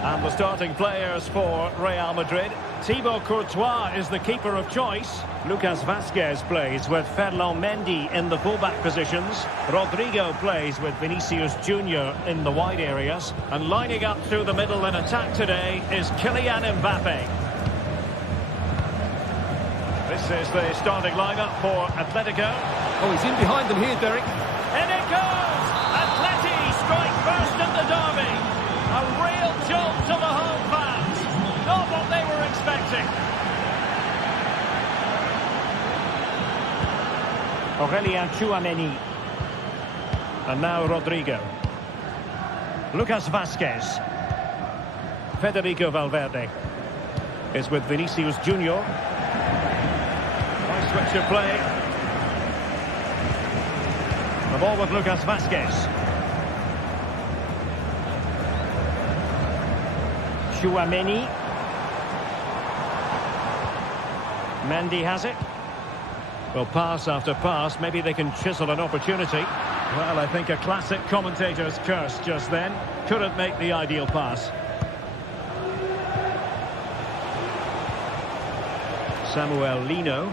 And the starting players for Real Madrid. Thibaut Courtois is the keeper of choice. Lucas Vázquez plays with Ferland Mendy in the fullback positions. Rodrigo plays with Vinicius Junior in the wide areas. And lining up through the middle in attack today is Kylian Mbappe. This is the starting lineup for Atletico. Oh, he's in behind them here, Derek. In it goes! Atleti strike first in the derby. A real jolt to the home fans. Not what they were expecting. Aurélien Tchouaméni. And now Rodrigo. Lucas Vázquez. Federico Valverde is with Vinicius Junior. Nice switch of play. The ball with Lucas Vázquez. Tchouaméni. Mendy has it. Well, pass after pass, maybe they can chisel an opportunity. Well, I think a classic commentator's curse just then. Couldn't make the ideal pass. Samuel Lino.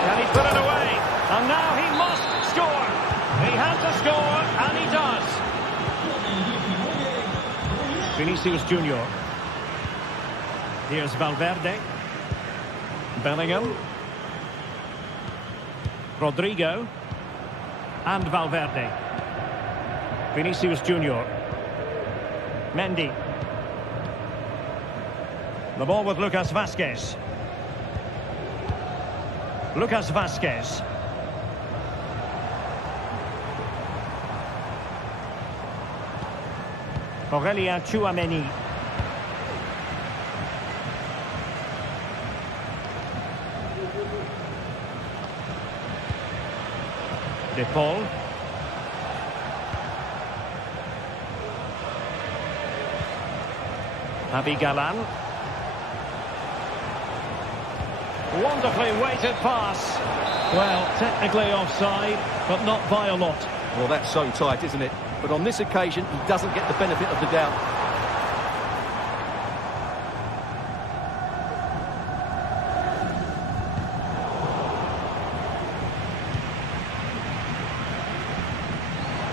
Can he put it away? And now he must score. He has to score, and he does. Vinicius Junior. Here's Valverde. Bellingham. Rodrigo. And Valverde. Vinicius Junior. Mendy. The ball with Lucas Vázquez. Lucas Vázquez. Aurélien Tchouaméni. De Paul. Javi Galán. Wonderfully weighted pass. Well, technically offside, but not by a lot. Well, that's so tight, isn't it? But on this occasion, he doesn't get the benefit of the doubt.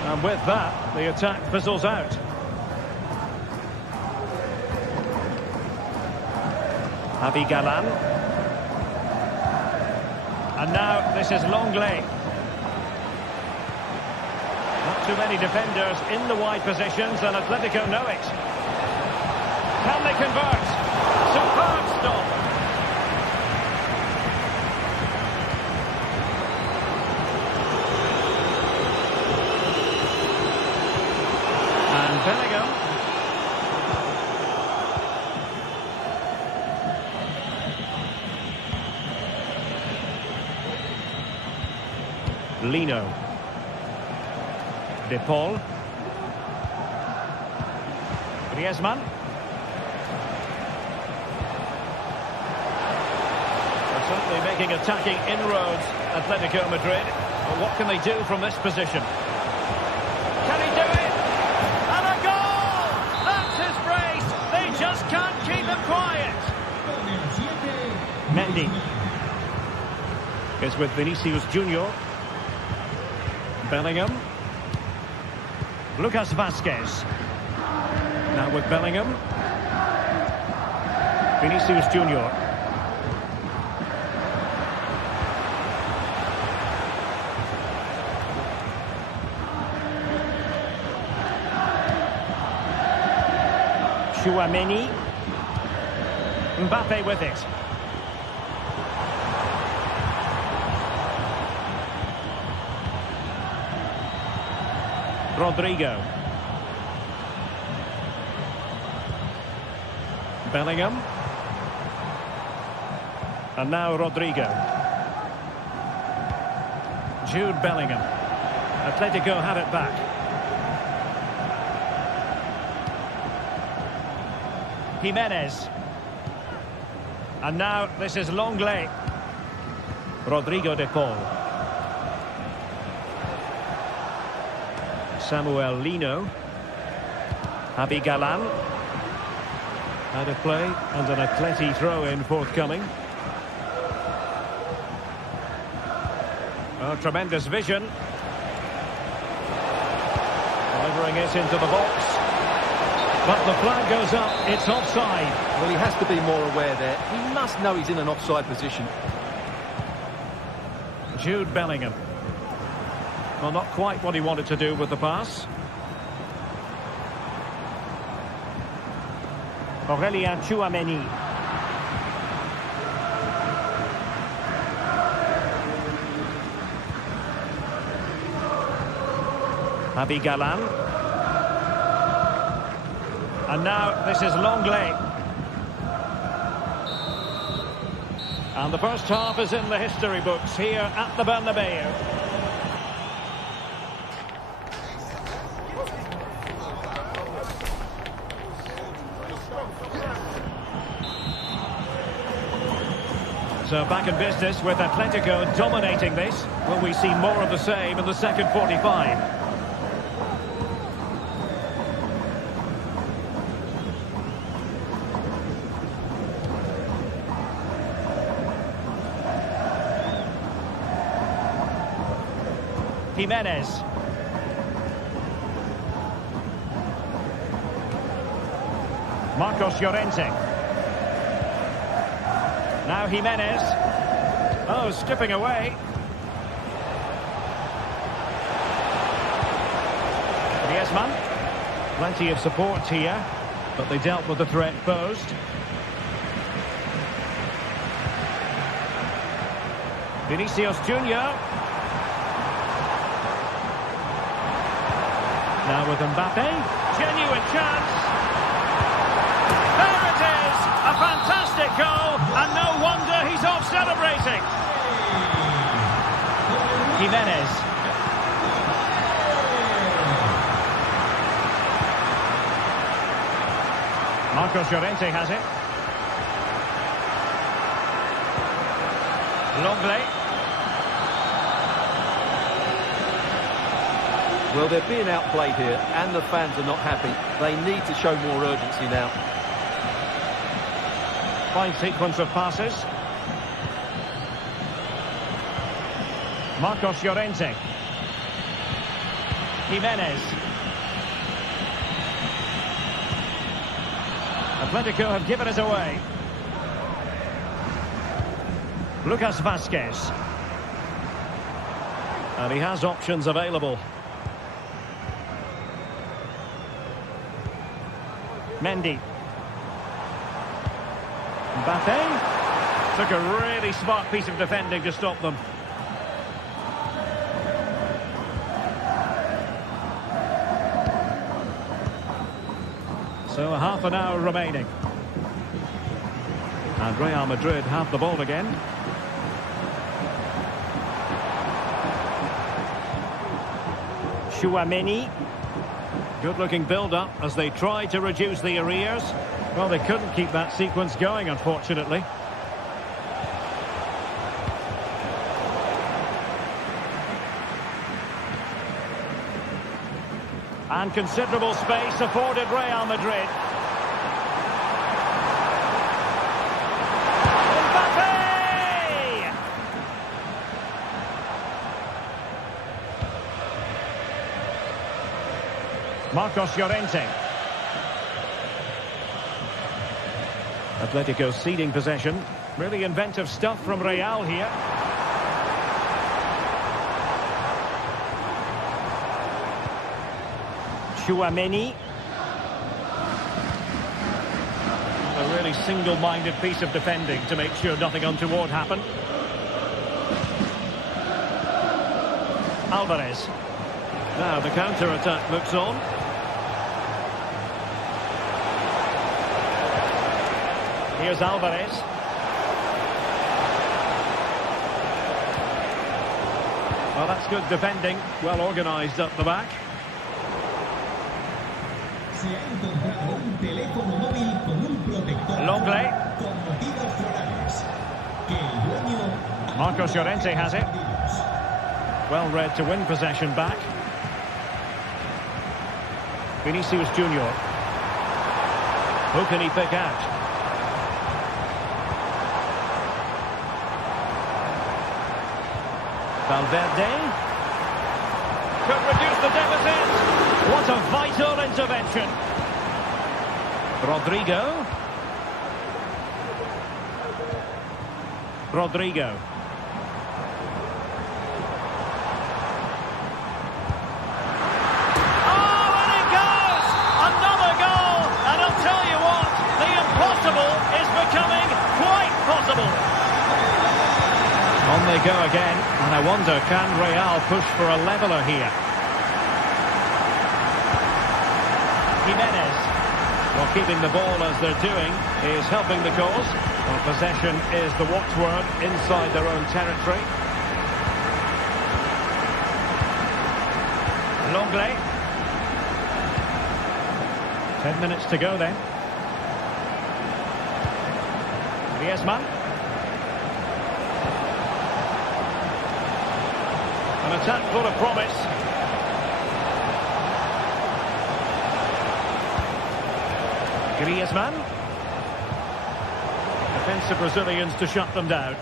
And with that, the attack fizzles out. Javi Galán. And now this is Longley. Not too many defenders in the wide positions, and Atletico know it. Can they convert? Superb stop. And Bellingham. Lino. De Paul. Griezmann. They're certainly making attacking inroads, Atletico Madrid. But what can they do from this position? Can he do it? And a goal! That's his brace! They just can't keep him quiet! Mendy is with Vinicius Junior. Bellingham. Lucas Vázquez. Now with Bellingham. Vinicius Junior. Chouameni. Mbappe with it. Rodrigo. Bellingham. And now Rodrigo. Jude Bellingham. Atletico have it back. Jimenez. And now this is Longley. Rodrigo de Paul. Samuel Lino. Javi Galan. Out of play and an Atleti throw-in forthcoming. Oh, tremendous vision. Delivering it into the box. But the flag goes up, it's offside. Well, he has to be more aware there. He must know he's in an offside position. Jude Bellingham. Well, not quite what he wanted to do with the pass. Aurélien Chouameni. Javi Galan. And now this is Longley. And the first half is in the history books here at the Bernabeu. So back in business with Atletico dominating this. Will we see more of the same in the second 45? Jimenez. Marcos Llorente. Now Jimenez. Oh, skipping away. Griezmann. Plenty of support here, but they dealt with the threat posed. Vinicius Junior. Now with Mbappe. Genuine chance. There it is! A fantastic goal, and no wonder he's off celebrating. Jimenez. Marcos Llorente has it. Longley. Well, they're being outplayed here, and the fans are not happy. They need to show more urgency now. Fine sequence of passes. Marcos Llorente. Jimenez. Atletico have given it away. Lucas Vazquez. And he has options available. Mendy. Mbappe took a really smart piece of defending to stop them. So half an hour remaining. And Real Madrid have the ball again. Chouameni. Good-looking build-up as they try to reduce the arrears. Well, they couldn't keep that sequence going, unfortunately. And considerable space afforded Real Madrid. Mbappe! Marcos Llorente. Atletico ceding possession. Really inventive stuff from Real here. Chouameni. really single-minded piece of defending to make sure nothing untoward happened. Alvarez. Now the counter-attack looks on. Here's Alvarez. Well, that's good defending. Well organised up the back. Se ha encontrado un teléfono móvil con un protector Longley. con motivos florales. Que el dueño... Marcos Llorente has it. Well read to win possession back. Vinicius Junior. Who can he pick out? Valverde. Could reduce the deficit. What a vital intervention. Rodrigo. Rodrigo. Oh, and it goes! Another goal! And I'll tell you what, the impossible is becoming quite possible. On they go again, and I wonder, can Real push for a leveller here? Jimenez. Well, keeping the ball as they're doing is helping the cause. Well, possession is the watchword inside their own territory. Longley. 10 minutes to go then. Griezmann. An attack full of promise. Griezmann. Defensive Brazilians to shut them down.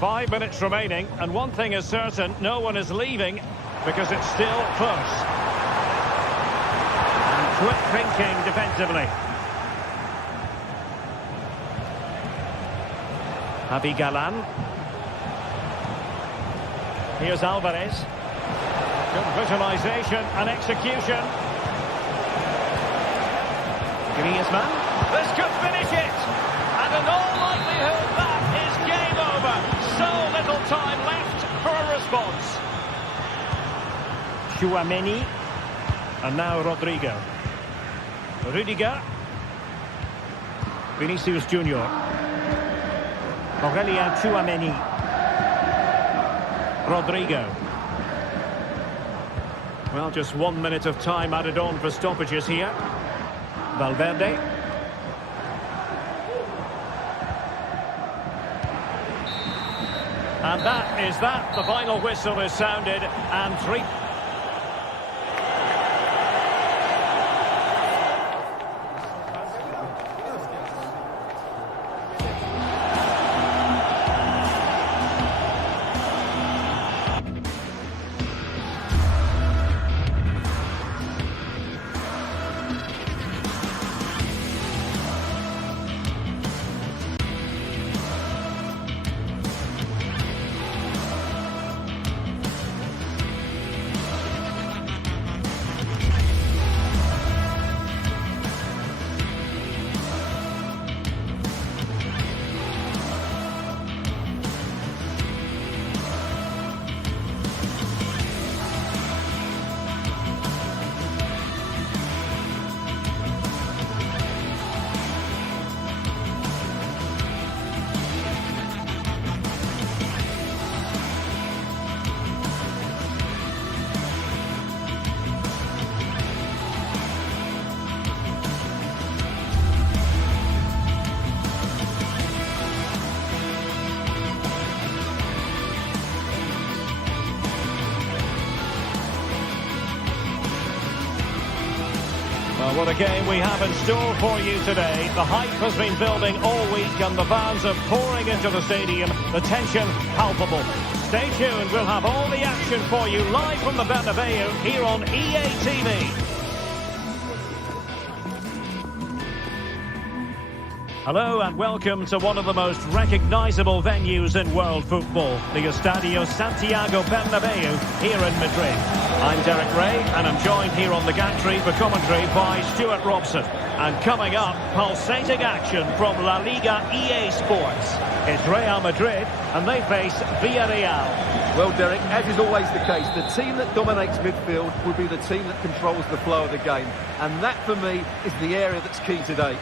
Five minutes remaining, and one thing is certain, no one is leaving because it's still close. And quick thinking defensively. Javi Galan. Here's Alvarez. Good visualization and execution. Griezmann. This could finish it. And in all likelihood, that is game over. So little time left for a response. Tchouaméni. And now Rodrigo. Rudiger. Vinicius Junior. Aurelien Tchouaméni. Rodrigo. Well, just 1 minute of time added on for stoppages here. Valverde. And that is that. The final whistle is sounded and three... Well, what a game we have in store for you today. The hype has been building all week and the fans are pouring into the stadium. The tension palpable. Stay tuned, we'll have all the action for you live from the Bernabeu here on EA TV. Hello and welcome to one of the most recognisable venues in world football, the Estadio Santiago Bernabeu here in Madrid. I'm Derek Ray and I'm joined here on the gantry for commentary by Stuart Robson. And coming up, pulsating action from La Liga EA Sports. It's Real Madrid and they face Villarreal. Well, Derek, as is always the case, the team that dominates midfield will be the team that controls the flow of the game. And that, for me, is the area that's key today.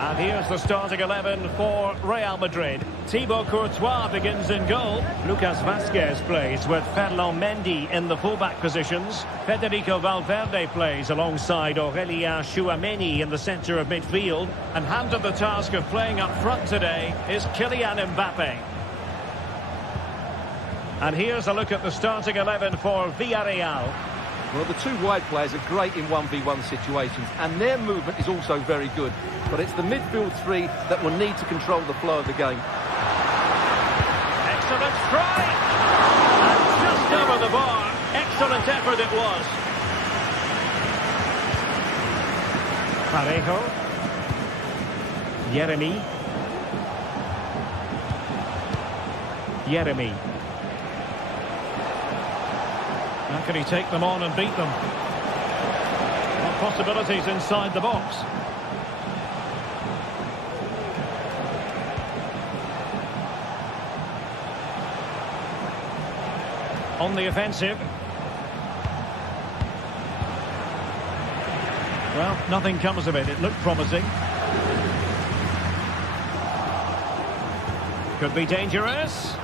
And here's the starting 11 for Real Madrid. Thibaut Courtois begins in goal. Lucas Vázquez plays with Ferland Mendy in the fullback positions. Federico Valverde plays alongside Aurélien Tchouaméni in the centre of midfield. And handed the task of playing up front today is Kylian Mbappe. And here's a look at the starting 11 for Villarreal. Well, the two wide players are great in 1v1 situations, and their movement is also very good. But it's the midfield three that will need to control the flow of the game. Excellent strike! And just over the bar. Excellent effort it was. Parejo. Yeremy. How can he take them on and beat them? What possibilities inside the box? On the offensive. Well, nothing comes of it. It looked promising. Could be dangerous.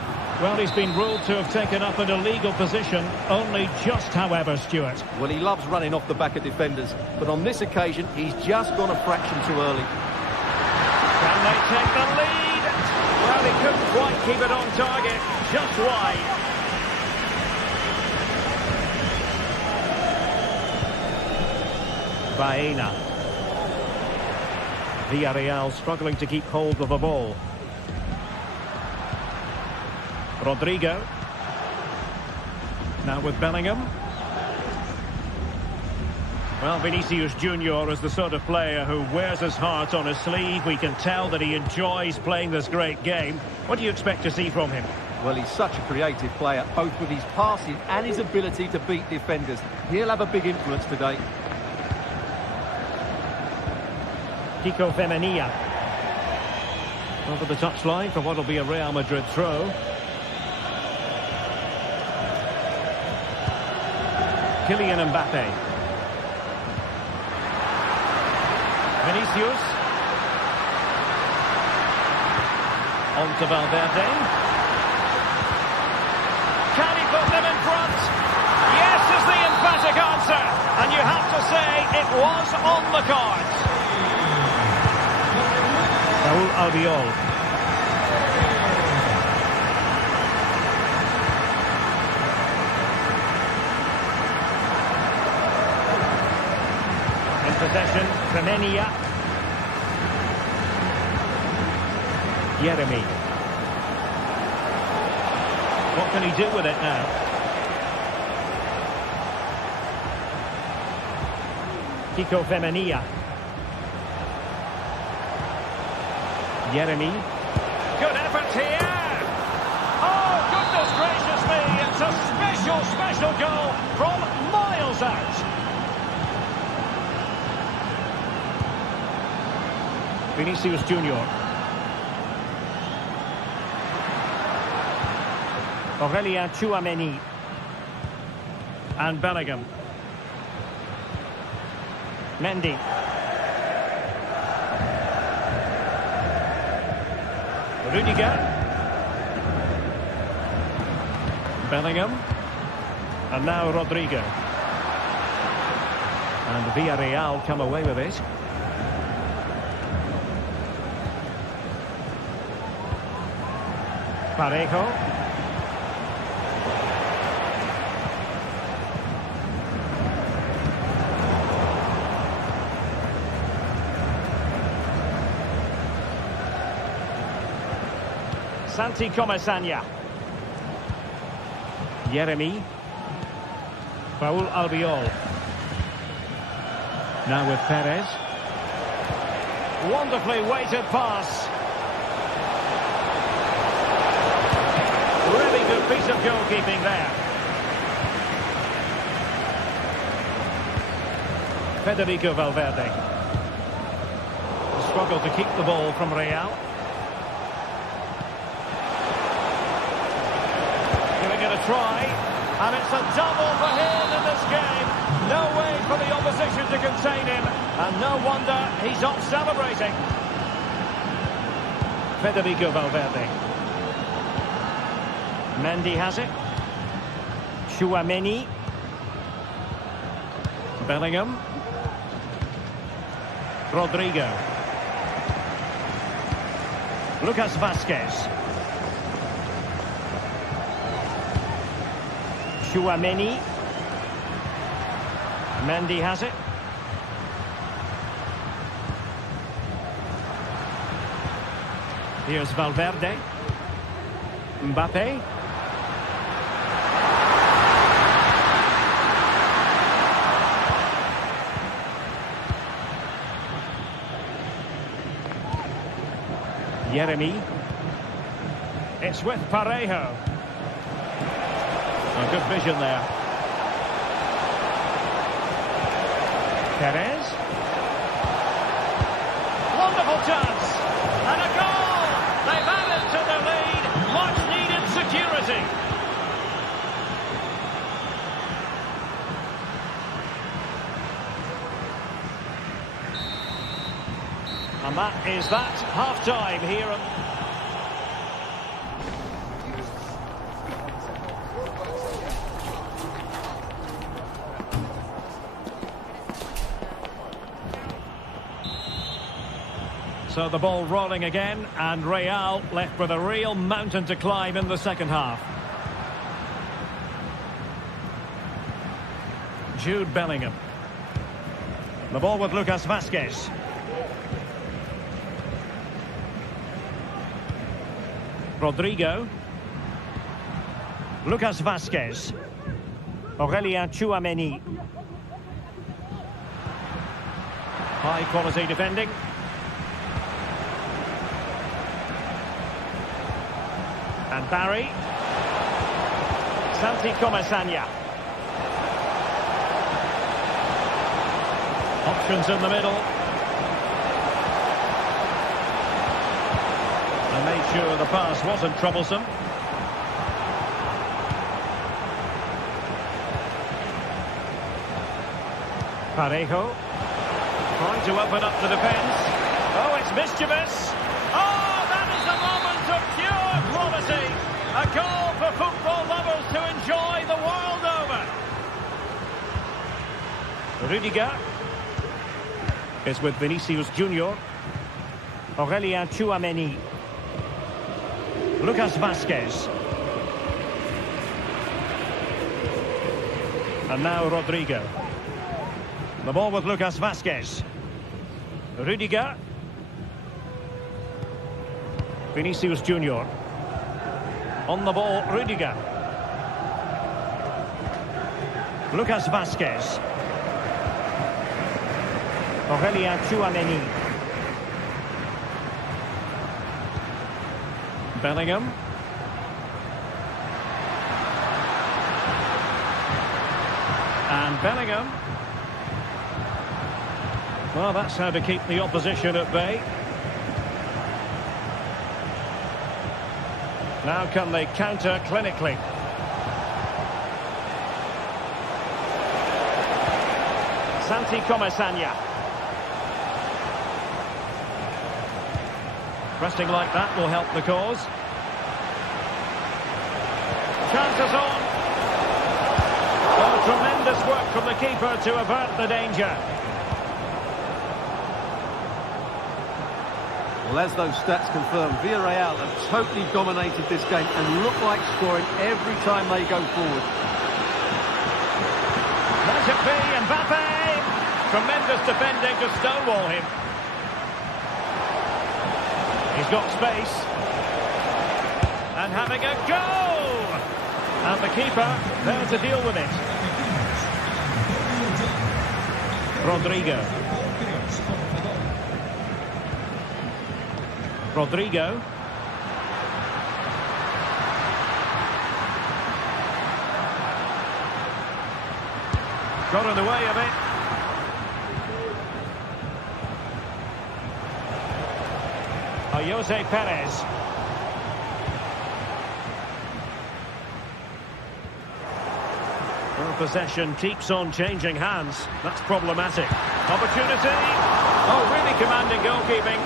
Well, he's been ruled to have taken up an illegal position, only just, however, Stuart. Well, he loves running off the back of defenders, but on this occasion, he's just gone a fraction too early. Can they take the lead? Well, he couldn't quite keep it on target, just wide. Baena. Villarreal struggling to keep hold of the ball. Rodrigo. Now with Bellingham. Well, Vinicius Junior is the sort of player who wears his heart on his sleeve. We can tell that he enjoys playing this great game. What do you expect to see from him? Well, he's such a creative player, both with his passing and his ability to beat defenders. He'll have a big influence today. Kiko Femenia. Over the touchline for what will be a Real Madrid throw. Kylian Mbappe. Vinicius. On to Valverde. Can he put them in front? Yes is the emphatic answer. And you have to say it was on the cards. Raúl Albiol. Possession, Femenia. Yeremy. What can he do with it now? Kiko Femenia. Yeremy. Good effort here! Oh, goodness gracious me! It's a special goal from miles out. Vinicius Junior. Aurélien Tchouaméni. And Bellingham. Mendy. Rudiger. Bellingham. And now Rodrigo. And Villarreal come away with it. Parejo. Santi Comesaña. Yeremy. Raúl Albiol. Now with Perez. Wonderfully weighted pass. Really good piece of goalkeeping there. Federico Valverde. Struggled to keep the ball from Real. Giving it a try. And it's a double for him in this game. No way for the opposition to contain him. And no wonder he's off celebrating. Federico Valverde. Mendy has it. Tchouaméni. Bellingham. Rodrigo. Lucas Vazquez. Tchouaméni. Mendy has it. Here's Valverde. Mbappe. Yeremy. It's with Parejo. A good vision there. Perez. Wonderful chance. And a goal! They've added to the lead. Much needed security. And that is that. Half-time here. So the ball rolling again, and Real left with a real mountain to climb in the second half. Jude Bellingham. The ball with Lucas Vazquez. Rodrigo. Lucas Vazquez. Aurélien Tchouaméni. High quality defending. And Barry. Santi Comasagna. Options in the middle. And made sure the pass wasn't troublesome. Parejo. Trying to open up the defence. Oh, it's mischievous. Oh, that is a moment of pure quality. A goal for football lovers to enjoy the world over. Rudiger is with Vinicius Junior. Aurélien Tchouaméni. Lucas Vazquez. And now Rodrigo. The ball with Lucas Vazquez. Rudiger. Vinicius Junior. On the ball, Rudiger. Lucas Vazquez. Aurélien Tchouaméni. Bellingham. And Bellingham. Well, that's how to keep the opposition at bay. Now can they counter clinically? Santi Comasagna. Pressing like that will help the cause. Chances on. Oh, tremendous work from the keeper to avert the danger. Well, as those stats confirm, Villarreal have totally dominated this game and look like scoring every time they go forward. Let it be, Mbappe! Tremendous defending to stonewall him. He's got space. And having a go! And the keeper there to deal with it. Rodrigo. Got in the way of it. Jose Perez. Well, possession keeps on changing hands. That's problematic. Opportunity. Oh, really commanding goalkeeping.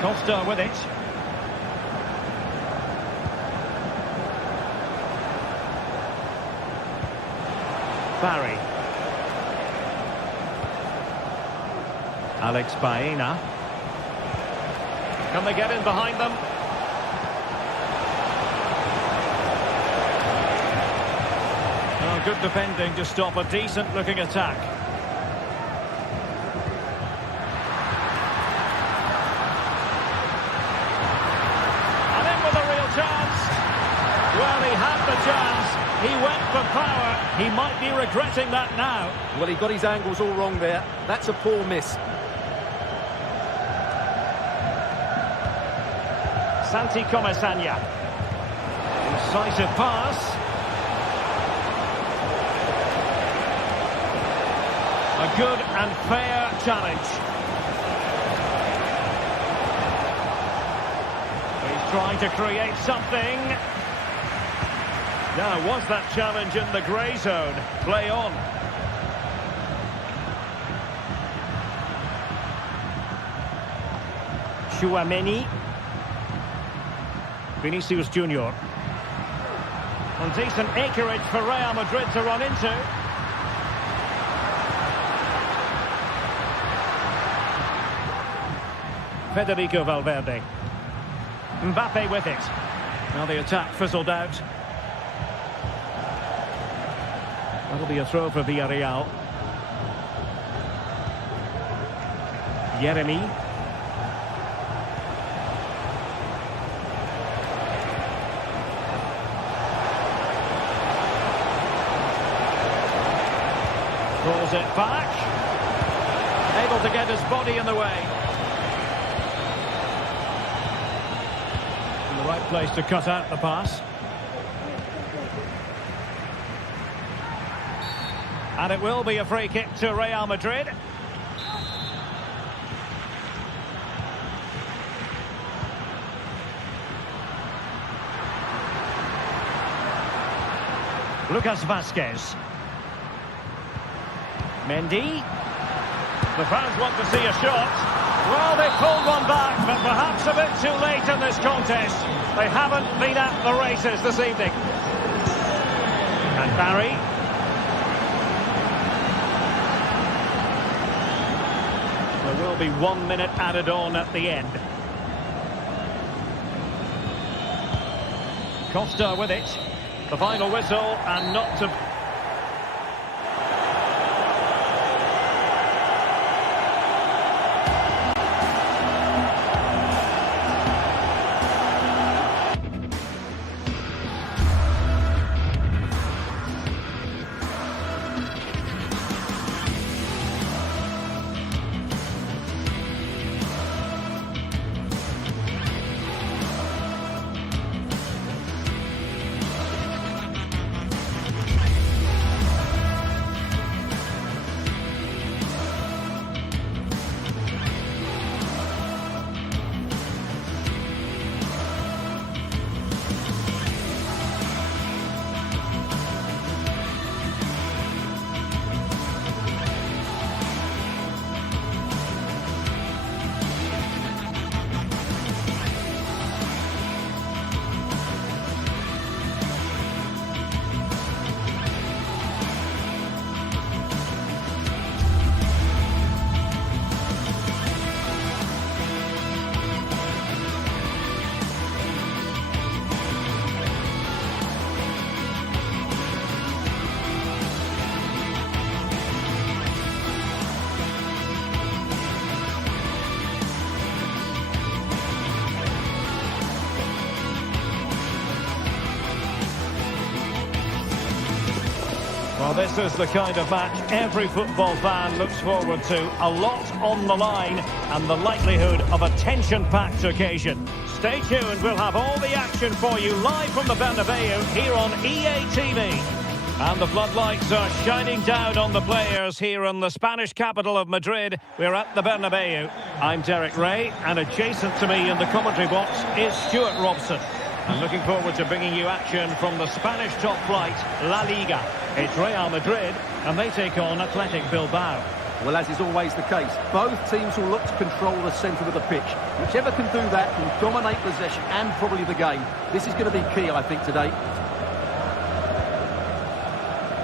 Costa with it. Barry. Alex Baena. Can they get in behind them? Oh, good defending to stop a decent-looking attack. And in with a real chance. Well, he had the chance. He went for power. He might be regretting that now. Well, he got his angles all wrong there. That's a poor miss. Santi Comesaña. Incisive pass. A good and fair challenge. He's trying to create something. Now, was that challenge in the grey zone? Play on. Tchouaméni. Vinicius Junior. And decent acreage for Real Madrid to run into. Federico Valverde. Mbappe with it. Now the attack fizzled out. That'll be a throw for Villarreal. Yeremi. Pulls it back. Able to get his body in the way. In the right place to cut out the pass. And it will be a free kick to Real Madrid. Lucas Vazquez. Mendy. The fans want to see a shot. Well, they pulled one back, but perhaps a bit too late in this contest. They haven't been at the races this evening. And Barry. There will be 1 minute added on at the end. Costa with it. The final whistle, and not to... Well, this is the kind of match every football fan looks forward to. A lot on the line and the likelihood of a tension-packed occasion. Stay tuned, we'll have all the action for you live from the Bernabeu here on EA TV. And the floodlights are shining down on the players here in the Spanish capital of Madrid. We're at the Bernabeu. I'm Derek Ray, and adjacent to me in the commentary box is Stuart Robson. And looking forward to bringing you action from the Spanish top flight, La Liga. It's Real Madrid, and they take on Athletic Bilbao. Well, as is always the case, both teams will look to control the centre of the pitch. Whichever can do that can dominate possession and probably the game. This is going to be key, I think, today.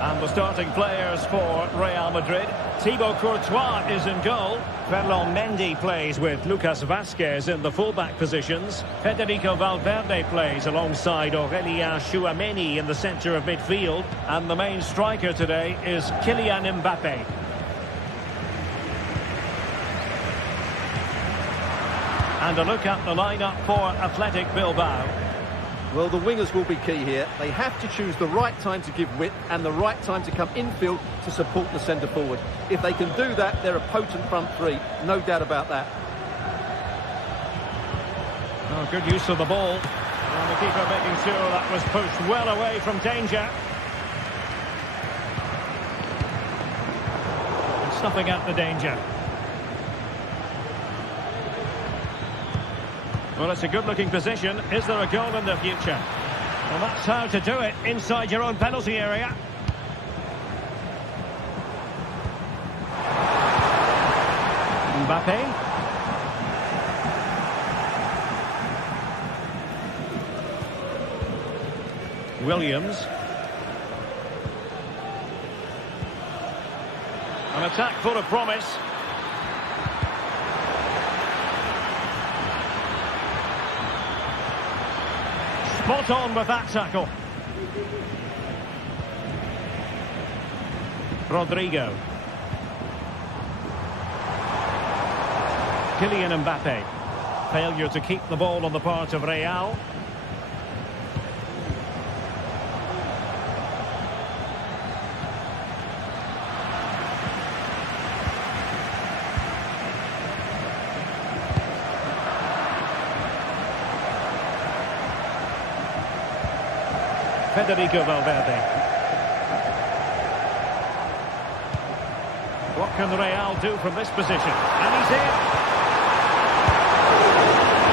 And the starting players for Real Madrid. Thibaut Courtois is in goal. Ferland Mendy plays with Lucas Vazquez in the fullback positions. Federico Valverde plays alongside Aurélien Tchouameni in the centre of midfield. And the main striker today is Kylian Mbappé. And a look at the lineup for Athletic Bilbao. Well, the wingers will be key here. They have to choose the right time to give width and the right time to come infield to support the centre forward. If they can do that, they're a potent front three. No doubt about that. Oh, good use of the ball. And the keeper making sure that was pushed well away from danger. And snuffing out the danger. Well, it's a good-looking position. Is there a goal in the future? Well, that's how to do it inside your own penalty area. Mbappé. Williams. An attack full of promise. Spot on with that tackle. Rodrigo. Kylian Mbappé. Failure to keep the ball on the part of Real. Federico Valverde. What can Real do from this position? And he's in.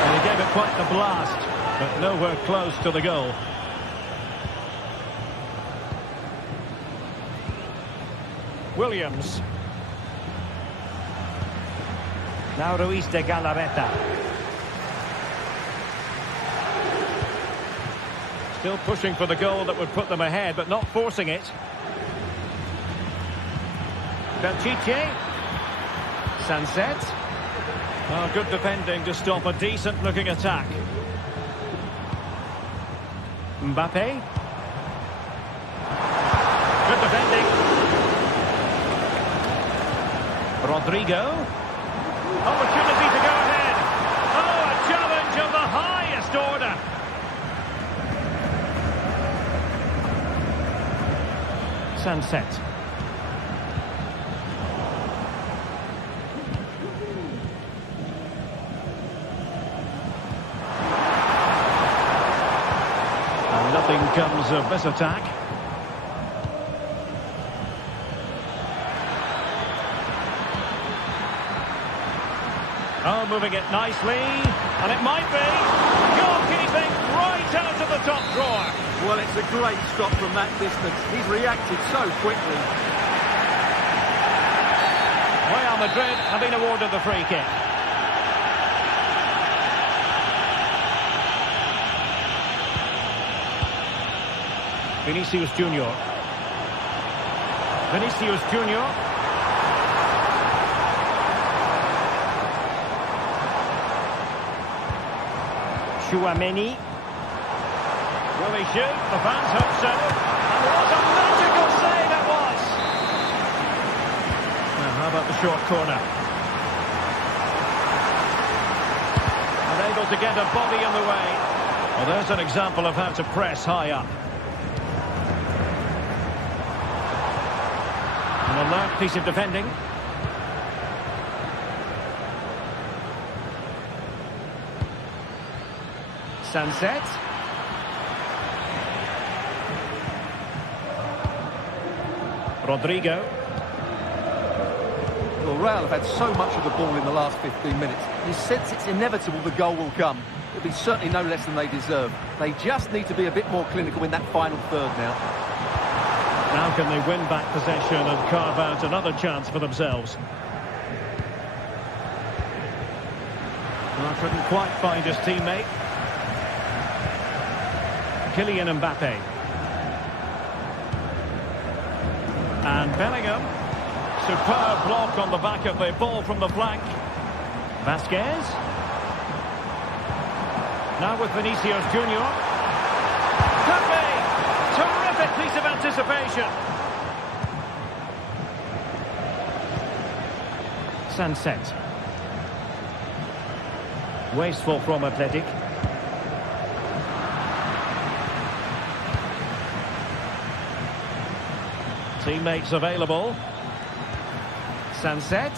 And he gave it quite the blast, but nowhere close to the goal. Williams. Now Ruiz de Galarreta. Still pushing for the goal that would put them ahead, but not forcing it. Belchiche. Sunset. Oh, good defending to stop a decent-looking attack. Mbappé. Good defending. Rodrigo. Opportunity to go ahead. Oh, a challenge of the highest order. Sunset. And nothing comes of this attack. Oh, moving it nicely, and it might be goalkeeping right out of the top drawer. Well, it's a great stop from that distance. He's reacted so quickly. Real Madrid have been awarded the free kick. Vinicius Junior. Vinicius Junior. Tchouameni. Will he shoot? The fans hope so. And what a magical save it was! Now, how about the short corner? Unable to get a body in the way. Well, there's an example of how to press high up. Alert piece of defending. Sunset. Rodrigo. Well, Real have had so much of the ball in the last 15 minutes. You sense it's inevitable the goal will come. It'll be certainly no less than they deserve. They just need to be a bit more clinical in that final third now. Now can they win back possession and carve out another chance for themselves? Well, couldn't quite find his teammate. Kylian Mbappe. And Bellingham. Superb block on the back of the ball from the flank. Vasquez. Now with Vinicius Junior. Could be! Terrific piece of anticipation. Sunset. Wasteful from Athletic. Teammates available. Sunset.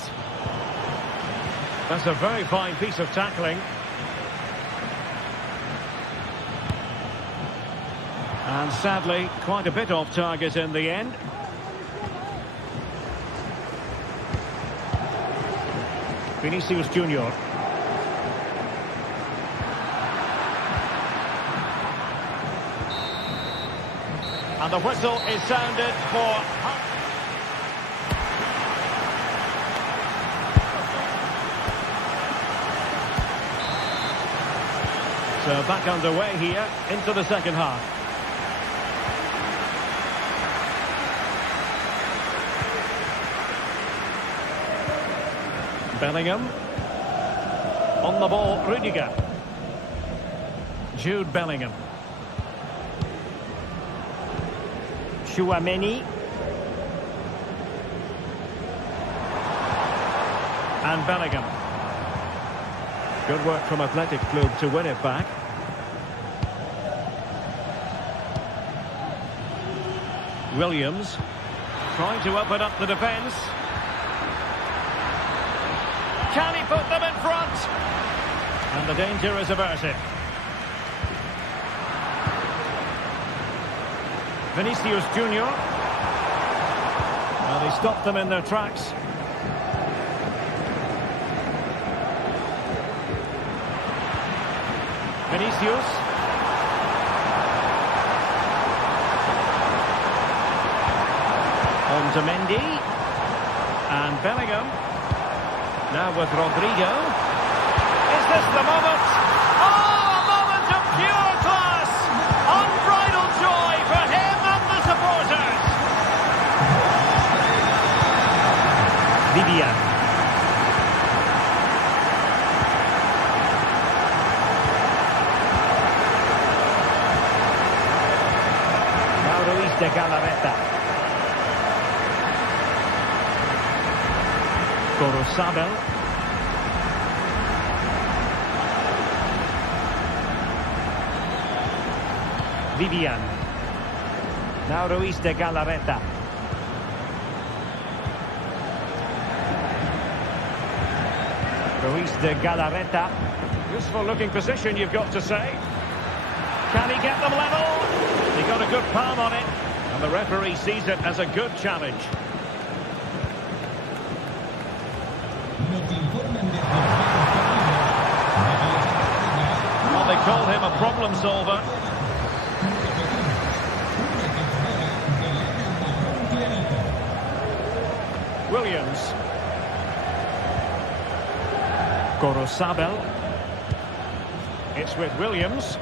That's a very fine piece of tackling. And sadly, quite a bit off target in the end. Vinicius Junior. And the whistle is sounded for... So back underway here into the second half. Bellingham. On the ball, Rudiger. Jude Bellingham. Chouameni. And Bellingham. Good work from Athletic Club to win it back. Williams trying to open up the defence. Can he put them in front? And the danger is averted. Vinicius Junior. Well, he stopped them in their tracks. Vinicius. On to Mendy. And Bellingham. Now with Rodrigo. Is this the moment? Oh, a moment of pure class! Unbridled joy for him and the supporters! Vivian. Now Ruiz de Galarreta. Gorosabel. Vivian. Now Ruiz de Galarreta. Ruiz de Galarreta. Useful looking position, you've got to say. Can he get them level? He got a good palm on it. And the referee sees it as a good challenge. Well, they call him a problem solver. Williams. Gorosabel. It's with Williams.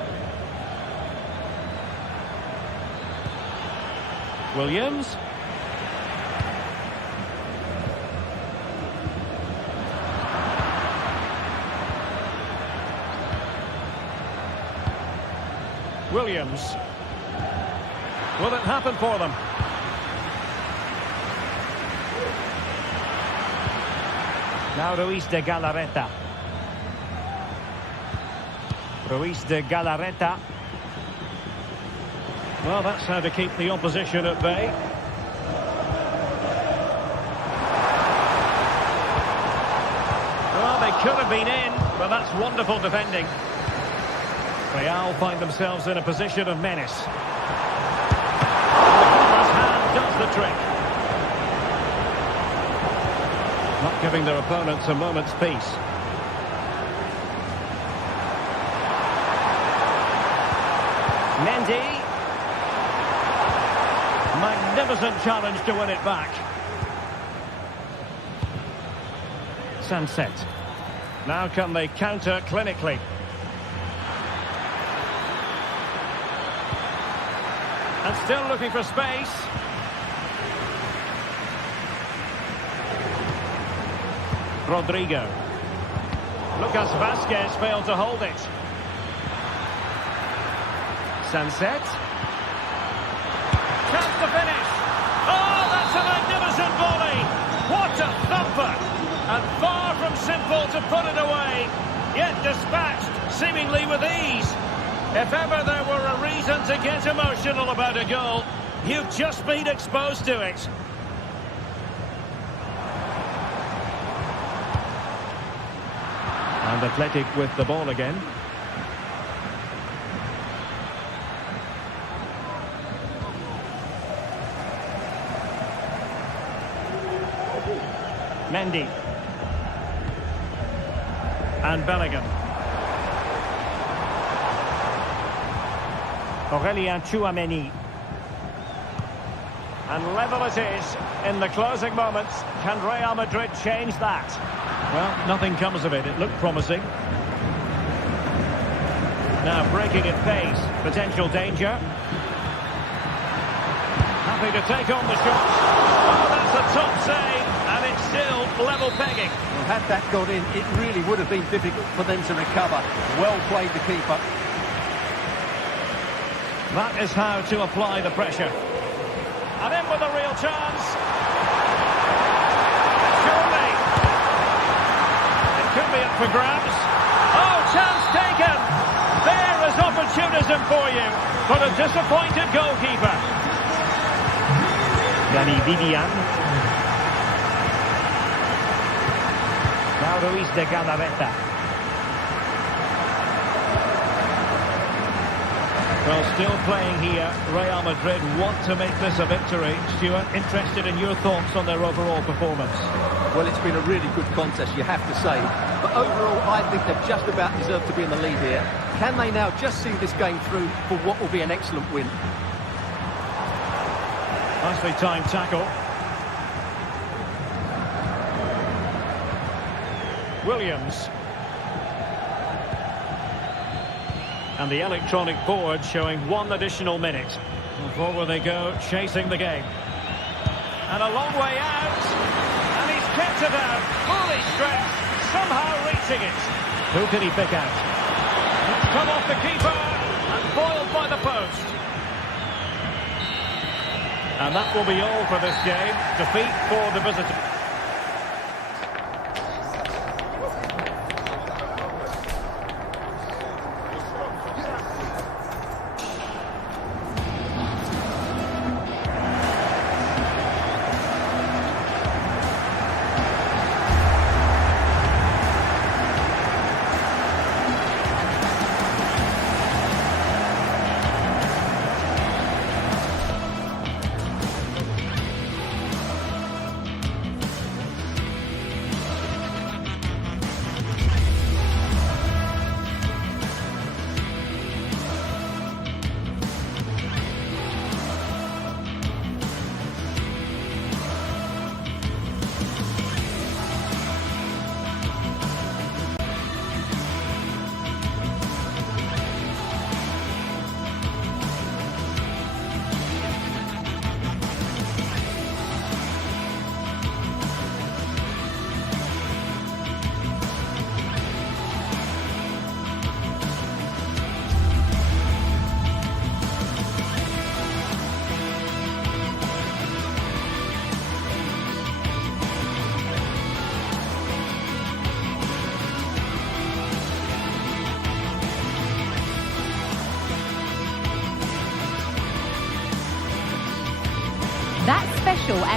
Williams. Williams. Will it happen for them? Now Ruiz de Galarreta. Ruiz de Galarreta. Well, that's how to keep the opposition at bay. have been in, but that's wonderful defending. Real find themselves in a position of menace. His hand does the trick. Not giving their opponents a moment's peace. Mendy. Magnificent challenge to win it back. Sunset. Now can they counter clinically? And still looking for space. Rodrigo. Lucas Vazquez failed to hold it. Sunset. Chance to finish. Oh, that's a magnificent volley. What a thumper. And far from simple to put it away. Yet dispatched, seemingly with ease. If ever there were a reason to get emotional about a goal, you've just been exposed to it. And Athletic with the ball again. Mendy. And Bellingham. Aurelien Tchouameni. And level it is in the closing moments. Can Real Madrid change that? Well, nothing comes of it. It looked promising. Now breaking at pace. Potential danger. Happy to take on the shot. Oh, that's a top save. And it's still level pegging. Well, had that gone in, it really would have been difficult for them to recover. Well played, the keeper. That is how to apply the pressure. And in with a real chance. Surely. It could be up for grabs. Oh, chance taken. There is opportunism for you. But a disappointed goalkeeper. Dani Vivian. Now Ruiz de Galarreta. Well, still playing here, Real Madrid want to make this a victory. Stuart, interested in your thoughts on their overall performance? Well, it's been a really good contest, you have to say. But overall, I think they've just about deserved to be in the lead here. Can they now just see this game through for what will be an excellent win? Nicely timed tackle. Williams. And the electronic board showing 1 additional minute. And forward they go, chasing the game. And a long way out. And he's kept it out. Fully stretched. Somehow reaching it. Who can he pick out? It's come off the keeper. And foiled by the post. And that will be all for this game. Defeat for the visitors.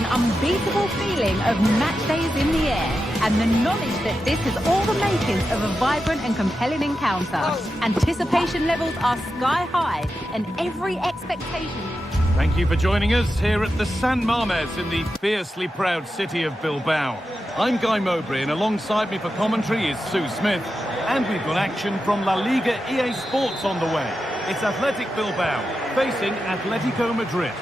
an unbeatable feeling of match days in the air, and the knowledge that this is all the makings of a vibrant and compelling encounter. Anticipation levels are sky high, and every expectation... Thank you for joining us here at the San Mamés in the fiercely proud city of Bilbao. I'm Guy Mowbray, and alongside me for commentary is Sue Smith. And we've got action from La Liga GTSports on the way. It's Athletic Bilbao facing Atletico Madrid.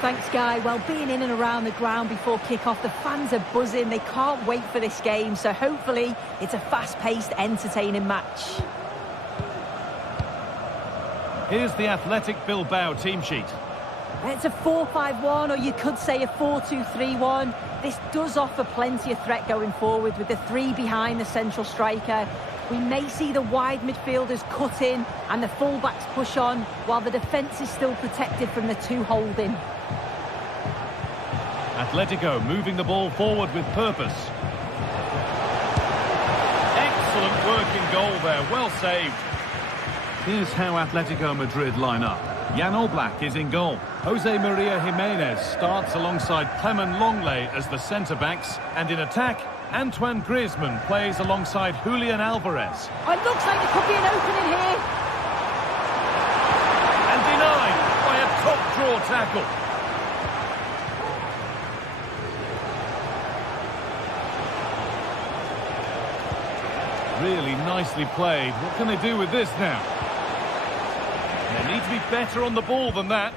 Thanks, Guy. Well, being in and around the ground before kick-off, the fans are buzzing. They can't wait for this game, so hopefully it's a fast-paced, entertaining match. Here's the Athletic Bilbao team sheet. It's a 4-5-1, or you could say a 4-2-3-1. This does offer plenty of threat going forward with the three behind the central striker. We may see the wide midfielders cut in and the fullbacks push on, while the defence is still protected from the two holding. Atletico moving the ball forward with purpose. Excellent working goal there, well saved. Here's how Atletico Madrid line up. Jan Oblak is in goal. Jose Maria Jimenez starts alongside Clement Longley as the centre-backs. And in attack, Antoine Griezmann plays alongside Julian Alvarez. It looks like there could be an opening here. And denied by a top-draw tackle. Really nicely played. What can they do with this now? They need to be better on the ball than that.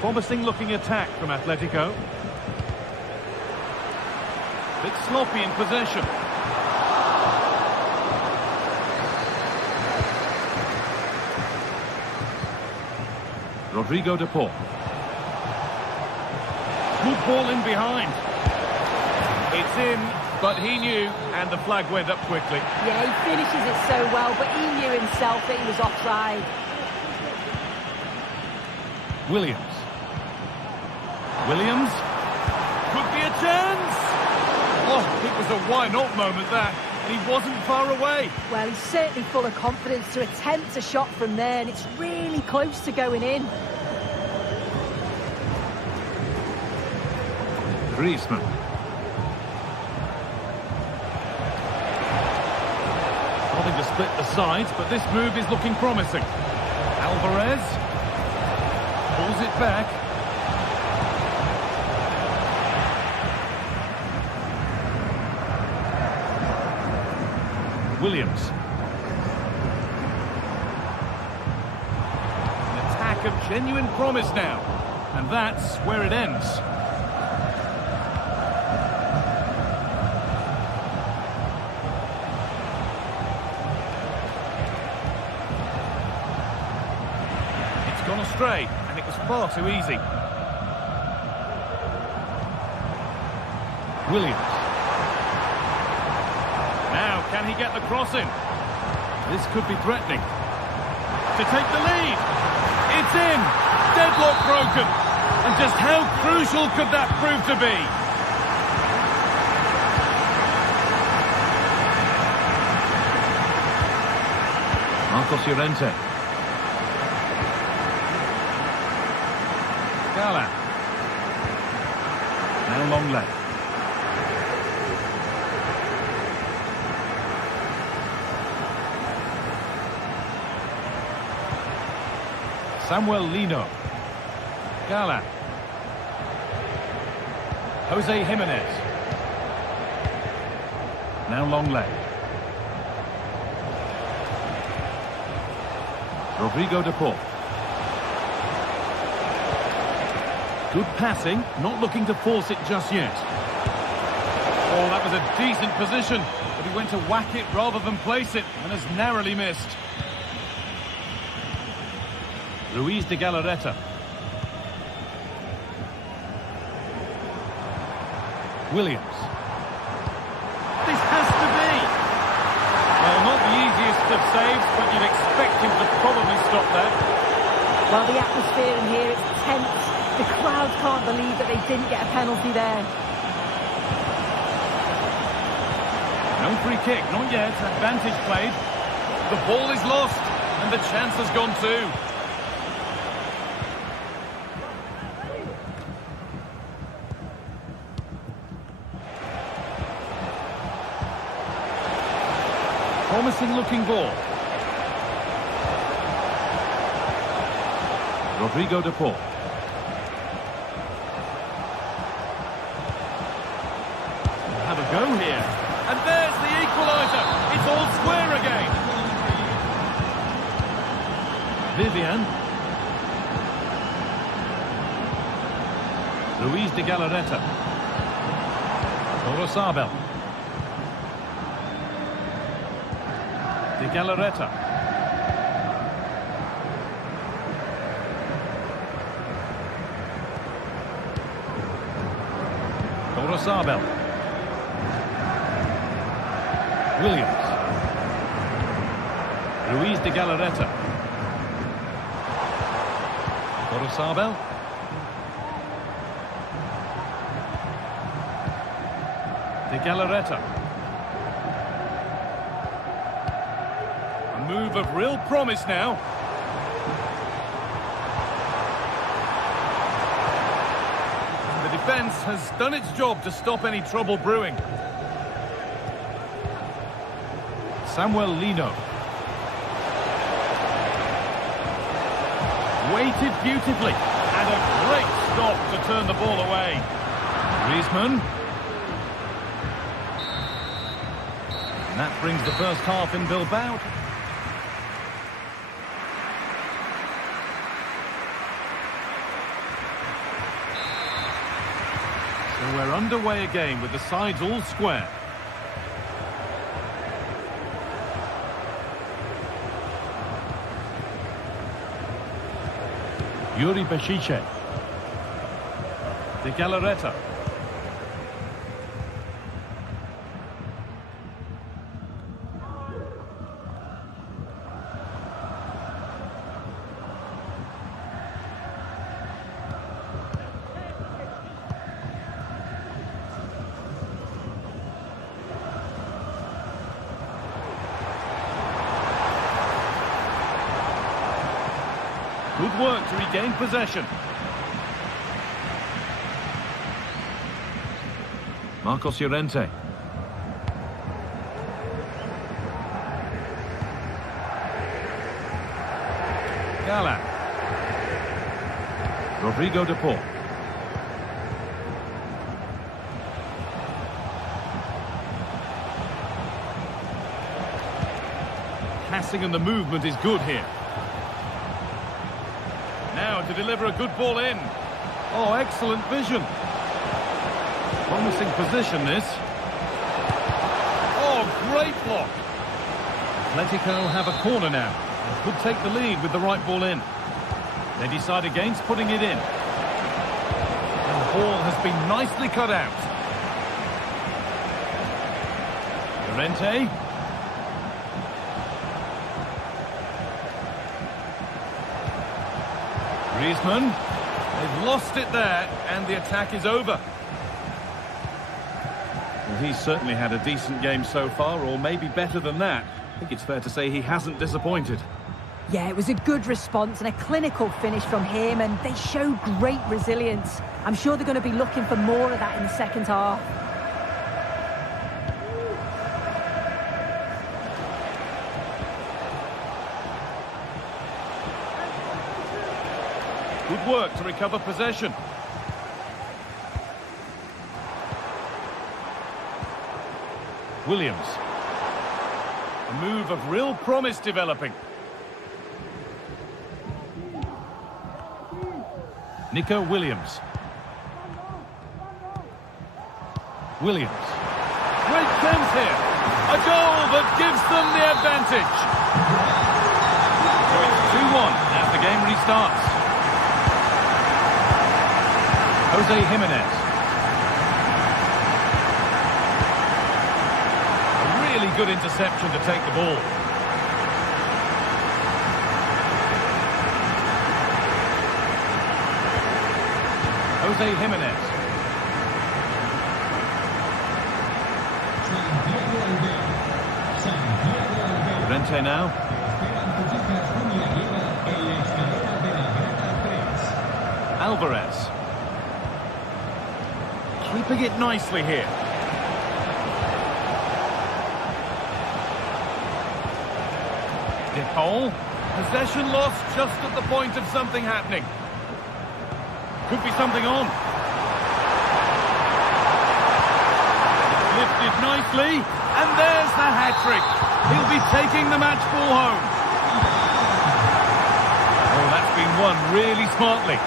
Promising looking attack from Atletico. Bit sloppy in possession. Rodrigo de Paul. Good ball in behind. It's in, but he knew, and the flag went up quickly. Yeah, he finishes it so well, but he knew himself that he was offside. Williams. Williams. Could be a chance. Oh, it was a why-not moment, that. And he wasn't far away. Well, he's certainly full of confidence to attempt a shot from there, and it's really close to going in. Griezmann. Wanting to split the sides, but this move is looking promising. Alvarez pulls it back. Williams. An attack of genuine promise now. And that's where it ends. Gone astray, and it was far too easy. Williams. Now, can he get the cross in? This could be threatening. To take the lead. It's in. Deadlock broken. And just how crucial could that prove to be? Marcos Llorente. Gala. Now Longley. Samuel Lino. Gala. Jose Jimenez. Now Longley. Rodrigo de Paul. Good passing, not looking to force it just yet. Oh, that was a decent position, but he went to whack it rather than place it, and has narrowly missed. Ruiz de Galarreta. Williams. This has to be! Well, not the easiest of saves, but you'd expect him to probably stop that. Well, the atmosphere in here, it's tense. The crowd can't believe that they didn't get a penalty there. free kick. Not yet. Advantage played. The ball is lost, and the chance has gone too. Promising looking ball. Rodrigo de Paul. Have a go here. And there's the equaliser. It's all square again. Vivian. Luis de Galarreta. Orosabel. De Galarreta. Orosabel. Williams. Luis de Galarreta. Orosabel. De Galarreta. A move of real promise now. The defence has done its job to stop any trouble brewing. Samuel Lino. Waited beautifully. And a great stop to turn the ball away. Griezmann. And that brings the first half in Bilbao. So we're underway again with the sides all square. Yuri Bešice. De Galarreta. Good work to regain possession. Marcos Llorente. Gala. Rodrigo de Paul. Passing and the movement is good here. Now to deliver a good ball in. Oh, excellent vision. Promising position, this. Oh, great block. Atletico have a corner now. They could take the lead with the right ball in. They decide against putting it in. And the ball has been nicely cut out. Llorente. Griezmann. They've lost it there, and the attack is over. Well, he's certainly had a decent game so far, or maybe better than that. I think it's fair to say he hasn't disappointed. Yeah, it was a good response and a clinical finish from him, and they showed great resilience. I'm sure they're going to be looking for more of that in the second half. Good work to recover possession. Williams. A move of real promise developing. Nico Williams. Williams. Great chance here. A goal that gives them the advantage. So it's 2-1 as the game restarts. Jose Jimenez. A really good interception to take the ball. Jose Jimenez. Rente now. Alvarez. Keeping it nicely here. Dipole. Possession lost just at the point of something happening. Could be something on. Lifted nicely, and there's the hat-trick. He'll be taking the match ball home. Oh, that's been won really smartly.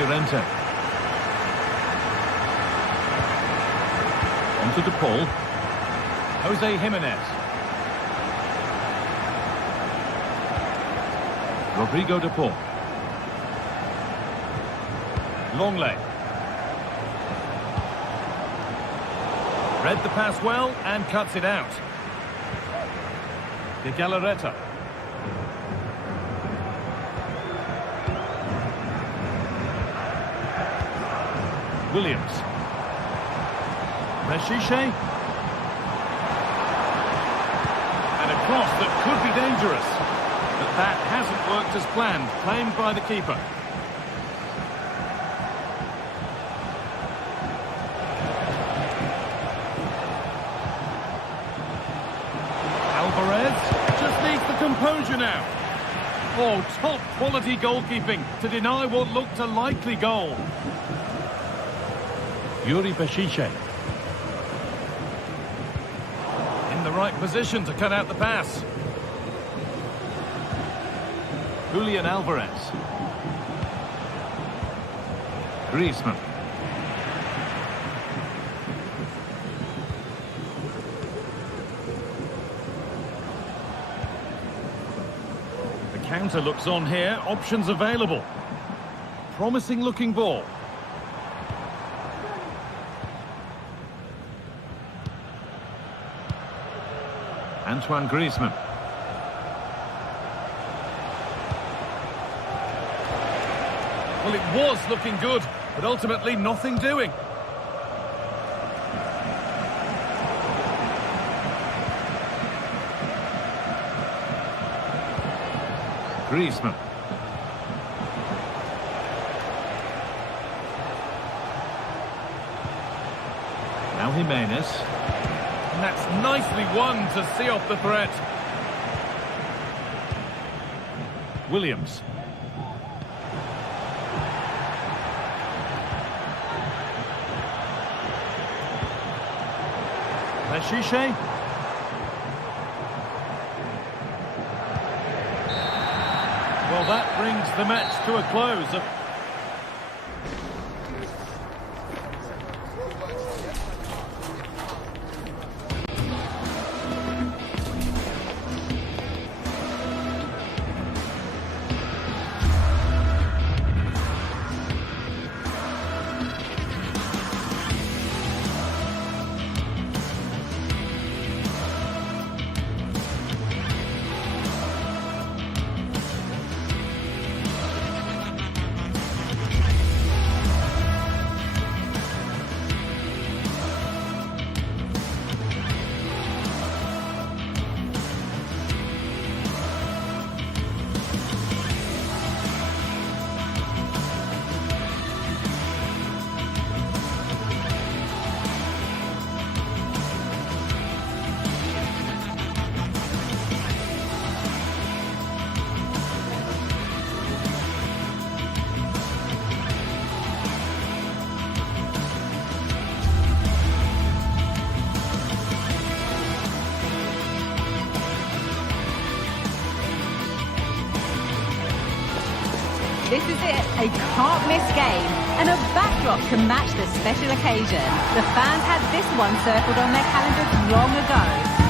Rente. On to Dipole. Jose Jimenez. Rodrigo Dipole. Longley. Read the pass well and cuts it out. De Galarreta. Williams. Rashiche. And a cross that could be dangerous. But that hasn't worked as planned. Claimed by the keeper. Alvarez just needs the composure now. Oh, top quality goalkeeping to deny what looked a likely goal. Yuri Bashiche. In the right position to cut out the pass. Julian Alvarez. Griezmann. The counter looks on here. Options available. Promising looking ball. Antoine Griezmann. Well, it was looking good, but ultimately nothing doing. Griezmann. Now Jimenez. And that's nicely won to see off the threat. Williams. Rashiche. Well, that brings the match to a close. This is it, a can't-miss game, and a backdrop to match the special occasion. The fans had this one circled on their calendars long ago,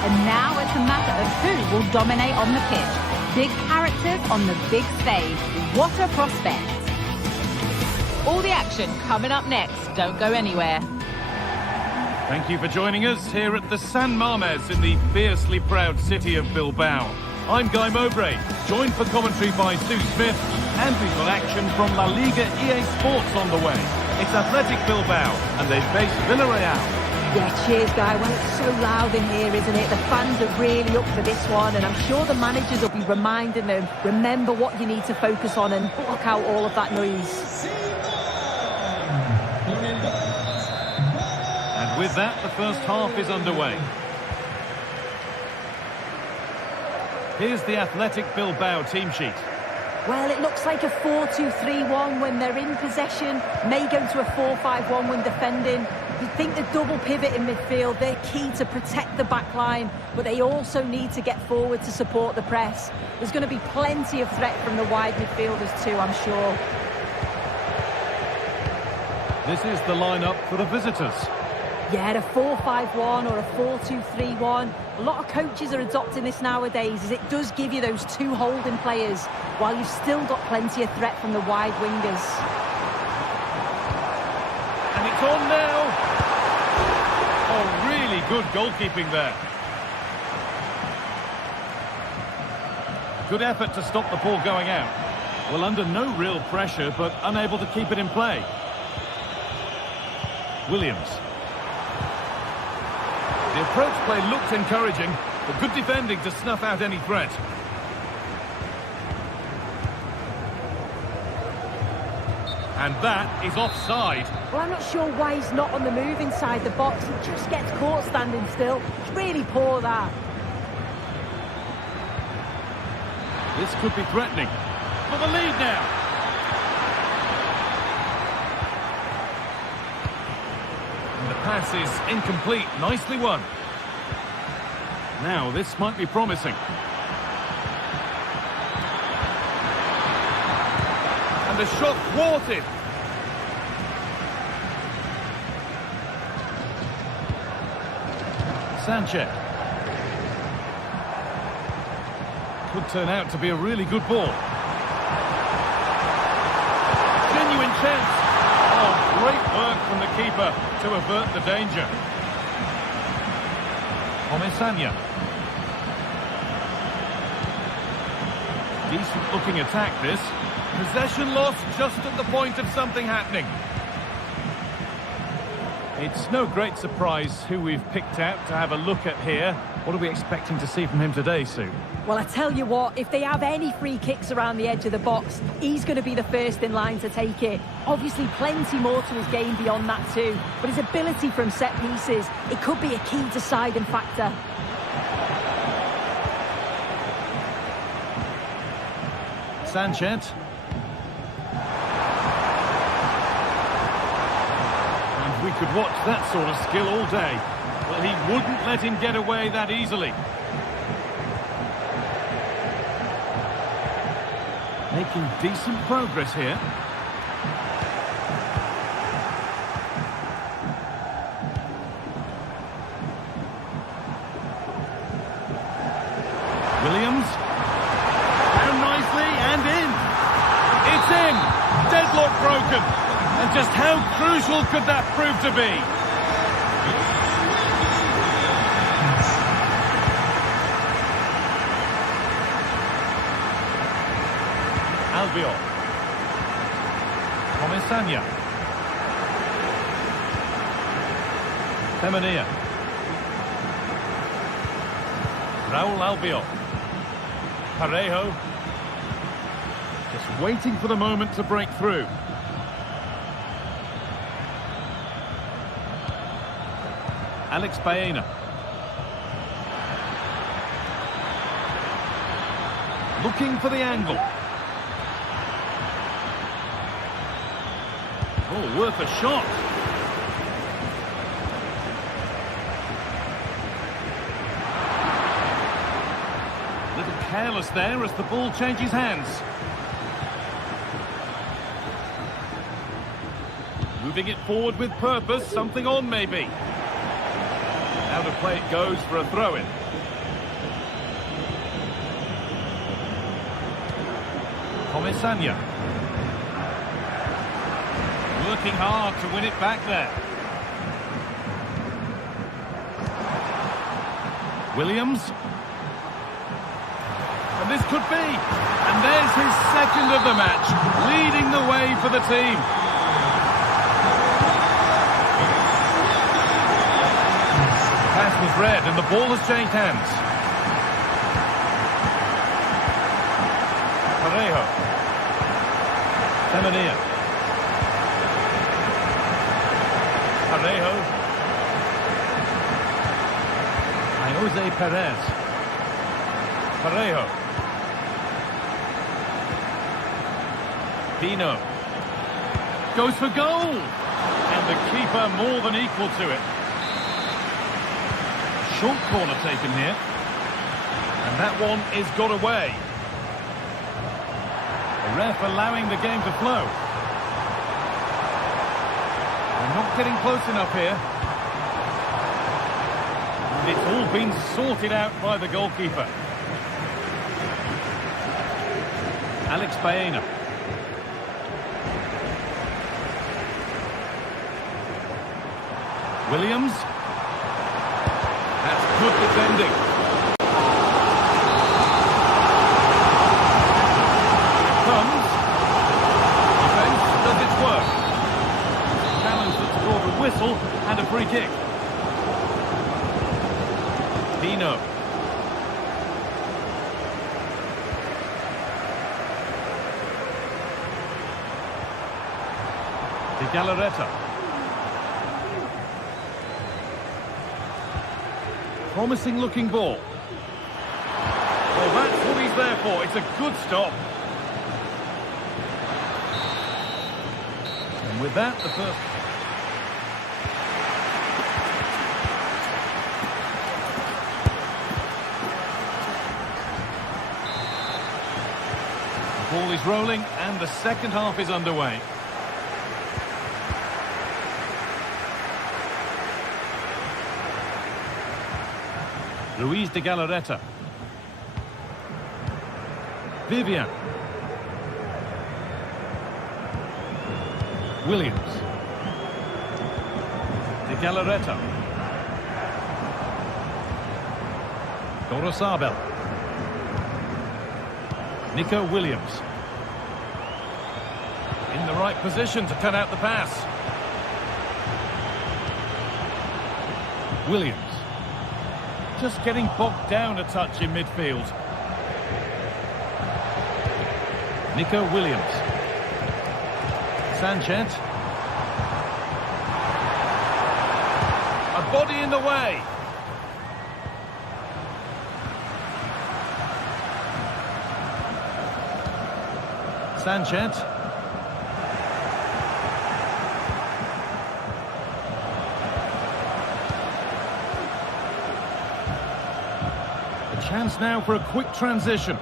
and now it's a matter of who will dominate on the pitch. Big characters on the big stage. What a prospect. All the action coming up next. Don't go anywhere. Thank you for joining us here at the San Mames in the fiercely proud city of Bilbao. I'm Guy Mowbray, joined for commentary by Sue Smith, and we've got action from La Liga EA Sports on the way. It's Athletic Bilbao, and they face Villarreal. Yeah, cheers, Guy. Well, it's so loud in here, isn't it? The fans are really up for this one, and I'm sure the managers will be reminding them, remember what you need to focus on and block out all of that noise. And with that, the first half is underway. Here's the Athletic Bilbao team sheet. Well, it looks like a 4-2-3-1 when they're in possession, may go to a 4-5-1 when defending. You think the double pivot in midfield, they're key to protect the back line, but they also need to get forward to support the press. There's going to be plenty of threat from the wide midfielders too, I'm sure. This is the lineup for the visitors. Yeah, a 4-5-1 or a 4-2-3-1. A lot of coaches are adopting this nowadays, as it does give you those two holding players, while you've still got plenty of threat from the wide wingers. And it's on now. Oh, really good goalkeeping there. Good effort to stop the ball going out. Well, under no real pressure, but unable to keep it in play. Williams. The approach play looked encouraging, but good defending to snuff out any threat. And that is offside. Well, I'm not sure why he's not on the move inside the box. He just gets caught standing still. It's really poor, that. This could be threatening. For the lead now. And the pass is incomplete. Nicely won. Now, this might be promising. And the shot thwarted. Sanchez. Could turn out to be a really good ball. Genuine chance. Oh, great work from the keeper to avert the danger. Omesanya. Decent looking attack, this. Possession lost just at the point of something happening. It's no great surprise who we've picked out to have a look at here. What are we expecting to see from him today, Sue? Well, I tell you what, if they have any free kicks around the edge of the box, he's going to be the first in line to take it. Obviously, plenty more to his game beyond that too. But his ability from set pieces, it could be a key deciding factor. Sanchez. And we could watch that sort of skill all day. Well, he wouldn't let him get away that easily. Making decent progress here. Williams. Down nicely and in. It's in. Deadlock broken. And just how crucial could that prove to be? Albiol. Omesanya. Femenia. Raul Albiol. Parejo. Just waiting for the moment to break through. Alex Baena. Looking for the angle. Oh, worth a shot. A little careless there as the ball changes hands. Moving it forward with purpose, something on maybe. Out of play it goes for a throw-in. Omesanya. Working hard to win it back there. Williams. this could be. And there's his second of the match, leading the way for the team. The pass was read and the ball has changed hands. Parejo. Semenia. Parejo. Jose Perez. Parejo. Pino. Goes for goal. And the keeper more than equal to it. Short corner taken here. And that one is got away. The ref allowing the game to flow. They're not getting close enough here. It's all been sorted out by the goalkeeper. Alex Baena. Williams. That's good defending. Comes. Defense does its work. Challenge that's brought a whistle and a free kick. Pino. De Galarreta. Promising looking ball. Well, that's what he's there for. It's a good stop. And with that, the first... Ball is rolling and the second half is underway. Luis de Galarreta. Vivian. Williams. De Galarreta. Gorosabel. Nico Williams. In the right position to cut out the pass. Williams. Just getting bogged down a touch in midfield. Nico Williams. Sanchez. A body in the way. Sanchez. A chance now for a quick transition.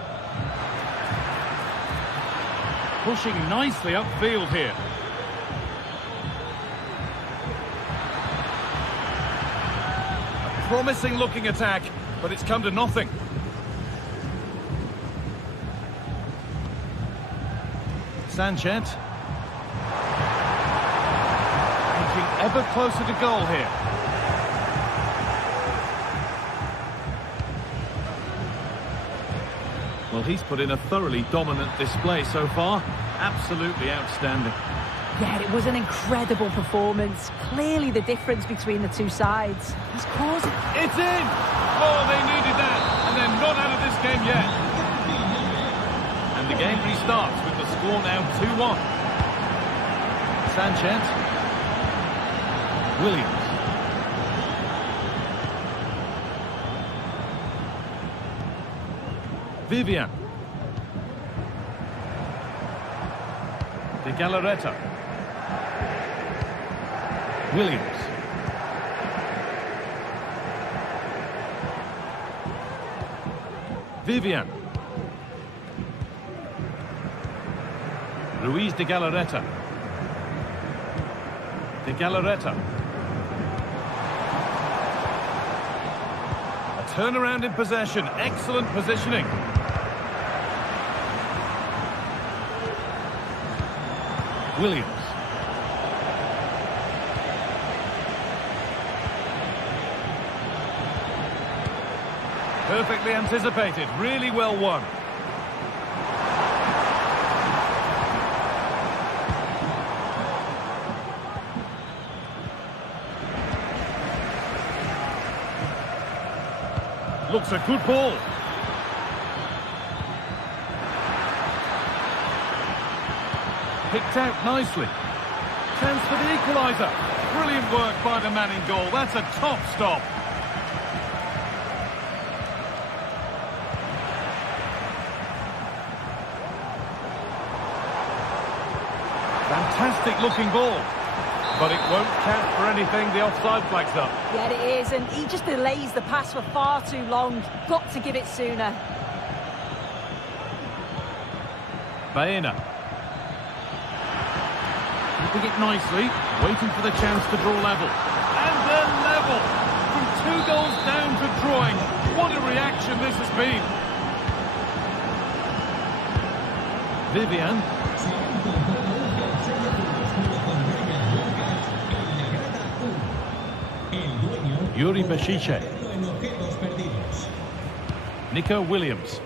Pushing nicely upfield here. A promising looking attack, but it's come to nothing. Sanchez. Inching ever closer to goal here. Well, he's put in a thoroughly dominant display so far. Absolutely outstanding. Yeah, it was an incredible performance. Clearly the difference between the two sides. He's causing... It's in! Oh, they needed that. And they're not out of this game yet. And the game restarts with the score now 2-1. Sanchez. Williams. Vivian. De Galarreta. Williams. Vivian. Luis de Galarreta. De Galarreta. A turnaround in possession. Excellent positioning. Williams. Perfectly anticipated. Really well won. Looks a good ball. Picked out nicely. Chance for the equaliser. Brilliant work by the man in goal. That's a top stop. Fantastic looking ball. But it won't count for anything. The offside flag's up. Yeah, it is, and he just delays the pass for far too long. Got to give it sooner. Baena. Keeping it nicely, waiting for the chance to draw level. And they're level! From 2 goals down to drawing. What a reaction this has been. Vivian. Yuri Bashiche. Nico Williams.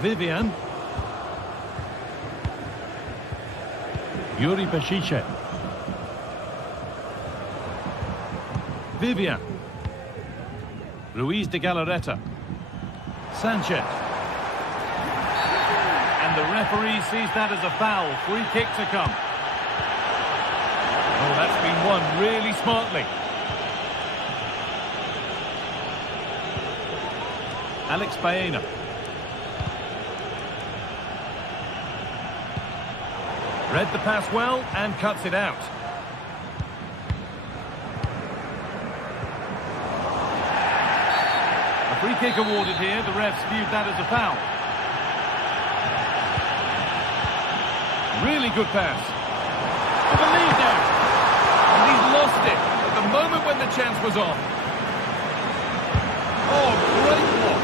Vivian. Yuri Bashiche. Vivian. Ruiz de Galarreta. Sanchez. And the referee sees that as a foul. Free kick to come. Oh, that's been won really smartly. Alex Baena. Read the pass well and cuts it out. A free kick awarded here. The refs viewed that as a foul. Really good pass. With a lead now. And he's lost it at the moment when the chance was on. Oh, great block.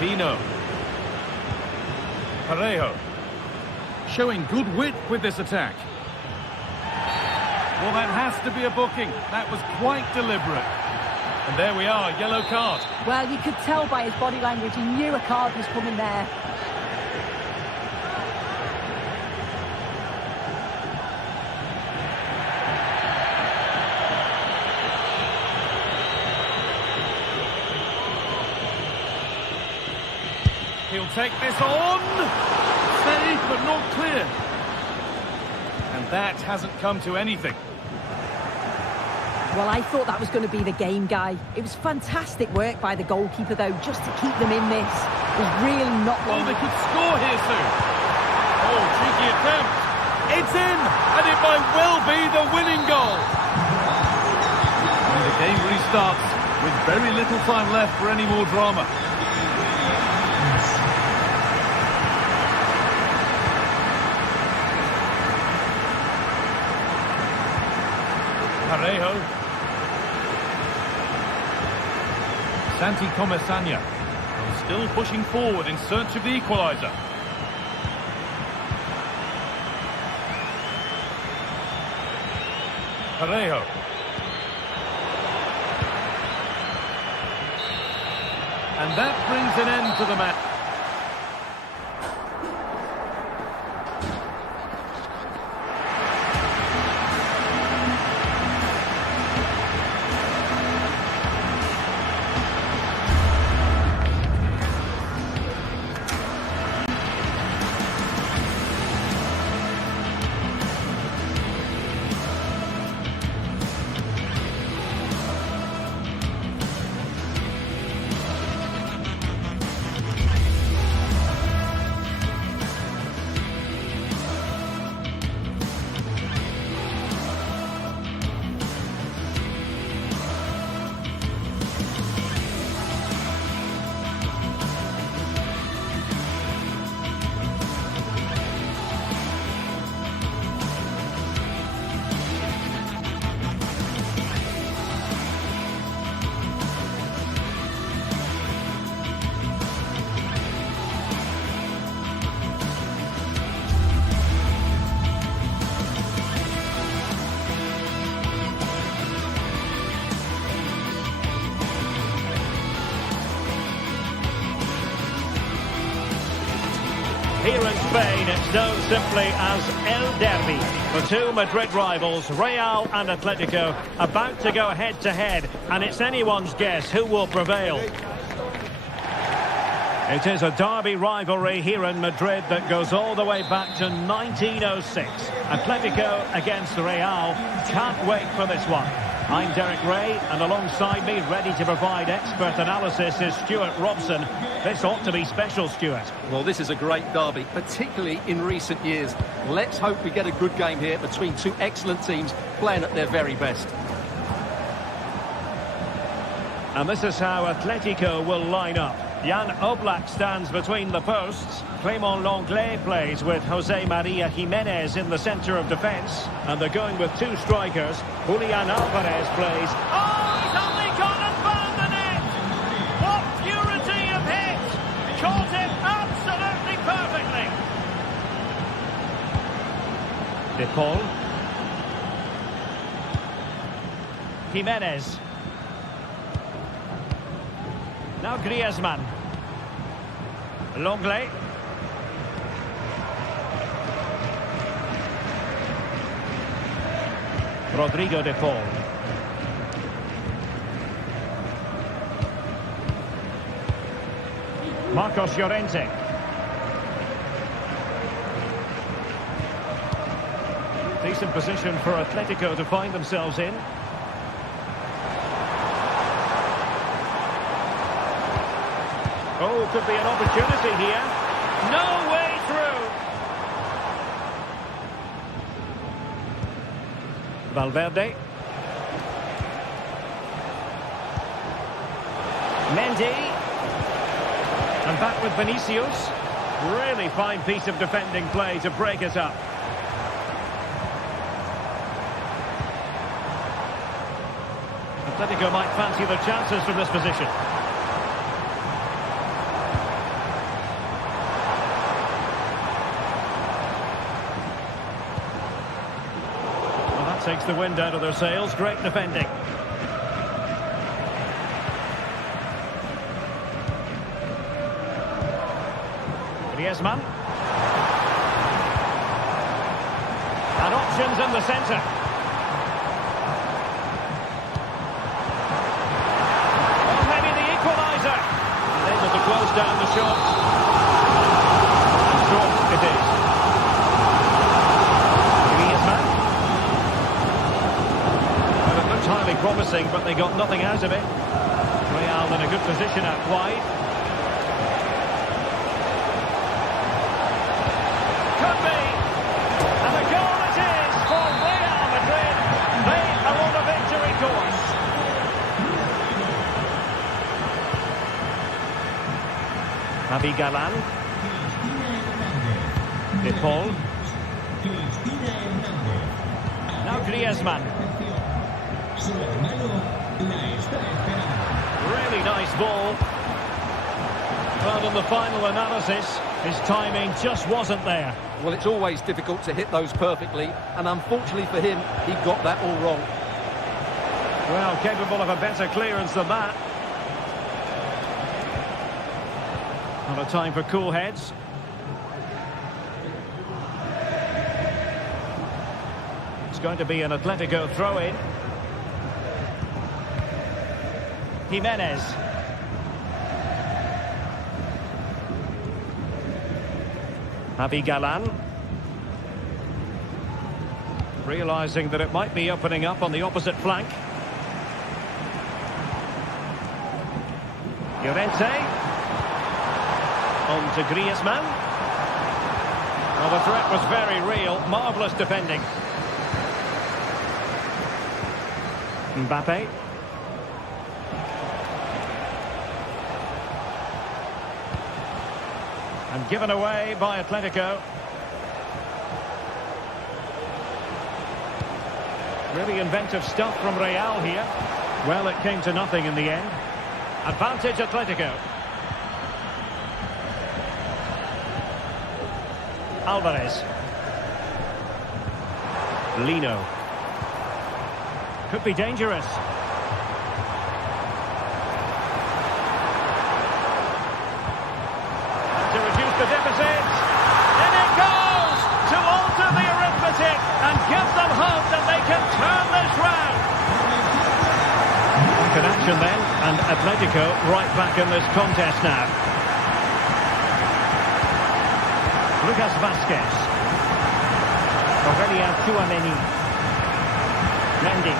Pino. Parejo. Showing good wit with this attack. Well, that has to be a booking. That was quite deliberate. And there we are, yellow card. Well, you could tell by his body language, he knew a card was coming there. He'll take this on. Saved, but not clear. And that hasn't come to anything. Well, I thought that was going to be the game, Guy. It was fantastic work by the goalkeeper, though, just to keep them in this. It was really not long. Oh, they could score here soon. Oh, cheeky attempt. It's in, and it might well be the winning goal. And the game restarts with very little time left for any more drama. Parejo. Santi Comesaña still pushing forward in search of the equaliser. Parejo. And that brings an end to the match. Spain, it's known simply as El Derby. The two Madrid rivals, Real and Atletico, about to go head-to-head, and it's anyone's guess who will prevail. It is a derby rivalry here in Madrid that goes all the way back to 1906. Atletico against Real. Can't wait for this one. I'm Derek Ray, and alongside me, ready to provide expert analysis, is Stuart Robson. This ought to be special, Stuart. Well, this is a great derby, particularly in recent years. Let's hope we get a good game here between two excellent teams playing at their very best. And this is how Atletico will line up. Jan Oblak stands between the posts. Clément Lenglet plays with Jose Maria Jimenez in the centre of defence. And they're going with two strikers. Julian Alvarez plays. Oh, he's only gone and found the net! What purity of hit! Caught it absolutely perfectly. De Paul. Jimenez. Now Griezmann. Lenglet. Rodrigo de Paul. Marcos Llorente. Decent position for Atletico to find themselves in. Oh, could be an opportunity here. No way through. Valverde. Mendy. And back with Vinicius. Really fine piece of defending play to break it up. Atletico might fancy the chances from this position. Takes the wind out of their sails. Great defending. Griezmann. And options in the centre. Oh, maybe the equaliser. And able to close down the shot. And short it is. Highly promising, but they got nothing out of it. Real in a good position out wide. Could be. And a goal it is for Real Madrid. They are on a victory course. Javi Galán. De Paul. Now Griezmann. Really nice ball. But in the final analysis, his timing just wasn't there. Well, it's always difficult to hit those perfectly, and unfortunately for him, he got that all wrong. Well, capable of a better clearance than that. Not a time for cool heads. It's going to be an Atletico throw-in. Jimenez. Javi Galán. Realising that it might be opening up on the opposite flank. Llorente. On to Griezmann. Well, the threat was very real. Marvellous defending. Mbappe. And given away by Atletico. Really inventive stuff from Real here. Well, it came to nothing in the end. Advantage Atletico. Alvarez. Lino. Could be dangerous. To reduce the deficit. And it give them hope that they can turn this round. Back in action then, and Atletico right back in this contest now. Lucas Vazquez. Aurelien Tchouameni. Mendy.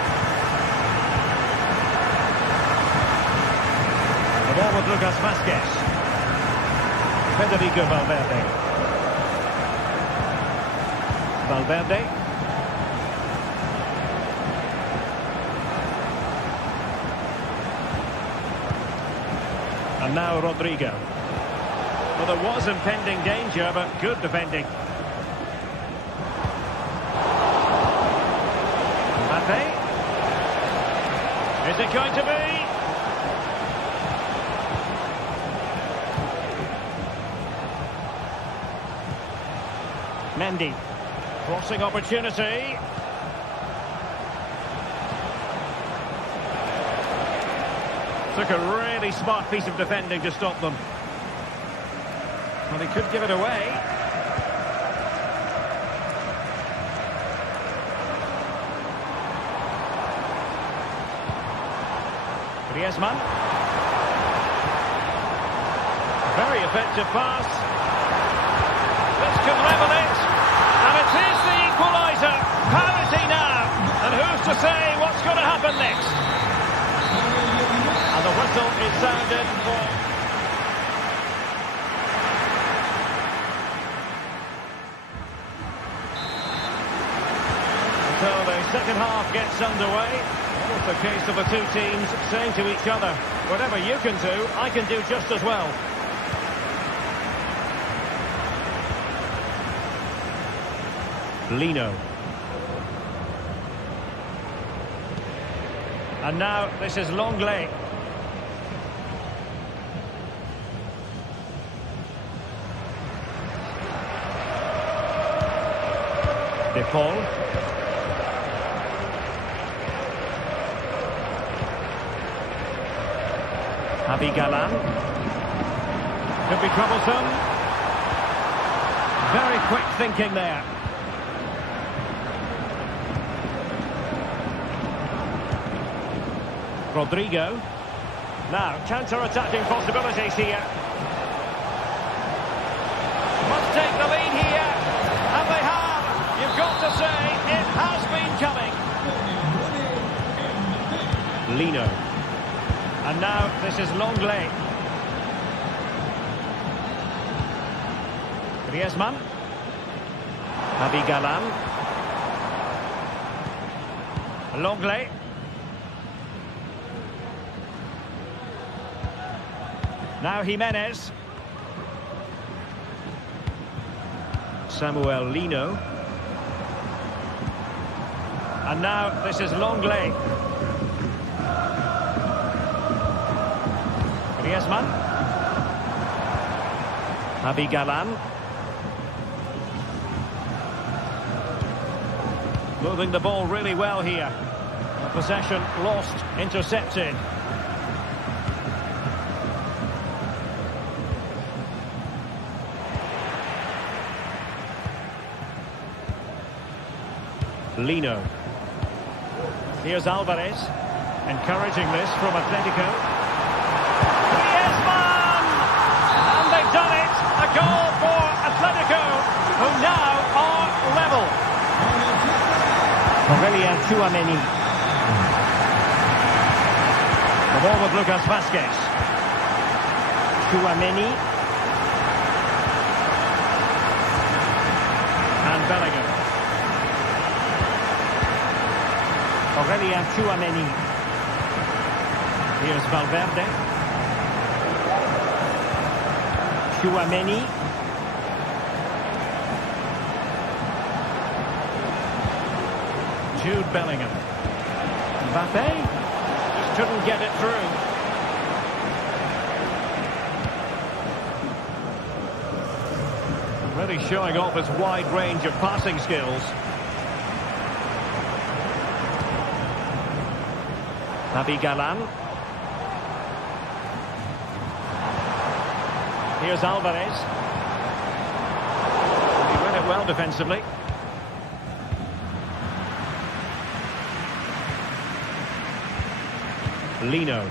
The ball with Lucas Vazquez. Federico Valverde. Valverde. And now Rodrigo. Well, there was impending danger, but good defending. Mbappe. Is it going to be? Mendy. Crossing opportunity. Took a really smart piece of defending to stop them. Well, he could give it away. Griezmann. Very effective pass. This could level it. And it is the equaliser. Parity now. And who's to say what's going to happen next? And the whistle is sounded for... So the second half gets underway. It's the case of the two teams saying to each other, whatever you can do, I can do just as well. Lino. And now this is Longley. De Paul. Javi Galan. Could be troublesome. Very quick thinking there. Rodrigo. Now, counter-attacking possibilities here. Must take the lead here. And they have. You've got to say, it has been coming. Lino. And now, this is Longley. Griezmann. Javi Galan. Longley. Now Jimenez. Samuel Lino. And now this is Longley. Griezmann. Javi Galan. Moving the ball really well here. Possession lost, intercepted. Lino. Here's Alvarez, encouraging this from Atletico. Griezmann! And they've done it! A goal for Atletico, who now are level. Aurelien Tchouameni. The ball with Lucas Vazquez. Tchouameni. And Bellingham. Aurelien Tchouameni. Here's Valverde. Tchouameni. Jude Bellingham. Mbappe just couldn't get it through. Really showing off his wide range of passing skills. Javi Galan. Here's Alvarez. He read it well defensively. Lino.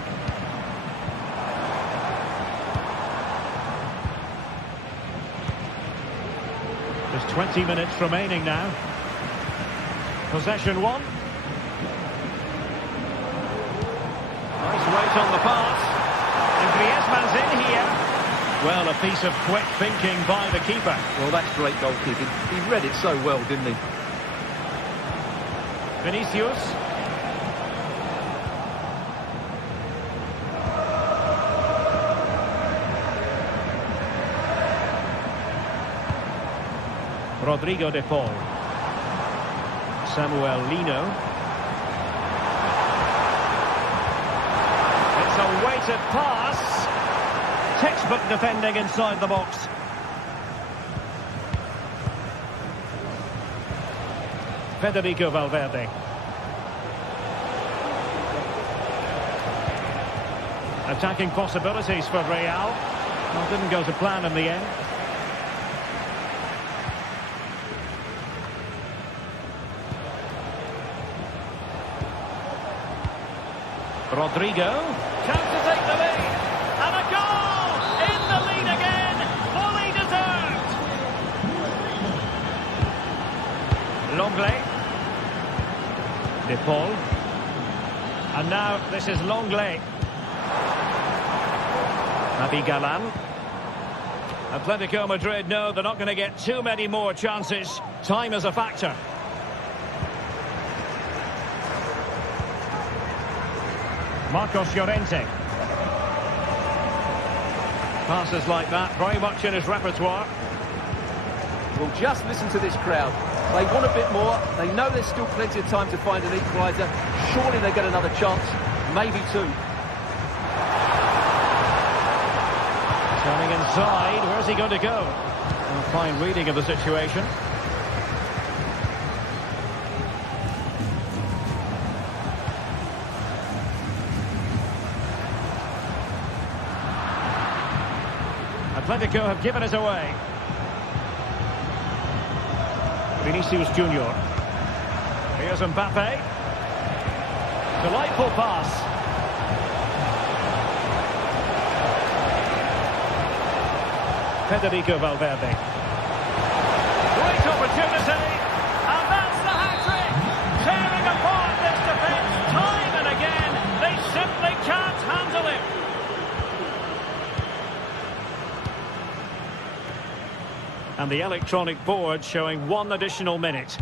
There's 20 minutes remaining now. Possession one. Nice weight on the pass. And Griezmann's in here. Well, a piece of quick thinking by the keeper. Well, that's great goalkeeping. He read it so well, didn't he? Vinicius. Rodrigo de Paul. Samuel Lino. It's a weighted pass. Textbook defending inside the box. Federico Valverde. Attacking possibilities for Real. Well, didn't go to plan in the end. Rodrigo. Chance to take the lead. And a goal! In the lead again. Fully deserved. Longley. De Paul. And now this is Longley. Naby Galan. Atletico Madrid know they're not going to get too many more chances. Time is a factor. Marcos Llorente. Passes like that, very much in his repertoire. Well, just listen to this crowd. They want a bit more. They know there's still plenty of time to find an equaliser. Surely they get another chance, maybe two. Turning inside, where's he going to go? A fine reading of the situation. Atletico have given it away. Vinicius Junior. Here's Mbappe. Delightful pass. Federico Valverde. Great opportunity. And that's the hat-trick. Tearing apart this defence time and again. They simply can't handle it. And the electronic board showing 1 additional minute.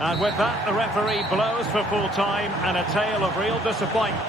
And with that, the referee blows for full time and a tale of real disappointment.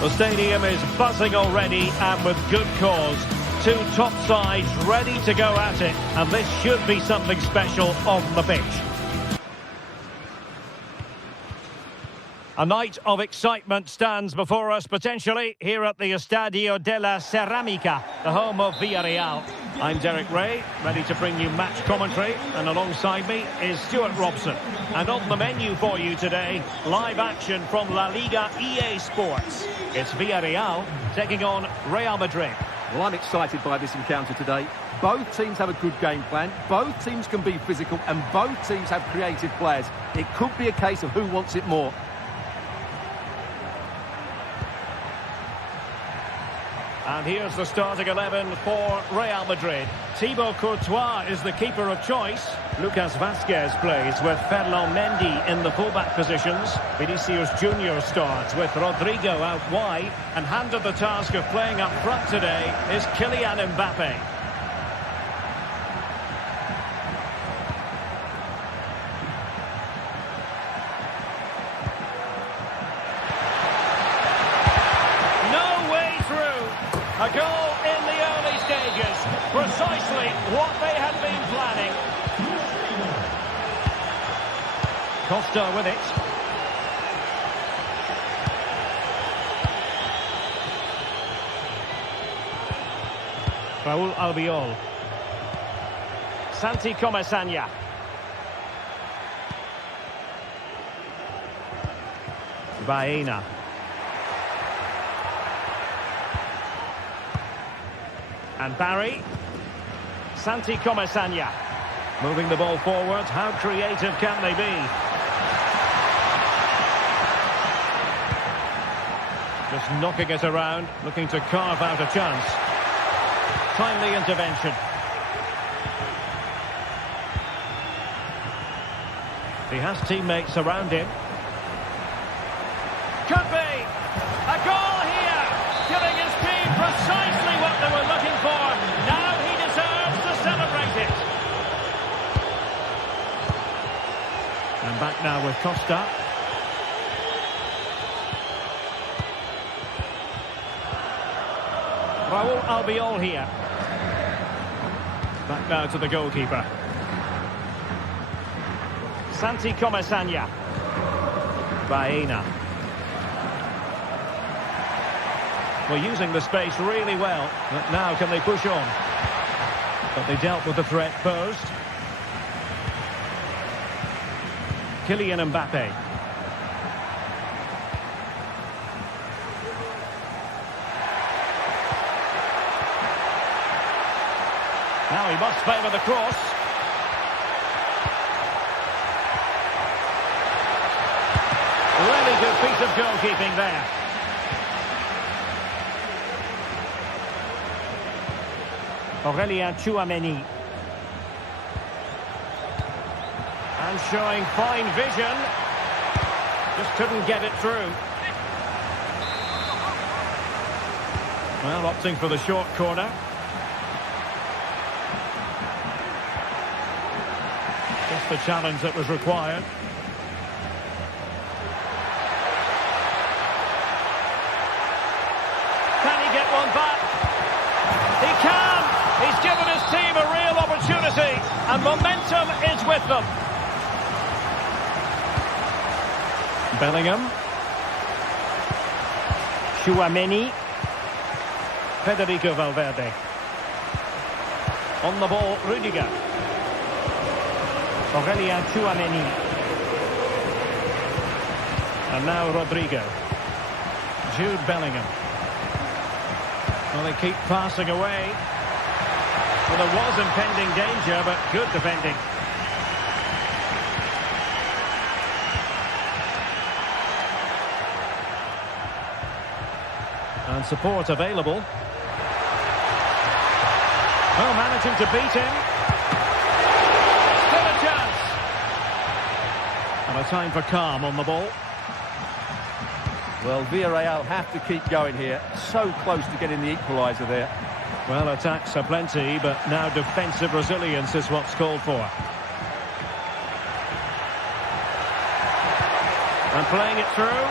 The stadium is buzzing already, and with good cause. Two top sides ready to go at it, and this should be something special on the pitch. A night of excitement stands before us, potentially, here at the Estadio de la Ceramica, the home of Villarreal. I'm Derek Ray, ready to bring you match commentary, and alongside me is Stuart Robson. And on the menu for you today, live action from La Liga EA Sports. It's Villarreal taking on Real Madrid. Well, I'm excited by this encounter today. Both teams have a good game plan, both teams can be physical, and both teams have creative players. It could be a case of who wants it more. And here's the starting 11 for Real Madrid. Thibaut Courtois is the keeper of choice. Lucas Vazquez plays with Ferland Mendy in the fullback positions. Vinicius Junior starts with Rodrigo out wide. And handed the task of playing up front today is Kylian Mbappe. A goal in the early stages, precisely what they had been planning. Costa with it. Raúl Albiol. Santi Comesaña. Baena. And Barry. Santi Comesaña. Moving the ball forward. How creative can they be? Just knocking it around, looking to carve out a chance. Timely intervention. He has teammates around him. Could be a goal here, giving his team precisely what they were looking for. Now he deserves to celebrate it. And back now with Costa. Raúl Albiol here. Back now to the goalkeeper. Santi Comesaña. Baena. Well, using the space really well, but now can they push on? But they dealt with the threat posed. Kylian Mbappe. Now he must favour the cross. Really good piece of goalkeeping there. Aurélien Tchouaméni. And showing fine vision. Just couldn't get it through. Well, opting for the short corner. Just the challenge that was required. Can he get one back? He can! He's given his team a real opportunity, and momentum is with them. Bellingham. Tchouaméni. Federico Valverde. On the ball, Rudiger. Aurélien Tchouaméni. And now Rodrigo. Jude Bellingham. Well, they keep passing away. Well, there was impending danger, but good defending. And support available. Oh, managing to beat him. Still a chance. And a time for calm on the ball. Well, Villarreal have to keep going here. So close to getting the equaliser there. Well, attacks are plenty, but now defensive resilience is what's called for. And playing it through.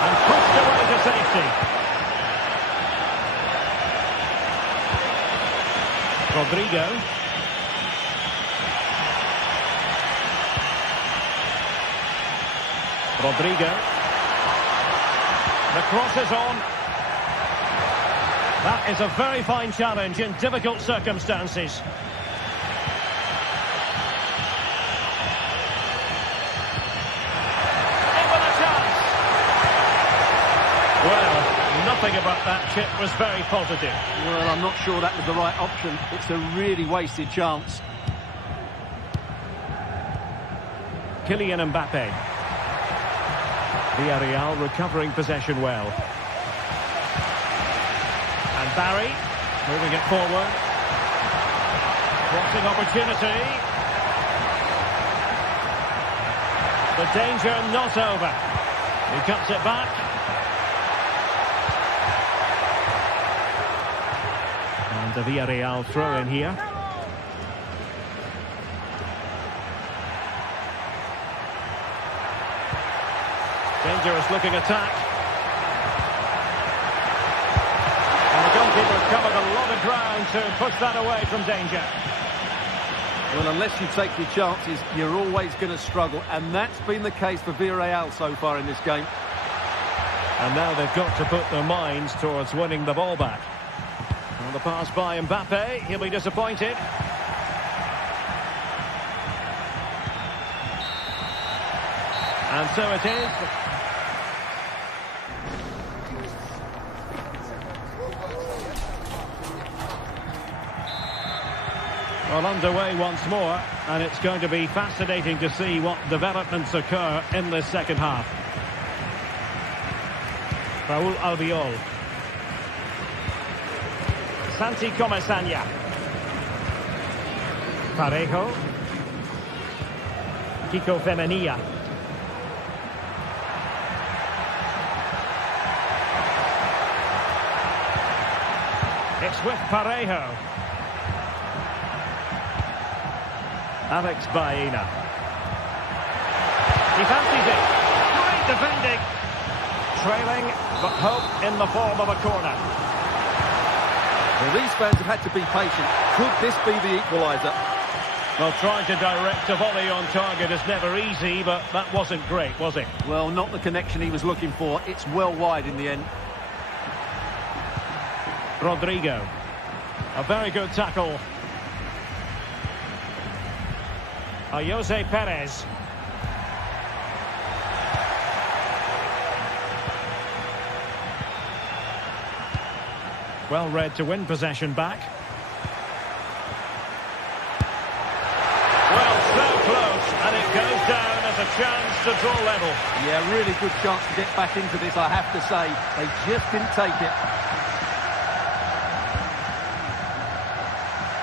And pushed away to safety. Rodrigo. Rodrigo. The cross is on. That is a very fine challenge in difficult circumstances. Well, nothing about that chip was very positive. Well, I'm not sure that was the right option. It's a really wasted chance. Kylian Mbappe. Villarreal recovering possession well. And Barry moving it forward. Crossing opportunity. The danger not over. He cuts it back. And the Villarreal throw in here. Dangerous looking attack. And the goalkeeper covered a lot of ground to push that away from danger. Well, unless you take your chances, you're always going to struggle. And that's been the case for Villarreal so far in this game. And now they've got to put their minds towards winning the ball back. On the pass by Mbappe, he'll be disappointed. And so it is. Well, underway once more, and it's going to be fascinating to see what developments occur in this second half. Raúl Albiol. Santi Comesaña. Parejo. Kiko Femenia. It's with Parejo. Alex Baena. He fancies it. Great defending. Trailing, but hope in the form of a corner. Well, these fans have had to be patient. Could this be the equaliser? Well, trying to direct a volley on target is never easy, but that wasn't great, was it? Well, not the connection he was looking for. It's well wide in the end. Rodrigo. A very good tackle. Jose Perez. Well read to win possession back. Well, so close, and it goes down as a chance to draw level. Yeah, really good chance to get back into this, I have to say. They just didn't take it.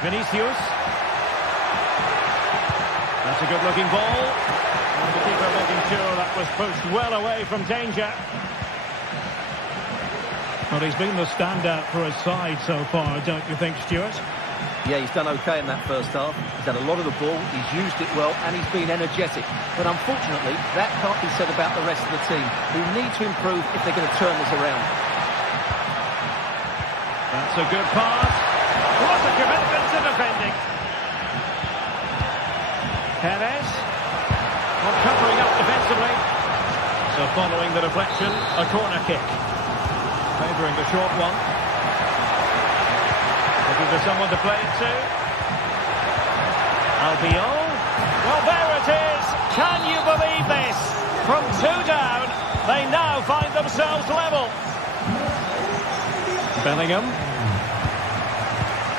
Vinicius. That's a good-looking ball. And the keeper making sure that was pushed well away from danger. Well, he's been the standout for his side so far, don't you think, Stuart? Yeah, he's done okay in that first half. He's had a lot of the ball, he's used it well, and he's been energetic. But unfortunately, that can't be said about the rest of the team, who need to improve if they're going to turn this around. That's a good pass. What a commitment to defending. Perez. Not covering up defensively. So following the deflection, a corner kick. Favouring the short one. Looking for someone to play it to. Albiol. Well, there it is. Can you believe this? From 2 down, they now find themselves level. Bellingham.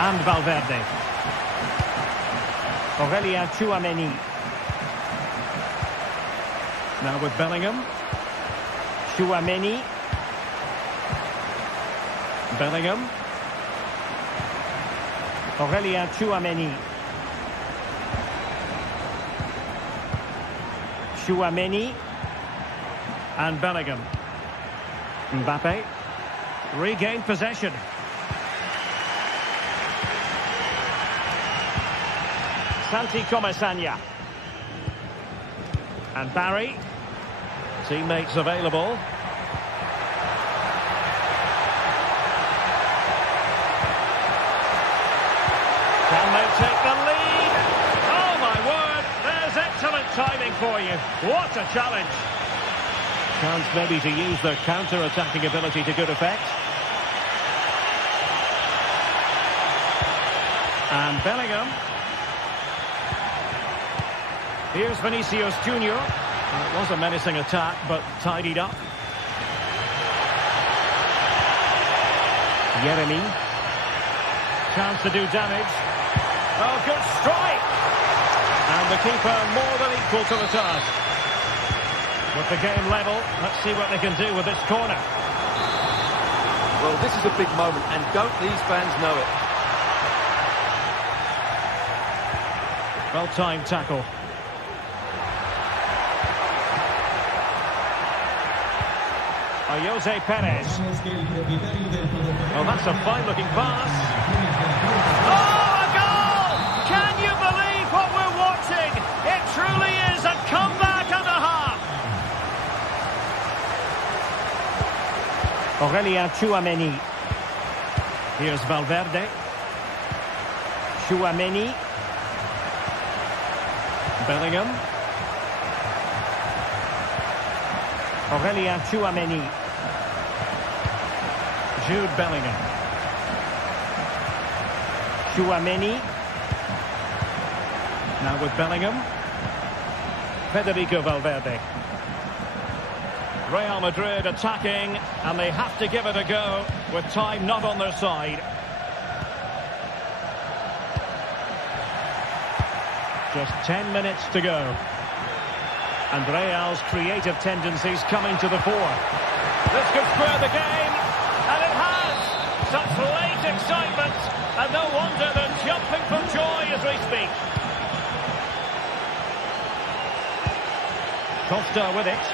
And Valverde. Aurélien Tchouaméni. Now with Bellingham. Tchouaméni. Bellingham. Aurélien Tchouaméni. Tchouaméni. And Bellingham. Mbappe. Regained possession. Santi Comesaña. And Barry. Teammates available. Can they take the lead? Oh my word, there's excellent timing for you. What a challenge. Chance maybe to use their counter-attacking ability to good effect. And Bellingham. Here's Vinicius Junior. Well, it was a menacing attack, but tidied up. Yeremy. Chance to do damage. Oh, good strike! And the keeper more than equal to the task. With the game level, let's see what they can do with this corner. Well, this is a big moment, and don't these fans know it? Well-timed tackle. Jose Perez. Oh, that's a fine-looking pass. Oh, a goal! Can you believe what we're watching? It truly is a comeback and a half. Aurelien Tchouameni. Here's Valverde. Tchouameni. Bellingham. Aurelien Tchouameni. Jude Bellingham. Tchouameni. Now with Bellingham. Federico Valverde. Real Madrid attacking, and they have to give it a go with time not on their side. Just 10 minutes to go. And Real's creative tendencies coming to the fore. This could spur the game, and it has! Such late excitement, and no wonder they're jumping for joy as we speak. Costa with it.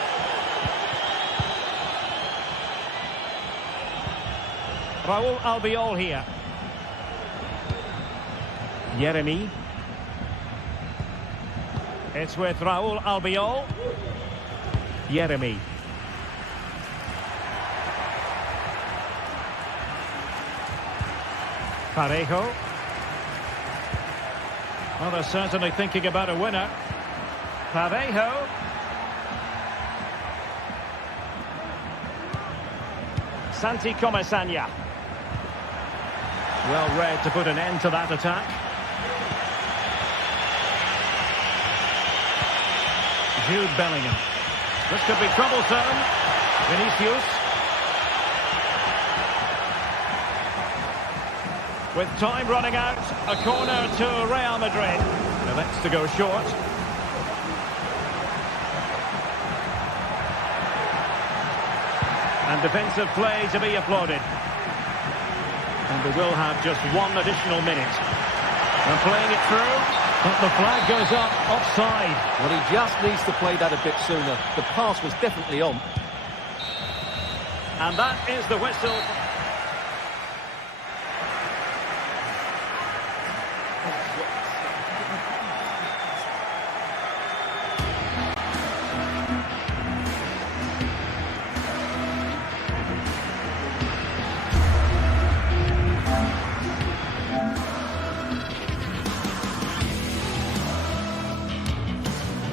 Raúl Albiol here. Yeremy. It's with Raúl Albiol. Yeremy. Parejo. Well, they're certainly thinking about a winner. Parejo. Santi Comesaña. Well read to put an end to that attack. Jude Bellingham. This could be troublesome. Vinicius. With time running out, a corner to Real Madrid. Elects to go short. And defensive play to be applauded. And they will have just one additional minute. And playing it through, but the flag goes up, offside. Well, he just needs to play that a bit sooner. The pass was definitely on. And that is the whistle.